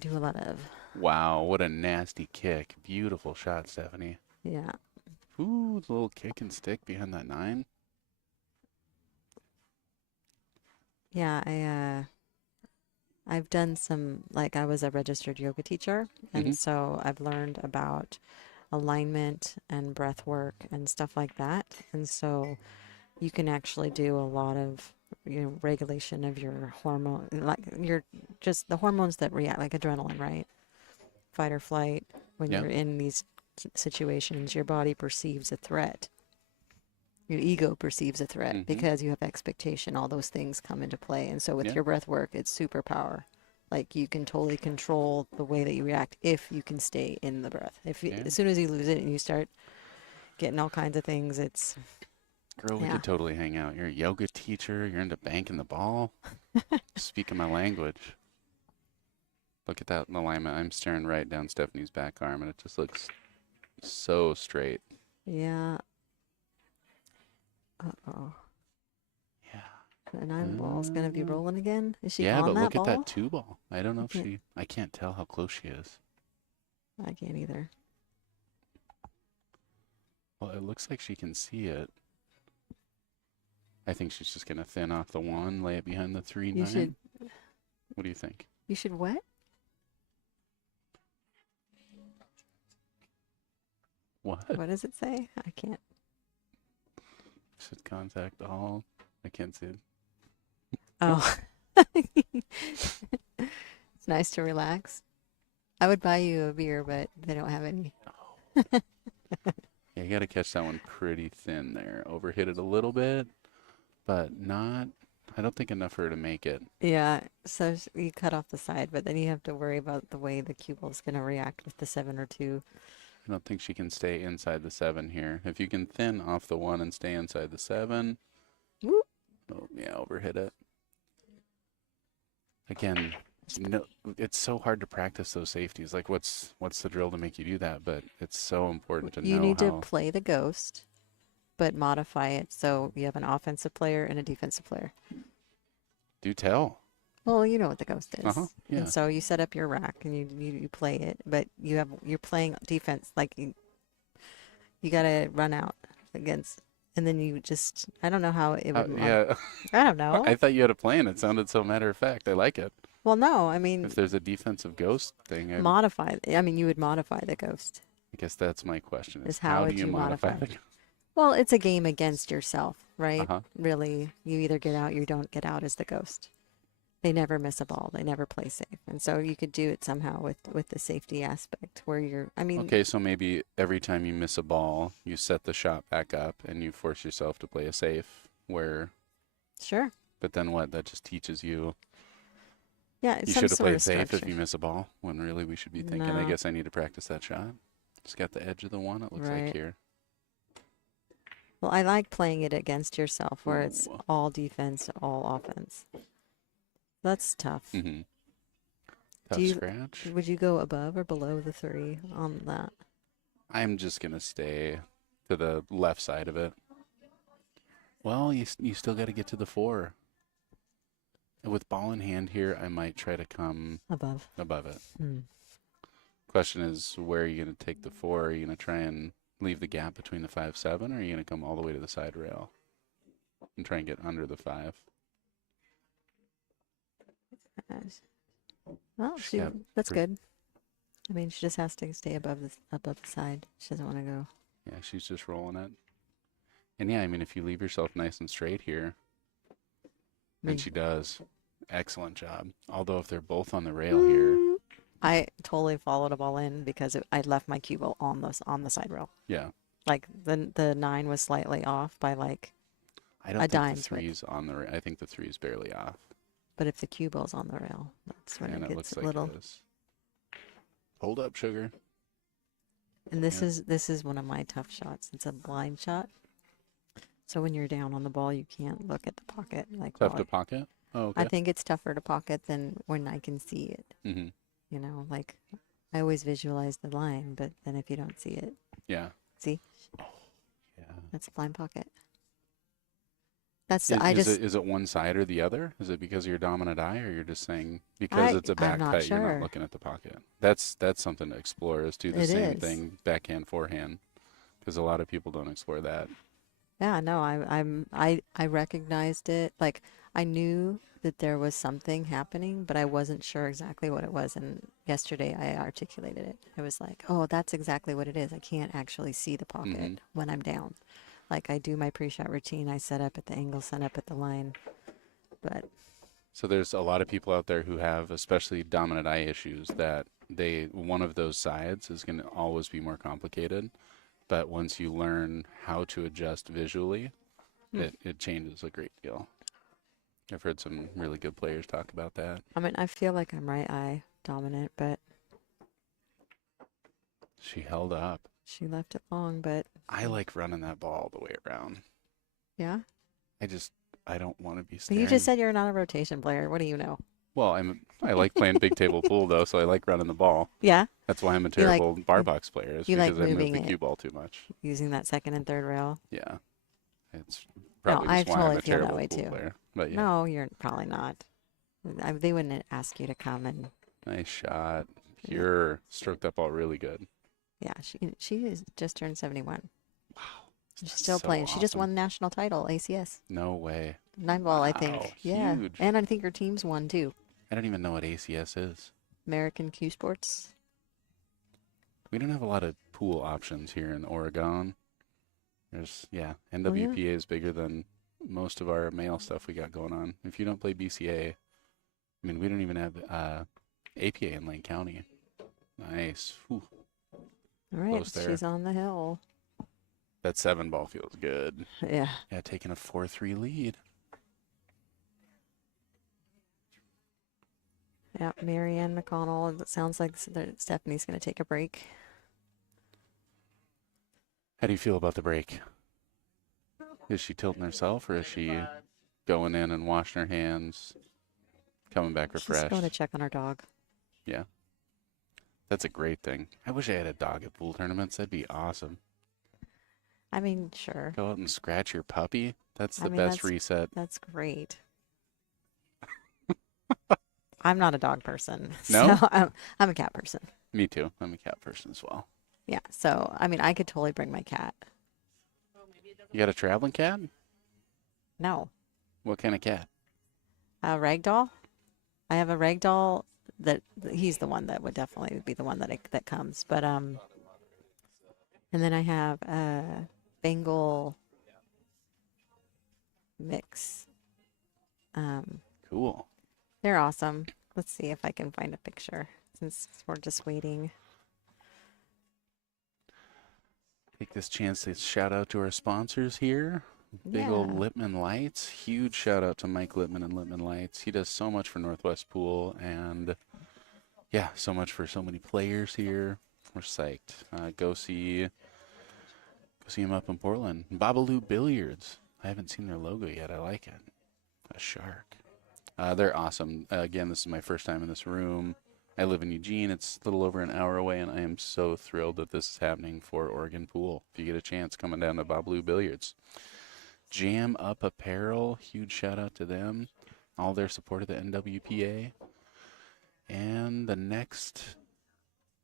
do a lot of Wow, what a nasty kick. Beautiful shot, Stephanie. yeah. Ooh, the little kick and stick behind that 9. Yeah, I've done some, like, I was a registered yoga teacher, and Mhm. so I've learned about alignment and breath work and stuff like that. And so you can actually do a lot of, regulation of your hormone, like just the hormones that react, like adrenaline, right? Fight or flight. When Yeah. you're in these situations, your body perceives a threat. Your ego perceives a threat Mhm. because you have expectation. All those things come into play. And so with Yeah. your breath work, it's superpower. Like, you can totally control the way that you react if you can stay in the breath. Yeah. As soon as you lose it and you start getting all kinds of things, it's Girl, we Yeah. could totally hang out. You're a yoga teacher. You're into banking the ball. Speaking my language. Look at that alignment. I'm staring right down Stephanie's back arm, and it just looks so straight. yeah. Uh-oh. Yeah. The 9 ball's gonna be rolling again. Is she Yeah, on but that look ball? at that 2 ball. I don't know if can't- I can't tell how close she is. I can't either. Well, it looks like she can see it. I think she's just gonna thin off the 1, lay it behind the 3, 9. You should What do you think? what? What? What does it say? I can't. Should contact all. I can't see it. Oh. It's nice to relax. I would buy you a beer, but they don't have any. Yeah, you got to catch that one pretty thin there. Overhit it a little bit, but not. I don't think enough for her to make it. Yeah, so you cut off the side, but then you have to worry about the way the cue ball is going to react with the 7 or 2. I don't think she can stay inside the 7 here. If you can thin off the 1 and stay inside the 7. Whoop. Oh, yeah, overhit it. Again, no, it's so hard to practice those safeties. Like, what's the drill to make you do that? But it's so important to You know need to how. play the ghost, but modify it so you have an offensive player and a defensive player. Do tell. Well, you know what the ghost is. Yeah. And so you set up your rack and you play it, but you're playing defense like you got to run out against, and then you just, I don't know how it would. Yeah. I don't know. I thought you had a plan. It sounded so matter of fact. I like it. Well, no, I mean, If there's a defensive ghost thing, I modify. I mean, you would modify the ghost. guess that's my question. Is how do would you you modify modify? the Well, it's a game against yourself, right? Uh-huh. Really, you either get out, you don't get out as the ghost. They never miss a ball. They never play safe, and so you could do it somehow with the safety aspect, where you're. I mean, Okay, so maybe every time you miss a ball, you set the shot back up and you force yourself to play a safe. sure, But then what? That just teaches you. yeah, it's You some should have sort played of safe if structure. you miss a ball. When really we should be thinking, I No. guess I need to practice that shot. Just got the edge of the one. It looks like Right. here. Well, I like playing it against yourself, where it's Ooh. all defense, all offense. That's tough. Mm-hmm. Tough you- scratch. Would you go above or below the 3 on that? I'm just gonna stay to the left side of it. Well, you still got to get to the 4. With ball in hand here, I might try to come Above. above it. Hmm. Question is, where are you going to take the 4? Are you going to try and leave the gap between the 5-7, or are you going to come all the way to the side rail and try and get under the 5? Well, She's got that's pretty- good. I mean, she just has to stay above the side. She doesn't want to go. Yeah, she's just rolling it. And yeah, I mean, if you leave yourself nice and straight here, mean- and she does, excellent job. Although if they're both on the rail here, I totally followed a ball in because I left my cue ball on the side rail. yeah, Like the 9 was slightly off by like, I don't A think dime, the but- 3's on the rail. I think the 3's barely off, but if the cue ball's on the rail, that's when and it it gets looks a like little. it is. Hold up, sugar. And this Yeah. is one of my tough shots. It's a blind shot. So when you're down on the ball, you can't look at the pocket. Like Tough while to pocket. Oh, okay. I think it's tougher to pocket than when I can see it. Mm-hmm. You know, like I always visualize the line, but then if you don't see it, Yeah. see, Yeah. that's a blind pocket. That's Is it one side or the other? Is it because of your dominant eye, or you're just saying because it's a I'm back not cut, you're sure. not looking at the pocket? That's something to explore. Is do the It same is. thing backhand, forehand, because a lot of people don't explore that. Yeah, no, I recognized it. Like I knew that there was something happening, but I wasn't sure exactly what it was. And yesterday I articulated it. I was like, oh, that's exactly what it is. I can't actually see the pocket Mhm. when I'm down. Like I do my pre-shot routine. I set up at the angle, set up at the line. But So there's a lot of people out there who have, especially dominant eye issues, that one of those sides is going to always be more complicated. But once you learn how to adjust visually, it changes a great deal. I've heard some really good players talk about that. I mean, I feel like I'm right eye dominant, but She held up. she left it long. But I like running that ball all the way around. yeah, I don't want to be but staring. you just said you're not a rotation player. What do you know? Well, I like playing big table pool though, so I like running the ball. Yeah, That's why I'm a You like- terrible bar box player. Is you like because I move moving the it. cue ball too much. using that second and third rail. Yeah, it's probably I just why totally I'm a feel that terrible way pool too. player. But yeah, No, you're probably not. They wouldn't ask you to come and nice shot. Pure stroked up ball, really good. yeah, she is just turned 71. Wow, She's that's still so playing. She just awesome. won the national title, ACS. No way. 9-ball, I think. Wow, Yeah. huge. And I think her team's won too. I don't even know what ACS is. American Q Sports. We don't have a lot of pool options here in Oregon. There's NWPA is bigger than most of our male stuff we got going on. If you don't play BCA, I mean, we don't even have APA in Lane County. Nice. Whew. All right, Close there. she's on the hill. That 7-ball feels good. Yeah. Yeah, taking a 4-3 lead. Yeah, Marianne McConnell. It sounds like Stephanie's going to take a break. How do you feel about the break? Is she tilting herself, or is she going in and washing her hands? coming back She's refreshed. going to check on our dog. Yeah. That's a great thing. I wish I had a dog at pool tournaments. That'd be awesome. I mean, sure. Go out and scratch your puppy. That's I the mean, best reset. That's great. I'm not a dog person. No? So I'm a cat person. Me too. I'm a cat person as well. Yeah. So, I mean, I could totally bring my cat. You got a traveling cat? No. What kind of cat? A ragdoll. I have a ragdoll that he's the one that would definitely be the one that comes. But and then I have a Bengal mix. Cool. They're awesome. Let's see if I can find a picture since we're just waiting. Take this chance to shout out to our sponsors here. Big old Yeah. Lippman Lights. Huge shout out to Mike Lippman and Lippman Lights. He does so much for Northwest Pool and yeah, so much for so many players here. We're psyched. Go see him up in Portland. Bobalou Billiards. I haven't seen their logo yet. I like it. A shark. They're awesome. Again, this is my first time in this room. I live in Eugene. It's a little over an hour away, and I am so thrilled that this is happening for Oregon Pool. If you get a chance, coming down to Bobalou Billiards. Jam Up Apparel, huge shout out to them. All their support of the NWPA. And the next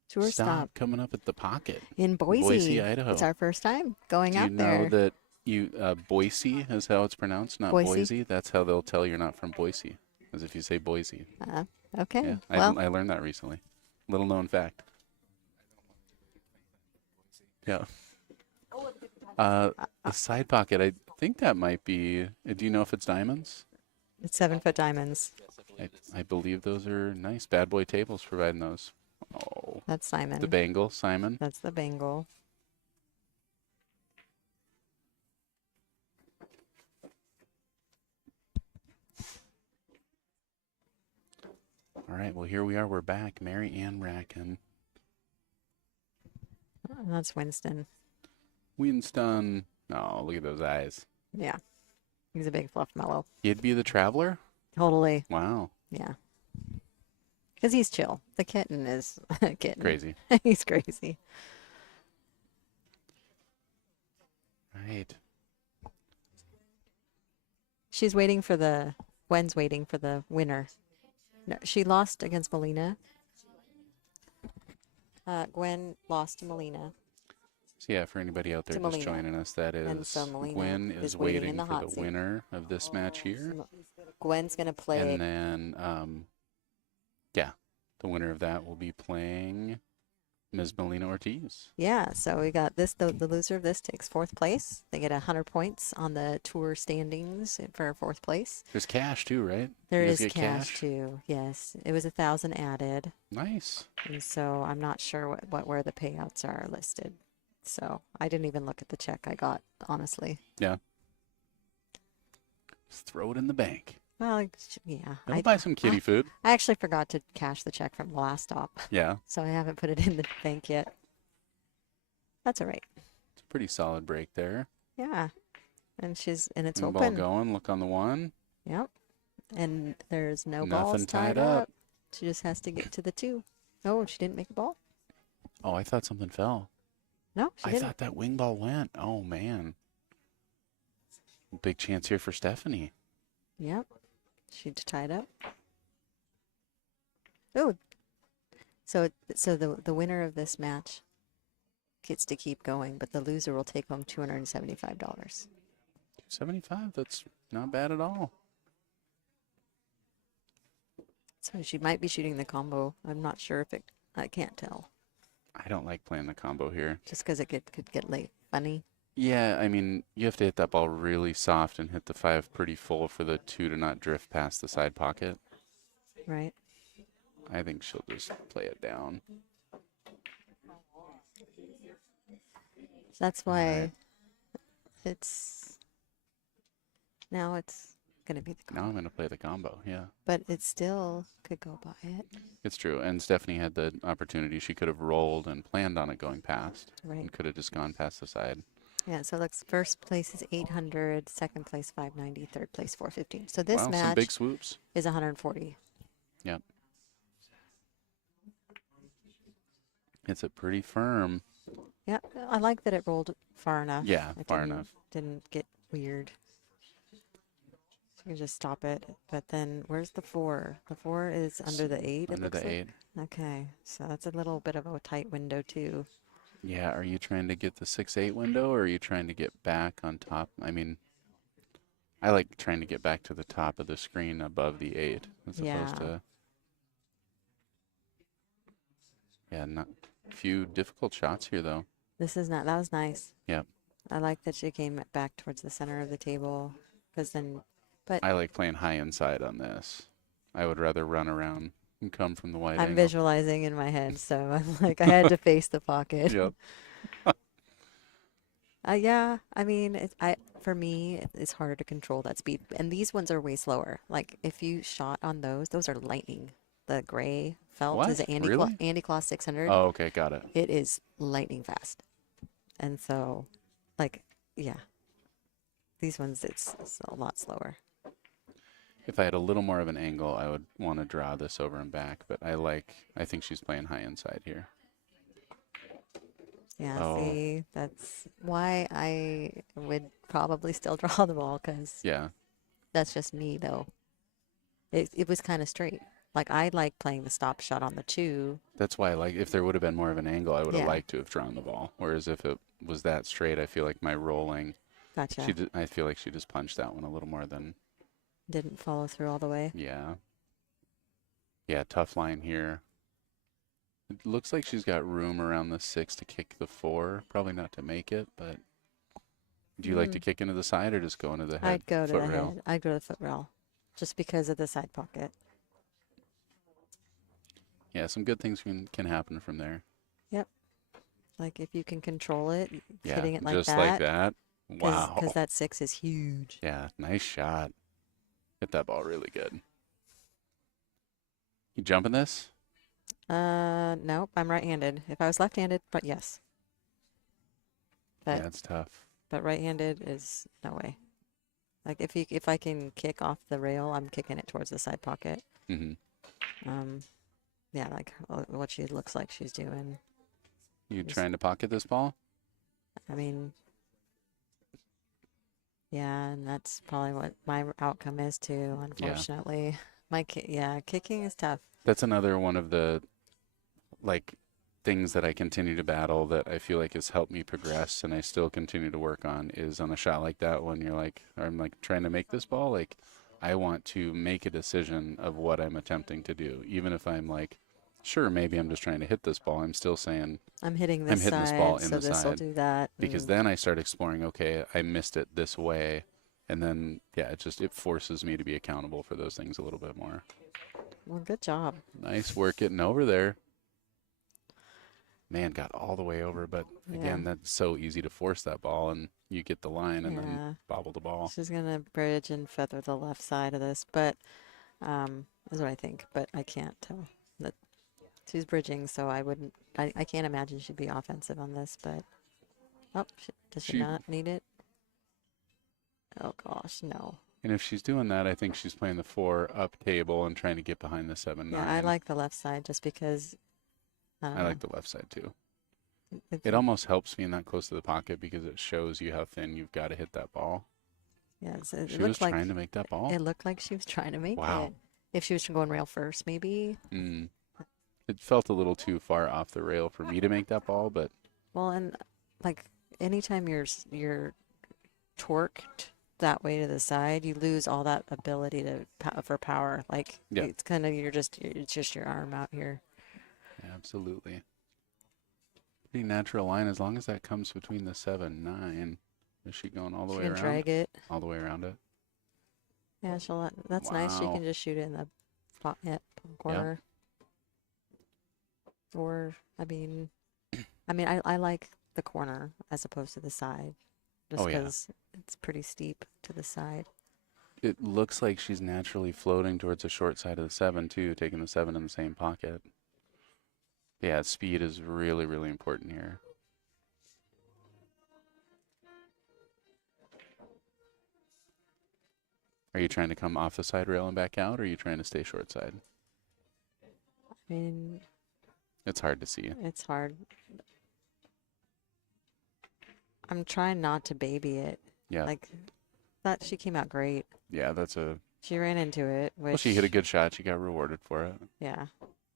Tour stop coming up at the Pocket. in Boise. Boise, Idaho. It's our first time going Do you out know there. that Boise is how it's pronounced, not Boise? Boise? That's how they'll tell you're not from Boise, as if you say Boise. Okay. Yeah, Well, I learned that recently. Little known fact. Yeah. The side pocket, I think that might be. Do you know if it's diamonds? it's 7-foot diamonds. I believe those are nice. Bad Boy Tables providing those. Oh, That's Simon. the bangle, Simon. That's the Bengal. All right, well, here we are. We're back. Mary Ann Racken. Oh, that's Winston. Winston. Oh, look at those eyes. Yeah. He's a big fluff mellow. He'd be the traveler? Totally. Wow. Yeah. Because he's chill. The kitten is a kitten. Crazy. He's crazy. Right. She's waiting for Gwen's waiting for the winner. No, she lost against Molina. Gwen lost to Molina. So yeah, for anybody out there To just Molina. joining us, that And is so Molina Gwen is is waiting waiting in the for hot the seat. winner of this match here. Gwen's going to play. And then, yeah, the winner of that will be playing Ms. Molina Ortiz. Yeah, so we got this. The loser of this takes 4th place. They get 100 points on the tour standings for 4th place. There's cash too, right? There You guys is get cash too. Yes, it was 1,000 added, Nice. and so I'm not sure where the payouts are listed. So I didn't even look at the check I got, honestly. Yeah. Just throw it in the bank. Well, yeah. I'll buy some kitty food. I actually forgot to cash the check from the last stop, Yeah, so I haven't put it in the bank yet. That's all right. it's a pretty solid break there. Yeah, and it's And the ball open. going. Look on the one. Yep. And there's no Nothing balls tied tied up. up. She just has to get to the 2. Oh, she didn't make a ball? Oh, I thought something fell. No, she I didn't. thought that wing ball went. Oh, man. Big chance here for Stephanie. Yep. She tied up. Oh. So the winner of this match gets to keep going, but the loser will take home $275. 75. That's not bad at all. So she might be shooting the combo. I'm not sure if I can't tell. I don't like playing the combo here. Just because it could get late funny. Yeah, I mean, you have to hit that ball really soft and hit the 5 pretty full for the 2 to not drift past the side pocket. Right. I think she'll just play it down. That's why Right. now it's going to be the Now combo. I'm going to play the combo, yeah. But it still could go by it. It's true. And Stephanie had the opportunity. She could have rolled and planned on it going past. Right. And could have just gone past the side. Yeah, so looks first place is 800, second place 590, third place 415. So this Wow, some match big swoops. is 140. Yep. It's a pretty firm. Yeah, I like that it rolled far enough. Yeah, It far didn't, enough. Didn't get weird. So you can just stop it. But then where's the 4? The 4 is under the 8, it Under looks the like. 8. Okay, so that's a little bit of a tight window too. Yeah, are you trying to get the 6-8 window, or are you trying to get back on top? I mean, I like trying to get back to the top of the screen above the 8 as Yeah. opposed to. Yeah, not few difficult shots here though. This is not, that was nice. Yep. I like that she came back towards the center of the table because then, but I like playing high inside on this. I would rather run around and come from the wide I'm angle. visualizing in my head, so I'm like, I had to face the pocket. Yep. Yeah, I mean, for me, it's harder to control that speed, and these ones are way slower. Like if you shot on those are lightning. The gray felt What? is an Really? Andy Claus 600. Oh, okay, got it. It is lightning fast, and so, like, yeah, these ones it's a lot slower. If I had a little more of an angle, I would want to draw this over and back, but I think she's playing high inside here. Yeah, Oh. see, that's why I would probably still draw the ball because Yeah. that's just me though. It was kind of straight. Like I like playing the stop shot on the 2. That's why if there would have been more of an angle, I would have Yeah. liked to have drawn the ball. Whereas if it was that straight, I feel like my rolling, Gotcha. I feel like she just punched that one a little more than, Didn't follow through all the way. yeah. Yeah, tough line here. It looks like she's got room around the 6 to kick the 4. Probably not to make it, but do you like to kick into the side or just go into the head? I'd go to foot the rail? head. I'd go to the foot rail, just because of the side pocket. Yeah, some good things can happen from there. Like if you can control it, Yeah, hitting it like just that. like that. Wow. Because that 6 is huge. Yeah, nice shot. Hit that ball really good. You jumping this? Nope, I'm right-handed. If I was left-handed, but yes. But Yeah, it's tough. but right-handed is no way. Like if I can kick off the rail, I'm kicking it towards the side pocket. Hmm. Yeah, like what she looks like she's doing. You Just- trying to pocket this ball? I mean, yeah, and that's probably what my outcome is too, unfortunately. Kicking is tough. That's another one of the things that I continue to battle that I feel like has helped me progress and I still continue to work on is on a shot like that when I'm trying to make this ball, I want to make a decision of what I'm attempting to do. Even if I'm sure, maybe I'm just trying to hit this ball, I'm still saying I'm hitting I'm this hitting this side, ball in so the this will side. do that. Because then I start exploring, okay, I missed it this way. And then, yeah, it forces me to be accountable for those things a little bit more. Well, good job. Nice work getting over there. Man, got all the way over, but again, that's so easy to force that ball and you get the line and then bobble the ball. She's gonna bridge and feather the left side of this, but is what I think. But I can't tell that she's bridging, so I can't imagine she'd be offensive on this. But does she not need it? Oh gosh, no. And if she's doing that, I think she's playing the 4 up table and trying to get behind the 7-9. Yeah, I like the left side just because. I like the left side too. It almost helps being that close to the pocket because it shows you how thin you've got to hit that ball. Yes, She was trying to make that ball. It looked like she was trying to make Wow. it. If she was going rail first, maybe. It felt a little too far off the rail for me to make that ball, but Well, and anytime you're torqued that way to the side, you lose all that ability for power. It's kind of it's just your arm out here. absolutely. Pretty natural line as long as that comes between the 7-9. Is she going all the She way can around? drag it. All the way around it. Yeah, that's nice. She Wow. can just shoot it in the corner. Or I like the corner as opposed to the side, just Oh, yeah. because it's pretty steep to the side. It looks like she's naturally floating towards the short side of the 7 too, taking the 7 in the same pocket. Yeah, speed is really, really important here. Are you trying to come off the side rail and back out, or are you trying to stay short side? I mean, It's hard to see. it's hard. I'm trying not to baby it. Yeah. Like, that she came out great. Yeah, that's a. She ran into it, which Well, she hit a good shot. She got rewarded for it. yeah.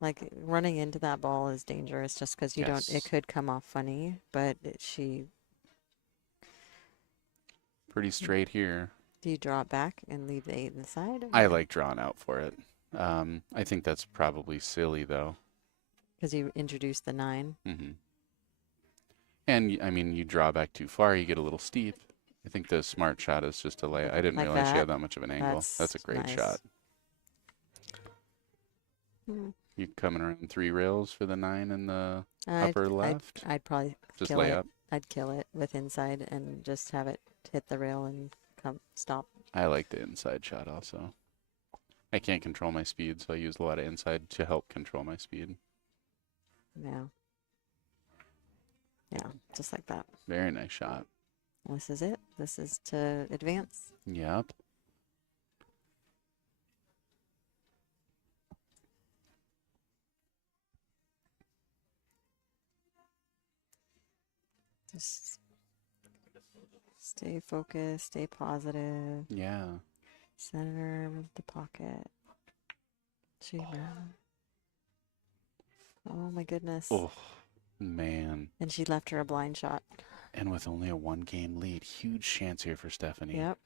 Like running into that ball is dangerous just because you don't. It Yes. could come off funny, but she. Pretty straight here. Do you draw it back and leave the 8 inside? I like drawing out for it. I think that's probably silly though. Because you introduced the 9. Mm-hmm. And I mean, you draw back too far, you get a little steep. I think the smart shot is just to lay. I didn't Like realize she that? had that much of an angle. That's a great nice. shot. Hmm. You coming around 3 rails for the 9 in the I'd, upper left? I'd probably Just kill lay it. up. I'd kill it with inside and just have it hit the rail and come stop. I like the inside shot also. I can't control my speed, so I use a lot of inside to help control my speed. Yeah. Yeah, just like that. Very nice shot. This is it. This is to advance. Yep. Just stay focused, stay positive. Yeah. Center the pocket. Gee, man. Oh my goodness. Oh, man. And she left her a blind shot. And with only a 1-game lead, huge chance here for Stephanie. Yep.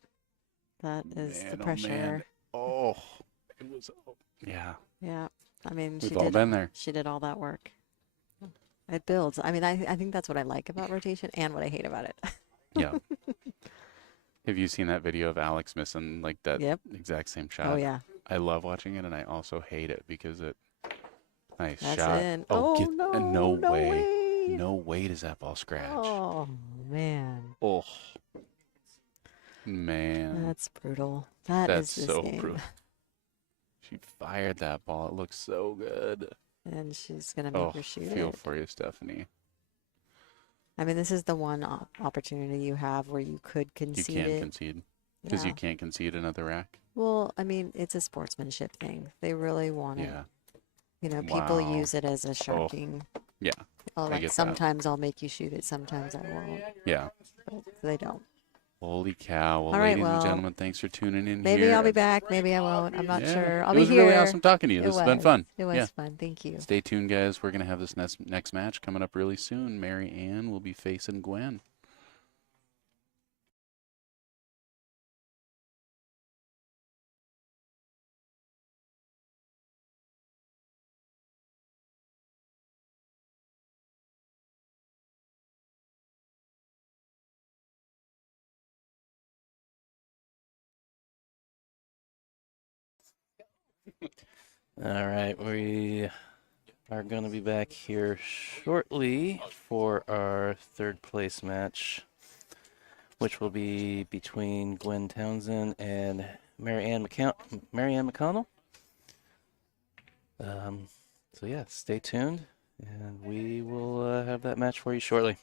That is the Man, pressure. Oh, man. Oh, it was. Yeah. Yeah. I mean, We've she all did. been there. She did all that work. It builds. I mean, I think that's what I like about rotation and what I hate about it. Yeah. Have you seen that video of Alex missing like that Yep. exact same shot? Oh yeah. I love watching it, and I also hate it because it. Nice That's shot. in. Oh, no, no way. way. No way does that ball scratch. Oh man. Oh. Man. That's brutal. That's That's this so game. brutal. She fired that ball. It looks so good. And she's gonna make Oh, her shoot feel it. for you, Stephanie. I mean, this is the one opportunity you have where you could You concede can't it. concede because Yeah. you can't concede another rack. Well, I mean, it's a sportsmanship thing. They really want it. Yeah. You know, people Wow. use it as a sharking. Yeah. Oh, I like get that. sometimes I'll make you shoot it, sometimes I won't. Yeah. But they don't. Holy cow. Well, All right, ladies and well, gentlemen, thanks for tuning in Maybe here. I'll be back. Maybe I won't. I'm not Yeah. sure. I'll it be was here. really awesome talking to you. It This has been was. fun. It was Yeah. fun. Thank you. Stay tuned, guys. We're going to have this next match coming up really soon. Mary Ann will be facing Gwen. All right, we are going to be back here shortly for our third place match, which will be between Gwen Townsend and Mary Ann McConnell. So yeah, stay tuned, and we will have that match for you shortly.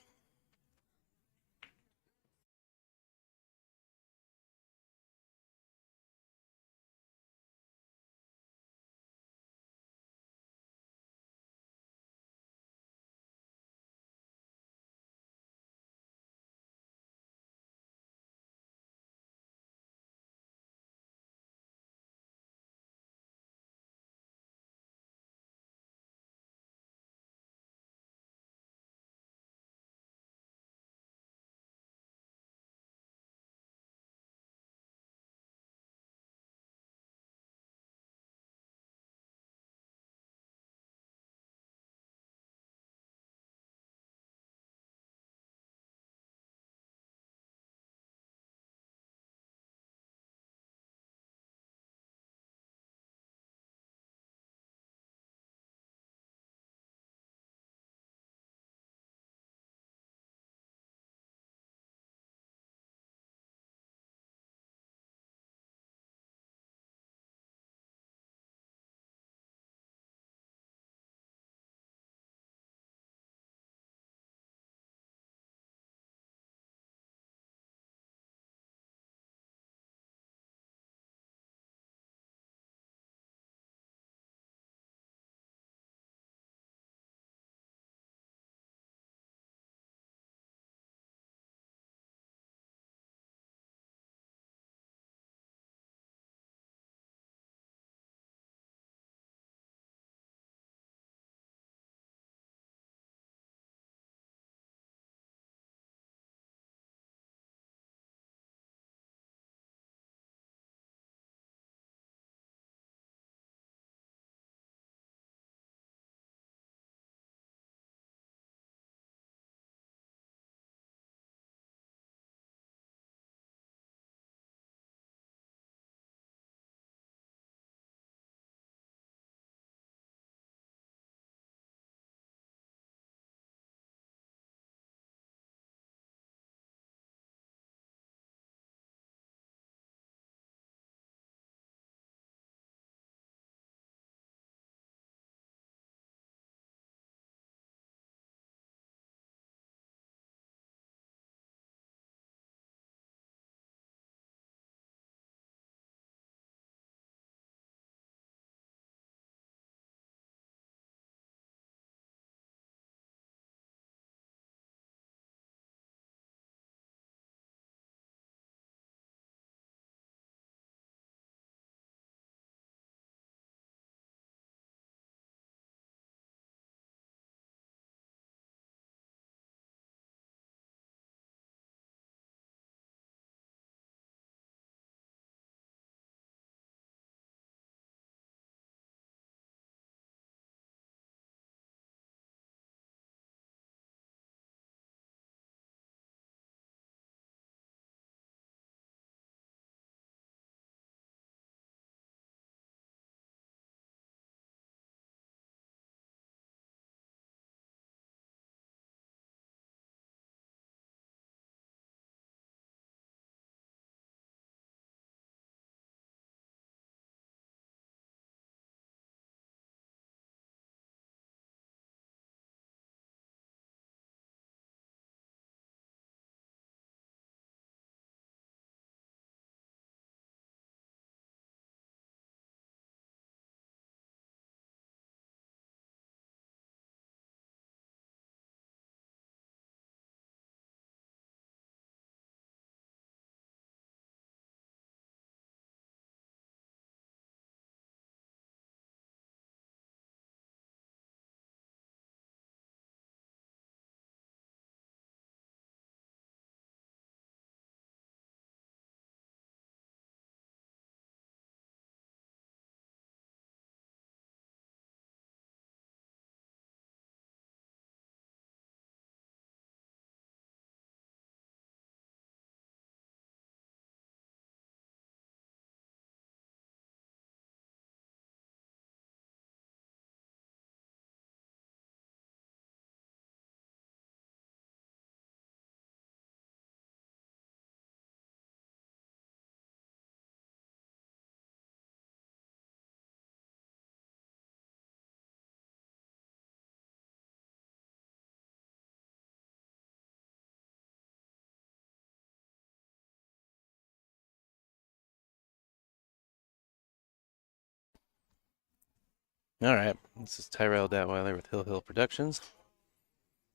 All right, this is Tyrell Datweiler with Hill Hill Productions.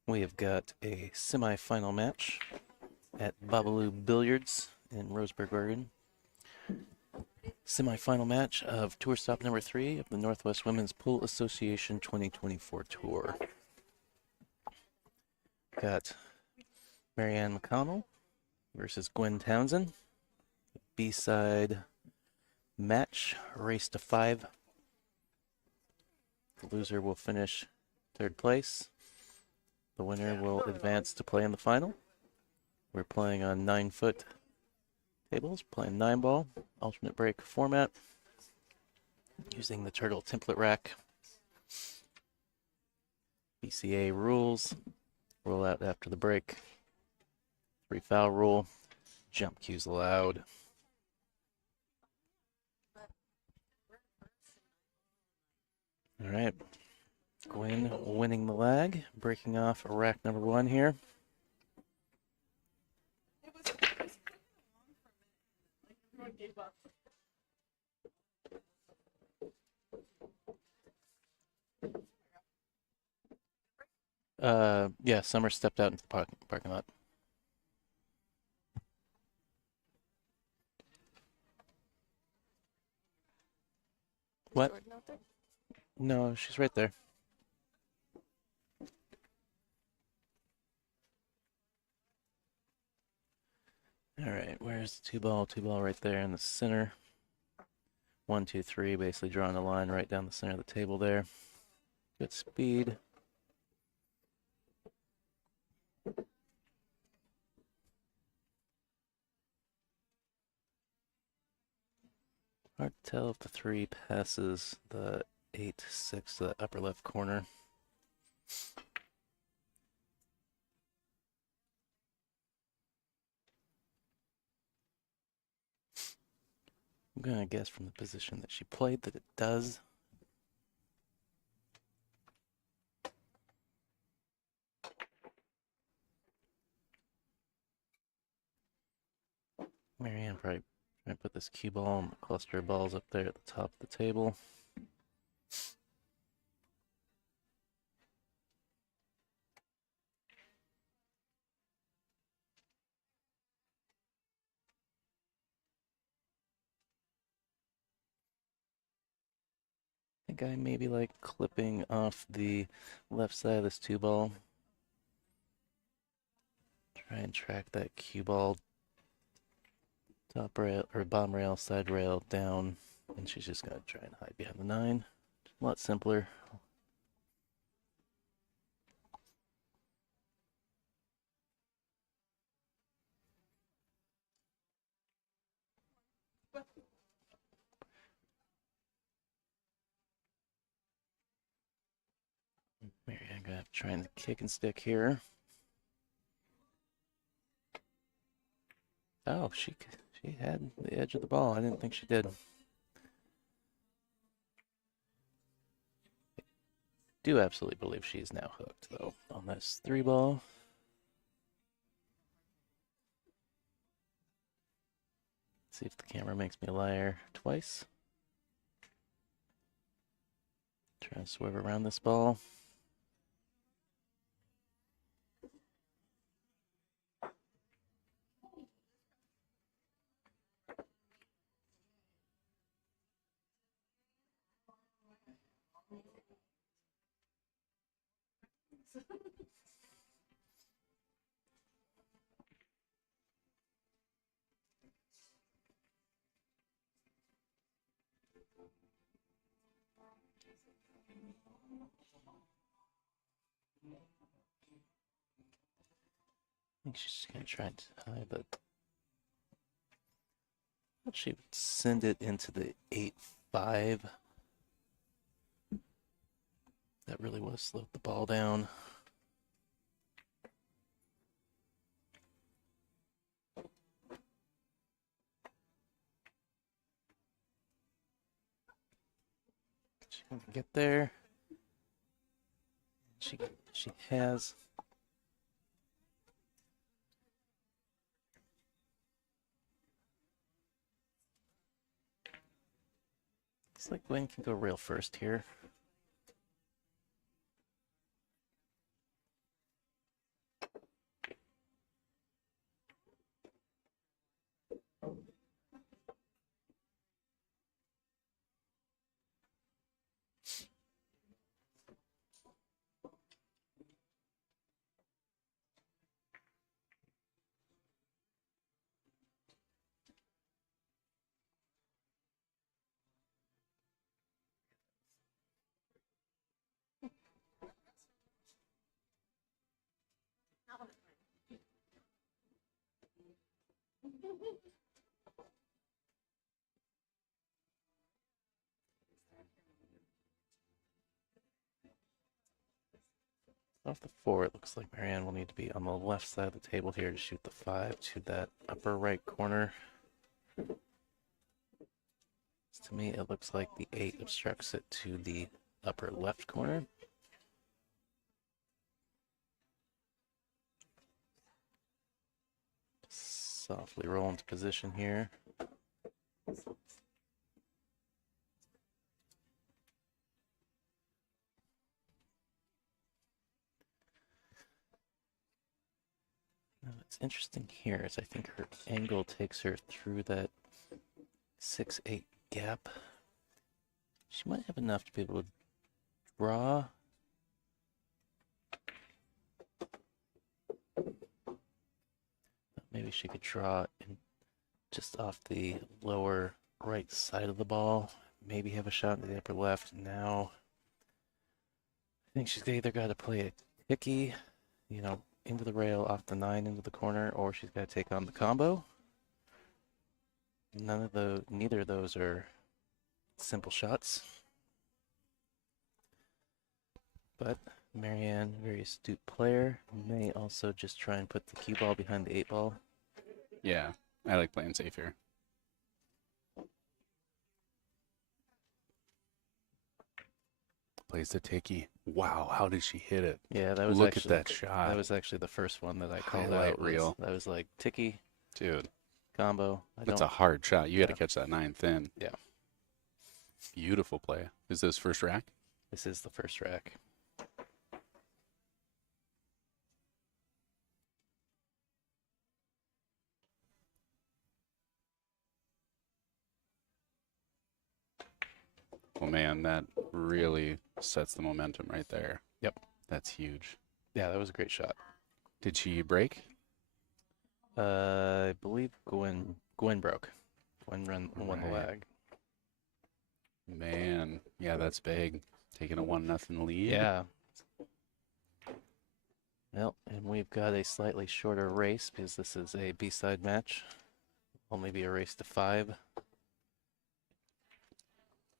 We have got a semi-final match at Bobalou Billiards in Roseburg, Oregon. Semi-final match of tour stop number 3 of the Northwest Women's Pool Association 2024 tour. Got Marianne McConnell versus Gwen Townsend. B-side match, race to 5. The loser will finish 3rd place. The winner will advance to play in the final. We're playing on 9-foot tables, playing 9-ball, alternate break format, using the Turtle template rack. BCA rules, roll out after the break, 3 foul rule, jump cues allowed. All right, Gwen winning the lag, breaking off rack number 1 here. Yeah, Summer stepped out into the parking lot. What? Jordan out there? No, she's right there. All right, where's the 2-ball? 2-ball right there in the center. 1, 2, 3, basically drawing a line right down the center of the table there. Good speed. Hard to tell if the 3 passes the 8-6 to the upper left corner. I'm gonna guess from the position that she played that it does. Marianne probably trying to put this cue ball and the cluster of balls up there at the top of the table. I think I may be like clipping off the left side of this 2-ball. Try and track that cue ball top rail or bottom rail, side rail down, and she's just gonna try and hide behind the 9. A lot simpler. Marianne gonna have to try and kick and stick here. Oh, she had the edge of the ball. I didn't think she did. Do absolutely believe she's now hooked though on this 3-ball. See if the camera makes me a liar twice. Try to swerve around this ball. I think she's just gonna try and tie, but she would send it into the 8-5. That really would have slowed the ball down. She can get there. She has. Looks like Gwen can go rail first here. Off the 4, it looks like Marianne will need to be on the left side of the table here to shoot the 5 to that upper right corner. To me, it looks like the 8 obstructs it to the upper left corner. Softly roll into position here. Now, what's interesting here is I think her angle takes her through that 6-8 gap. She might have enough to be able to draw. Maybe she could draw in just off the lower right side of the ball. Maybe have a shot in the upper left. Now, I think she's either got to play a ticky, you know, into the rail, off the 9 into the corner, or she's got to take on the combo. Neither of those are simple shots. But Marianne, very astute player, may also just try and put the cue ball behind the 8 ball. Yeah, I like playing safe here. Plays the ticky. Wow, how did she hit it? Yeah, that was Look actually, at that shot. That was actually the first one that I called Highlight out. reel. That was like ticky, Dude, combo. that's a hard shot. You got to Yeah. catch that 9 thin. Yeah. Beautiful play. Is this first rack? This is the first rack. Well, man, that really sets the momentum right there. Yep. That's huge. Yeah, that was a great shot. Did she break? I believe Gwen broke. Gwen won the Right. lag. Man, yeah, that's big. Taking a 1-0 lead. Yeah. Well, and we've got a slightly shorter race because this is a B-side match. Only be a race to 5.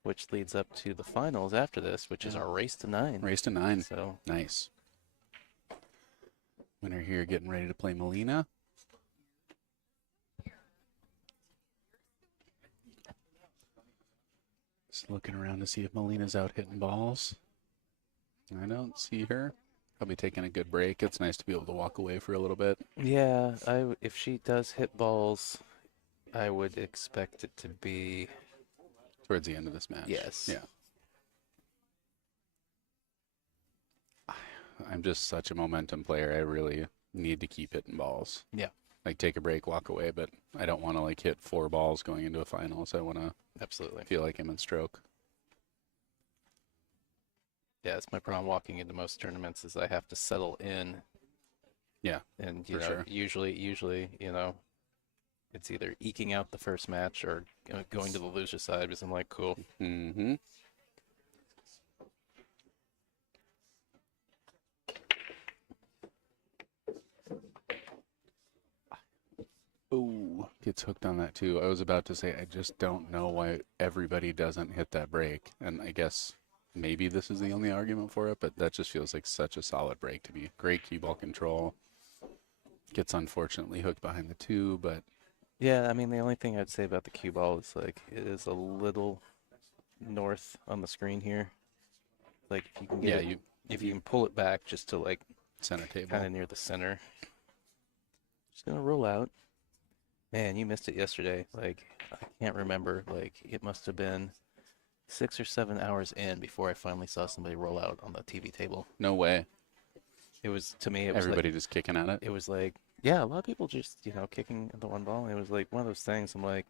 Which leads up to the finals after this, which is our race to 9. Race to 9. So, Nice. Winner here getting ready to play Molina. Just looking around to see if Molina's out hitting balls. I don't see her. Probably taking a good break. It's nice to be able to walk away for a little bit. yeah, if she does hit balls, I would expect it to be... Towards the end of this match. Yes. Yeah. I'm just such a momentum player. I really need to keep hitting balls. Yeah. Like take a break, walk away, but I don't want to like hit 4 balls going into a finals. I want to Absolutely. feel like I'm in stroke. Yeah, it's my problem walking into most tournaments is I have to settle in. Yeah, And for sure. usually, you know, it's either eking out the first match or going to the loser side because I'm like, cool. Mm-hmm. Oh, gets hooked on that too. I was about to say, I just don't know why everybody doesn't hit that break. And I guess maybe this is the only argument for it, but that just feels like such a solid break to me. Great cue ball control. Gets unfortunately hooked behind the 2, but Yeah, I mean, the only thing I'd say about the cue ball is like it is a little north on the screen here. Like if you can get yeah, it, if you can pull it back just to like center table. kind of near the center. Just gonna roll out. Man, you missed it yesterday. Like I can't remember. Like it must have been 6 or 7 hours in before I finally saw somebody roll out on the TV table. No way. It was to me. It was Everybody just kicking at it. It was like, yeah, a lot of people just, kicking the 1 ball. And it was like one of those things. I'm like,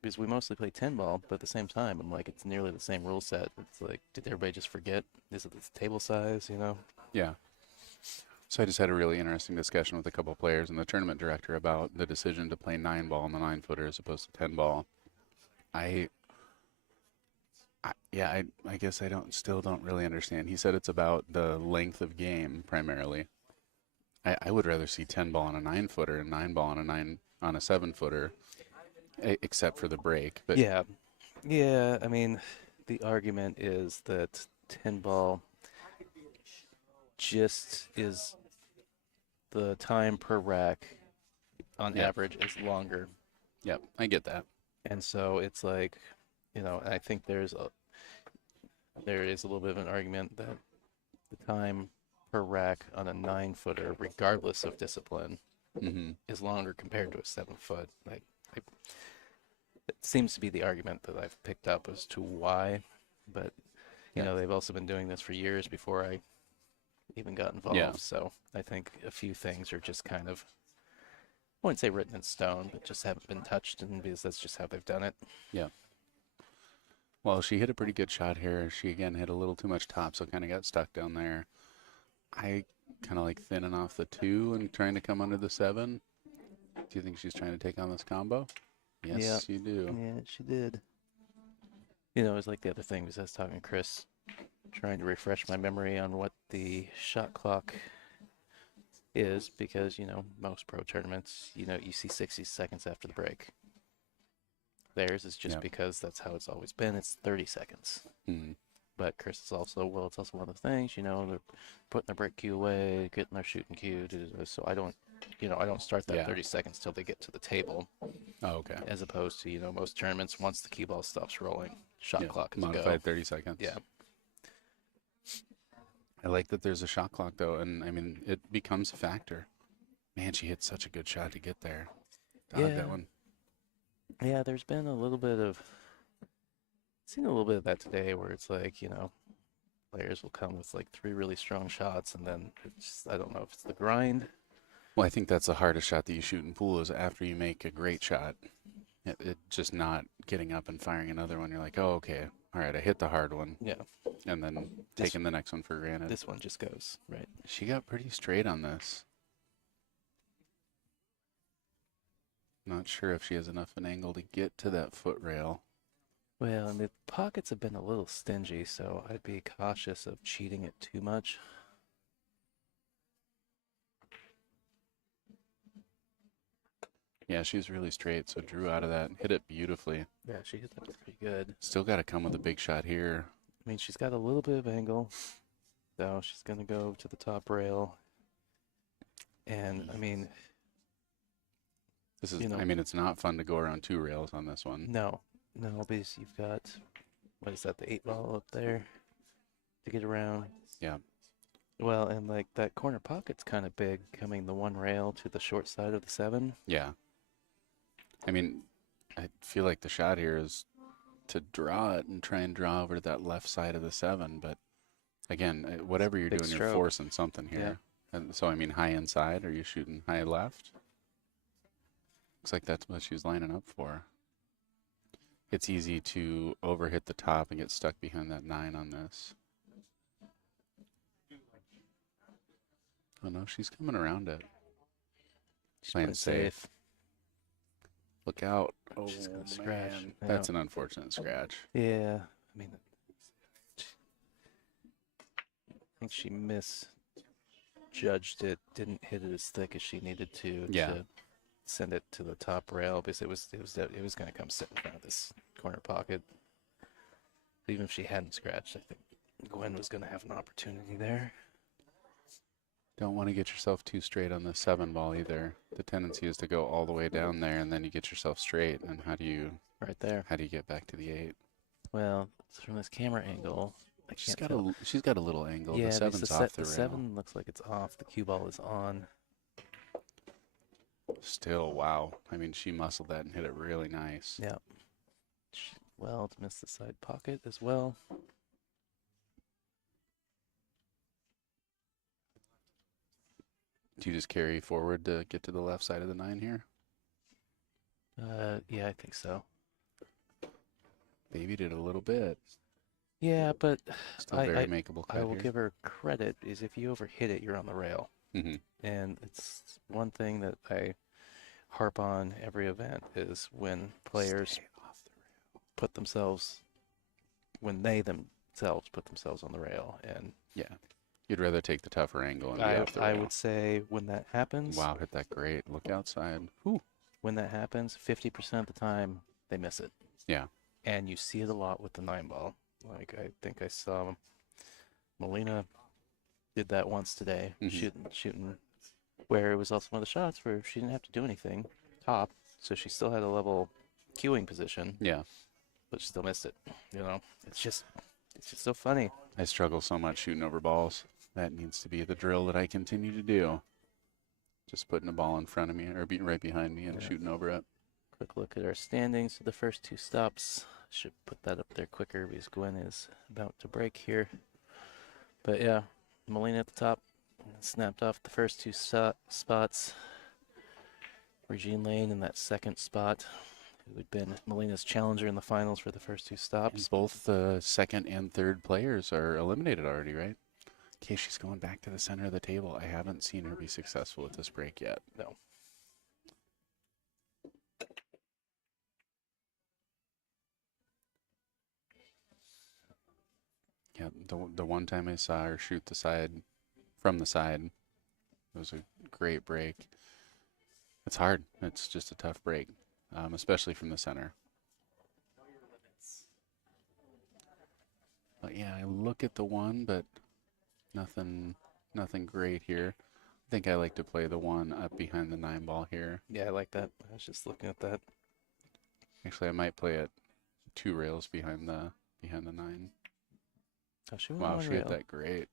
because we mostly play 10 ball, but at the same time, I'm like, it's nearly the same rule set. It's like, did everybody just forget? Is it the table size, Yeah. So I just had a really interesting discussion with a couple of players and the tournament director about the decision to play 9 ball on the 9-footer as opposed to 10 ball. I guess I still don't really understand. He said it's about the length of game primarily. I would rather see 10 ball on a 9-footer and 9 ball on a 7-footer, except for the break. But Yeah. Yeah, I mean, the argument is that 10 ball just is the time per rack on Yep. average is longer. Yep, I get that. And so it's like, I think there is a little bit of an argument that the time per rack on a 9-footer, regardless of discipline, Hmm. is longer compared to a 7-foot. It seems to be the argument that I've picked up as to why, but Yeah. they've also been doing this for years before I even got involved. Yeah. So I think a few things are just kind of, I wouldn't say written in stone, but just haven't been touched, and because that's just how they've done it. Yeah. Well, she hit a pretty good shot here. She again hit a little too much top, so kind of got stuck down there. I kind of like thinning off the 2 and trying to come under the 7. Do you think she's trying to take on this combo? Yes, you do. Yeah, she did. It was like the other thing, because I was talking to Chris, trying to refresh my memory on what the shot clock is, because, most pro tournaments, you see 60 seconds after the break. Theirs is just Yeah. because that's how it's always been. It's 30 seconds. Mm. But Chris is also, it's also one of the things, they're putting their break cue away, getting their shooting cue. So I don't start that Yeah. 30 seconds till they get to the table, Oh, okay. as opposed to, most tournaments, once the cue ball stops rolling, shot Yeah, clock is modified go. 30 seconds. Yeah. I like that there's a shot clock, though, and I mean, it becomes a factor. Man, she hit such a good shot to get there. Dog, Yeah. that one. Yeah, there's been seen a little bit of that today, where it's like, players will come with like 3 really strong shots, and then I don't know if it's the grind. Well, I think that's the hardest shot that you shoot in pool is after you make a great shot. It just not getting up and firing another one. You're like, oh, okay. All right, I hit the hard one. Yeah. And then taking the next one for granted. This one just goes, right? She got pretty straight on this. Not sure if she has enough an angle to get to that foot rail. Well, and the pockets have been a little stingy, so I'd be cautious of cheating it too much. Yeah, she's really straight, so drew out of that. Hit it beautifully. Yeah, she hit that pretty good. Still got to come with a big shot here. I mean, she's got a little bit of angle, so she's going to go to the top rail. And, I mean, This is, You know- I mean, it's not fun to go around 2 rails on this one. no, because you've got, what is that, the 8 ball up there to get around. Yeah. Well, and like that corner pocket's kind of big, coming the 1 rail to the short side of the 7. Yeah. I mean, I feel like the shot here is to draw it and try and draw over to that left side of the 7. But again, whatever you're Big doing, stroke. you're forcing something here. And so, I mean, high inside, are you shooting high left? Looks like that's what she's lining up for. It's easy to overhit the top and get stuck behind that 9 on this. Oh no, she's coming around it. She's Playing playing safe. safe. Look out. Oh, She's gonna scratch. man. Yeah. That's an unfortunate scratch. Yeah, I mean, I think she misjudged it, didn't hit it as thick as she needed to send it to the top rail, because it was going to come sit in front of this corner pocket. Even if she hadn't scratched, I think Gwen was going to have an opportunity there. Don't want to get yourself too straight on the 7 ball either. The tendency is to go all the way down there and then you get yourself straight. And how do you Right there. get back to the 8? Well, from this camera angle, I She's can't got tell. she's got a little angle. Yeah, The because 7's off the the rail. 7 looks like it's off. The cue ball is on. Still, wow. I mean, she muscled that and hit it really nice. Yeah. Well, to miss the side pocket as well. Do you just carry forward to get to the left side of the 9 here? Yeah, I think so. Baby did a little bit. Yeah, but Still I- very makeable cut I will here. give her credit, is if you overhit it, you're on the rail. Mm-hmm. And it's one thing that I harp on every event is when players put themselves, when they themselves put themselves on the rail. And Yeah. You'd rather take the tougher angle and be off the I rail. would say when that happens, Wow, hit that great. Look outside. Whew. when that happens, 50% of the time they miss it. Yeah. And you see it a lot with the 9-ball. Like I think I saw Molina did that once today, shooting where it was also one of the shots where she didn't have to do anything top, so she still had a level queuing position, Yeah. but she still missed it. It's just so funny. I struggle so much shooting over balls. That needs to be the drill that I continue to do. Just putting a ball in front of me or being right behind me and shooting over it. Quick look at our standings for the first 2 stops. Should put that up there quicker because Gwen is about to break here. But yeah, Molina at the top, snapped off the first 2 spots. Regine Lane in that second spot, who had been Molina's challenger in the finals for the first 2 stops. And both the second and third players are eliminated already, right? Okay, she's going back to the center of the table. I haven't seen her be successful with this break yet. No. Yeah, the one time I saw her shoot the side from the side, it was a great break. It's hard. It's just a tough break, especially from the center. But yeah, I look at the one, but nothing great here. I think I like to play the one up behind the 9-ball here. Yeah, I like that. I was just looking at that. Actually, I might play it 2 rails behind the 9. Oh, she went Wow, one she rail. hit that great.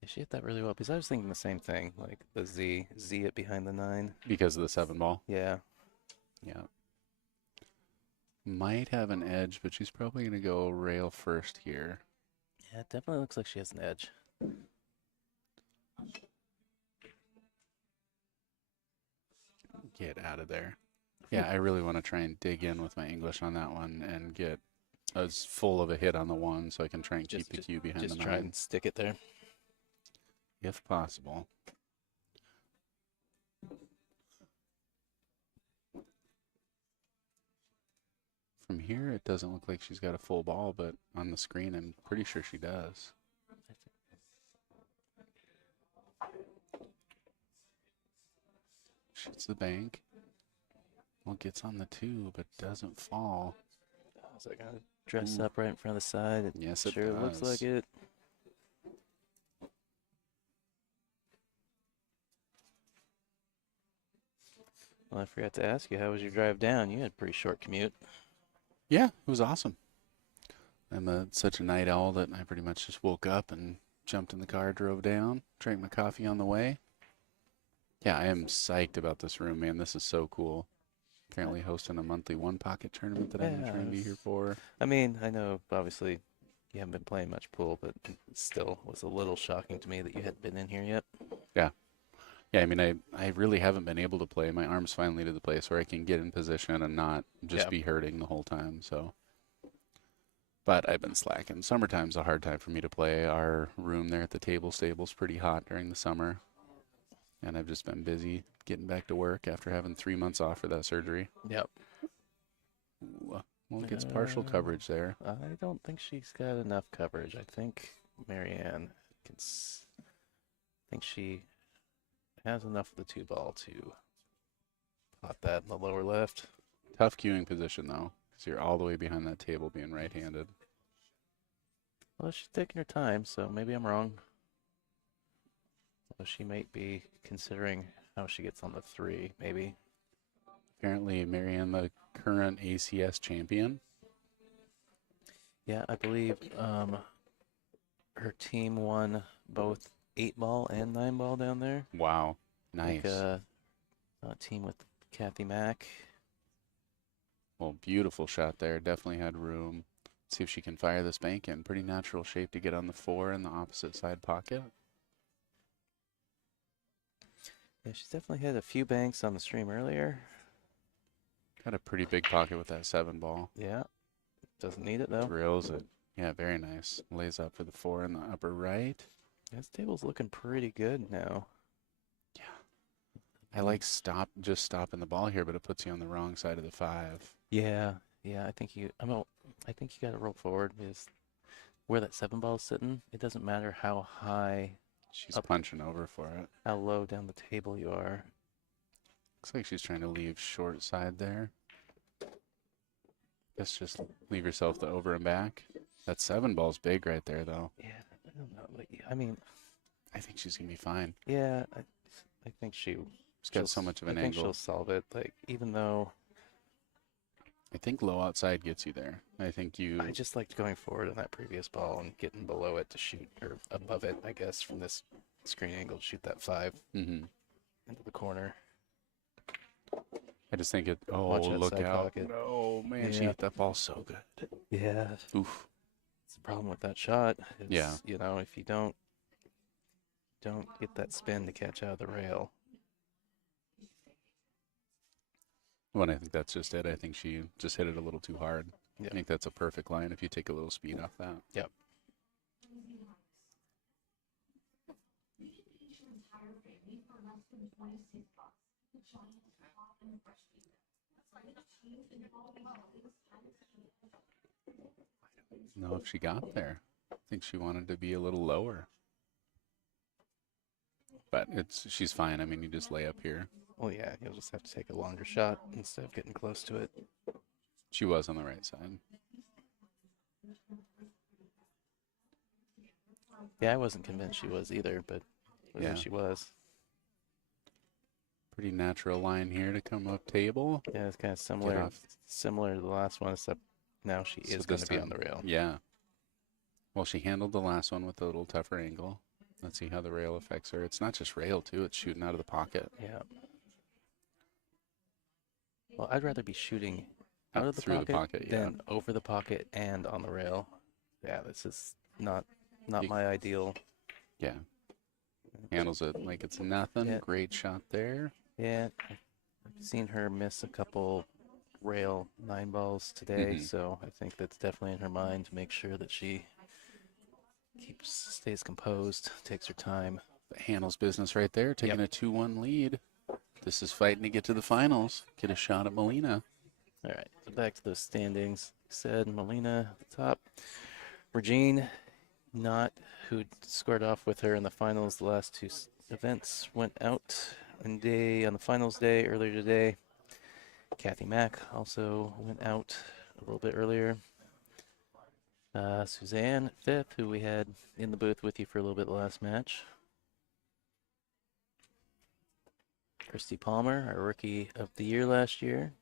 Yeah, she hit that really well because I was thinking the same thing, like the Z it behind the 9. Because of the 7-ball. Yeah. Yeah. Might have an edge, but she's probably going to go rail first here. Yeah, it definitely looks like she has an edge. Get out of there. Yeah, I really want to try and dig in with my English on that one and get as full of a hit on the 1 so I can try and keep the cue behind the Just 9. try and stick it there. If possible. From here, it doesn't look like she's got a full ball, but on the screen, I'm pretty sure she does. Shoots the bank. Well, gets on the 2, but doesn't fall. Is that gonna dress up right in front of the side? It Yes, it sure looks does. like it. Well, I forgot to ask you, how was your drive down? You had a pretty short commute. Yeah, it was awesome. I'm such a night owl that I pretty much just woke up and jumped in the car, drove down, drank my coffee on the way. Yeah, I am psyched about this room, man. This is so cool. Apparently hosting a monthly 1-pocket tournament that I've been trying to be here for. I mean, I know obviously you haven't been playing much pool, but it still was a little shocking to me that you hadn't been in here yet. Yeah. Yeah, I mean, I really haven't been able to play. My arm's finally to the place where I can get in position and not just be hurting the whole time, so. But I've been slacking. Summertime's a hard time for me to play. Our room there at the table stable's pretty hot during the summer. And I've just been busy getting back to work after having 3 months off for that surgery. Yep. Ooh, well, it gets partial coverage there. I don't think she's got enough coverage. I think Marianne can. I think she has enough of the 2-ball to pot that in the lower left. Tough queuing position, though, because you're all the way behind that table being right-handed. Well, she's taking her time, so maybe I'm wrong. Well, she might be considering how she gets on the 3, maybe. Apparently, Marianne, the current ACS champion. Yeah, I believe her team won both 8-ball and 9-ball down there. Wow, nice. Like a team with Kathy Mack. Well, beautiful shot there. Definitely had room. Let's see if she can fire this bank in. Pretty natural shape to get on the 4 in the opposite side pocket. Yeah, she's definitely hit a few banks on the stream earlier. Got a pretty big pocket with that 7-ball. Yeah, doesn't need it though. Drills it. Yeah, very nice. Lays up for the 4 in the upper right. This table's looking pretty good now. Yeah. I like just stopping the ball here, but it puts you on the wrong side of the 5. Yeah, I think you. I think you got to roll forward because where that 7-ball's sitting, it doesn't matter how high, She's Up. punching over for it. how low down the table you are. Looks like she's trying to leave short side there. Guess just leave yourself the over and back. That 7-ball's big right there, though. Yeah, I don't know. Like, I mean, I think she's gonna be fine. yeah, I think She's she'll got so much of I an think angle. she'll solve it. Like, even though I think low outside gets you there. I think you. I just liked going forward on that previous ball and getting below it to shoot, or above it, I guess, from this screen angle to shoot that 5 Mhm. into the corner. I just think it. Oh, Watch that look side out! pocket. Oh man, she Yeah. hit that ball so good. Yeah. Oof. It's the problem with that shot. It's, Yeah. You know, if you don't get that spin to catch out of the rail. Well, I think that's just it. I think she just hit it a little too hard. Yeah. I think that's a perfect line if you take a little speed off that. Yep. No, if she got there, I think she wanted to be a little lower. But she's fine. I mean, you just lay up here. Well, yeah, you'll just have to take a longer shot instead of getting close to it. She was on the right side. Yeah, I wasn't convinced she was either, but Yeah. she was. Pretty natural line here to come up table. Yeah, it's kind of off. similar to the last one, except now she So is going this to be on time- the rail. Yeah. Well, she handled the last one with a little tougher angle. Let's see how the rail affects her. It's not just rail, too. It's shooting out of the pocket. Yeah. Well, I'd rather be shooting out Up of the through pocket, the pocket, yeah. than over the pocket and on the rail. Yeah, this is not You- my ideal. Yeah. Handles it like it's nothing. Yeah. Great shot there. Yeah, I've seen her miss a couple rail 9-balls today, Mhm. so I think that's definitely in her mind to make sure that she stays composed, takes her time. Handles business right there, taking a 2-1 lead. This is fighting to get to the finals. Get a shot at Molina. All right, so back to those standings. Said Molina at the top. Regine, who squared off with her in the finals the last two events, went out on the finals day earlier today. Kathy Mack also went out a little bit earlier. Suzanne at 5th, who we had in the booth with you for a little bit last match. Christy Palmer, our rookie of the year last year.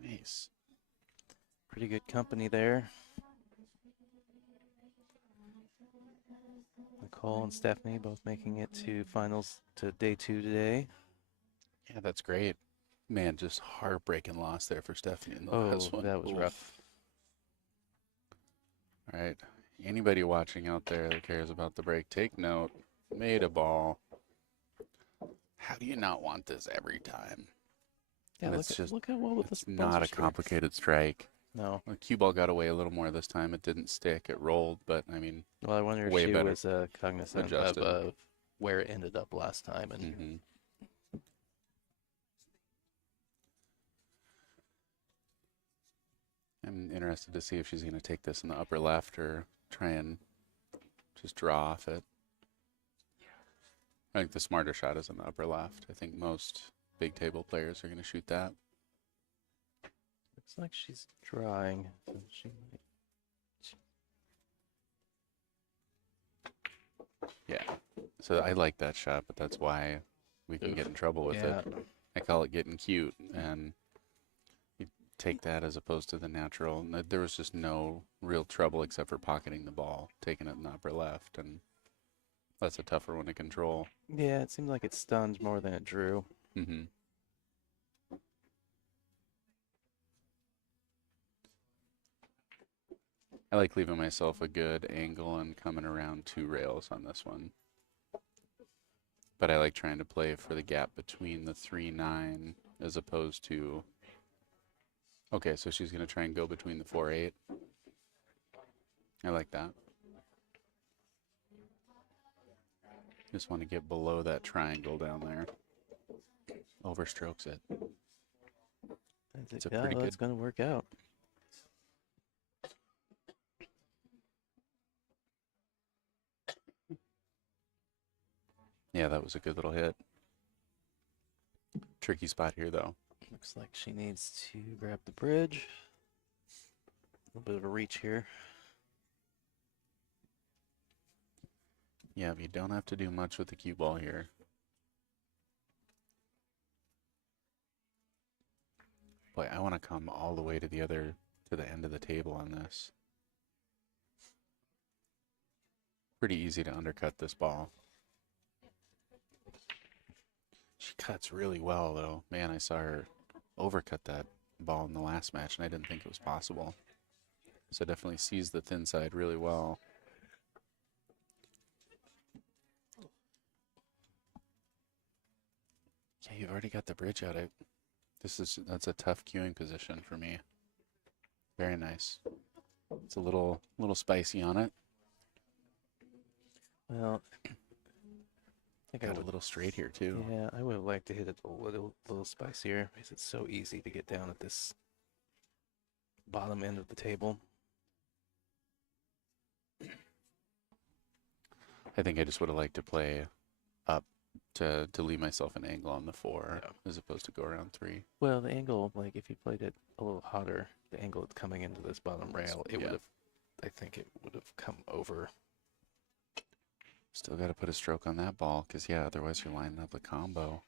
Nice. Pretty good company there. Nicole and Stephanie both making it to finals to day 2 today. Yeah, that's great. Man, just heartbreaking loss there for Stephanie in the Oh, last one. that was Oof. rough. All right. Anybody watching out there that cares about the break, take note. Made a ball. How do you not want this every time? Yeah, And look how well with It's this not a complicated strike. No. The cue ball got away a little more this time. It didn't stick. It rolled, but I mean, Well, I wonder if way she better was cognizant adjusted. of where it ended up last time. And mhm. I'm interested to see if she's going to take this in the upper left or try and just draw off it. I think the smarter shot is in the upper left. I think most big table players are going to shoot that. looks like she's drawing. So she might. Yeah. So I like that shot, but that's why we can get in trouble with Yeah. it. I call it getting cute, and you take that as opposed to the natural. There was just no real trouble except for pocketing the ball, taking it in the upper left, and that's a tougher one to control. Yeah, it seemed like it stunned more than it drew. Mm-hmm. I like leaving myself a good angle and coming around 2 rails on this one. But I like trying to play for the gap between the 3-9 as opposed to... Okay, so she's going to try and go between the 4-8. I like that. Just want to get below that triangle down there. Overstrokes it. It's a pretty That's good... going to work out. Yeah, that was a good little hit. Tricky spot here, though. Looks like she needs to grab the bridge. A little bit of a reach here. Yeah, but you don't have to do much with the cue ball here. Boy, I want to come all the way to the end of the table on this. Pretty easy to undercut this ball. She cuts really well, though. Man, I saw her overcut that ball in the last match, and I didn't think it was possible. So definitely sees the thin side really well. Yeah, you've already got the bridge out. That's a tough cueing position for me. Very nice. It's a little spicy on it. Well, I think I Got a would, little straight here too. yeah, I would have liked to hit it a little spicier because it's so easy to get down at this bottom end of the table. I think I just would have liked to play up to leave myself an angle on the 4 as opposed to go around 3. Well, the angle, like if you played it a little hotter, the angle it's coming into this bottom rail, it would have, I think it would have come over. Still got to put a stroke on that ball because, yeah, otherwise you're lining up a combo.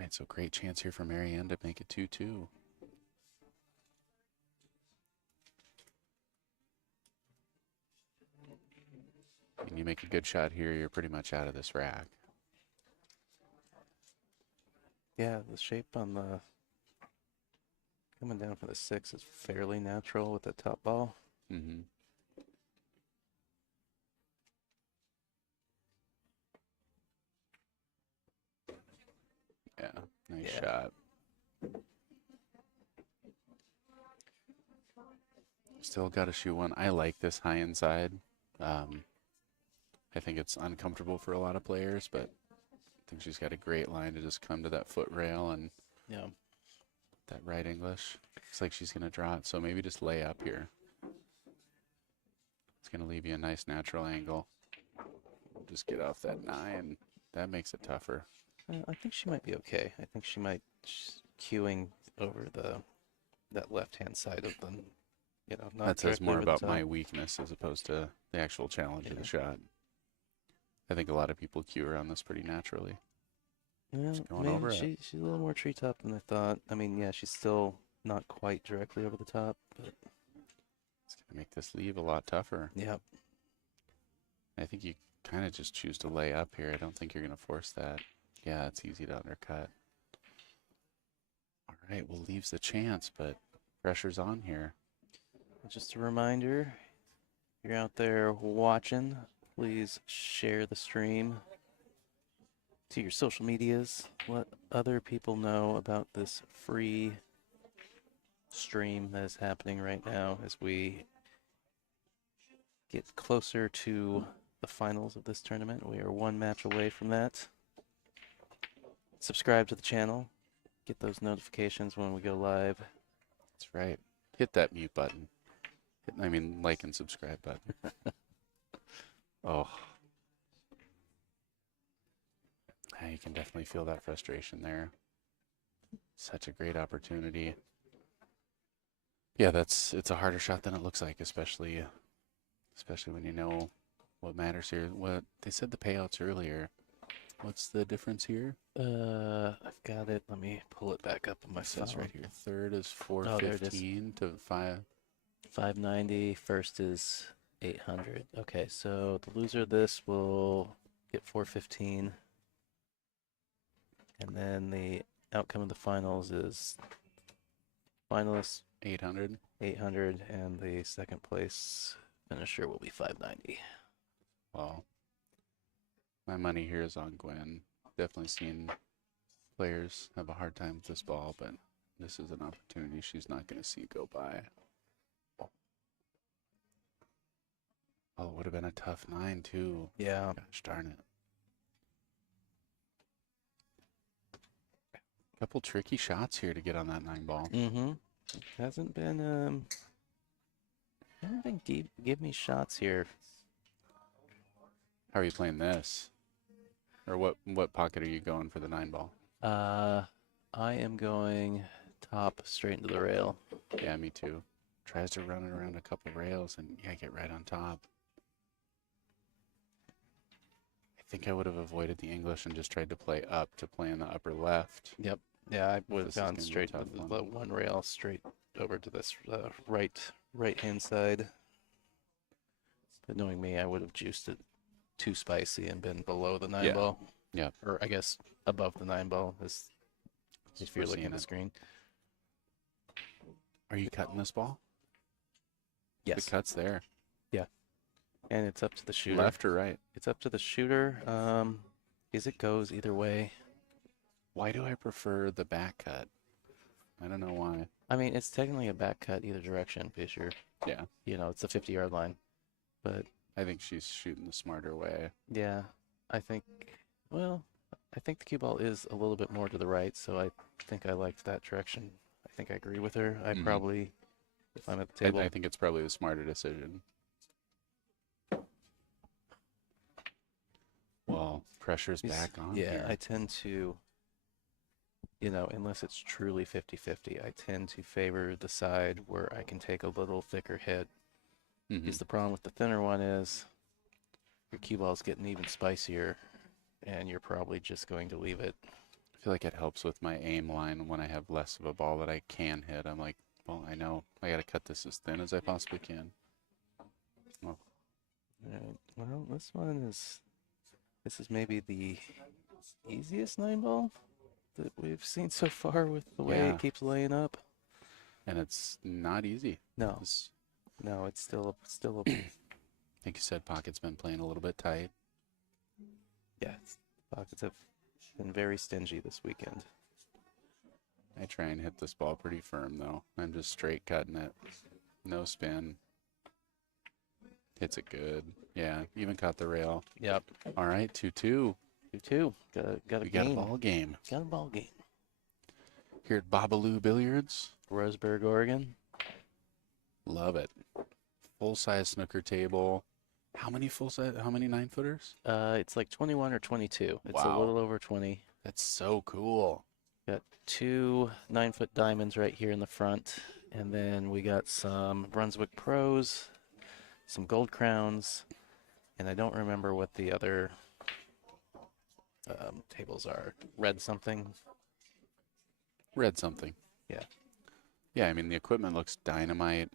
Right, so great chance here for Marianne to make it 2-2. And you make a good shot here, you're pretty much out of this rack. Yeah, the shape on the coming down from the 6 is fairly natural with the top ball. Mm-hmm. Yeah, nice shot. Still got to shoot one. I like this high inside. I think it's uncomfortable for a lot of players, but I think she's got a great line to just come to that foot rail and that right English. Looks like she's going to draw it, so maybe just lay up here. It's going to leave you a nice natural angle. Just get off that 9. That makes it tougher. I think she might be okay. I think she might queuing over that left-hand side of the, not that says directly more over the about top. my weakness as opposed to the actual challenge of the shot. I think a lot of people cue around this pretty naturally. Yeah, going over it. she's a little more treetop than I thought. I mean, yeah, she's still not quite directly over the top, but it's going to make this leave a lot tougher. Yep. I think you kind of just choose to lay up here. I don't think you're going to force that. Yeah, it's easy to undercut. All right, well, leaves the chance, but pressure's on here. Just a reminder, if you're out there watching, please share the stream to your social medias. Let other people know about this free stream that is happening right now as we get closer to the finals of this tournament. We are one match away from that. Subscribe to the channel. Get those notifications when we go live. That's right. Hit that mute button. Like and subscribe button. Oh. Yeah, you can definitely feel that frustration there. Such a great opportunity. Yeah, it's a harder shot than it looks like, especially when you know what matters here. What they said the payouts earlier. What's the difference here? I've got it. Let me pull it back up on my It says phone. right here. Third is Oh, there it is. 415 to 590. First is 800. Okay, so the loser of this will get 415. And then the outcome of the finals is finalist 800. 800, and the second place finisher will be 590. Well, my money here is on Gwen. Definitely seen players have a hard time with this ball, but this is an opportunity she's not going to see go by. Oh, it would have been a tough 9 too. Yeah. Gosh darn it. Couple tricky shots here to get on that 9 ball. Mm-hmm. Hasn't been give me shots here How are you playing this? Or what pocket are you going for the 9-ball? I am going top straight into the rail. Yeah, me too. Tries to run it around a couple rails and yeah, get right on top. I think I would have avoided the English and just tried to play up to play in the upper left. Yep. Yeah, I would have This is gone gonna be a straight tough with one. the one rail straight over to this right hand side. But knowing me, I would have juiced it too spicy and been below the 9-ball. Yeah. Or I guess above the 9-ball is if you're We're looking seeing at the it. screen. Are you cutting this ball? Yes. The cut's there. And it's up to the shooter. Left or right? It's up to the shooter. It goes either way. Why do I prefer the back cut? I don't know why. I mean, it's technically a back cut either direction because Yeah. it's a 50-yard line. But I think she's shooting the smarter way. yeah, I think the cue ball is a little bit more to the right, so I think I liked that direction. I think I agree with her. I Mhm. probably, if I'm at the table, I think it's probably the smarter decision. Well, pressure's back on yeah, here. I tend to, unless it's truly 50-50, I tend to favor the side where I can take a little thicker hit. Mhm. Because the problem with the thinner one is your cue ball's getting even spicier, and you're probably just going to leave it. I feel like it helps with my aim line when I have less of a ball that I can hit. I'm like, well, I know I got to cut this as thin as I possibly can. Well, Right. Well, this is maybe the easiest 9-ball that we've seen so far with the way Yeah. it keeps laying up. and it's not easy. No, This, no, it's still like you said, pocket's been playing a little bit tight. yeah. Pockets have been very stingy this weekend. I try and hit this ball pretty firm, though. I'm just straight cutting it. No spin. Hits it good. Yeah, even caught the rail. Yep. All right, 2-2. 2-2. Got a We got a game. ball game. Got a ball game. Here at Bobalou Billiards. Roseburg, Oregon. Love it. Full-size snooker table. How many 9-footers? It's like 21 or 22. It's a Wow. little over 20. That's so cool. Got 2 9-foot diamonds right here in the front, and then we got some Brunswick Pros, some Gold Crowns, and I don't remember what the other tables are. Red something. Read something. Yeah. Yeah, I mean, the equipment looks dynamite.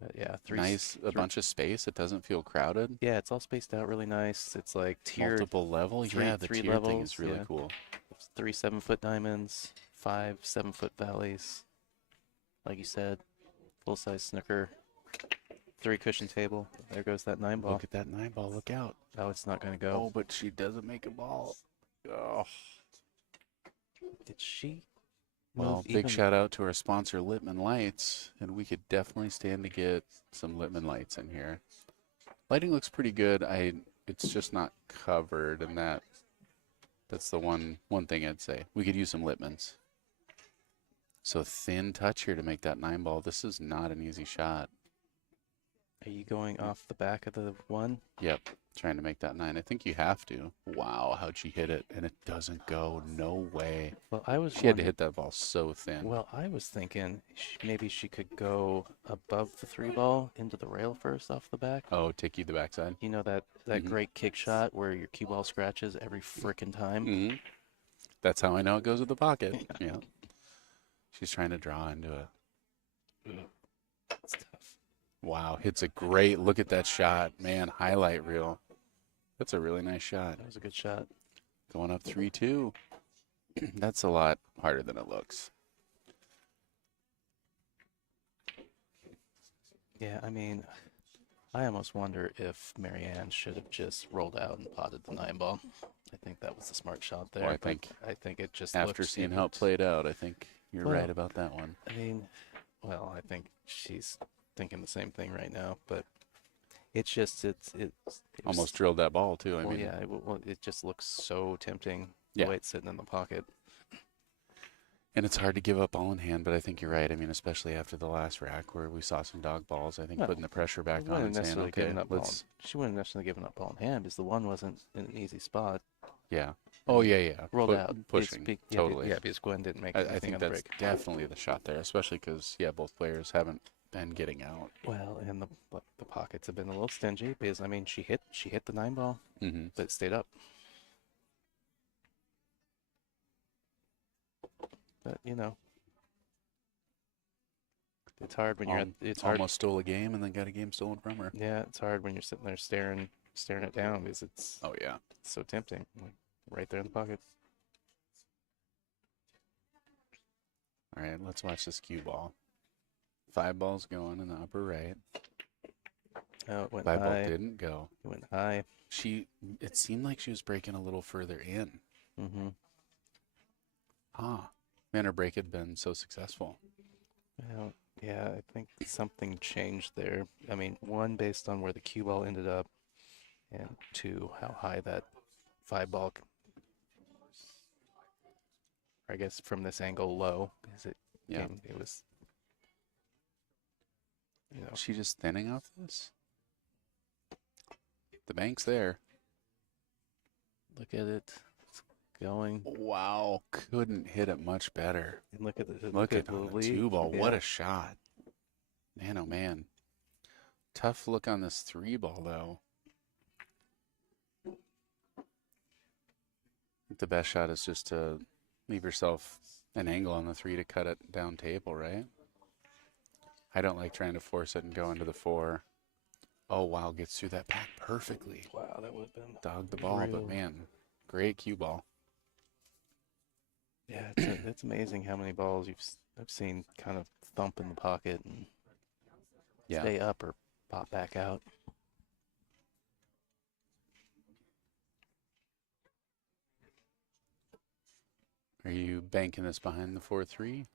But yeah, A bunch of space. It doesn't feel crowded. Yeah, it's all spaced out really nice. It's like tiered. Multiple level. three- Yeah, the three tier thing is levels, really yeah. cool. 3 7-foot diamonds, 5 7-foot valleys. Like you said, full-size snooker, 3 cushion table. There goes that 9-ball. Look at that 9-ball. Look out. Oh, it's not going to Oh, go. but she doesn't make a ball. Oh. Did she? Well, move big even- shout out to our sponsor, Littman Lights, and we could definitely stand to get some Littman lights in here. Lighting looks pretty good. It's just not covered, and that's the one thing I'd say. We could use some Littmans. So thin touch here to make that 9-ball. This is not an easy shot. Are you going off the back of the one? Yep, trying to make that 9. I think you have to. Wow, how'd she hit it? And it doesn't go. No way. Well, I was She had to wondering- hit that ball so thin. Well, I was thinking maybe she could go above the 3-ball into the rail first off the back. Oh, take you the backside. You know that Mhm. great kick shot where your cue ball scratches every frickin' time? Hmm. That's how I know it goes with the pocket. Yeah. She's trying to draw into it. It's tough. Wow, hits a great look at that shot. Man, highlight reel. That's a really nice shot. That was a good shot. Going up 3-2. That's a lot harder than it looks. Yeah, I mean, I almost wonder if Marianne should have just rolled out and potted the 9-ball. I think that was the smart shot there. Well, I but think I think it just After looked- seeing how it played out, I think you're Well, right about that one. I mean, well, I think she's thinking the same thing right now, but it's just it was- Almost drilled that ball, too. I well, mean, yeah, it just looks so tempting the Yeah. way it's sitting in the pocket. And it's hard to give up all in hand, but I think you're right. I mean, especially after the last rack where we saw some dog balls, I think Well, putting the pressure back She on wouldn't and saying, necessarily okay, given up ball. let's, She wouldn't necessarily given up ball in hand because the one wasn't in an easy spot. yeah. Oh, yeah. Rolled out. Pushing, totally. Yeah, because Gwen didn't make I anything think on the that's break. definitely the shot there, especially because, yeah, both players haven't been getting out. Well, and the pockets have been a little stingy because I mean she hit the 9 ball, Mm-hmm. but it stayed up. But you know, it's hard when you're at, it's hard. Almost stole a game and then got a game stolen from her. Yeah, it's hard when you're sitting there staring it down because it's Oh, yeah. so tempting, like right there in the pocket. All right, let's watch this cue ball. 5 balls going in the upper right. Oh, it went 5 ball high. didn't go. It went high. It seemed like she was breaking a little further in. Mm-hmm. Man, her break had been so successful. Well, yeah, I think something changed there. I mean, 1, based on where the cue ball ended up, and 2, how high that 5 ball, I guess from this angle low, because Yeah. it was, you know, She just thinning off this? The bank's there. look at it. It's going. Wow, couldn't hit it much better. And look at the Look at the on the lead. 2 ball. What Yeah. a shot. Man, oh man. Tough look on this 3 ball, though. The best shot is just to leave yourself an angle on the 3 to cut it down table, right? I don't like trying to force it and go into the 4. Oh, wow, gets through that pack perfectly. Wow, that would have been. Dog the ball, but Real. man, great cue ball. Yeah, it's amazing how many balls I've seen kind of thump in the pocket and Yeah. stay up or pop back out. Are you banking this behind the 4-3?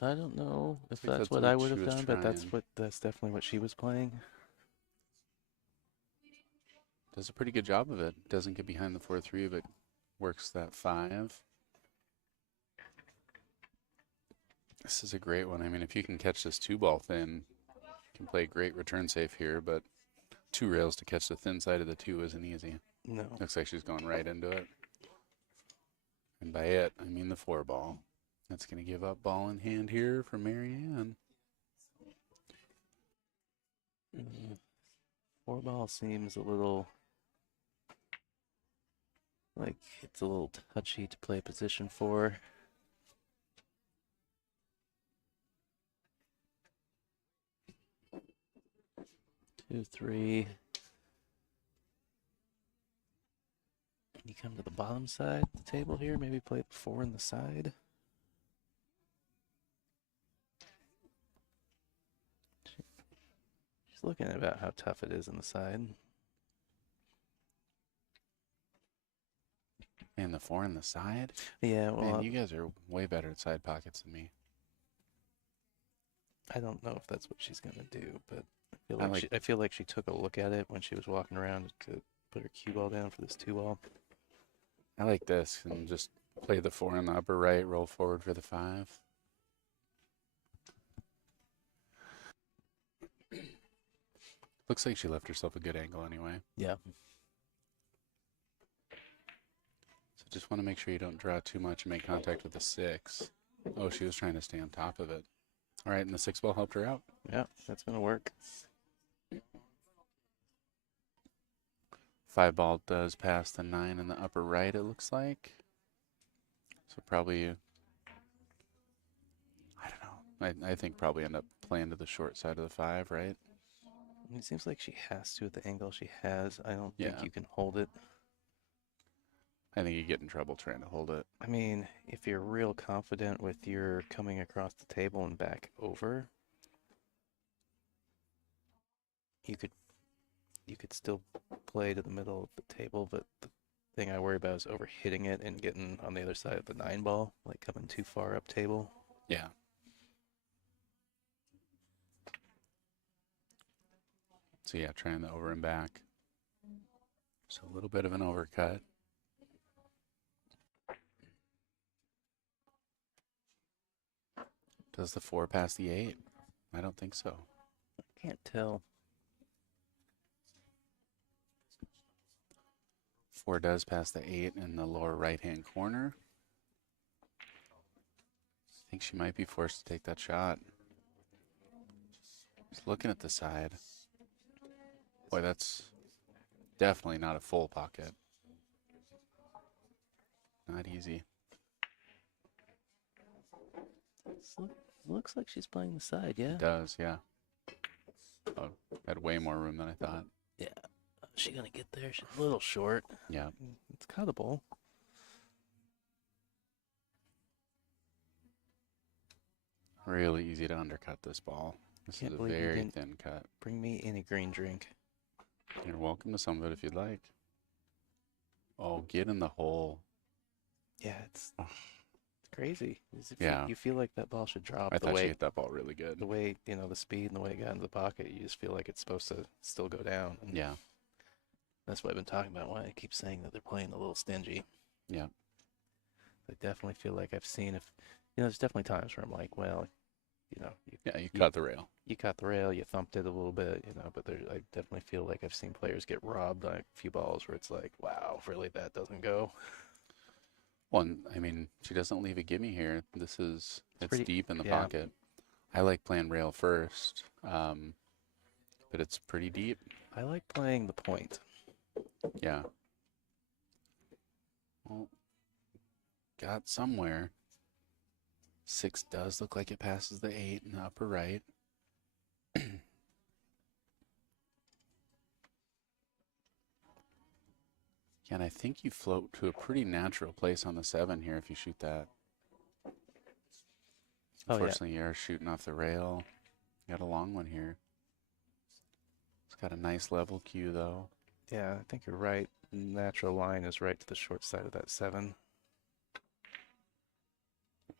I don't know if think that's that's what what I would she have was done, but trying. that's definitely what she was playing. Does a pretty good job of it. Doesn't get behind the 4-3, but works that 5. This is a great one. I mean, if you can catch this 2 ball thin, you can play great return safe here, but 2 rails to catch the thin side of the 2 isn't easy. No. Looks like she's going right into it. And by it, I mean the 4 ball. That's going to give up ball in hand here for Marianne. 4 ball seems a little like it's a little touchy to play position for. Two, 3. Can you come to the bottom side of the table here? Maybe play 4 in the side. She's looking at about how tough it is in the side. And the 4 in the side? Yeah, well, Man, you guys are way better at side pockets than me. I don't know if that's what she's gonna do, but I I feel like she took a look at it when she was walking around to put her cue ball down for this 2 ball. I like this and just play the 4 in the upper right, roll forward for the 5. Looks like she left herself a good angle anyway. Yeah. So just want to make sure you don't draw too much and make contact with the 6. Oh, she was trying to stay on top of it. All right, and the 6 ball helped her out. Yeah, that's gonna work. 5 ball does pass the 9 in the upper right, it looks like. So probably, I don't know. I think probably end up playing to the short side of the 5, right? I mean, it seems like she has to at the angle she has. I don't think Yeah. you can hold it. I think you get in trouble trying to hold it. I mean, if you're real confident with your coming across the table and back over, you could still play to the middle of the table, but the thing I worry about is over hitting it and getting on the other side of the 9 ball, like coming too far up table. Yeah. So yeah, trying the over and back. Just a little bit of an overcut. Does the 4 pass the 8? I don't think so. Can't tell. 4 does pass the 8 in the lower right-hand corner. I think she might be forced to take that shot. Just looking at the side. Boy, that's definitely not a full pocket. Not easy. Looks like she's playing the side, yeah. It does, yeah. Oh, had way more room than I thought. Yeah. Is she gonna get there? She's a little short. Yeah. It's cuttable. Really easy to undercut this ball. This Can't is a believe you very didn't- thin cut. Bring me any green drink. You're welcome to some of it if you'd like. Oh, get in the hole. Yeah, it's crazy. Yeah. You feel like that ball should drop I the thought she way hit that ball really good. the way, the speed and the way it got into the pocket, you just feel like it's supposed to still go down. And Yeah. that's what I've been talking about, why I keep saying that they're playing a little stingy. Yeah. I definitely feel like I've seen there's definitely times where I'm like, well, You cut the rail. you caught the rail, you thumped it a little bit, but I definitely feel like I've seen players get robbed by a few balls where it's like, wow, really, that doesn't go. Well, I mean, she doesn't leave a gimme here. It's pretty- deep in the yeah. pocket. I like playing rail first, but it's pretty deep. I like playing the point. Yeah. Well, got somewhere. 6 does look like it passes the 8 in the upper right. Yeah, and I think you float to a pretty natural place on the 7 here if you shoot that. Oh, yeah. Unfortunately, you're shooting off the rail. You got a long one here. It's got a nice level cue, though. Yeah, I think you're right. Natural line is right to the short side of that 7.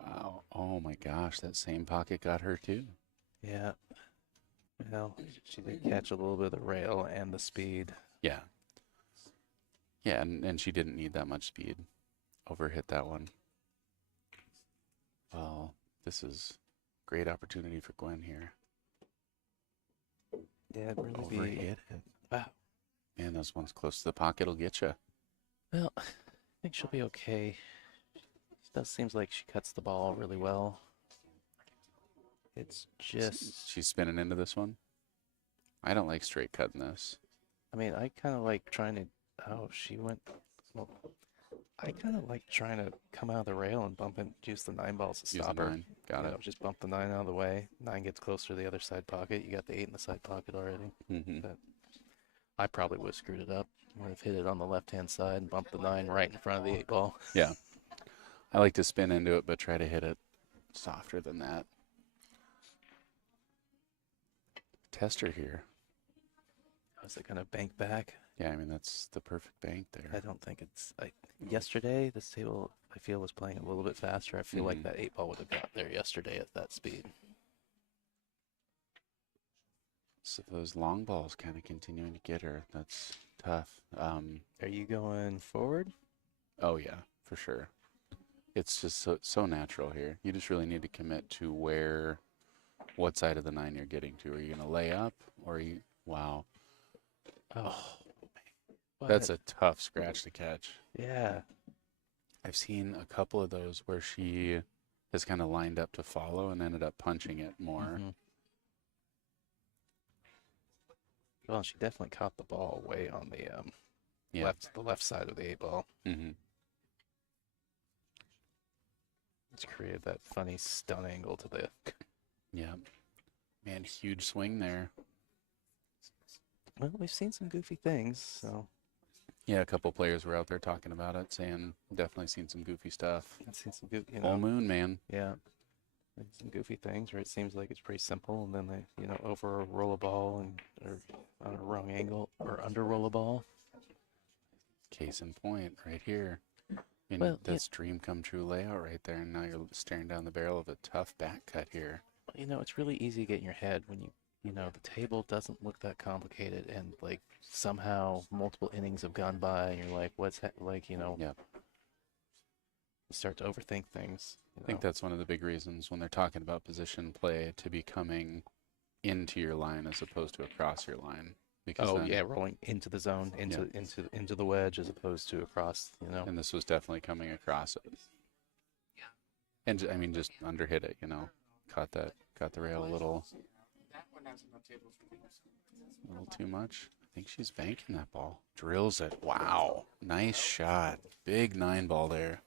Wow. Oh, my gosh. That same pocket got her, too. Yeah. Well, she did catch a little bit of the rail and the speed. Yeah. Yeah, and she didn't need that much speed. Overhit that one. Well, this is great opportunity for Gwen here. Yeah, it really Overhit it. Wow. Man, those ones close to the pocket will get you. Well, I think she'll be okay. It does seems like she cuts the ball really well. It's just, She's spinning into this one. I don't like straight cutting this. I mean, I kind of like trying to, oh, she went, well, I kind of like trying to come out of the rail and bump and use the 9 balls to Use stop a her. 9. Got it. Just bump the 9 out of the way. 9 gets closer to the other side pocket. You got the 8 in the side pocket already. Mm-hmm. But I probably would have screwed it up. Would have hit it on the left-hand side and bumped the 9 right in front of the 8 ball. Yeah. I like to spin into it, but try to hit it softer than that. Tester here. Is it going to bank back? Yeah, I mean, that's the perfect bank I there. don't think it's. Yesterday, this table, I feel, was playing a little bit faster. I feel like that 8 ball would have got there yesterday at that speed. So those long balls kind of continuing to get her. That's tough. Are you going forward? Oh, yeah, for sure. It's just so natural here. You just really need to commit to what side of the 9 you're getting to. Are you going to lay up or are you, wow. Oh, That's a tough scratch to catch. Yeah. I've seen a couple of those where she has kind of lined up to follow and ended up punching it more. Mhm. Well, she definitely caught the ball way on the Yeah. left side of the 8 ball. Mm-hmm. It's created that funny stun angle to the. Yeah. Man, huge swing there. Well, we've seen some goofy things, so Yeah, a couple players were out there talking about it, saying definitely seen some goofy stuff. I've seen some goofy, Full moon, man. Yeah. Like some goofy things where it seems like it's pretty simple, and then they, over roll a ball or on a wrong angle or under roll a ball. Case in point, right here. And Well, yeah. that's dream come true layout right there, and now you're staring down the barrel of a tough back cut here. It's really easy to get in your head when the table doesn't look that complicated, and like somehow multiple innings have gone by, and you're like, what's like, Yeah. you start to overthink things. I think that's one of the big reasons when they're talking about position play to be coming into your line as opposed to across your line. Because Oh then, yeah, rolling into the zone, into the wedge as opposed to across. and this was definitely coming across it. And I mean, just underhit it, caught the rail a little too much. I think she's banking that ball. Drills it. Wow, nice shot. Big 9-ball there.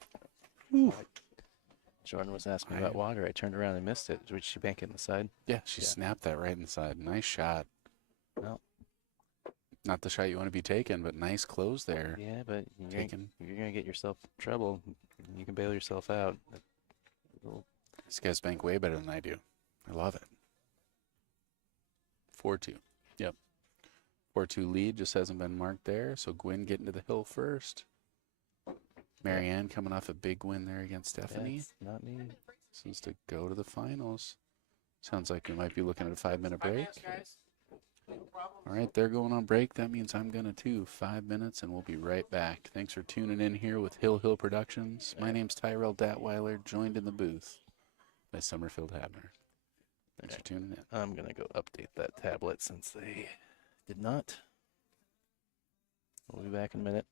Whew. Jordan was asking about water. I turned around and missed it. Did she bank it in the side? Yeah, she snapped that right inside. Nice shot. Well, not the shot you want to be taking, but nice close there. yeah, but you're gonna get yourself in trouble. You can bail yourself out. These guys bank way better than I do. I love it. 4-2. Yep. 4-2 lead just hasn't been marked there. So Gwyn getting to the hill first. Marianne coming off a big win there against Stephanie. That's not me. Seems to go to the finals. Sounds like we might be looking at a 5-minute break. All right, they're going on break. That means I'm going to too. 5 minutes, and we'll be right back. Thanks for tuning in here with Hill Productions. My name's Tyrell Datweiler, joined in the booth by Summerfield Habner. Thanks for tuning in. I'm going to go update that tablet since they did not. We'll be back in a minute.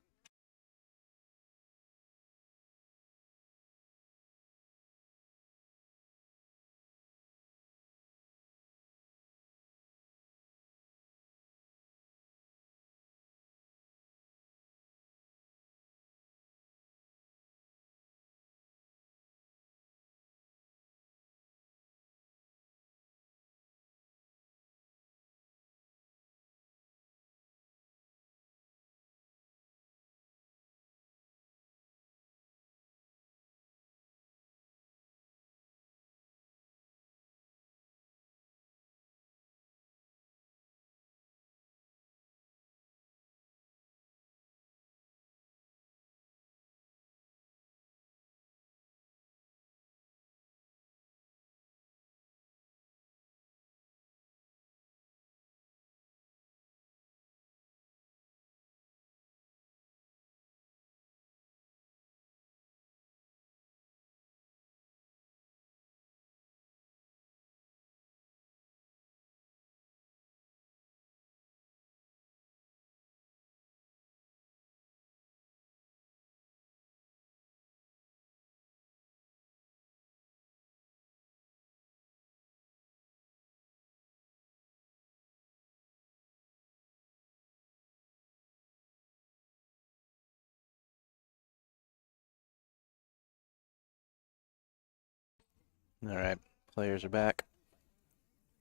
All right, players are back.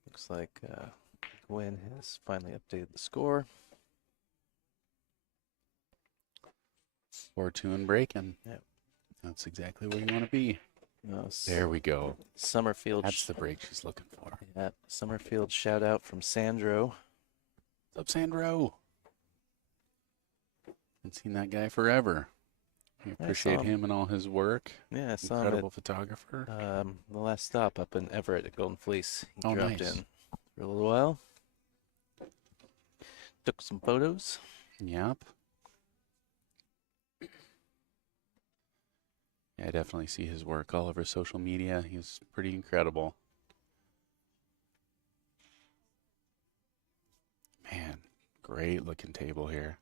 Looks like Gwyn has finally updated the score. 4-2 and breaking. Yep. That's exactly where you want to be. No, There we go. Summerfield. That's the break she's looking for. Yeah, Summerfield shout out from Sandro. What's up, Sandro? Haven't seen that guy forever. We I appreciate saw him and all his work. Yeah, I saw him Incredible photographer. at the last stop up in Everett at Golden Fleece. He Oh, dropped nice. in for a little while. Took some photos. Yep. Yeah, I definitely see his work all over social media. He's pretty incredible. Man, great looking table here.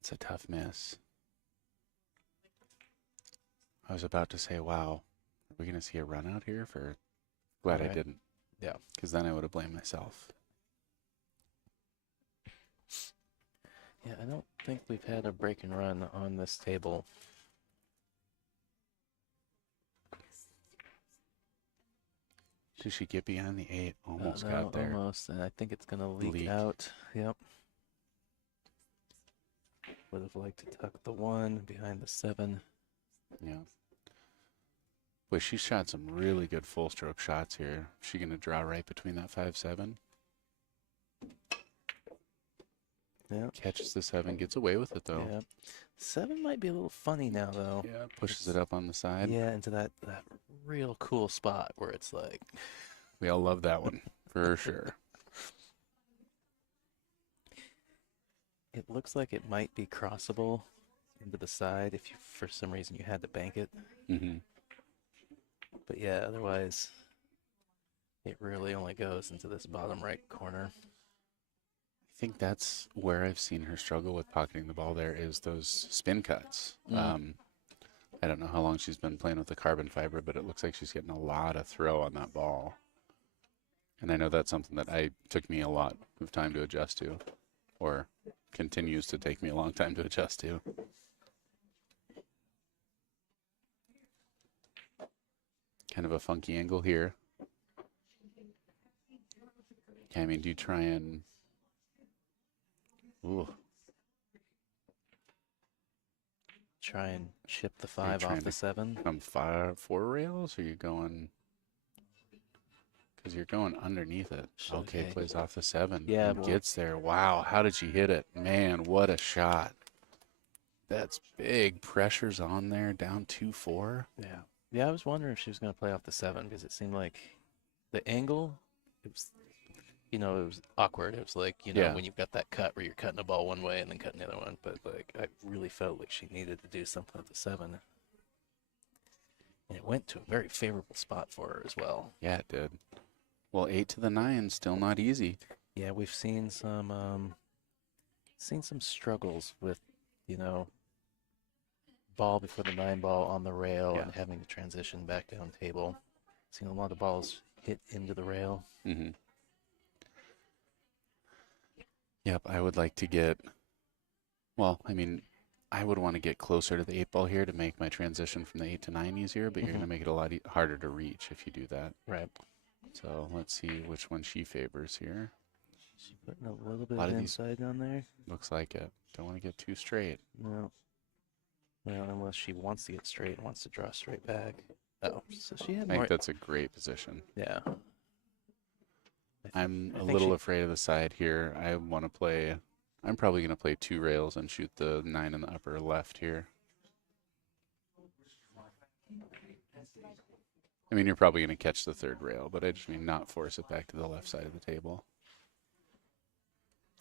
It's a tough miss. I was about to say, wow, are we going to see a run out here for... Glad I Right. didn't. Yeah. Because then I would have blamed myself. Yeah, I don't think we've had a break and run on this table. Did she get behind the 8? Almost No, got there. Almost, and I think it's going to leak Leak. out. Yep. Would have liked to tuck the 1 behind the 7. Yeah. Boy, she shot some really good full stroke shots here. Is she going to draw right between that 5-7? Yeah. Catches the 7, gets away with it though. Yeah. 7 might be a little funny now, though. Yeah, pushes it up on the side. Yeah, into that real cool spot where it's like, We all love that one. for sure. It looks like it might be crossable into the side if you, for some reason you had to bank it. Mm-hmm. But yeah, otherwise it really only goes into this bottom right corner. I think that's where I've seen her struggle with pocketing the ball there is those spin cuts. I don't know how long she's been playing with the carbon fiber, but it looks like she's getting a lot of throw on that ball. And I know that's something that took me a lot of time to adjust to, or continues to take me a long time to adjust to. Kind of a funky angle here. Okay, I mean, do you try and... Ooh. Try and chip the 5 trying off the to 7. From 4 rails, or are you going... Because you're going underneath it. Okay, plays off the 7. Yeah, and well, gets there. Wow, how did she hit it? Man, what a shot. That's big. Pressure's on there, down 2-4. yeah. Yeah, I was wondering if she was going to play off the 7 because it seemed like the angle, it was, it was awkward. It was like, Yeah. when you've got that cut where you're cutting the ball one way and then cutting the other one. But like, I really felt like she needed to do something with the 7. And it went to a very favorable spot for her as well. Yeah, it did. Well, 8 to the 9, still not easy. Yeah, we've seen some struggles with, ball before the 9 ball on the rail Yeah. and having to transition back down table. Seen a lot of balls hit into the rail. Mm-hmm. Yep, I would like to get, well, I mean, I would want to get closer to the 8 ball here to make my transition from the 8 to 9 easier, but you're going to make it a lot harder to reach if you do that. Right. So let's see which one she favors here. She's putting a little bit Lot of of these- inside down there. Looks like it. Don't want to get too straight. No. Well, unless she wants to get straight and wants to draw straight back. Oh, so she had I more. think that's a great position. Yeah. I'm I a think little she- afraid of the side here. I want to play, I'm probably going to play 2 rails and shoot the 9 in the upper left here. I mean, you're probably going to catch the 3rd rail, but I just mean not force it back to the left side of the table.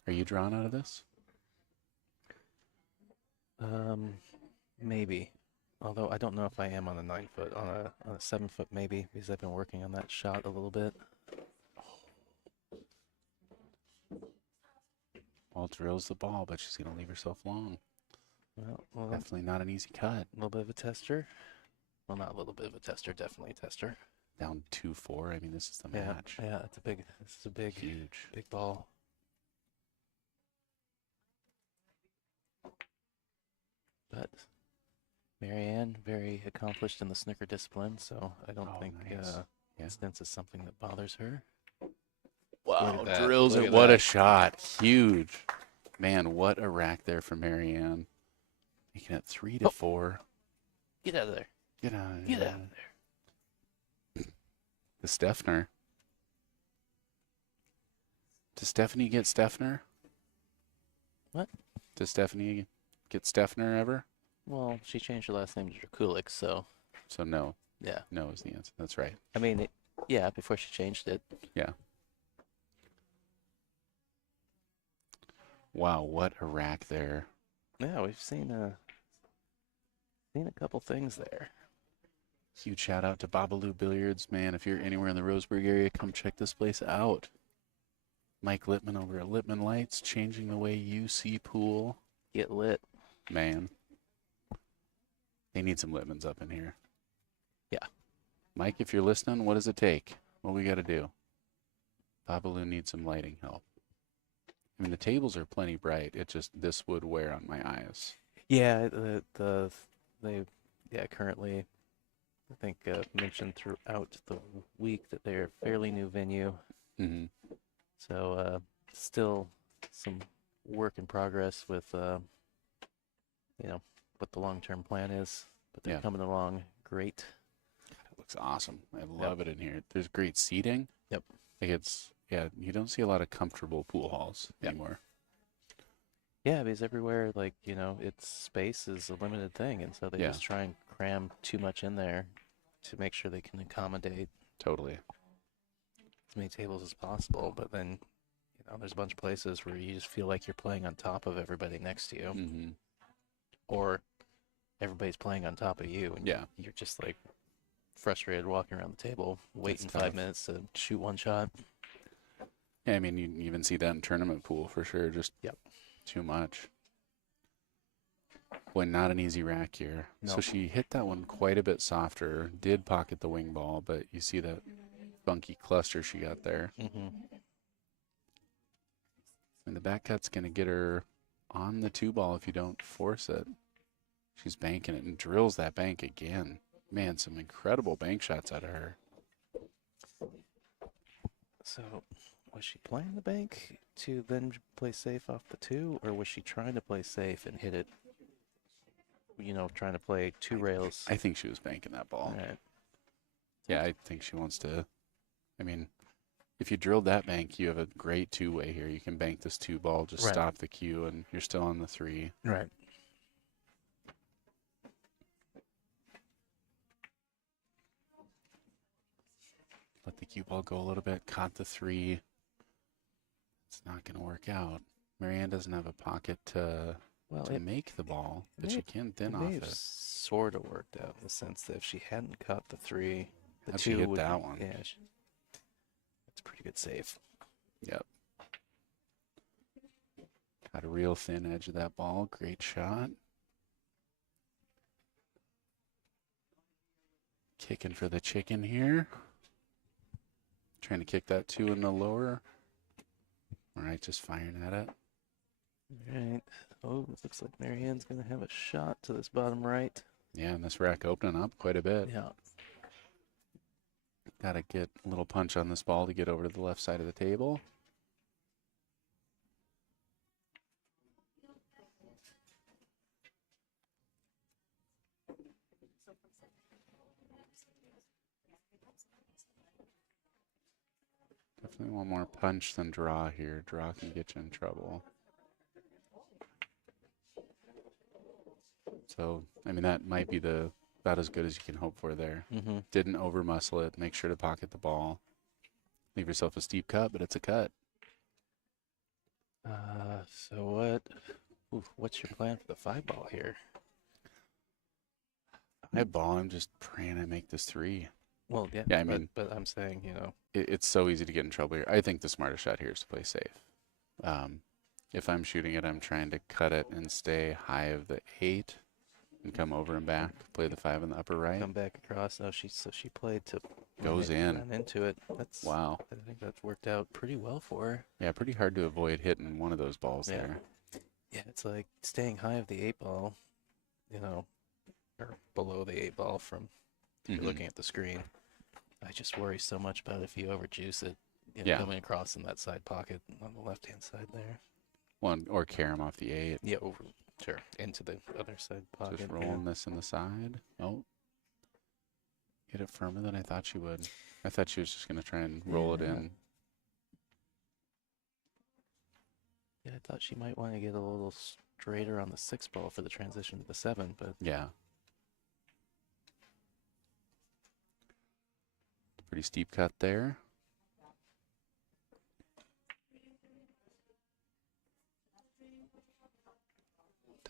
Are you drawn out of this? Maybe. Although I don't know if I am on a 9 foot. On a 7 foot, maybe, because I've been working on that shot a little bit. Well, drills the ball, but she's going to leave herself long. Well, Definitely not an easy cut. a little bit of a tester. Well, not a little bit of a tester, definitely a tester. Down 2-4. I mean, this is the Yeah, match. yeah, this is a big, Huge. big ball. But Marianne, very accomplished in the snooker discipline, so I don't think nice. Yeah. distance is something that bothers her. Wow, Look at that. drills Look it. at What a that. shot. Huge. Man, what a rack there for Marianne. Making it 3-4. Get out of there. Get out of Get there. out of there. The Steffner. Does Stephanie get Steffner? What? Does Stephanie get Steffner ever? Well, she changed her last name to Drakulik, so So no. yeah. No is the answer. That's right. I mean, yeah, before she changed it. Yeah. Wow, what a rack there. Yeah, we've seen a couple things there. Huge shout out to Bobalou Billiards. Man, if you're anywhere in the Roseburg area, come check this place out. Mike Littman over at Littman Lights, changing the way you see pool. Get lit. Man, they need some Littmans up in here. Yeah. Mike, if you're listening, what does it take? What we got to do? Babalu needs some lighting help. I mean, the tables are plenty bright. It just, this would wear on my eyes. Yeah, they currently, I think, mentioned throughout the week that they're a fairly new venue. Mm-hmm. So still some work in progress with, what the long-term plan is. But they're Yeah. coming along great. It looks awesome. I love it in here. There's great seating. Yep. Like you don't see a lot of comfortable pool halls anymore. Yeah, because everywhere, its space is a limited thing, and so they just try and cram too much in there to make sure they can accommodate. Totally. as many tables as possible, but then, there's a bunch of places where you just feel like you're playing on top of everybody next to you, Mm-hmm. or everybody's playing on top of you, and Yeah. you're just like frustrated walking around the table, waiting tough. 5 minutes to shoot one shot. Yeah, I mean, you even see that in tournament pool for sure. Just Yep. too much. Boy, not an easy rack here. No. So she hit that one quite a bit softer, did pocket the wing ball, but you see that funky cluster she got there. Mm-hmm. And the back cut's going to get her on the 2-ball if you don't force it. She's banking it and drills that bank again. Man, some incredible bank shots out of her. So, was she playing the bank to then play safe off the 2, or was she trying to play safe and hit it, trying to play 2 rails? I think she was banking that ball. Right. Yeah, I think she wants to. I mean, if you drilled that bank, you have a great 2-way here. You can bank this 2-ball, just Right. stop the cue, and you're still on the 3. Right. Let the cue ball go a little bit, caught the 3. It's not going to work out. Marianne doesn't have a pocket to Well, make the ball, but may she have- can thin it off may have it. sort of worked out in the sense that if she hadn't caught the 3, the How'd 2 she hit would that be, one? Yeah, it's a pretty good save. Yep. Got a real thin edge of that ball. Great shot. Kicking for the chicken here. Trying to kick that 2 in the lower. All right, just firing at it. All right. Oh, it looks like Marianne's going to have a shot to this bottom right. Yeah, and this rack opening up quite a bit. Yeah. Got to get a little punch on this ball to get over to the left side of the table. Definitely one more punch than draw here. Draw can get you in trouble. So, I mean, that might be about as good as you can hope for there. Mm-hmm. Didn't over muscle it. Make sure to pocket the ball. Leave yourself a steep cut, but it's a cut. So what's your plan for the 5-ball here? 5-ball, I'm just praying I make this 3. Well, yeah. Yeah, I mean- but I'm saying, It's so easy to get in trouble here. I think the smartest shot here is to play safe. If I'm shooting it, I'm trying to cut it and stay high of the 8 and come over and back. Play the 5 in the upper right. come back across. No, she played to Goes in. run into it. Wow. I think that's worked out pretty well for her. Yeah, pretty hard to avoid hitting one of those balls Yeah. there. Yeah, it's like staying high of the 8-ball, or below the 8-ball from if you're Mhm. looking at the screen. I just worry so much about if you overjuice it, Yeah. coming across in that side pocket on the left-hand side there. One or carry him off the 8. Yeah, sure, into the other side pocket. Just yeah. rolling this in the side. Oh. Hit it firmer than I thought she would. I thought she was just going to try and roll it Yeah. in. Yeah, I thought she might want to get a little straighter on the 6-ball for the transition to the 7, but Yeah. Pretty steep cut there.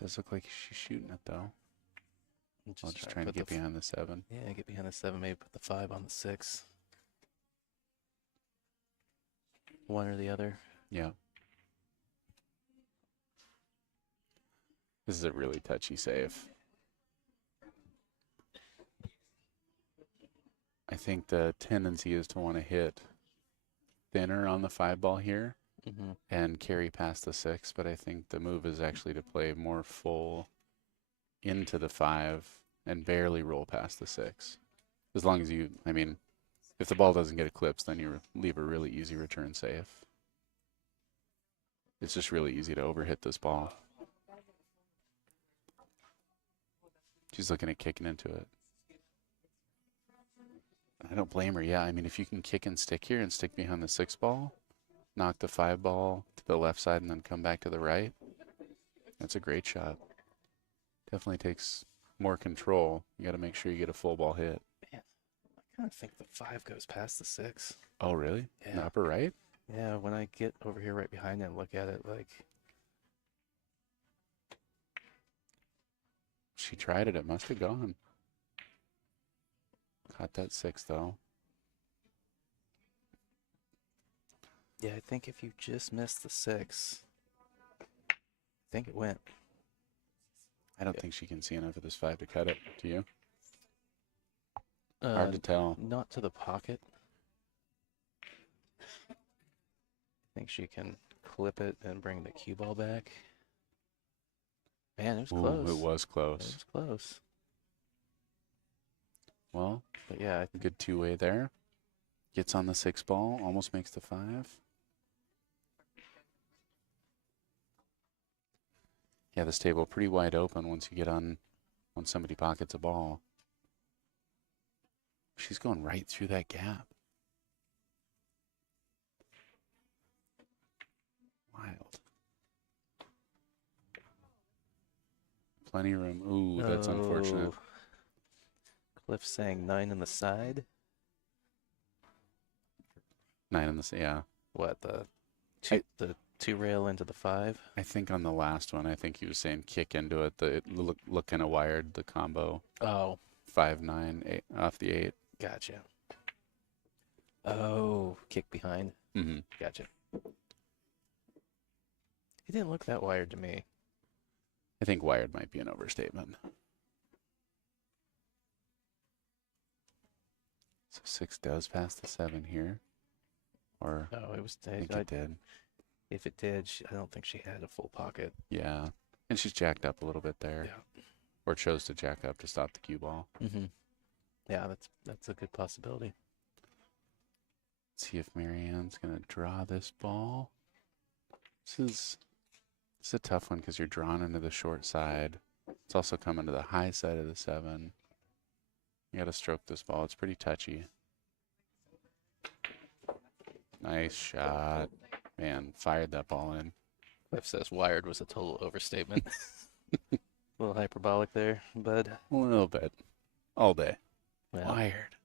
Does look like she's shooting it though. I'll just try and put get the behind the 7. Yeah, get behind the 7, maybe put the 5 on the 6. One or the other. Yeah. This is a really touchy save. I think the tendency is to want to hit thinner on the 5-ball here Mm-hmm. and carry past the 6, but I think the move is actually to play more full into the 5 and barely roll past the 6. As long as if the ball doesn't get eclipsed, then you leave a really easy return safe. It's just really easy to overhit this ball. She's looking at kicking into it. I don't blame her. Yeah, I mean, if you can kick and stick here and stick behind the 6-ball, knock the 5-ball to the left side and then come back to the right, that's a great shot. Definitely takes more control. You got to make sure you get a full ball hit. Man, kind of think the 5 goes past the 6. Oh, really? In the Yeah. upper right? Yeah, when I get over here right behind it and look at it, like, She tried it. It must have gone. Caught that 6, though. yeah, I think if you just missed the 6, I think it went. I don't Yeah. think she can see enough of this 5 to cut it. Do you? Hard to tell. Not to the pocket. I think she can clip it and bring the cue ball back. Man, it was Ooh, close. it was It close. was close. Well, But yeah, I good two-way there. Gets on the 6 ball. Almost makes the 5. Yeah, this table pretty wide open once you get on when somebody pockets a ball. She's going right through that gap. Wild. Plenty of room. Ooh, that's unfortunate. Oh. Cliff saying 9 on the side. 9 on the, yeah. What, the I- the 2 rail into the 5? I think on the last one, I think he was saying kick into it. It look kind of wired, the combo. Oh, 5, 9, 8, off the 8. gotcha. Oh, kick behind. Mm-hmm. Gotcha. It didn't look that wired to me. I think wired might be an overstatement. So 6 does pass the 7 here. Or Oh, it was. I think it did. If it did, I don't think she had a full pocket. Yeah. And she's jacked up a little bit there. Yeah. Or chose to jack up to stop the cue ball. Mm-hmm. Yeah, that's a good possibility. Let's see if Marianne's going to draw this ball. This is a tough one because you're drawn into the short side. It's also coming to the high side of the 7. You got to stroke this ball. It's pretty touchy. Nice shot. Man, fired that ball in. Cliff says wired was a total overstatement. A little hyperbolic there, bud. A little bit. All day. Well, Wired.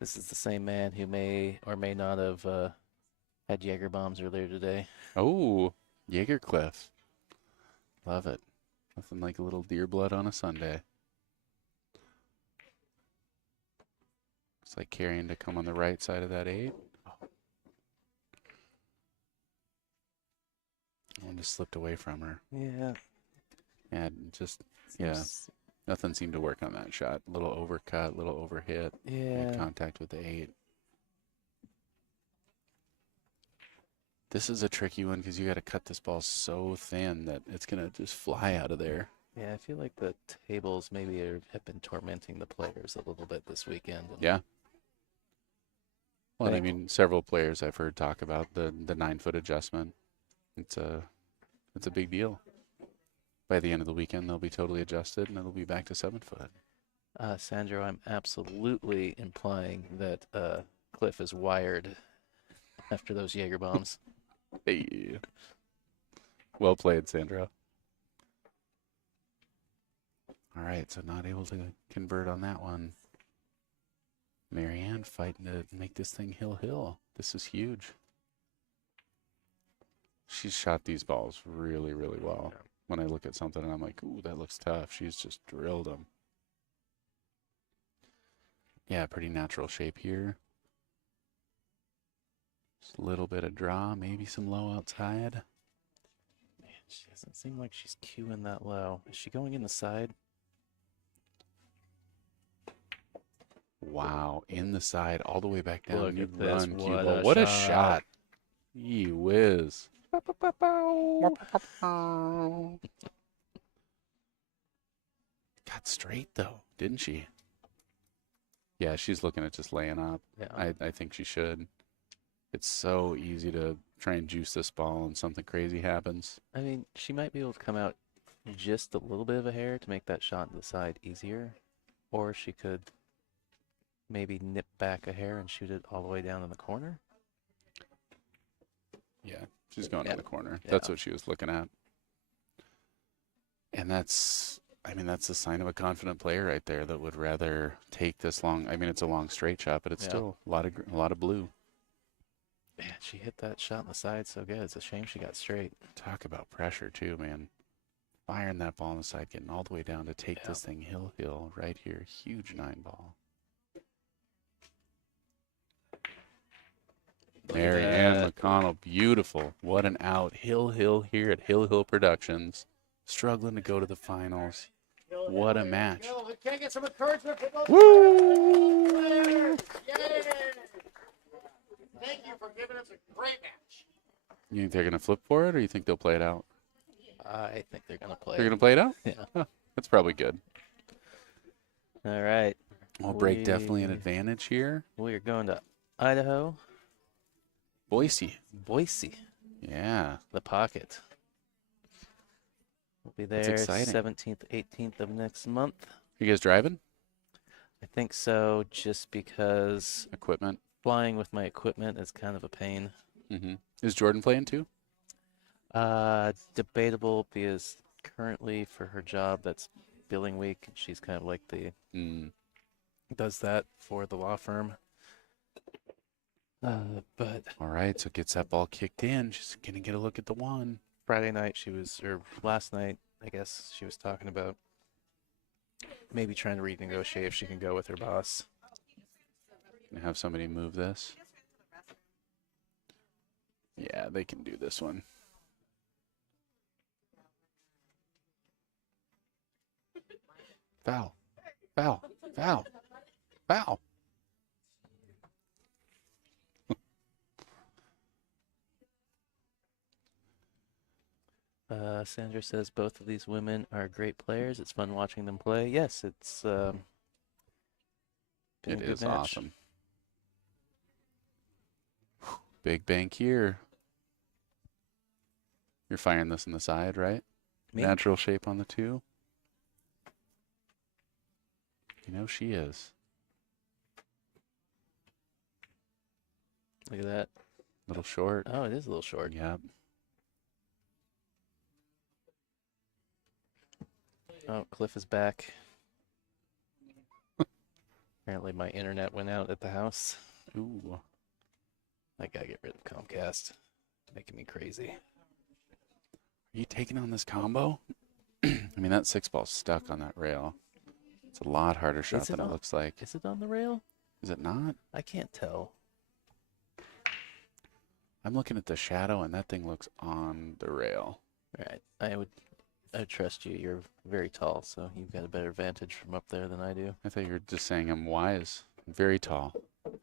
this is the same man who may or may not have had Jaeger bombs earlier today. Oh, Jaeger Cliff. Love it. Nothing like a little deer blood on a Sunday. It's like carrying to come on the right side of that 8. One just slipped away from her. Yeah. And just, yeah, Seems- nothing seemed to work on that shot. Little overcut, little overhit. Yeah. Made contact with the 8. This is a tricky one because you got to cut this ball so thin that it's going to just fly out of there. Yeah, I feel like the tables maybe have been tormenting the players a little bit this weekend. And Yeah. Well, and I Right. mean, several players I've heard talk about the 9-foot adjustment. It's a big deal. By the end of the weekend, they'll be totally adjusted and it'll be back to 7-foot. Sandro, I'm absolutely implying that Cliff is wired after those Jaeger bombs. Hey. Well played, Sandra. All right, so not able to convert on that one. Marianne fighting to make this thing hill. This is huge. She's shot these balls really, really well. Yeah. When I look at something and I'm like, ooh, that looks tough. She's just drilled them. Yeah, pretty natural shape here. Just a little bit of draw, maybe some low outside. Man, she doesn't seem like she's cueing that low. Is she going in the side? Wow, in the side, all the way back down. Look You at this. run, cue What ball. a What a shot. shot. Yee whiz. Got straight, though, didn't she? Yeah, she's looking at just laying up. Yeah. I think she should. It's so easy to try and juice this ball and something crazy happens. I mean, she might be able to come out just a little bit of a hair to make that shot to the side easier. Or she could maybe nip back a hair and shoot it all the way down in the corner. Yeah, she's going Yeah. in the corner. Yeah. That's what she was looking at. And that's, I mean, that's a sign of a confident player right there that would rather take this long. I mean, it's a long straight shot, but it's Yeah. still a lot of blue. Man, she hit that shot on the side so good. It's a shame she got straight. Talk about pressure too, man. Firing that ball on the side, getting all the way down to take this thing hill right here. Huge 9-ball. Look at Marianne that. McConnell, beautiful. What an out. Hill here at Hill Productions. Struggling to go to the finals. What a match. Can I get some encouragement for those Woo! players? Yay! Thank you for giving us a great match. You think they're going to flip for it, or you think they'll play it out? I think they're going to play. They're going to play it out? Yeah. Huh, that's probably good. All right. Well, break definitely an We- advantage here. We are going to Idaho, Boise. Boise, Yeah. the pocket. We'll be That's there exciting. 17th, 18th of next month. You guys driving? I think so, just because Equipment. flying with my equipment is kind of a pain. Mm-hmm. Is Jordan playing too? Debatable because currently for her job, that's billing week. She's kind of like the does that for the law firm. But All right, so gets that ball kicked in. She's going to get a look at the one. Friday night or last night, I guess she was talking about maybe trying to renegotiate if she can go with her boss. Gonna have somebody move this. Yeah, they can do this one. Foul. Foul. Foul. Foul. Sandra says both of these women are great players. It's fun watching them play. Yes, it's been a It good is match. awesome. Big bank here. You're firing this on the side, right? Me? Natural shape on the 2. You know she is. Look at that. Little short. Oh, it is a little short. Yep. Oh, Cliff is back. Apparently my internet went out at the house. Ooh. I gotta get rid of Comcast. Making me crazy. Are you taking on this combo? I mean, that 6-ball's stuck on that rail. It's a lot harder shot Is it than it on- looks like. Is it on the rail? Is it not? I can't tell. I'm looking at the shadow, and that thing looks on the rail. All right. I would trust you. You're very tall, so you've got a better vantage from up there than I do. I thought you were just saying I'm wise. I'm very tall.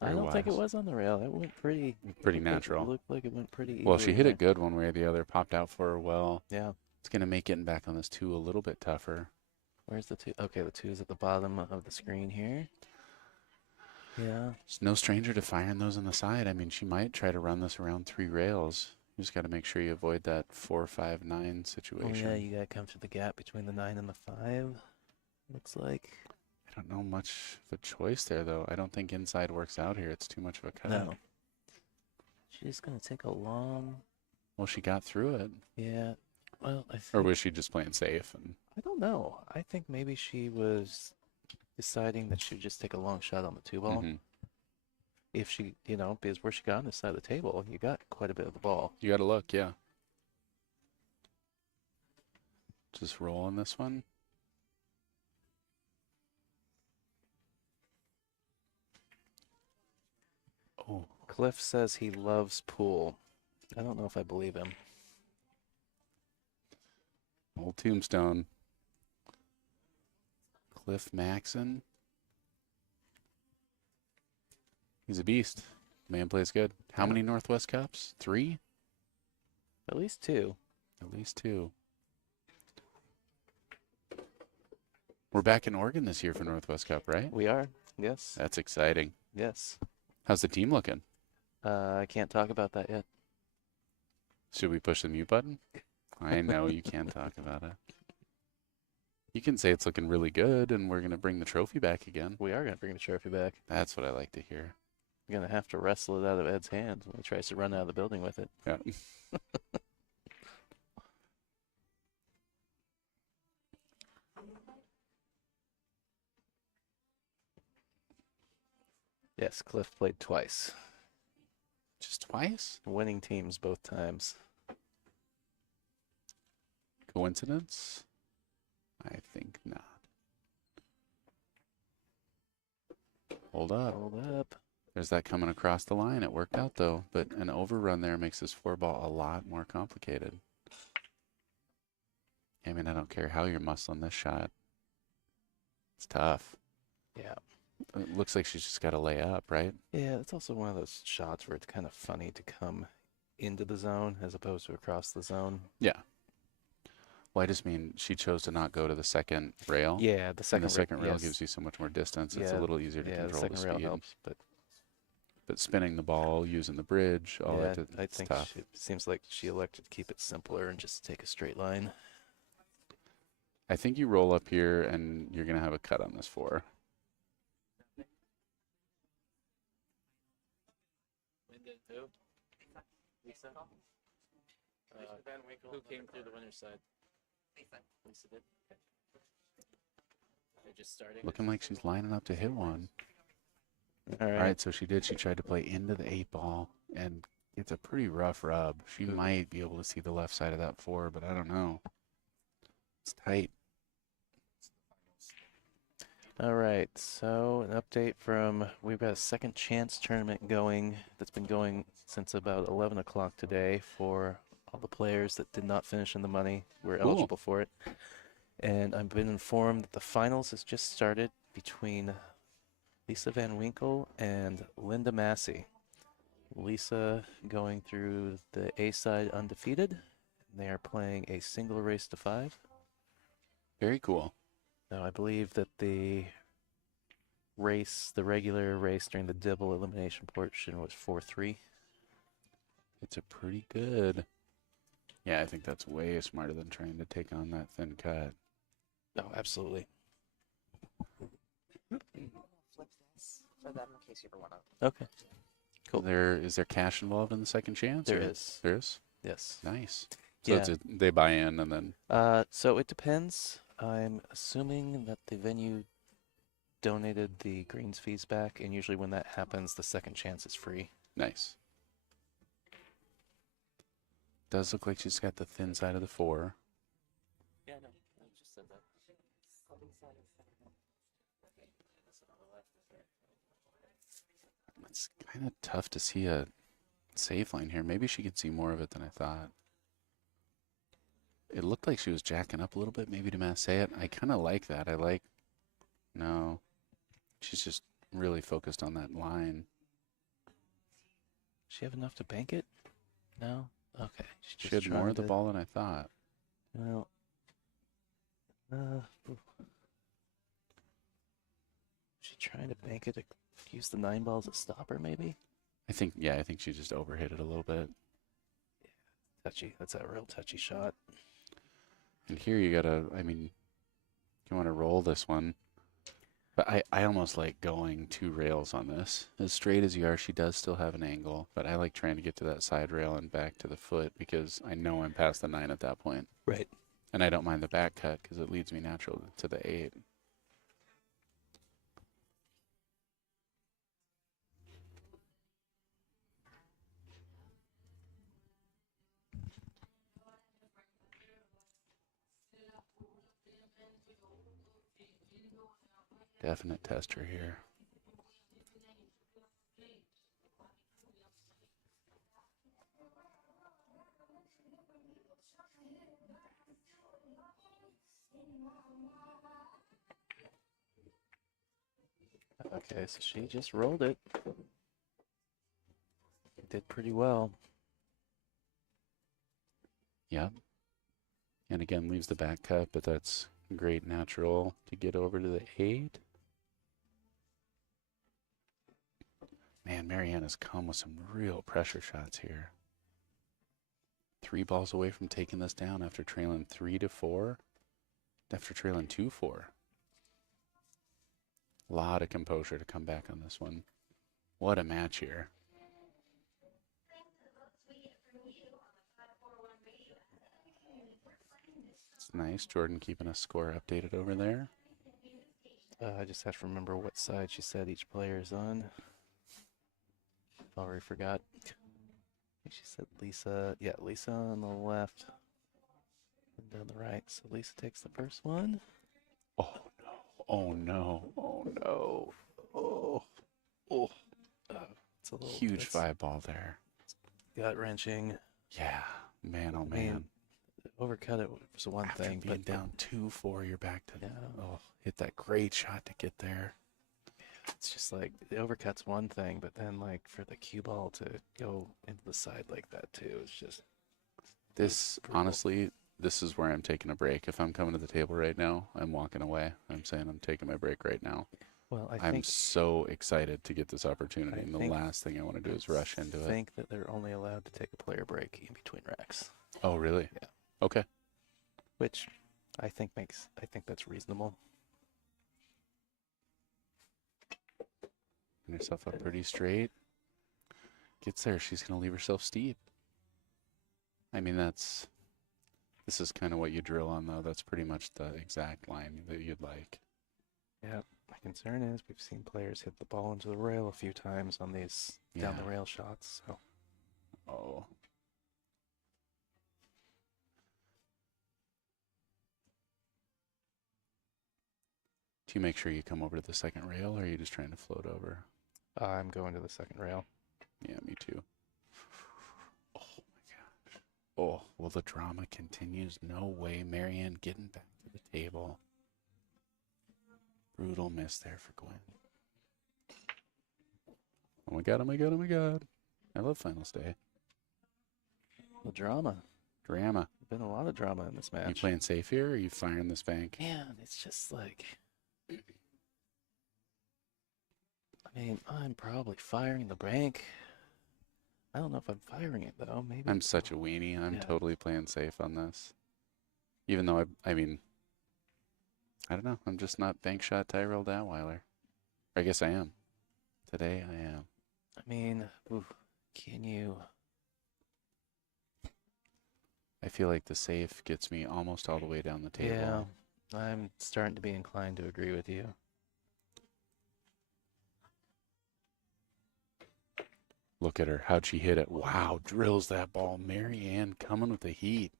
I Very don't think it wise. was on the rail. It went pretty Pretty looked like- natural. It looked like it went pretty Well, she easily hit there. it good one way or the other. Popped out for her well. Yeah. It's going to make getting back on this 2 a little bit tougher. Where's the 2? Okay, the 2 is at the bottom of the screen here. Yeah. She's no stranger to firing those on the side. I mean, she might try to run this around 3 rails. You just got to make sure you avoid that 4, 5, 9 Oh, situation. yeah, you gotta come through the gap between the 9 and the 5. Looks like. I don't know much of a choice there, though. I don't think inside works out here. It's too much of a cut. No. She's gonna take a long. Well, she got through it. Yeah. Well, I Or think, was she just playing safe? And I don't know. I think maybe she was deciding that she would just take a long shot on the 2-ball. Mhm. If she, because where she got on this side of the table, you got quite a bit of the ball. You got to look, yeah. Just rolling this one. Oh, Cliff says he loves pool. I don't know if I believe him. old tombstone. Cliff Maxon. He's a beast. Man plays good. How Yeah. many Northwest Cups? 3? At least 2. At least 2. We're back in Oregon this year for Northwest Cup, right? We are. Yes. That's exciting. Yes. How's the team looking? I can't talk about that yet. Should we push the mute button? I know you can talk about it. You can say it's looking really good and we're going to bring the trophy back again. We are going to bring the trophy back. That's what I like to hear. We're going to have to wrestle it out of Ed's hands when he tries to run out of the building with it. Yeah. Yes, Cliff played twice. Just twice? Winning teams both times. Coincidence? I think not. Hold up. Hold up. There's that coming across the line. It worked out though, but an overrun there makes this 4-ball a lot more complicated. I mean, I don't care how you're muscling this shot. It's tough. Yeah. It looks like she's just got to lay up, right? Yeah, it's also one of those shots where it's kind of funny to come into the zone as opposed to across the zone. Yeah. Well, I just mean she chose to not go to the second rail. Yeah, the And second the second rail yes. gives you so much more distance. It's Yeah, a little easier to yeah, control the the second rail speed. helps, but But spinning the ball, using the bridge, all yeah, that, I it's think tough. it seems like she elected to keep it simpler and just take a straight line. I think you roll up here and you're going to have a cut on this 4. Who came through the winner's side? Lisa did. They're just starting. Looking like she's lining up to hit one. All All right. right, so she did. She tried to play into the 8-ball, and it's a pretty rough rub. She might be able to see the left side of that 4, but I don't know. It's tight. All right. So an update from we've got a second chance tournament going that's been going since about 11 o'clock today for all the players that did not finish in the money. We're Cool. eligible for it. And I've been informed that the finals has just started between Lisa Van Winkle and Linda Massey. Lisa going through the A side undefeated. And they are playing a single race to 5. Very cool. Now, I believe that the regular race during the Dibble elimination portion was 4-3. It's a pretty good. Yeah, I think that's way smarter than trying to take on that thin cut. Oh, absolutely. Flip this for them in case you ever want to. Okay. Cool. Is there cash involved in the second chance? There or- is. There is? Yes. Nice. So Yeah. they buy in and then. So it depends. I'm assuming that the venue donated the greens fees back, and usually when that happens, the second chance is free. Nice. Does look like she's got the thin side of the 4. Yeah, no, I just said that. It's kind of tough to see a safe line here. Maybe she could see more of it than I thought. It looked like she was jacking up a little bit, maybe to mass it. I kind of like that. No, she's just really focused on that line. Does she have enough to bank it? No? Okay. She's She just had more trying of the to- ball than I thought. Well, ooh. Is she trying to bank it to use the 9 balls as a stopper, maybe? I think she just overhit it a little bit. Touchy. That's a real touchy shot. And here you gotta, you want to roll this one. But I almost like going 2 rails on this. As straight as you are, she does still have an angle. But I like trying to get to that side rail and back to the foot because I know I'm past the 9 at that point. Right. And I don't mind the back cut because it leads me natural to the 8. Definite tester here. Okay, so she just rolled it. Did pretty well. Yep. And again, leaves the back cut, but that's great natural to get over to the 8. Man, Marianne has come with some real pressure shots here. 3 balls away from taking this down after trailing 3-4. After trailing 2-4. A lot of composure to come back on this one. What a match here. It's nice. Jordan keeping a score updated over there. I just have to remember what side she said each player is on. already forgot. I think she said Lisa. Yeah, Lisa on the left. And down the right. So Lisa takes the first one. Oh no. Oh no. Oh no. Oh. Oh. It's a little Huge it's 5-ball there. gut wrenching. Yeah. Man, oh I mean, man. overcut it was one After thing, being but down 2-4, you're back to Yeah. oh, hit that great shot to get there. it's just like the overcut's one thing, but then like for the cue ball to go into the side like that too, it's just This brutal. honestly, this is where I'm taking a break. If I'm coming to the table right now, I'm walking away. I'm saying I'm taking my break right now. Well, I I'm think so excited to get this opportunity, and the think- last thing I want to do is rush into I it. think that they're only allowed to take a player break in between racks, Oh, really? Yeah. Okay. which I think that's reasonable. Getting herself up pretty straight. Gets there. She's going to leave herself steep. I mean, this is kind of what you drill on, though. That's pretty much the exact line that you'd like. Yeah. My concern is we've seen players hit the ball into the rail a few times on these down the Yeah. rail shots. So Oh. Do you make sure you come over to the second rail, or are you just trying to float over? I'm going to the second rail. Yeah, me too. Oh my gosh. Oh, well, the drama continues. No way. Marianne getting back to the table. Brutal miss there for Gwen. Oh my god, oh my god, oh my god. I love finals day. The drama. Drama. Been a lot of drama in this match. You playing safe here, or are you firing this bank? Man, it's just like, I mean, I'm probably firing the bank. I don't know if I'm firing it though. Maybe I'm such a weenie. I'm Yeah. totally playing safe on this. Even though I mean, I don't know. I'm just not bank shot Tyrell Datweiler. I guess I am. Today I am. I mean, oof, can you? I feel like the safe gets me almost all the way down the table. Yeah, I'm starting to be inclined to agree with you. Look at her. How'd she hit it? Wow, drills that ball. Marianne coming with the heat.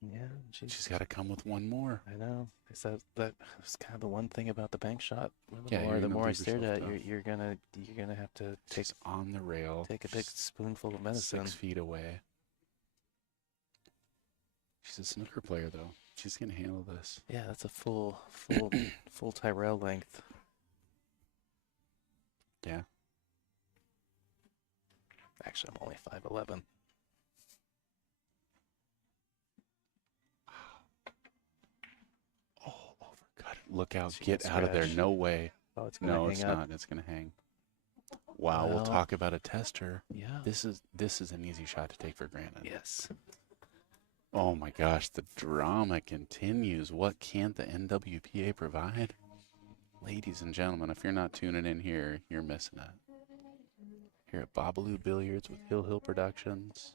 Yeah, She's got to come with one more. I know. I said that was kind of the one thing about the bank shot. Yeah, you're The gonna more I leave stared yourself at tough. you're gonna have to take She's on the rail. take a big She's spoonful of medicine. 6 feet away. She's a snooker player, though. She's going to handle this. Yeah, that's a full Tyrell length. Yeah. Actually, I'm only 5'11". Oh, overcut it. Look out. She Get got out of there. scratched. No way. Oh, it's gonna No, hang it's up. not. It's going to hang. Wow, we'll Well. talk about a tester. Yeah. This is an easy shot to take for granted. Yes. Oh my gosh, the drama continues. What can't the NWPA provide? Ladies and gentlemen, if you're not tuning in here, you're missing it. Here at Bobalou Billiards with Hill Productions.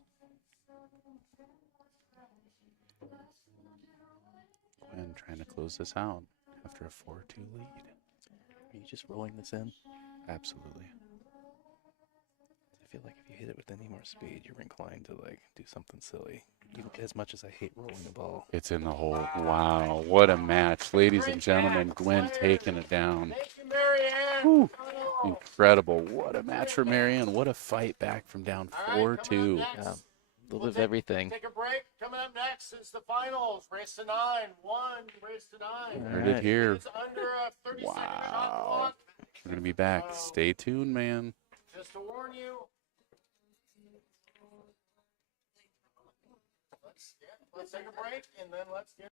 Gwen trying to close this out after a 4-2 lead. Are you just rolling this in? Absolutely. I feel like if you hit it with any more speed, you're inclined to like do something silly. Even as much as I hate rolling the ball. It's in the hole. Wow, what a match. Ladies and gentlemen, Gwen taking it down. Thank you, Marianne. Whew. Incredible. What a match for Marianne. What a fight back from down All right, coming 4-2. up next. Yeah. A We'll little bit of take- everything. Take a break. Coming up next is the finals. Race to 9. 1, race to 9. Heard it here. It's under a 30-second shot Wow. clock. We're going to be back. Stay tuned, man. Just to warn you. Let's take a break and then let's get.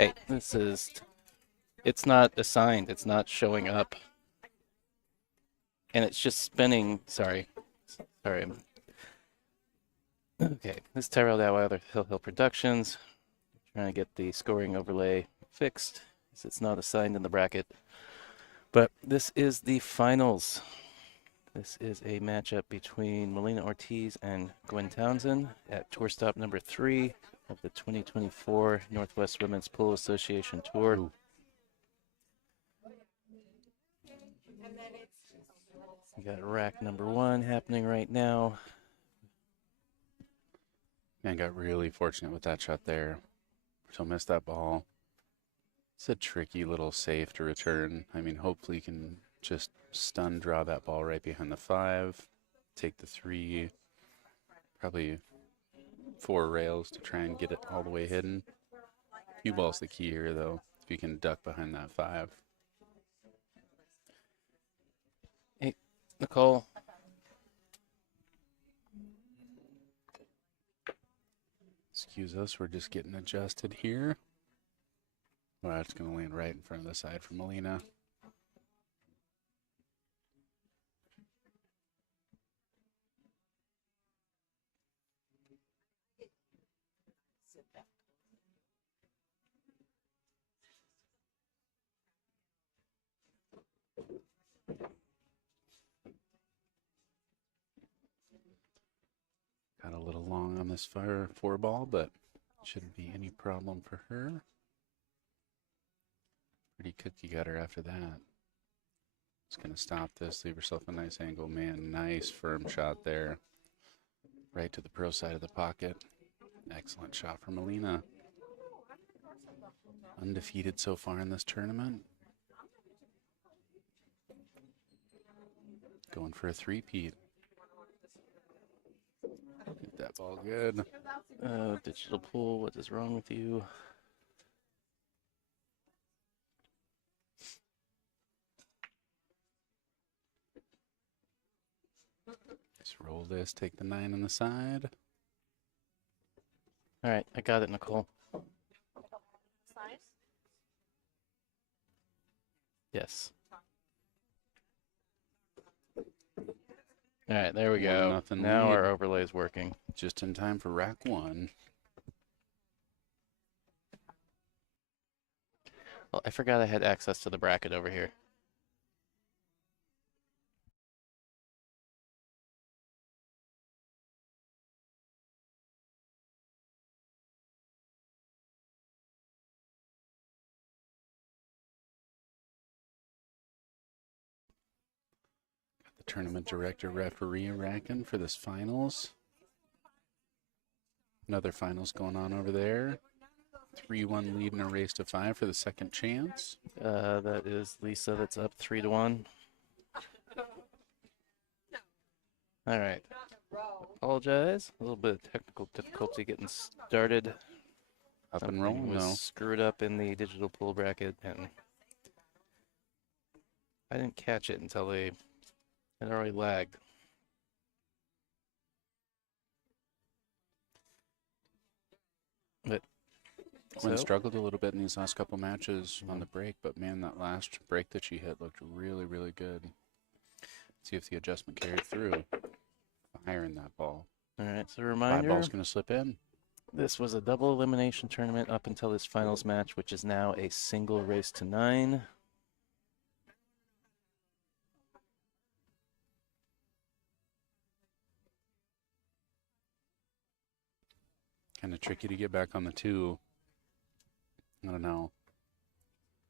Hey, this is, it's not assigned, it's not showing up. And it's just spinning, sorry. Sorry, okay, this is Tyrell Datweiler, Hill Productions. Trying to get the scoring overlay fixed, as it's not assigned in the bracket. But this is the finals. This is a matchup between Molina Ortiz and Gwen Townsend at tour stop number 3 of the 2024 Northwest Women's Pool Association Tour. Ooh. We got rack number 1 happening right now. Man, got really fortunate with that shot there. So missed that ball. It's a tricky little safe to return. I mean, hopefully you can just stun draw that ball right behind the 5, take the 3, probably 4 rails to try and get it all the way hidden. Cue ball's the key here, though, if you can duck behind that 5. Hey, Nicole. Excuse us, we're just getting adjusted here. Well, it's going to land right in front of the side for Molina. Got a little long on this fire 4 ball, but shouldn't be any problem for her. Pretty cookie cutter after that. Just going to stop this, leave herself a nice angle. Man, nice firm shot there. Right to the pro side of the pocket. Excellent shot from Molina. Undefeated so far in this tournament. Going for a 3-peat. Hit that ball good. Digital pool, what is wrong with you? Just roll this, take the 9 on the side. All right, I got it, Nicole. Yes. All right, there we go. 1-0 Now lead. our overlay is working. Just in time for rack 1. Well, I forgot I had access to the bracket over here. The tournament director referee racking for this finals. Another finals going on over there. 3-1 lead in a race to 5 for the second chance. That is Lisa that's up 3-1. All right. Apologize. A little bit of technical difficulty getting started. Up and Something rolling was though. screwed up in the digital pool bracket, and I didn't catch it until they had already lagged. But Gwen so, struggled a little bit in these last couple matches on the break, but man, that last break that she hit looked really, really good. See if the adjustment carried through. Firing that ball. all right, so 5 reminder, ball's going to slip in. this was a double elimination tournament up until this finals match, which is now a single race to 9. Kind of tricky to get back on the 2. I don't know.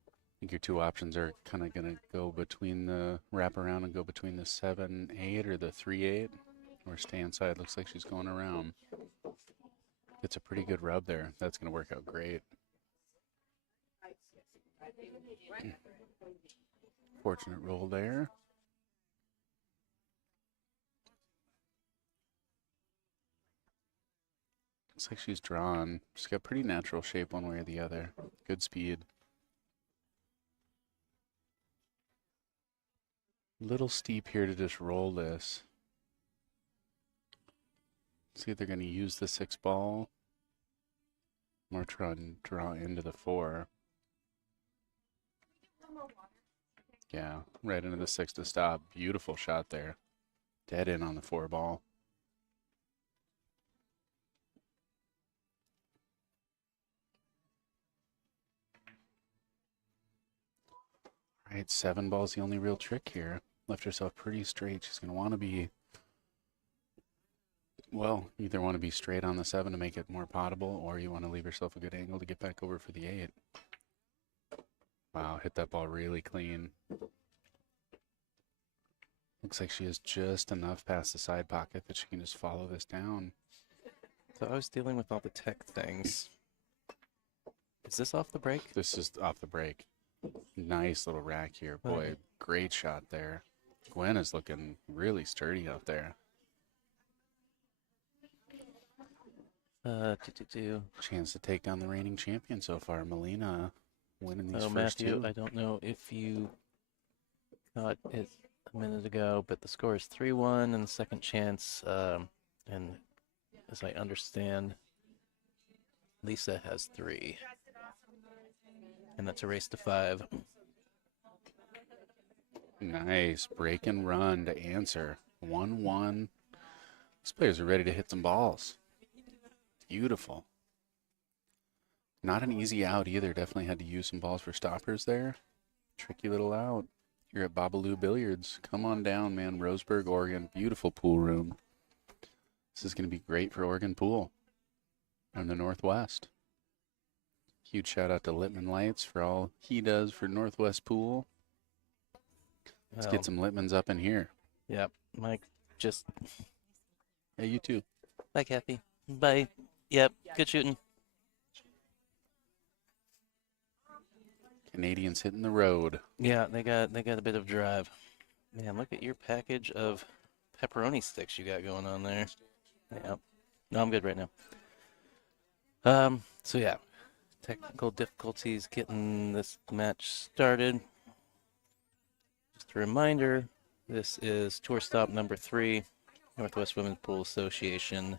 I think your 2 options are kind of going to go between the wraparound and go between the 7-8 or the 3-8, or stay inside. Looks like she's going around. It's a pretty good rub there. That's going to work out great. Fortunate roll there. Looks like she's drawn. She's got pretty natural shape one way or the other. Good speed. Little steep here to just roll this. See if they're going to use the 6 ball. More trying to draw into the 4. Yeah, right into the 6 to stop. Beautiful shot there. Dead in on the 4 ball. All right, 7 ball's the only real trick here. Left herself pretty straight. She's going to want to be, well, either want to be straight on the 7 to make it more potable, or you want to leave yourself a good angle to get back over for the 8. Wow, hit that ball really clean. Looks like she has just enough past the side pocket that she can just follow this down. So I was dealing with all the tech things. Is this off the break? This is off the break. Nice little rack here. Oh. Boy, great shot there. Gwen is looking really sturdy out there. Chance to take down the reigning champion so far. Melina winning these So first Matthew, 2. I don't know if you caught it a minute ago, but the score is 3-1 in the second chance. And as I understand, Lisa has 3. And that's a race to 5. Nice. Break and run to answer. 1-1. These players are ready to hit some balls. Beautiful. Not an easy out either. Definitely had to use some balls for stoppers there. Tricky little out. Here at Bobalou Billiards. Come on down, man. Roseburg, Oregon. Beautiful pool room. This is going to be great for Oregon pool in the Northwest. Huge shout out to Littman Lights for all he does for Northwest pool. Let's get some Littmans up in here. Yep, Mike, just... Hey, you too. Bye, Kathy. Bye. Yep, good shooting. Canadians hitting the road. Yeah, they got a bit of drive. Man, look at your package of pepperoni sticks you got going on there. Yeah. No, I'm good right now. So yeah, technical difficulties getting this match started. Just a reminder, this is tour stop number 3, Northwest Women's Pool Association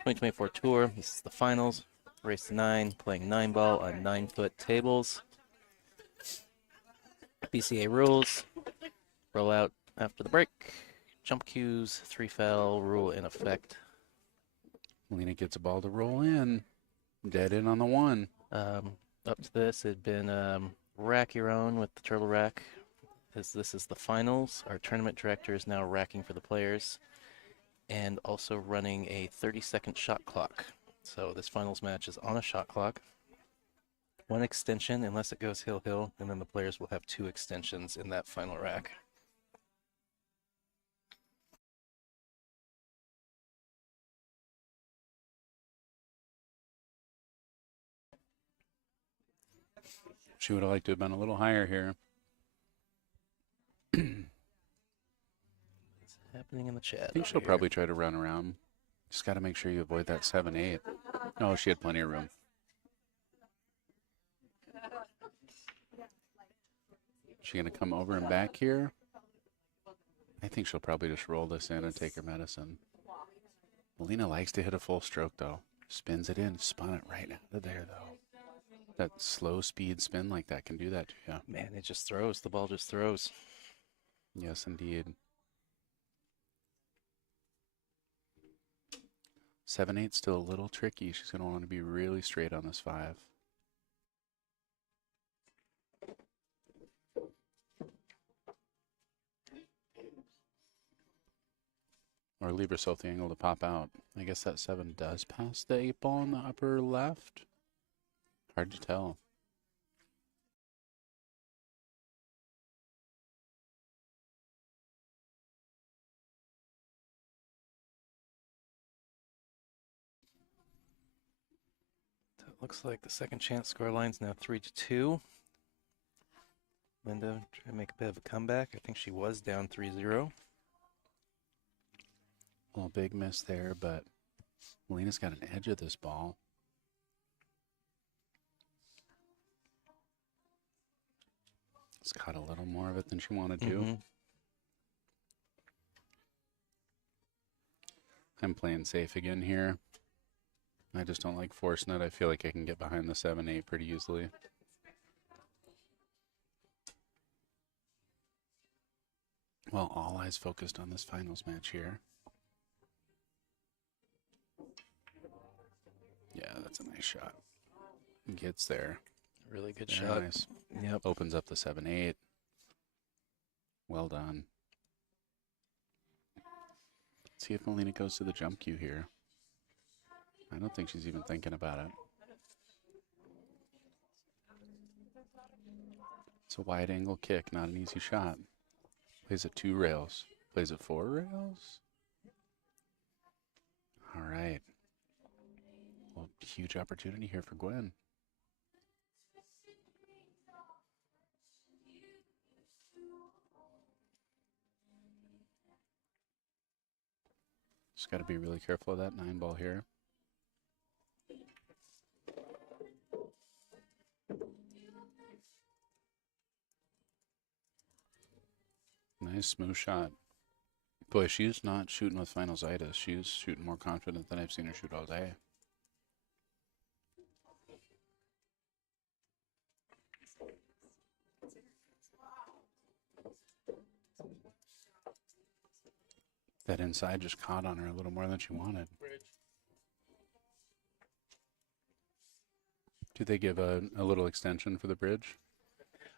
2024 tour. This is the finals. Race to 9, playing 9-ball on 9-foot tables. BCA rules. Roll out after the break. Jump cues, 3-foul rule in effect. Melina gets a ball to roll in. Dead in on the 1. Up to this, it had been rack your own with the turtle rack. As this is the finals, our tournament director is now racking for the players and also running a 30-second shot clock. So this finals match is on a shot clock. 1 extension, unless it goes hill-hill, and then the players will have 2 extensions in that final rack. She would have liked to have been a little higher here. It's happening in the chat. I think she'll probably try to run around. Just got to make sure you avoid that 7-8. No, she had plenty of room. She going to come over and back here? I think she'll probably just roll this in and take her medicine. Melina likes to hit a full stroke, though. Spins it in, spun it right out of there, though. That slow speed spin like that can do that to you. Man, it just throws. The ball just throws. Yes, indeed. 7-8 still a little tricky. She's going to want to be really straight on this 5. Or leave herself the angle to pop out. I guess that 7 does pass the 8 ball in the upper left. Hard to tell. So it looks like the second chance score line's now 3-2. Linda trying to make a bit of a comeback. I think she was down 3-0. Well, big miss there, but Melina's got an edge of this ball. It's caught a little more of it than she wanted to. I'm playing safe again here. I just don't like forcing it. I feel like I can get behind the 7-8 pretty easily. Well, all eyes focused on this finals match here. Yeah, that's a nice shot. Gets there. Really good Very shot. nice. Yep. Opens up the 7-8. Well done. See if Molina goes to the jump cue here. I don't think she's even thinking about it. It's a wide angle kick, not an easy shot. Plays at 2 rails. Plays at 4 rails. All right. Well, huge opportunity here for Gwen. Just got to be really careful of that 9 ball here. Nice smooth shot. Boy, she's not shooting with finals-itis. She's shooting more confident than I've seen her shoot all day. That inside just caught on her a little more than she wanted. Do they give a little extension for the bridge?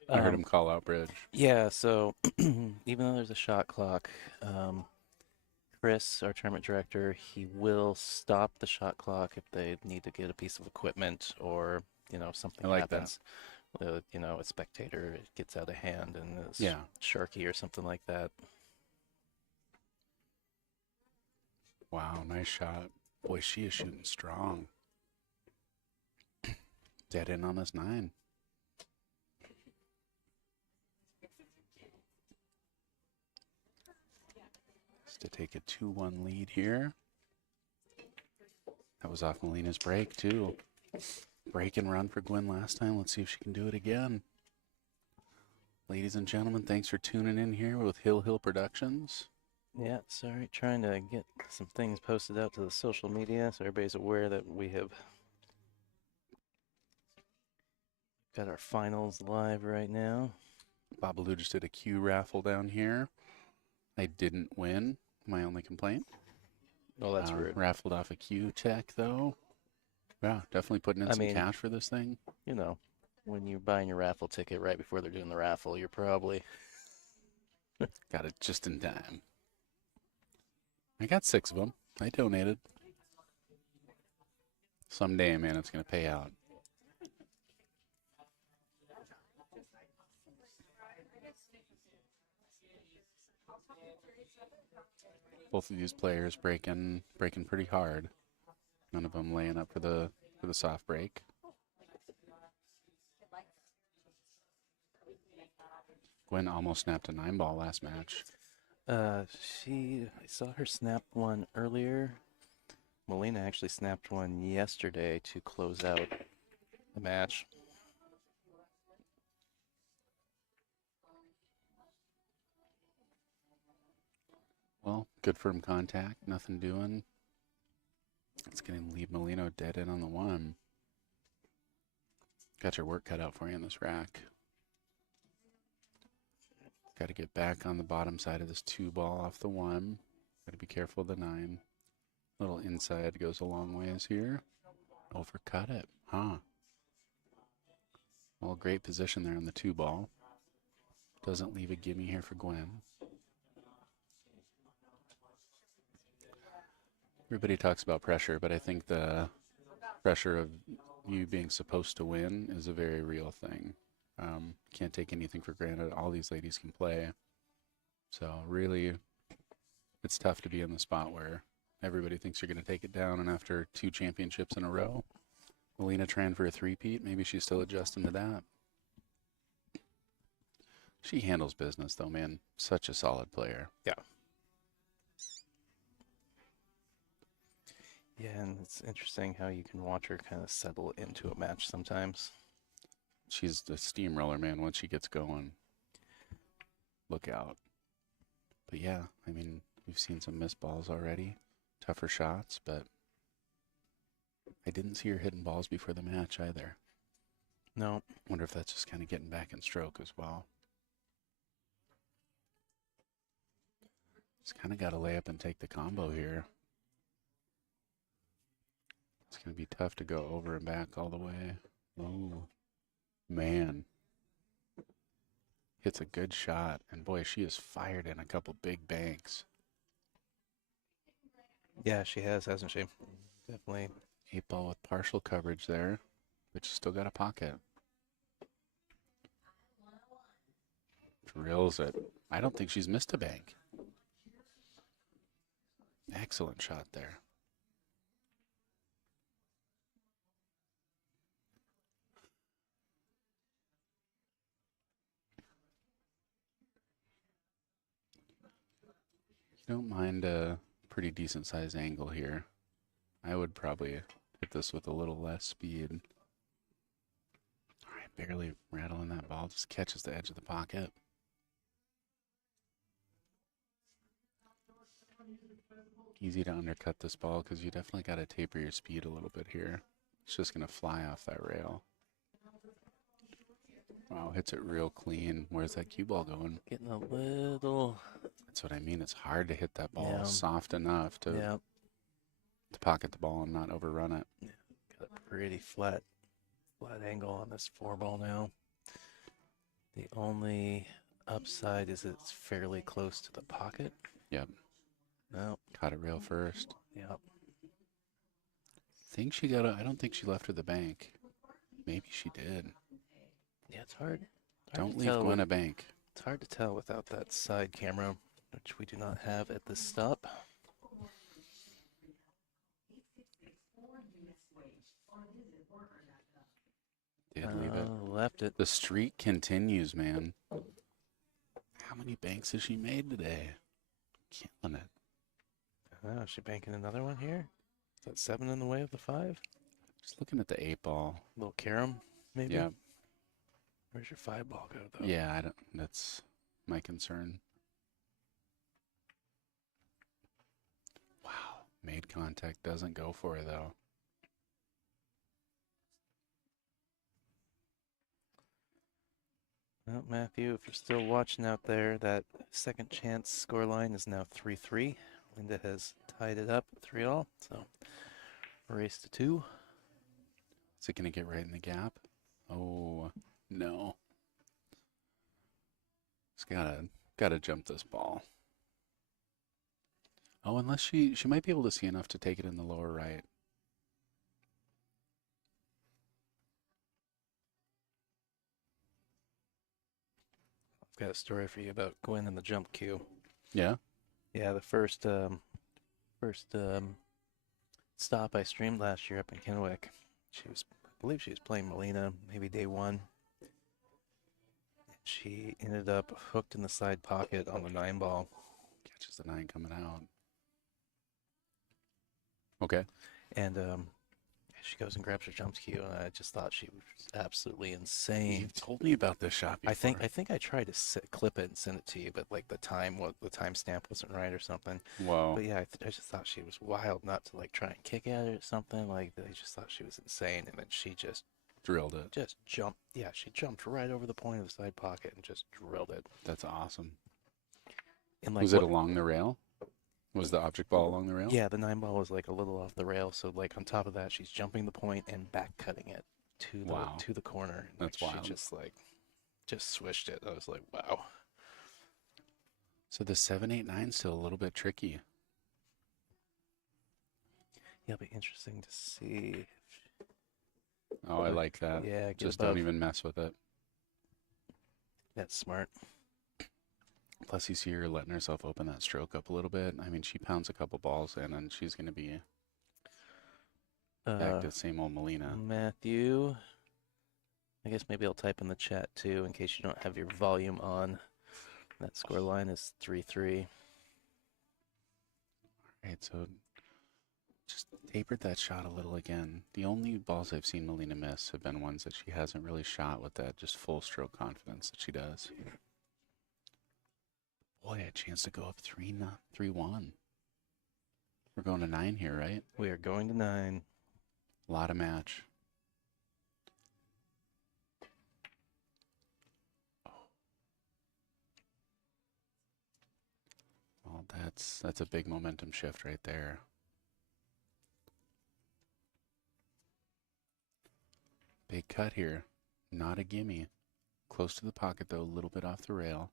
I heard him call out bridge. Yeah, so even though there's a shot clock, Chris, our tournament director, he will stop the shot clock if they need to get a piece of equipment or, something I like that. happens. A spectator gets out of hand and is Yeah. sharky or something like that. Wow, nice shot. Boy, she is shooting strong. Dead in on this 9. Just to take a 2-1 lead here. That was off Molina's break, too. Break and run for Gwen last time. Let's see if she can do it again. Ladies and gentlemen, thanks for tuning in here with Hill Hill Productions. Yeah, sorry, trying to get some things posted out to the social media so everybody's aware that we have got our finals live right now. Bobalou just did a Q raffle down here. I didn't win. My only complaint. Oh, that's rude. Raffled off a Q tech, though. Yeah, definitely putting in some cash for this thing. When you're buying your raffle ticket right before they're doing the raffle, you're probably... Got it just in time. I got 6 of them. I donated. Someday, man, it's going to pay out. Both of these players breaking pretty hard. None of them laying up for the soft break. Gwen almost snapped a 9 ball last match. I saw her snap one earlier. Molina actually snapped one yesterday to close out the match. Well, good firm contact, nothing doing. It's going to leave Molina dead in on the 1. Got your work cut out for you in this rack. Got to get back on the bottom side of this 2 ball off the 1. Got to be careful of the 9. Little inside goes a long ways here. Overcut it, huh? Well, great position there on the 2 ball. Doesn't leave a gimme here for Gwen. Everybody talks about pressure, but I think the pressure of you being supposed to win is a very real thing. Can't take anything for granted. All these ladies can play. So really, it's tough to be in the spot where everybody thinks you're going to take it down, and after 2 championships in a row, Molina trying for a 3-peat, maybe she's still adjusting to that. She handles business, though, man. Such a solid player. Yeah. Yeah, and it's interesting how you can watch her kind of settle into a match sometimes. She's the steamroller, man. Once she gets going, look out. But yeah, I mean, we've seen some missed balls already. Tougher shots, but I didn't see her hitting balls before the match either. No. Wonder if that's just kind of getting back in stroke as well. Just kind of got to lay up and take the combo here. It's going to be tough to go over and back all the way. Oh, man. Hits a good shot. And boy, she has fired in a couple big banks. Yeah, she has, hasn't she? Definitely. 8-ball with partial coverage there, but she's still got a pocket. Drills it. I don't think she's missed a bank. Excellent shot there. You don't mind a pretty decent sized angle here. I would probably hit this with a little less speed. All right, barely rattling that ball, just catches the edge of the pocket. Easy to undercut this ball because you definitely got to taper your speed a little bit here. It's just going to fly off that rail. Wow, hits it real clean. Where's that cue ball going? Getting a little. That's what I mean. It's hard to hit that ball Yeah. soft enough to pocket the ball and not overrun it. Yeah. Got a pretty flat angle on this 4-ball now. The only upside is it's fairly close to the pocket. Yep. No. Caught it real first. Yep. Think she got I don't think she left her the bank. Maybe she did. Yeah, it's hard. Don't leave Gwen a bank. It's hard to tell without that side camera, which we do not have at this stop. Did leave it. Left it. The streak continues, man. How many banks has she made today? Killing it. Oh, is she banking another one here? Is that 7 in the way of the 5? Just looking at the 8-ball. Little carom, maybe? Yeah. Where's your 5-ball go, though? Yeah, I don't. That's my concern. Wow. Made contact. Doesn't go for her, though. Well, Matthew, if you're still watching out there, that second chance scoreline is now 3-3. Linda has tied it up 3-all, so race to 2. Is it going to get right in the gap? Oh, no. It's gotta jump this ball. Oh, unless she might be able to see enough to take it in the lower right. I've got a story for you about Gwen and the jump cue. Yeah? Yeah, the first stop I streamed last year up in Kennewick. I believe she was playing Molina, maybe day 1. She ended up hooked in the side pocket on the 9-ball. Catches the 9 coming out. Okay. And she goes and grabs her jump cue, and I just thought she was absolutely insane. You told me about this shot before. I think I tried to clip it and send it to you, but like the timestamp wasn't right or something. Whoa. But yeah, I just thought she was wild not to like try and kick at it or something. Like I just thought she was insane, and then she just Drilled it. just jumped. Yeah, she jumped right over the point of the side pocket and just drilled it. That's awesome. And like Was it along the rail? Was the object ball along the rail? Yeah, the 9-ball was like a little off the rail, so like on top of that, she's jumping the point and back cutting it to the corner. That's like, wild. She just swished it. I was like, wow. So the 7-8-9 still a little bit tricky. Yeah, it'll be interesting to see. Oh, I like that. Yeah, get Just above. don't even mess with it. That's smart. Plus, you see her letting herself open that stroke up a little bit. I mean, she pounds a couple balls in, and she's going to be back to the same old Molina. Matthew, I guess maybe I'll type in the chat too in case you don't have your volume on. That score line is 3-3. All right, so just tapered that shot a little again. The only balls I've seen Molina miss have been ones that she hasn't really shot with that just full stroke confidence that she does. Boy, a chance to go up 3-1. We're going to 9 here, right? We are going to 9. A lot of match. Well, that's a big momentum shift right there. Big cut here. Not a gimme. Close to the pocket, though. A little bit off the rail.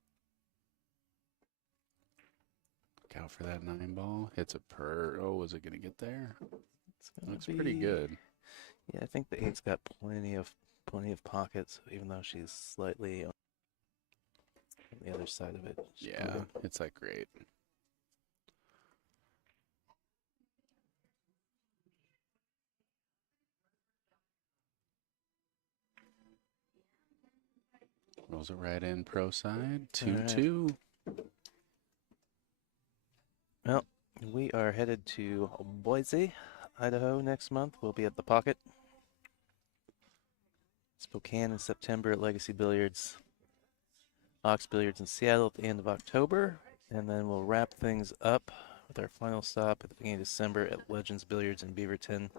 Look out for that 9 ball. Hits a Oh, is it going to get there? It's gonna Looks pretty good. Yeah, I think the 8's got plenty of pockets, even though she's slightly on the other side of it. She's Yeah, moving. it's like great. Rolls it right in pro side. 2-2. Well, we are headed to Boise, Idaho next month. We'll be at the Pocket. Spokane in September at Legacy Billiards. Ox Billiards in Seattle at the end of October. And then we'll wrap things up with our final stop at the beginning of December at Legends Billiards in Beaverton,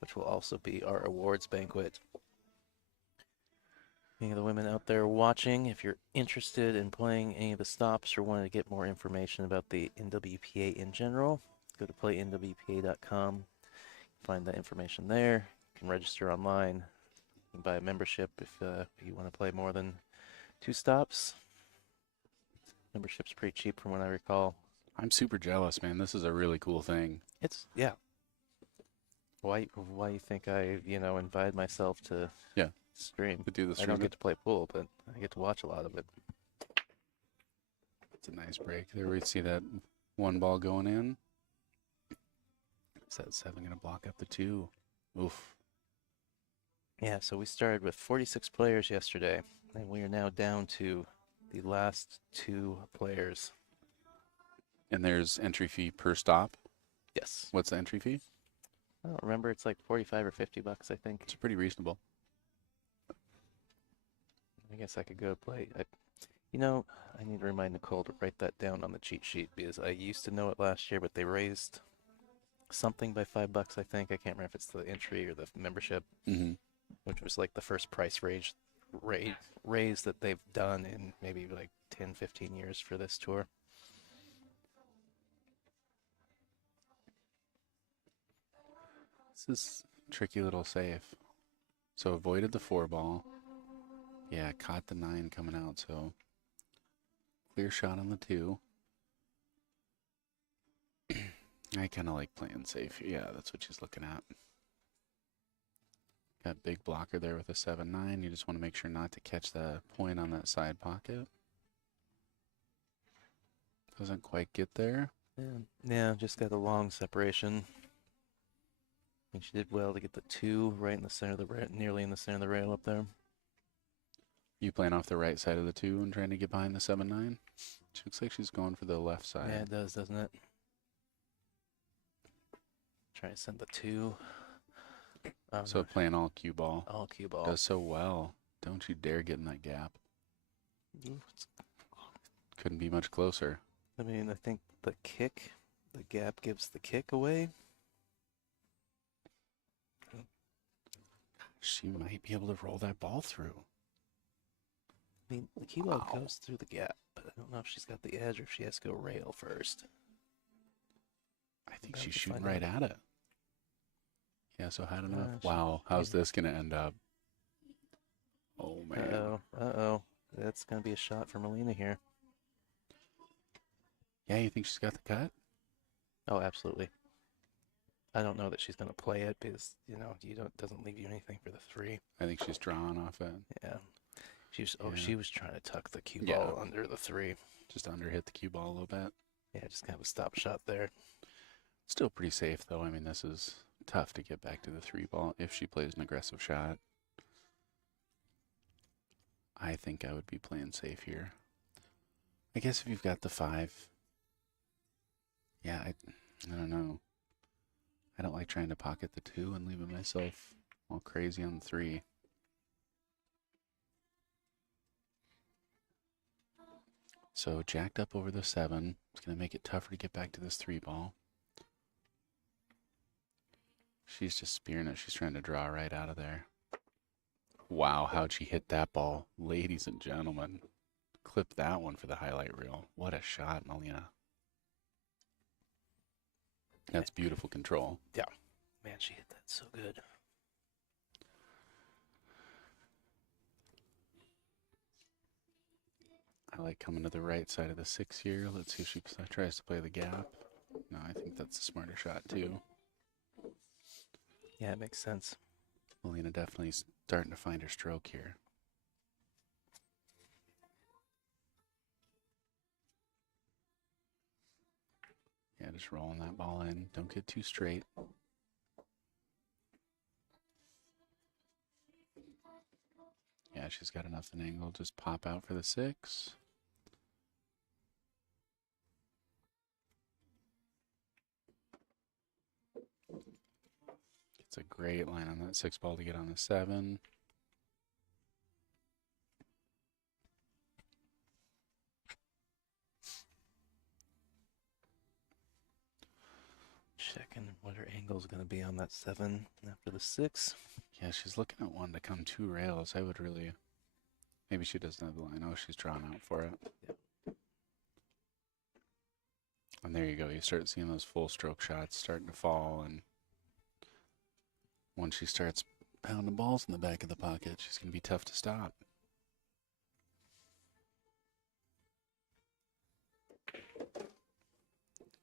which will also be our awards banquet. Any of the women out there watching, if you're interested in playing any of the stops or wanting to get more information about the NWPA in general, go to playnwpa.com. Find that information there. You can register online. You can buy a membership if you want to play more than 2 stops. Membership's pretty cheap from what I recall. I'm super jealous, man. This is a really cool thing. It's, yeah. Why you think I, invited myself to stream? To do the I stream. don't get to play pool, but I get to watch a lot of it. It's a nice break. There we see that 1 ball going in. Is that 7 going to block up the 2? Oof. Yeah, so we started with 46 players yesterday, and we are now down to the last 2 players. And there's entry fee per stop. Yes. What's the entry fee? I don't remember. It's like 45 or 50 bucks, I think. It's pretty reasonable. I guess I could go play. I need to remind Nicole to write that down on the cheat sheet because I used to know it last year, but they raised something by $5, I think. I can't remember if it's the entry or the membership, which was like the first price raise that they've done in maybe like 10, 15 years for this tour. This is a tricky little save. So avoided the 4 ball. Yeah, caught the 9 coming out, so clear shot on the 2. I kind of like playing safe. Yeah, that's what she's looking at. Got big blocker there with a 7-9. You just want to make sure not to catch the point on that side pocket. Doesn't quite get there. Yeah, just got a long separation. I think she did well to get the 2 right in the center of the rail, nearly in the center of the rail up there. You playing off the right side of the 2 and trying to get behind the 7-9? She looks like she's going for the left side. Yeah, it does, doesn't it? Try to send the 2. So playing all cue ball. All cue ball. Does so well. Don't you dare get in that gap. Couldn't be much closer. I mean, I think the gap gives the kick away. She might be able to roll that ball through. I mean, the cue ball goes through the gap, but I don't know if she's got the edge or if she has to go rail first. I think she's shooting right at it. Yeah, so had enough. She- Wow, how's this going to end up? Oh, man. Uh-oh. That's going to be a shot for Molina here. Yeah, you think she's got the cut? Oh, absolutely. I don't know that she's going to play it because, it doesn't leave you anything for the 3. I think she's drawing off it. Yeah. She Yeah. was trying to tuck the cue Yeah. ball under the 3. Just under hit the cue ball a little bit. Yeah, just kind of a stop shot there. Still pretty safe, though. I mean, this is tough to get back to the 3 ball if she plays an aggressive shot. I think I would be playing safe here. I guess if you've got the 5. Yeah, I don't know. I don't like trying to pocket the 2 and leaving myself all crazy on the 3. So jacked up over the 7. It's going to make it tougher to get back to this 3 ball. She's just spearing it. She's trying to draw right out of there. Wow, how'd she hit that ball? Ladies and gentlemen, clip that one for the highlight reel. What a shot, Molina. That's beautiful control. Man, she hit that so good. I like coming to the right side of the 6 here. Let's see if she tries to play the gap. No, I think that's a smarter shot too. Yeah, it makes sense. Molina definitely starting to find her stroke here. Yeah, just rolling that ball in. Don't get too straight. Yeah, she's got enough an angle. Just pop out for the 6. It's a great line on that 6 ball to get on the 7. Checking what her angle is going to be on that 7 after the 6. Yeah, she's looking at one to come 2 rails. I would really... Maybe she doesn't have the line. Oh, she's drawn out for it. Yep. And there you go. You start seeing those full stroke shots starting to fall. And once she starts pounding balls in the back of the pocket, she's going to be tough to stop.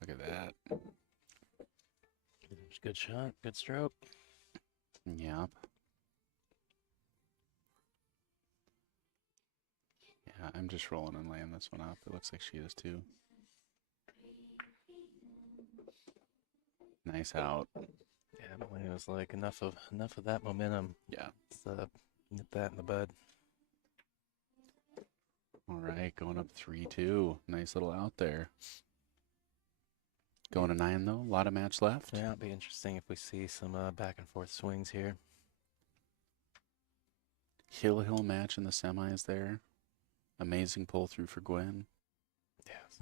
Look at that. Good shot, good stroke. Yep. Yeah, I'm just rolling and laying this one up. It looks like she is too. Nice out. Yeah, Molina was like, enough of that momentum. Yeah. Let's nip that in the bud. All right, going up 3-2. Nice little out there. Going to 9 though. A lot of match left. Yeah, it'll be interesting if we see some back and forth swings here. Hill match in the semis there. Amazing pull through for Gwen. Yes.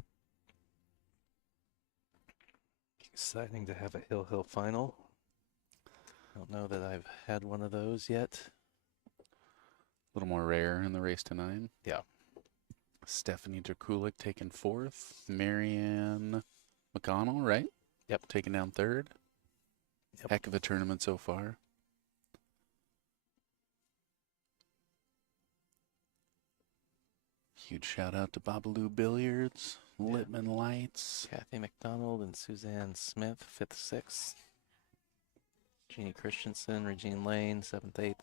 Exciting to have a Hill final. Don't know that I've had one of those yet. A little more rare in the race to 9. Yeah. Stephanie Drakulik taking 4th. Marianne McConnell, right? Yep. Taking down 3rd. Yep. Heck of a tournament so far. Huge shout out to Bobalou Billiards, Littman Lights. Kathy McDonald and Suzanne Smith, 5th, 6th. Jeannie Christensen, Regine Lane, 7th, 8th.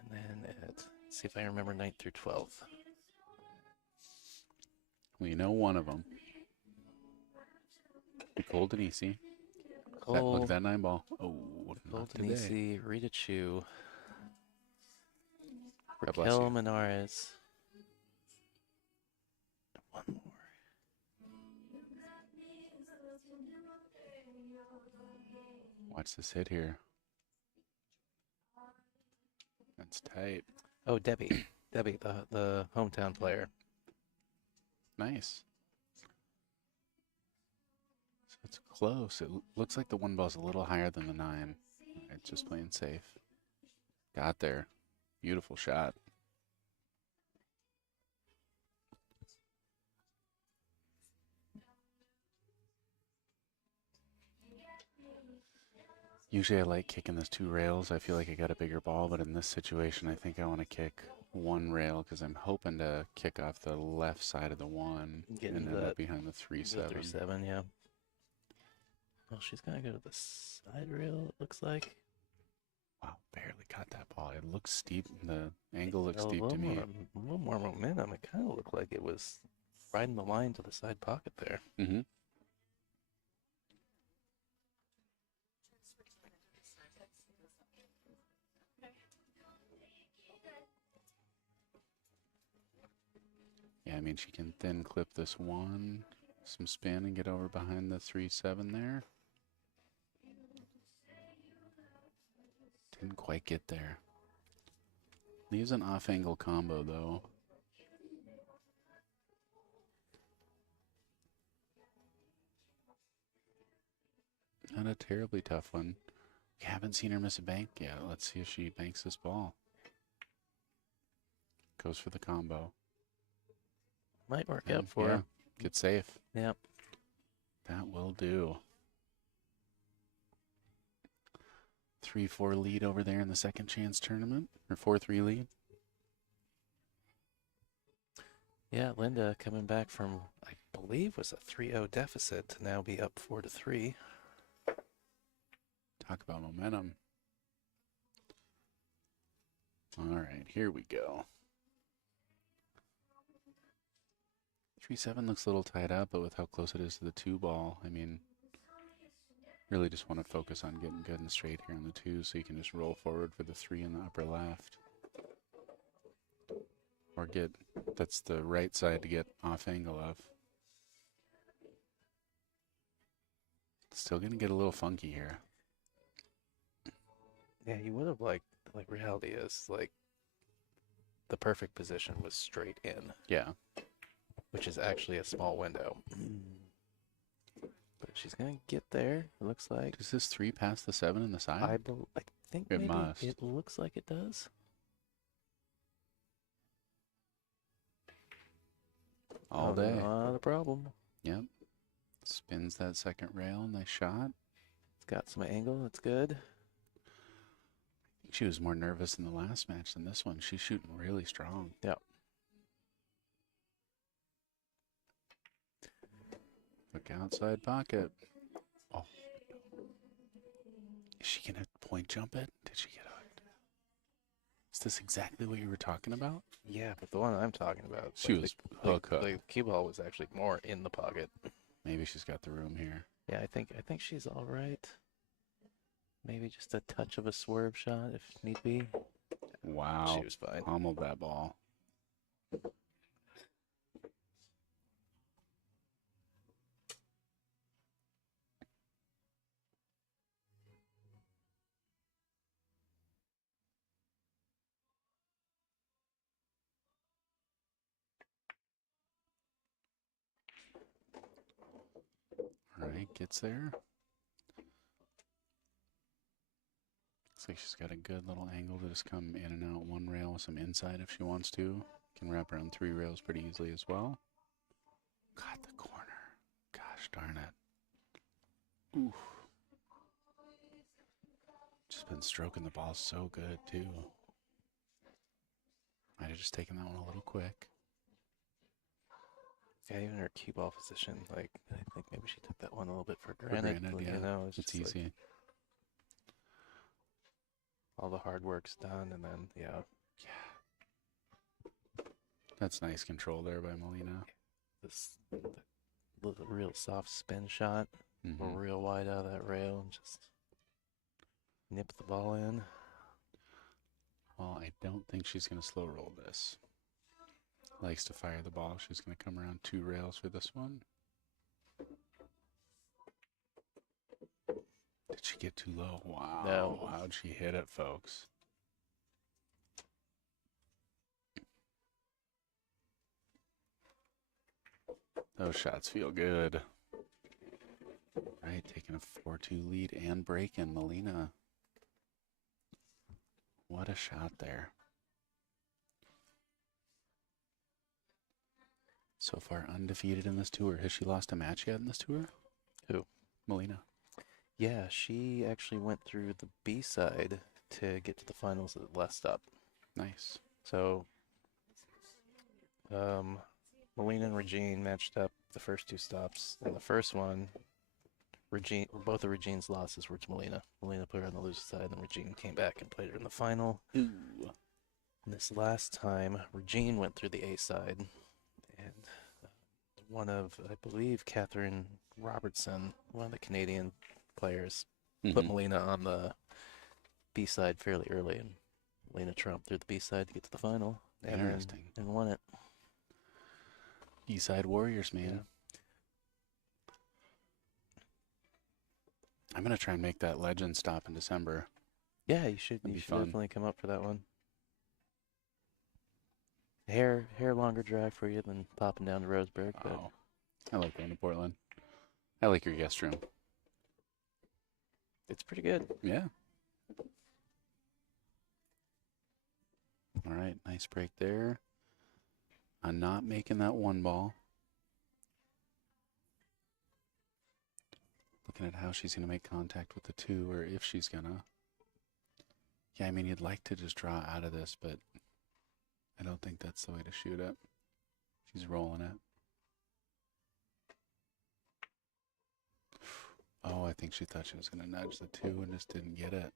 And then let's see if I remember 9th through 12th. We know one of them. Nicole Denisi. Look at that 9 ball. Oh, not today. Denisi, Rita Chu, God bless Raquel you. Menares. One more. Watch this hit here. That's tight. Oh, Debbie. Debbie, the hometown player. Nice. So it's close. It looks like the 1 ball's a little higher than the 9. It's just playing safe. Got there. Beautiful shot. Usually I like kicking those 2 rails. I feel like I got a bigger ball, but in this situation, I think I want to kick 1 rail because I'm hoping to kick off the left side of the 1 Get and into end up that behind the 3-7. 3-7, yeah. Well, she's going to go to the side rail, it looks like. Wow, barely caught that ball. It looks steep. The angle looks A steep to little me. a little more momentum. It kind of looked like it was riding the line to the side pocket there. Mm-hmm. Yeah, I mean, she can thin clip this 1, some spin, and get over behind the 3-7 there. Didn't quite get there. Leaves an off-angle combo, though. Not a terribly tough one. We haven't seen her miss a bank yet. Let's see if she banks this ball. Goes for the combo. Might work And, out for yeah, her. get safe. Yep. That will do. 3-4 lead over there in the second chance tournament, or 4-3 lead. Yeah, Linda coming back from, I believe, was a 3-0 deficit to now be up 4-3. Talk about momentum. All right, here we go. 3-7 looks a little tied up, but with how close it is to the 2 ball, I mean, really just want to focus on getting good and straight here on the 2 so you can just roll forward for the 3 in the upper left. Or get, that's the right side to get off angle of. Still going to get a little funky here. Yeah, you would have like reality is like the perfect position was straight in, Yeah. which is actually a small window. But she's gonna get there. It looks like. Does this 3 pass the 7 in the side? I think It maybe must. it looks like it does. All day. Not a problem. Yep. Spins that second rail. Nice shot. It's got some angle. That's good. I think she was more nervous in the last match than this one. She's shooting really strong. Yep. Look outside pocket. Oh. Is she going to point jump it? Did she get hooked? Is this exactly what you were talking about? Yeah, but the one I'm talking about, She was hook. The cue ball was actually more in the pocket. Maybe she's got the room here. Yeah, I think she's all right. Maybe just a touch of a swerve shot if need be. Wow. She was fine. Pummeled that ball. All right, gets there. Looks like she's got a good little angle to just come in and out one rail with some inside if she wants to. Can wrap around 3 rails pretty easily as well. Got the corner. Gosh darn it. Oof. Just been stroking the ball so good too. Might have just taken that one a little quick. Yeah, even her cue ball position, like I think maybe she took that one a little bit for granted. Like, yeah. You know, It's just like easy. all the hard work's done, and then yeah, That's nice control there by Molina. the real soft spin shot, Mhm. real wide out of that rail, and just nip the ball in. Well, I don't think she's going to slow roll this. Likes to fire the ball. She's going to come around 2 rails for this one. Did she get too low? Wow. No. How'd she hit it, folks? Those shots feel good. Right, taking a 4-2 lead and breaking Molina. What a shot there. So far undefeated in this tour. Has she lost a match yet in this tour? Who? Molina. Yeah, she actually went through the B side to get to the finals at last stop. Nice. So, Molina and Regine matched up the first 2 stops. And the first one, both of Regine's losses were to Molina. Molina put her on the loser side, and then Regine came back and played her in the final. Ooh. And this last time, Regine went through the A side, and one of, I believe, Catherine Robertson, one of the Canadian players, put Mhm. Molina on the B side fairly early, and Molina trumped through the B side to get to the final. Interesting. And won it. B-side Warriors, man. Yeah. I'm going to try and make that legend stop in December. Yeah, you should. That'd You be should fun. definitely come up for that one. Hair longer drive for you than popping down to Roseburg, but Oh, I like going to Portland. I like your guest room. it's pretty good. Yeah. All right, nice break there. I'm not making that one ball. Looking at how she's going to make contact with the 2, or if she's going to. Yeah, I mean, you'd like to just draw out of this, but I don't think that's the way to shoot it. She's rolling it. Oh, I think she thought she was going to nudge the 2 and just didn't get it.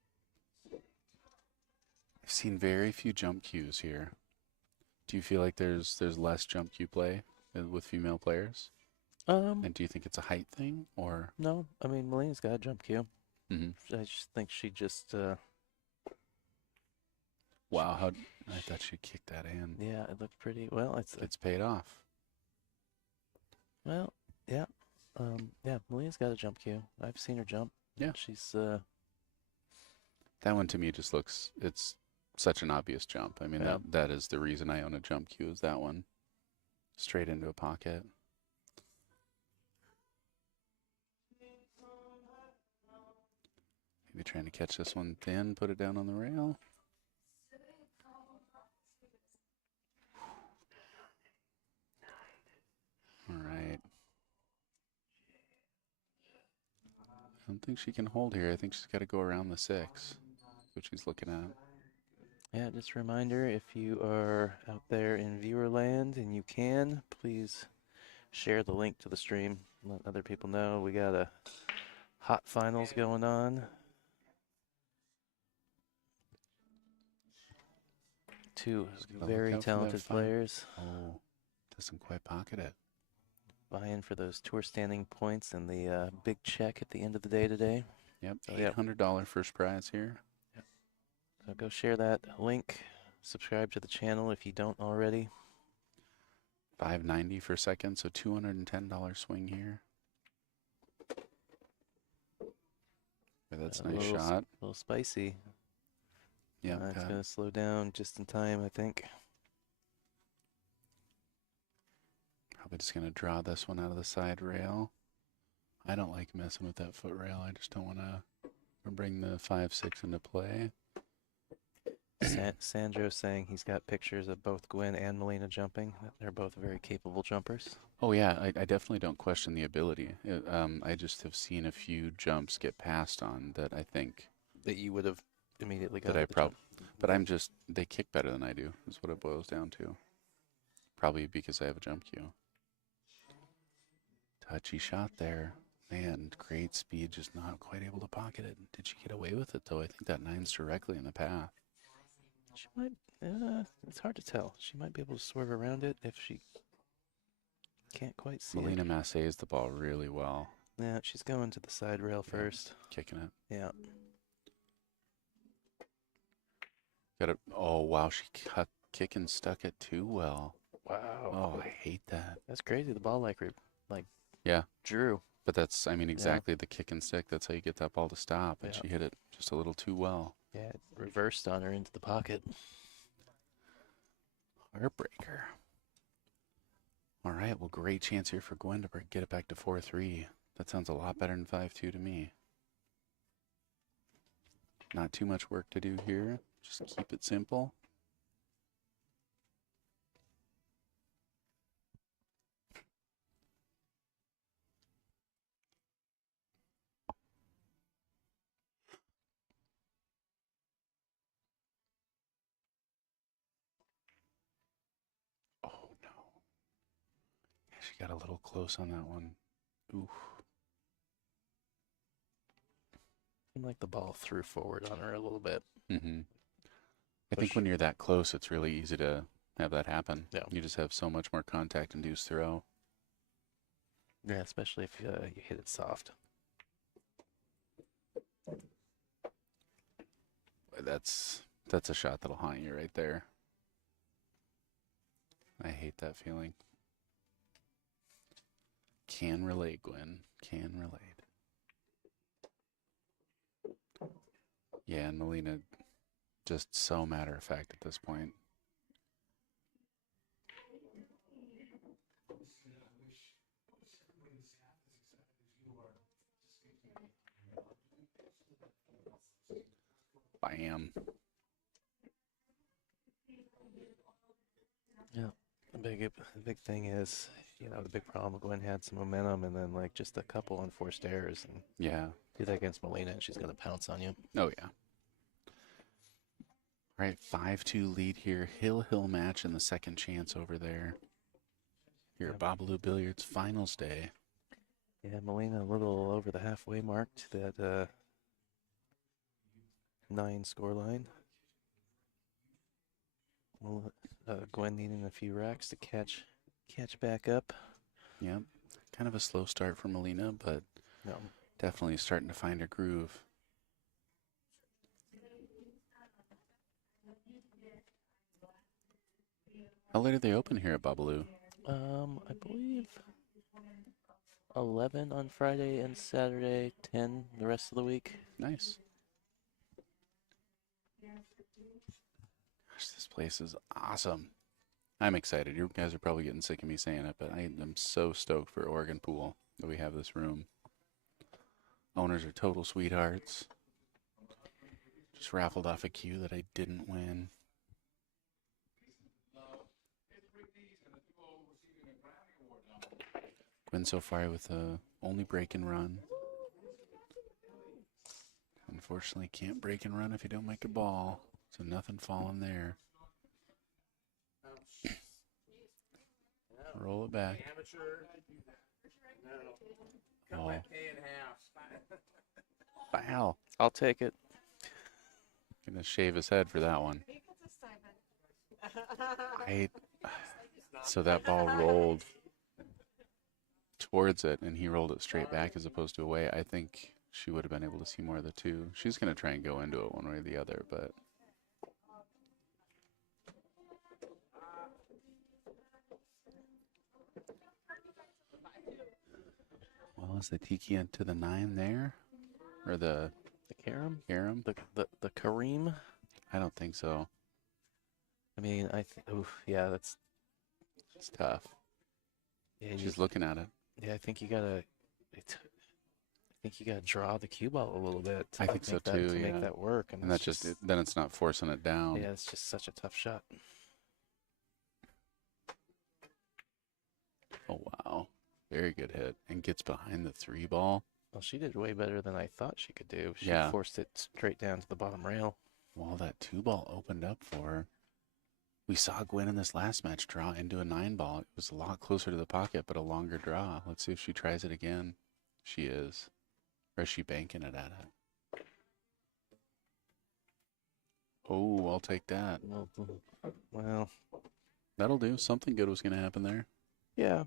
I've seen very few jump cues here. Do you feel like there's less jump cue play with female players? And do you think it's a height thing, or? No, I mean, Molina's got a jump cue. Mm-hmm. I just think she just, Wow, I thought she kicked that in. yeah, it looked pretty, well, It's paid off. well, yeah. Yeah, Molina's got a jump cue. I've seen her jump. Yeah. She's, That one to me just looks, it's such an obvious jump. I mean, Yeah. that is the reason I own a jump cue, is that one. Straight into a pocket. Maybe trying to catch this one thin, put it down on the rail. All right. I don't think she can hold here. I think she's got to go around the 6. That's what she's looking at. yeah, just a reminder, if you are out there in viewer land and you can, please share the link to the stream. Let other people know. We got a hot finals going on. 2 gotta very look out for that talented final. players Oh, doesn't quite pocket it. vying for those tour standing points and the big check at the end of the day today. Yep, So, yeah. $800 first prize here. So go share that link. Subscribe to the channel if you don't already. $5.90 for second, so $210 swing here. Yeah, that's a nice little shot. A little spicy. Yeah, It's going to slow down just in time, I think. probably just going to draw this one out of the side rail. I don't like messing with that foot rail. I just don't want to bring the 5-6 into play. Sandro's saying he's got pictures of both Gwen and Molina jumping. They're both very capable jumpers. Oh yeah, I definitely don't question the ability. I just have seen a few jumps get passed on that I think That you would have immediately got. that I the jump. but they kick better than I do, is what it boils down to. Probably because I have a jump cue. Touchy shot there. Man, great speed, just not quite able to pocket it. Did she get away with it though? I think that 9's directly in the path. She might. It's hard to tell. She might be able to swerve around it if she can't quite see Molina it. massays the ball really well. Yeah, she's going to the side rail first. Kicking it. Yeah. Got it. Oh wow, she kick and stuck it too well. Wow. Oh, I hate that. That's crazy. The ball like Yeah. drew. But that's, I mean, exactly the kick and stick. That's how you get that ball to stop. And Yeah. she hit it just a little too well. Yeah, it reversed on her into the pocket. Heartbreaker. All right, well, great chance here for Gwen to get it back to 4-3. That sounds a lot better than 5-2 to me. Not too much work to do here. Just keep it simple. Oh, no. Yeah, she got a little close on that one. Oof. Seemed like the ball threw forward on her a little bit. Mm-hmm. I think when you're that close, it's really easy to have that happen. Yeah. You just have so much more contact-induced throw. Yeah, especially if you hit it soft. That's a shot that'll haunt you right there. I hate that feeling. Can relate, Gwen. Can relate. Yeah, and Molina just so matter-of-fact at this point. jam. Yeah. The big thing is, the big problem, Gwen had some momentum and then like just a couple unforced errors, and Yeah. do that against Molina and she's gonna pounce on you. Oh, yeah. All right, 5-2 lead here. Hill match in the second chance over there. Here at Bobalou Billiards finals day. Yeah, Molina a little over the halfway mark to that 9 score line. Well, Gwen needing a few racks to catch back up. Yep. Kind of a slow start for Molina, but No, definitely starting to find her groove. How late are they open here at Bobalou? I believe 11 on Friday and Saturday, 10 the rest of the week. Nice. Gosh, this place is awesome. I'm excited. You guys are probably getting sick of me saying it, but I am so stoked for Oregon Pool that we have this room. Owners are total sweethearts. Just raffled off a queue that I didn't win. Gwen so far with a only break and run. Unfortunately, can't break and run if you don't make a ball. So nothing falling there. Roll it back. Oh. Foul. I'll take it. Gonna shave his head for that one. So that ball rolled towards it, and he rolled it straight back as opposed to away. I think she would have been able to see more of the two. She's gonna try and go into it one way or the other, but well, is the tiki into the 9 there, or the Karam? carom? The Kareem? I don't think so. I mean, yeah, that's It's tough. yeah. She's looking at it. Yeah, I think you gotta draw the cue ball a little bit. I think so make that- too, To yeah. make that work, And that's just then it's not forcing it down. yeah, it's just such a tough shot. Oh wow, very good hit, and gets behind the 3 ball. Well, she did way better than I thought she could do. She Yeah. forced it straight down to the bottom rail. Well, that 2 ball opened up for her. We saw Gwen in this last match draw into a 9 ball. It was a lot closer to the pocket, but a longer draw. Let's see if she tries it again. She is. Or is she banking it at it? Oh, I'll take that. Well, That'll do. Something good was going to happen there. yeah.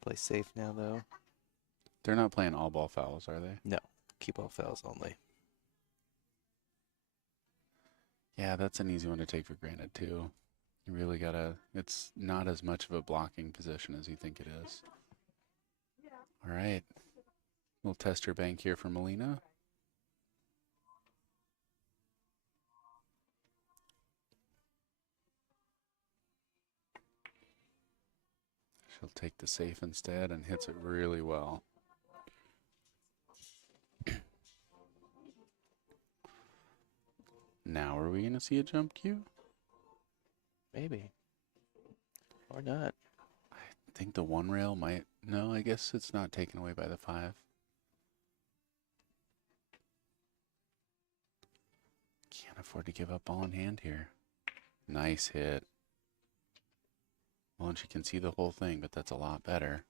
Play safe now, though. They're not playing all ball fouls, are they? No, keep all fouls only. Yeah, that's an easy one to take for granted, too. You really got to, it's not as much of a blocking position as you think it is. All right. We'll test her bank here for Molina. She'll take the safe instead and hits it really well. Now, are we going to see a jump cue? Maybe. Or not. I think the 1 rail might. No, I guess it's not taken away by the 5. Can't afford to give up ball in hand here. Nice hit. Well, and she can see the whole thing, but that's a lot better.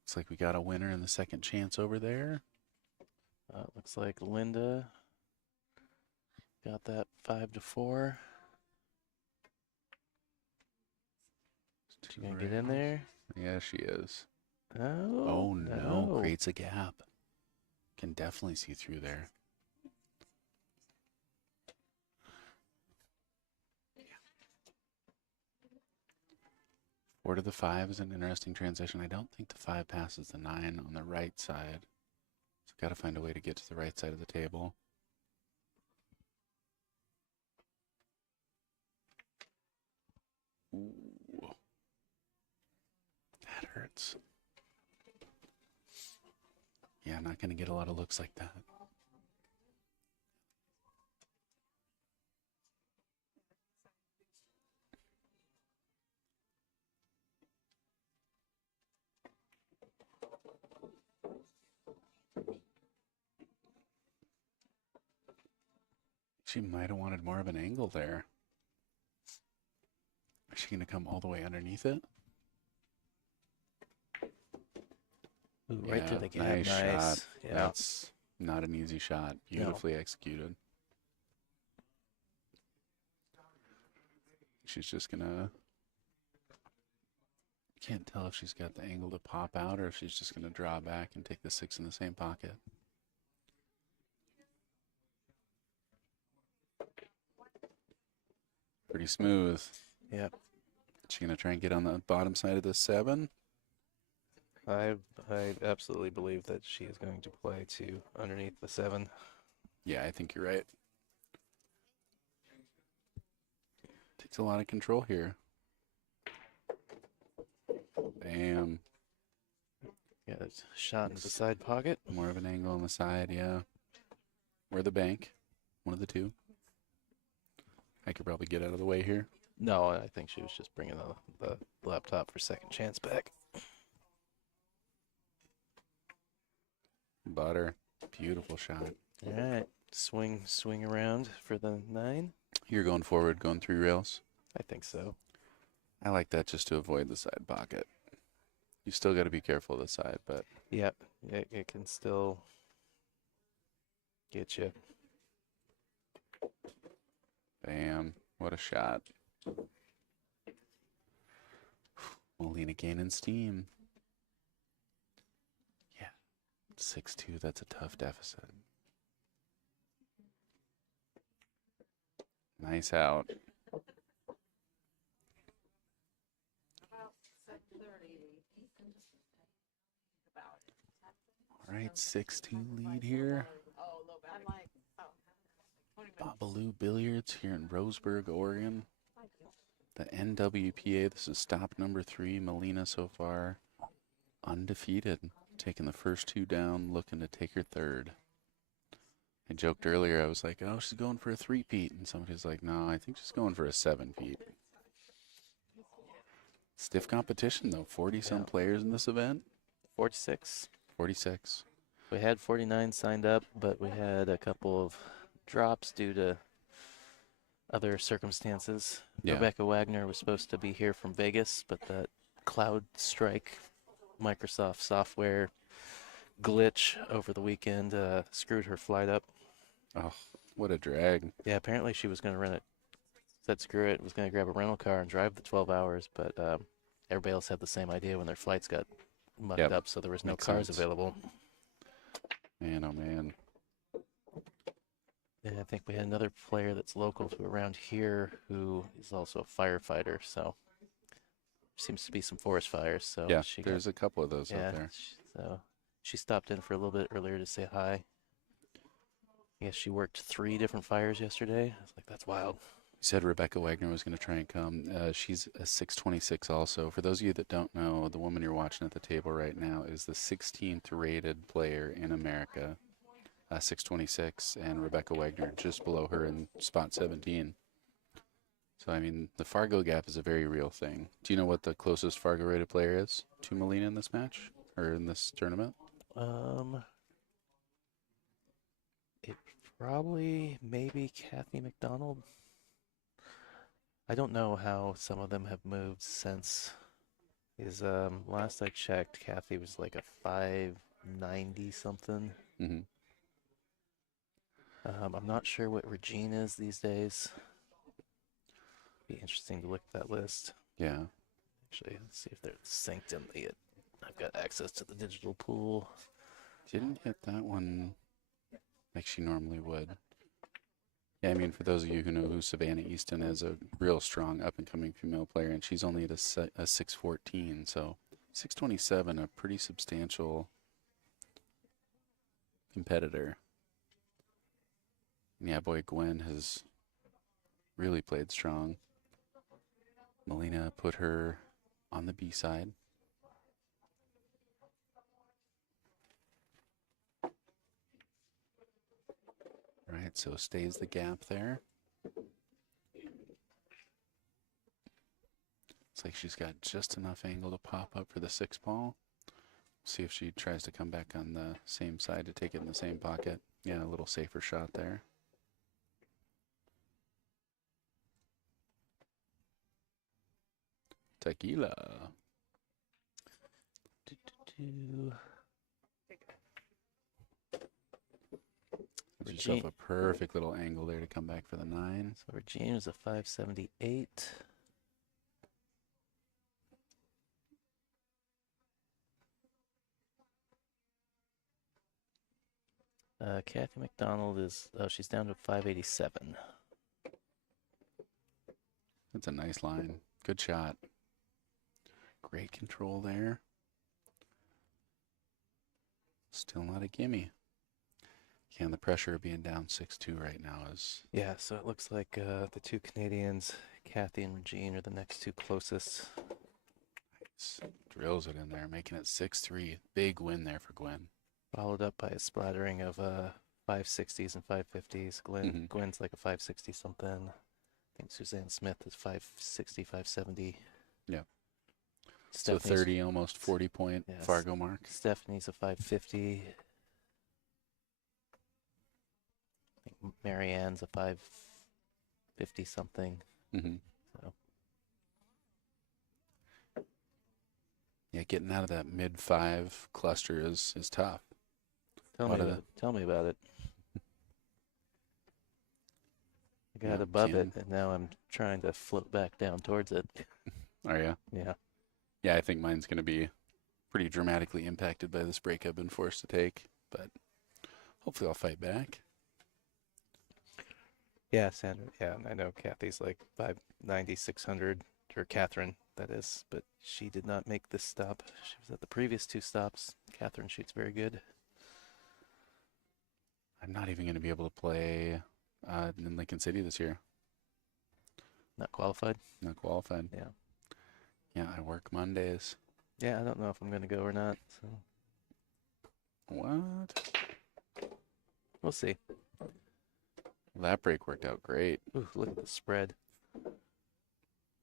Looks like we got a winner in the second chance over there. Looks like Linda got that 5-4. She gonna get in there? Yeah, she is. Oh, Oh no, creates a gap. Can definitely see through there. 4 to the 5 is an interesting transition. I don't think the 5 passes the 9 on the right side. So got to find a way to get to the right side of the table. Ooh. That hurts. Yeah, not going to get a lot of looks like that. She might have wanted more of an angle there. Is she going to come all the way underneath it? Ooh, right through the gap. Nice shot. Yeah. That's not an easy shot. Beautifully executed. She's just going to... Can't tell if she's got the angle to pop out or if she's just going to draw back and take the 6 in the same pocket. Pretty smooth. Yep. She going to try and get on the bottom side of the 7? I absolutely believe that she is going to play to underneath the 7. Yeah, I think you're right. Takes a lot of control here. Bam. Yeah, it's a shot into the side pocket. More of an angle on the side, yeah. Or the bank. One of the two. I could probably get out of the way here. No, I think she was just bringing the laptop for second chance back. Butter. Beautiful shot. All right. Swing around for the 9. You're going forward, going 3 rails. I think so. I like that just to avoid the side pocket. You still got to be careful of the side, but Yep. It can still get you. bam. What a shot. Molina gaining steam. Yeah. 6-2, that's a tough deficit. Nice out. All right, 6-2 lead here. Bobalou Billiards here in Roseburg, Oregon. The NWPA, this is stop number 3. Molina so far undefeated. Taking the first 2 down, looking to take her 3rd. I joked earlier, I was like, oh, she's going for a 3-peat. And somebody's like, no, I think she's going for a 7-peat. Stiff competition, though. 40-some players in this event. 46. 46. We had 49 signed up, but we had a couple of drops due to other circumstances. Yeah. Rebecca Wagner was supposed to be here from Vegas, but that cloud strike Microsoft software glitch over the weekend screwed her flight up. Oh, what a drag. Yeah, apparently she was going to rent it. Said screw it, was going to grab a rental car and drive the 12 hours, but everybody else had the same idea when their flights got mucked up, so there was no Makes cars sense. available. Man, oh man. And I think we had another player that's local to around here who is also a firefighter, so seems to be some forest fires. So Yeah, she there's a couple of those out there. So she stopped in for a little bit earlier to say hi. I guess she worked 3 different fires yesterday. I was like, that's wild. You said Rebecca Wagner was going to try and come. She's a 626 also. For those of you that don't know, the woman you're watching at the table right now is the 16th rated player in America, 626, and Rebecca Wagner just below her in spot 17. So, I mean, the Fargo gap is a very real thing. Do you know what the closest Fargo rated player is to Molina in this match or in this tournament? It probably maybe Kathy McDonald. I don't know how some of them have moved since. Is last I checked, Kathy was like a 590 something. Mm-hmm. I'm not sure what Regine is these days. Be interesting to look at that list. Yeah. Actually, let's see if they're synced in the. I've got access to the digital pool. Didn't hit that one like she normally would. Yeah, I mean, for those of you who know who Savannah Easton is, a real strong up-and-coming female player, and she's only at a 614, so 627, a pretty substantial competitor. And yeah, boy, Gwen has really played strong. Molina put her on the B side. right, so stays the gap there. Looks like she's got just enough angle to pop up for the 6 ball. See if she tries to come back on the same side to take it in the same pocket. Yeah, a little safer shot there. Tequila. Do-do-do. Gives yourself a perfect little angle there to come back for the 9. So Regine is a 578. Kathy McDonald is, oh, she's down to 587. That's a nice line. Good shot. Great control there. Still not a gimme. Yeah, and the pressure of being down 6-2 right now is... Yeah, so it looks like the two Canadians, Kathy and Regine, are the next two closest. Nice. Drills it in there, making it 6-3. Big win there for Gwen. Followed up by a splattering of 560s and 550s. Gwen's like a 560 something. I think Suzanne Smith is 560, 570. Yeah. So Stephanie's, 30, almost 40 point Yes. Fargo mark. Stephanie's a 550. I think Marianne's a 550 something. Mm-hmm. So. Yeah, getting out of that mid-5 cluster is tough. Tell me about it. I got Yeah, above it, Jen. and now I'm trying to float back down towards it. Are you? Yeah. Yeah, I think mine's going to be pretty dramatically impacted by this break I've been forced to take, but hopefully I'll fight back. Yeah, Sandra. Yeah, I know Kathy's like 590, 600, or Catherine, that is, but she did not make this stop. She was at the previous 2 stops. Catherine shoots very good. I'm not even going to be able to play in Lincoln City this year. Not qualified. Not qualified. Yeah. Yeah, I work Mondays. Yeah, I don't know if I'm going to go or not. So What? we'll see. Well, that break worked out great. Ooh, look at the spread.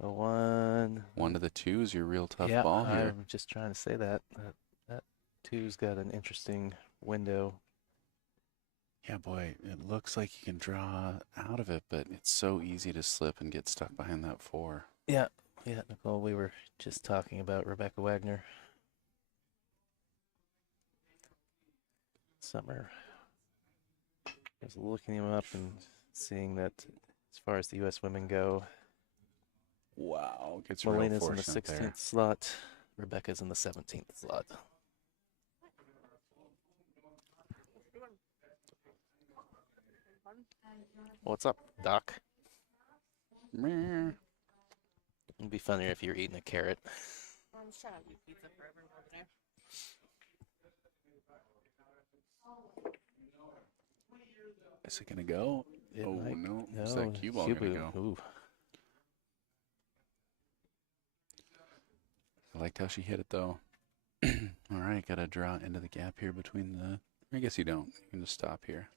A 1. 1 to the 2 is your real tough Yeah, ball here. I'm just trying to say that. That 2's got an interesting window. Yeah, boy, it looks like you can draw out of it, but it's so easy to slip and get stuck behind that 4. Yeah, Nicole, we were just talking about Rebecca Wagner. Summer. I was looking him up and seeing that as far as the U.S. women go, Wow, gets real Molina's in the fortunate 16th there. slot, Rebecca's in the 17th slot. What's up, Doc? Meh. It'd be funnier if you were eating a carrot. I'm just trying to do pizza for everyone over there. Is it gonna go? It Oh might- no, is that cue ball gonna go? Ooh. I liked how she hit it though. All right, gotta draw into the gap here between the. I guess you don't. You can just stop here.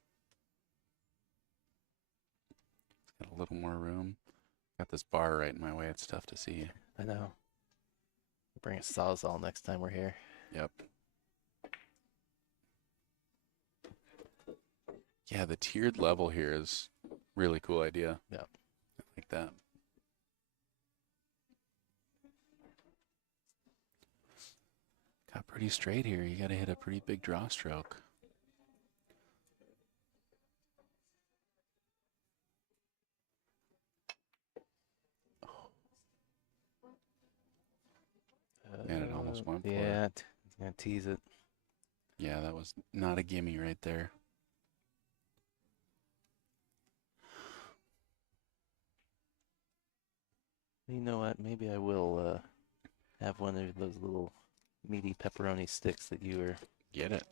It's got a little more room. Got this bar right in my way. It's tough to see. I know. Bring a Sawzall next time we're here. Yep. Yeah, the tiered level here is really cool idea. Yep. I like that. Got pretty straight here. You got to hit a pretty big draw stroke. Man, it almost went for it. Yeah, it's gonna tease it. Yeah, that was not a gimme right there. You know what? Maybe I will have one of those little meaty pepperoni sticks that you were. Get it.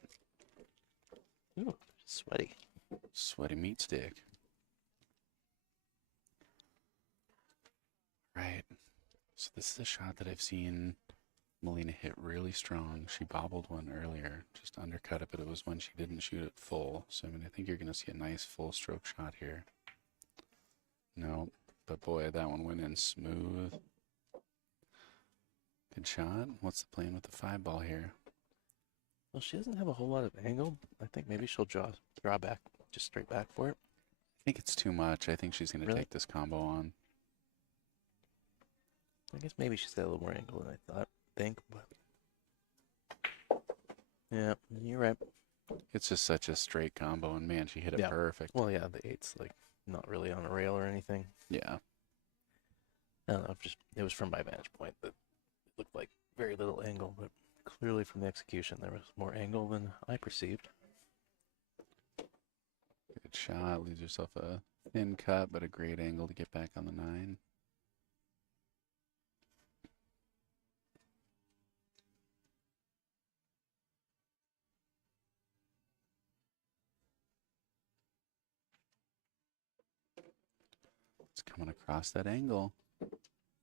Ooh, sweaty. Sweaty meat stick. Right. So this is a shot that I've seen Molina hit really strong. She bobbled one earlier, just undercut it, but it was when she didn't shoot it full. So, I mean, I think you're going to see a nice full stroke shot here. No, but boy, that one went in smooth. Good shot. What's the plan with the 5-ball here? Well, she doesn't have a whole lot of angle. I think maybe she'll draw back, just straight back for it. I think it's too much. I think she's going to Really? take this combo on. I guess maybe she's got a little more angle than I think, but yeah, you're right. It's just such a straight combo, and man, she hit it Yeah. perfect. Well, yeah, the 8's like not really on a rail or anything. Yeah. I don't know, just it was from my vantage point that it looked like very little angle, but clearly from the execution there was more angle than I perceived. Good shot. Leaves yourself a thin cut, but a great angle to get back on the 9. It's coming across that angle.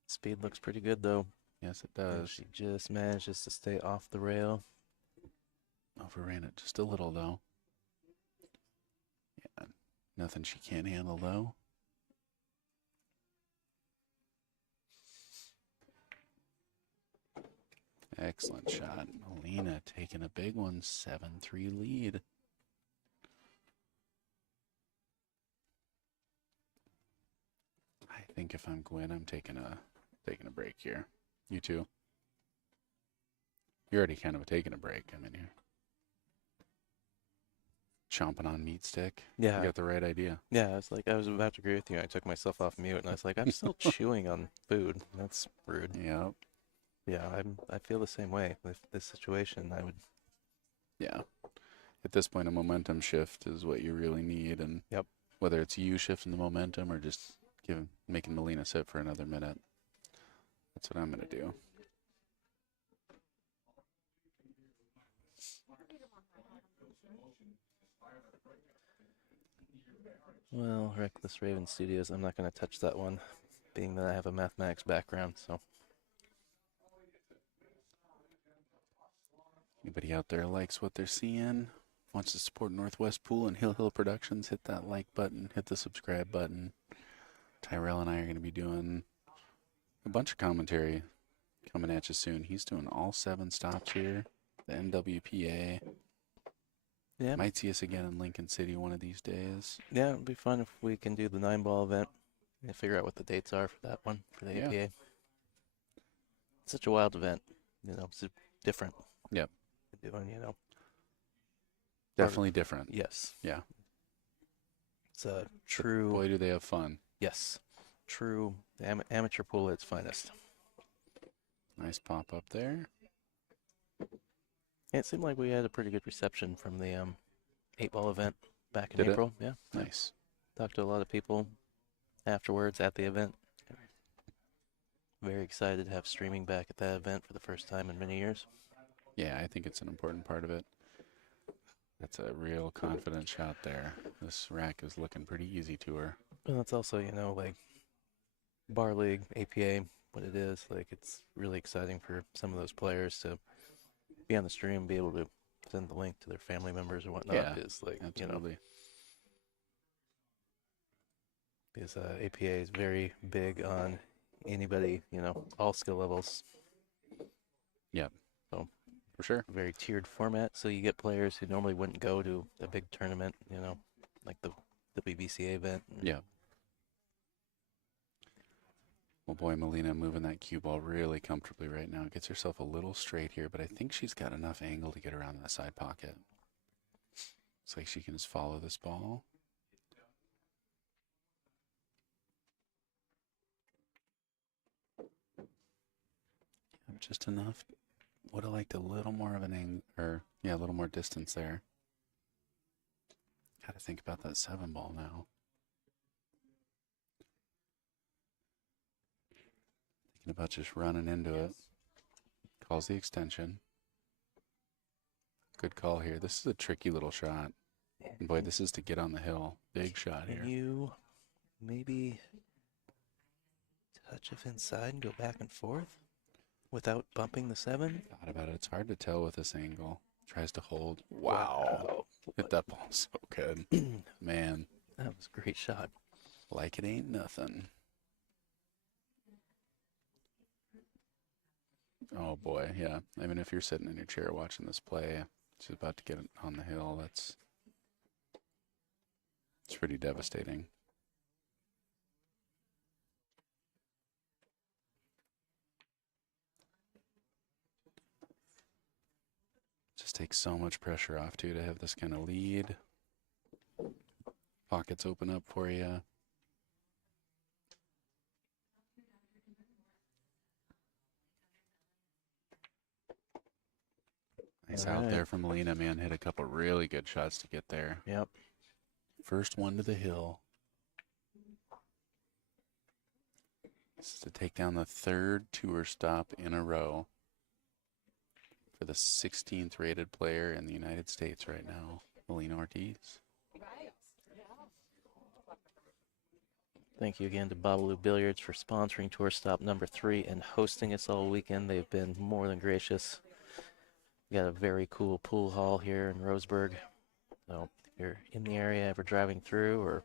Speed looks pretty good though. Yes, it And does. she just manages to stay off the rail. Overran it just a little, though. Yeah, nothing she can't handle, though. Excellent shot. Molina taking a big one, 7-3 lead. I think if I'm Gwen, I'm taking a break here. You too? You're already kind of taking a break. I mean, you're chomping on meat stick. Yeah. You got the right idea. Yeah, I was about to agree with you. I took myself off mute and I was like, I'm still chewing on food. That's rude. Yep. Yeah, I feel the same way with this situation. I would. Yeah. At this point, a momentum shift is what you really need, and Yep. whether it's you shifting the momentum or just making Molina sit for another minute, that's what I'm going to do. Well, Reckless Raven Studios, I'm not going to touch that one, being that I have a mathematics background, so. Anybody out there likes what they're seeing, wants to support Northwest Pool and Hill Hill Productions, hit that like button, hit the subscribe button. Tyrell and I are going to be doing a bunch of commentary coming at you soon. He's doing all 7 stops here, the NWPA. Yeah. Might see us again in Lincoln City one of these days. Yeah, it'd be fun if we can do the 9-ball event and figure out what the dates are for that one, for the Yeah. APA. It's such a wild event, it's different. Yep. Doing, Definitely different. Yes. Yeah. It's a true. Boy, do they have fun. Yes. True amateur pool at its finest. Nice pop up there. It seemed like we had a pretty good reception from the 8-ball event back in Did it? April. Yeah. Nice. Talked to a lot of people afterwards at the event. Very excited to have streaming back at that event for the first time in many years. Yeah, I think it's an important part of it. That's a real confident shot there. This rack is looking pretty easy to her. Well, it's also, like bar league, APA, what it is. Like, it's really exciting for some of those players to be on the stream, be able to send the link to their family members or whatnot. Yeah, is like, absolutely. Because APA is very big on anybody, all skill levels. Yep. So, for sure. Very tiered format. So you get players who normally wouldn't go to a big tournament, like the WBCA event. Yeah. Well, boy, Molina moving that cue ball really comfortably right now. Gets herself a little straight here, but I think she's got enough angle to get around that side pocket. Looks like she can just follow this ball. Just enough. Would have liked a little more of an angle, a little more distance there. Got to think about that 7-ball now. Thinking about just running into it. Calls the extension. Good call here. This is a tricky little shot. And boy, this is to get on the hill. Big shot here. Can you maybe touch it inside and go back and forth? without bumping the 7. Thought about it. It's hard to tell with this angle. Tries to hold. Wow. Hit that ball so good. Man, That was a great shot. like it ain't nothing. Oh boy, yeah. I mean, if you're sitting in your chair watching this play, she's about to get it on the hill. It's pretty devastating. Just takes so much pressure off too to have this kind of lead. Pockets open up for you. Nice All out right. there from Molina, man. Hit a couple really good shots to get there. Yep. First one to the hill. This is to take down the 3rd tour stop in a row for the 16th rated player in the United States right now, Molina Ortiz. Thank you again to Bobalou Billiards for sponsoring tour stop number 3 and hosting us all weekend. They've been more than gracious. We got a very cool pool hall here in Roseburg. So if you're in the area, ever driving through, or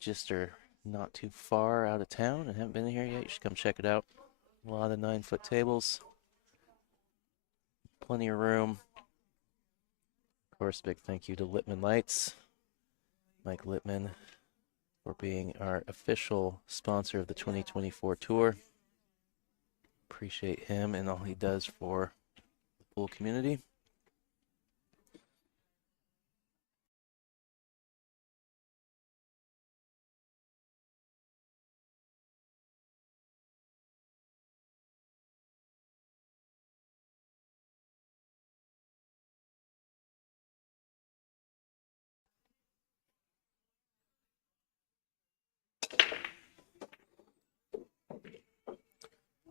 just are not too far out of town and haven't been here yet, you should come check it out. A lot of 9-foot tables, plenty of room. Of course, big thank you to Littman Lights, Mike Littman, for being our official sponsor of the 2024 tour. Appreciate him and all he does for the pool community.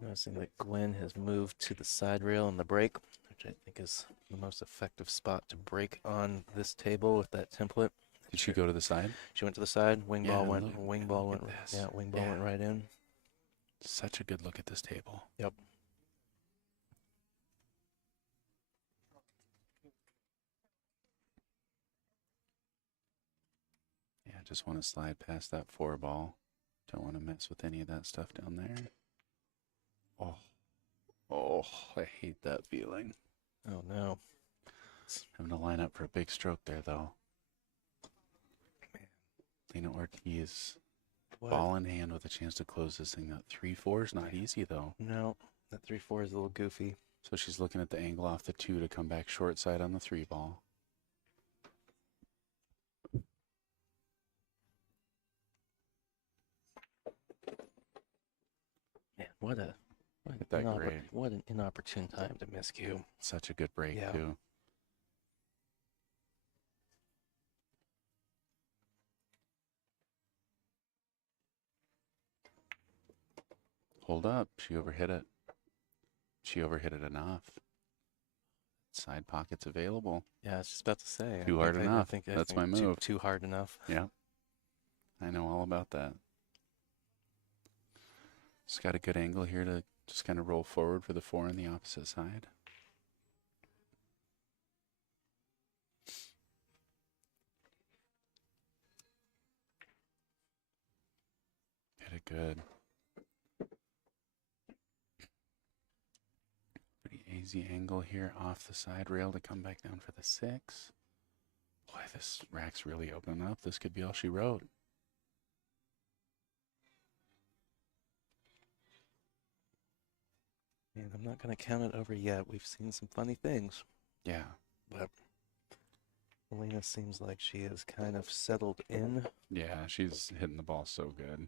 Noticing that Gwen has moved to the side rail on the break, which I think is the most effective spot to break on this table with that template. Did she go to the side? She went to the side. Wing Yeah, ball went. look- Wing look ball at went. this. Yeah, wing ball Yeah. went right in. Such a good look at this table. Yep. Yeah, just want to slide past that 4 ball. Don't want to mess with any of that stuff down there. Oh, I hate that feeling. Oh no. Having to line up for a big stroke there, though. Lena Ortiz, What? ball in hand with a chance to close this thing up. 3-4 is not easy, though. No, that 3-4 is a little goofy. So she's looking at the angle off the 2 to come back short side on the 3 ball. Man, what Hit that great. what an inopportune time to miscue. Such a good break, Yeah. too. Hold up. She overhit it. She overhit it enough. Side pockets available. Yeah, I was just about to say. Too hard enough. I That's my think move. Too hard enough. Yeah. I know all about that. Just got a good angle here to just kind of roll forward for the 4 on the opposite side. Hit it good. Pretty easy angle here off the side rail to come back down for the 6. Boy, this rack's really opening up. This could be all she wrote. And I'm not going to count it over yet. We've seen some funny things, Yeah. but Molina seems like she is kind of settled in. Yeah, she's hitting the ball so good.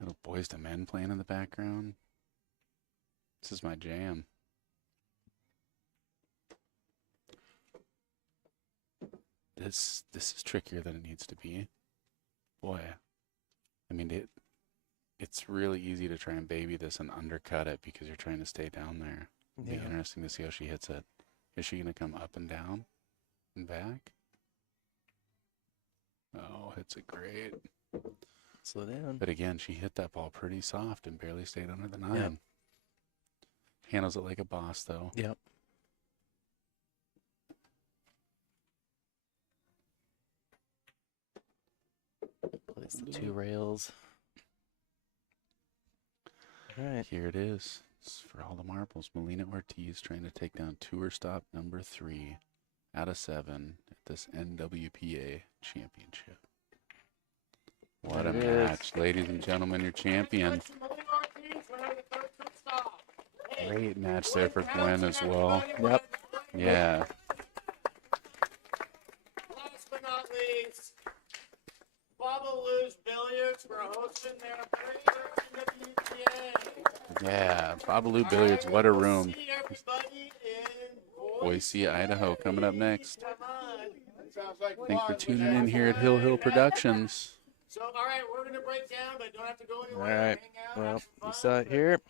Little Boys to Men playing in the background. This is my jam. This is trickier than it needs to be. Boy, I mean it's really easy to try and baby this and undercut it because you're trying to stay down there. It'll be Yeah. interesting to see how she hits it. Is she gonna come up and down and back? Oh, hits it great. Slow down. But again, she hit that ball pretty soft and barely stayed under the 9. Yep. Handles it like a boss, though. Yep. Place the 2 rails. All right. Here it is. It's for all the marbles. Molina Ortiz trying to take down tour stop number 3 out of 7 at this NWPA championship. What a There it is. match. Ladies and gentlemen, your champion. Great match there for Gwen as well. Yep. Yeah. Last but not least, Bobalou Billiards for hosting their NWPA. Yeah. Bobalou Billiards, what a room. See everybody in Boise, Idaho, coming up next. Come on. Thanks for tuning in here at Hill Hill Productions. So, all right, we're going to break down, but don't have to go All anywhere. right. Hang out, Well, have some you fun. saw it here.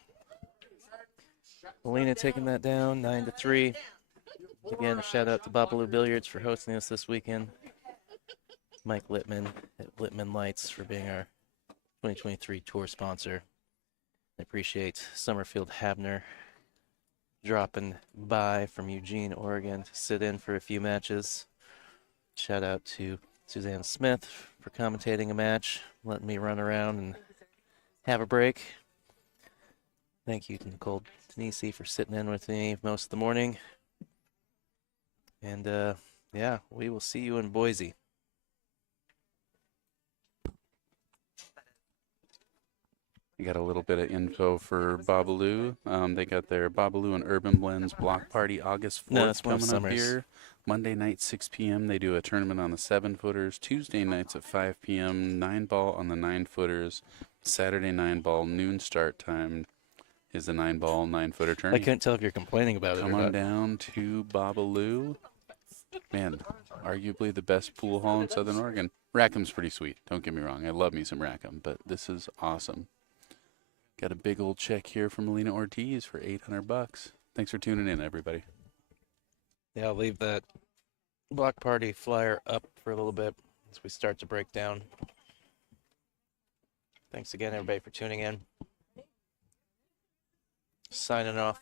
Molina taking that down 9-3. Again, a shout out to Bobalou Billiards for hosting us this weekend. Mike Littman at Littman Lights for being our 2023 tour sponsor. I appreciate Summerfield Havner dropping by from Eugene, Oregon to sit in for a few matches. Shout out to Suzanne Smith for commentating a match, letting me run around and have a break. Thank you to Nicole Denisi for sitting in with me most of the morning. And yeah, we will see you in Boise. I got a little bit of info for Bobalou. They got their Bobalou and Urban Blends block party August 4th No, it's more coming up Summers. here. Monday night, 6 p.m. They do a tournament on the 7-footers. Tuesday nights at 5 p.m. 9-ball on the 9-footers. Saturday 9-ball noon start time is the 9-ball 9-footer I tournament. couldn't tell if you're complaining about it Come or on not. down to Bobalou. Man, arguably the best pool hall in Southern Oregon. Rackham's pretty sweet. Don't get me wrong. I love me some Rackham, but this is awesome. Got a big old check here from Molina Ortiz for $800. Thanks for tuning in, everybody. Yeah, I'll leave that block party flyer up for a little bit as we start to break down. Thanks again, everybody, for tuning in. Signing off.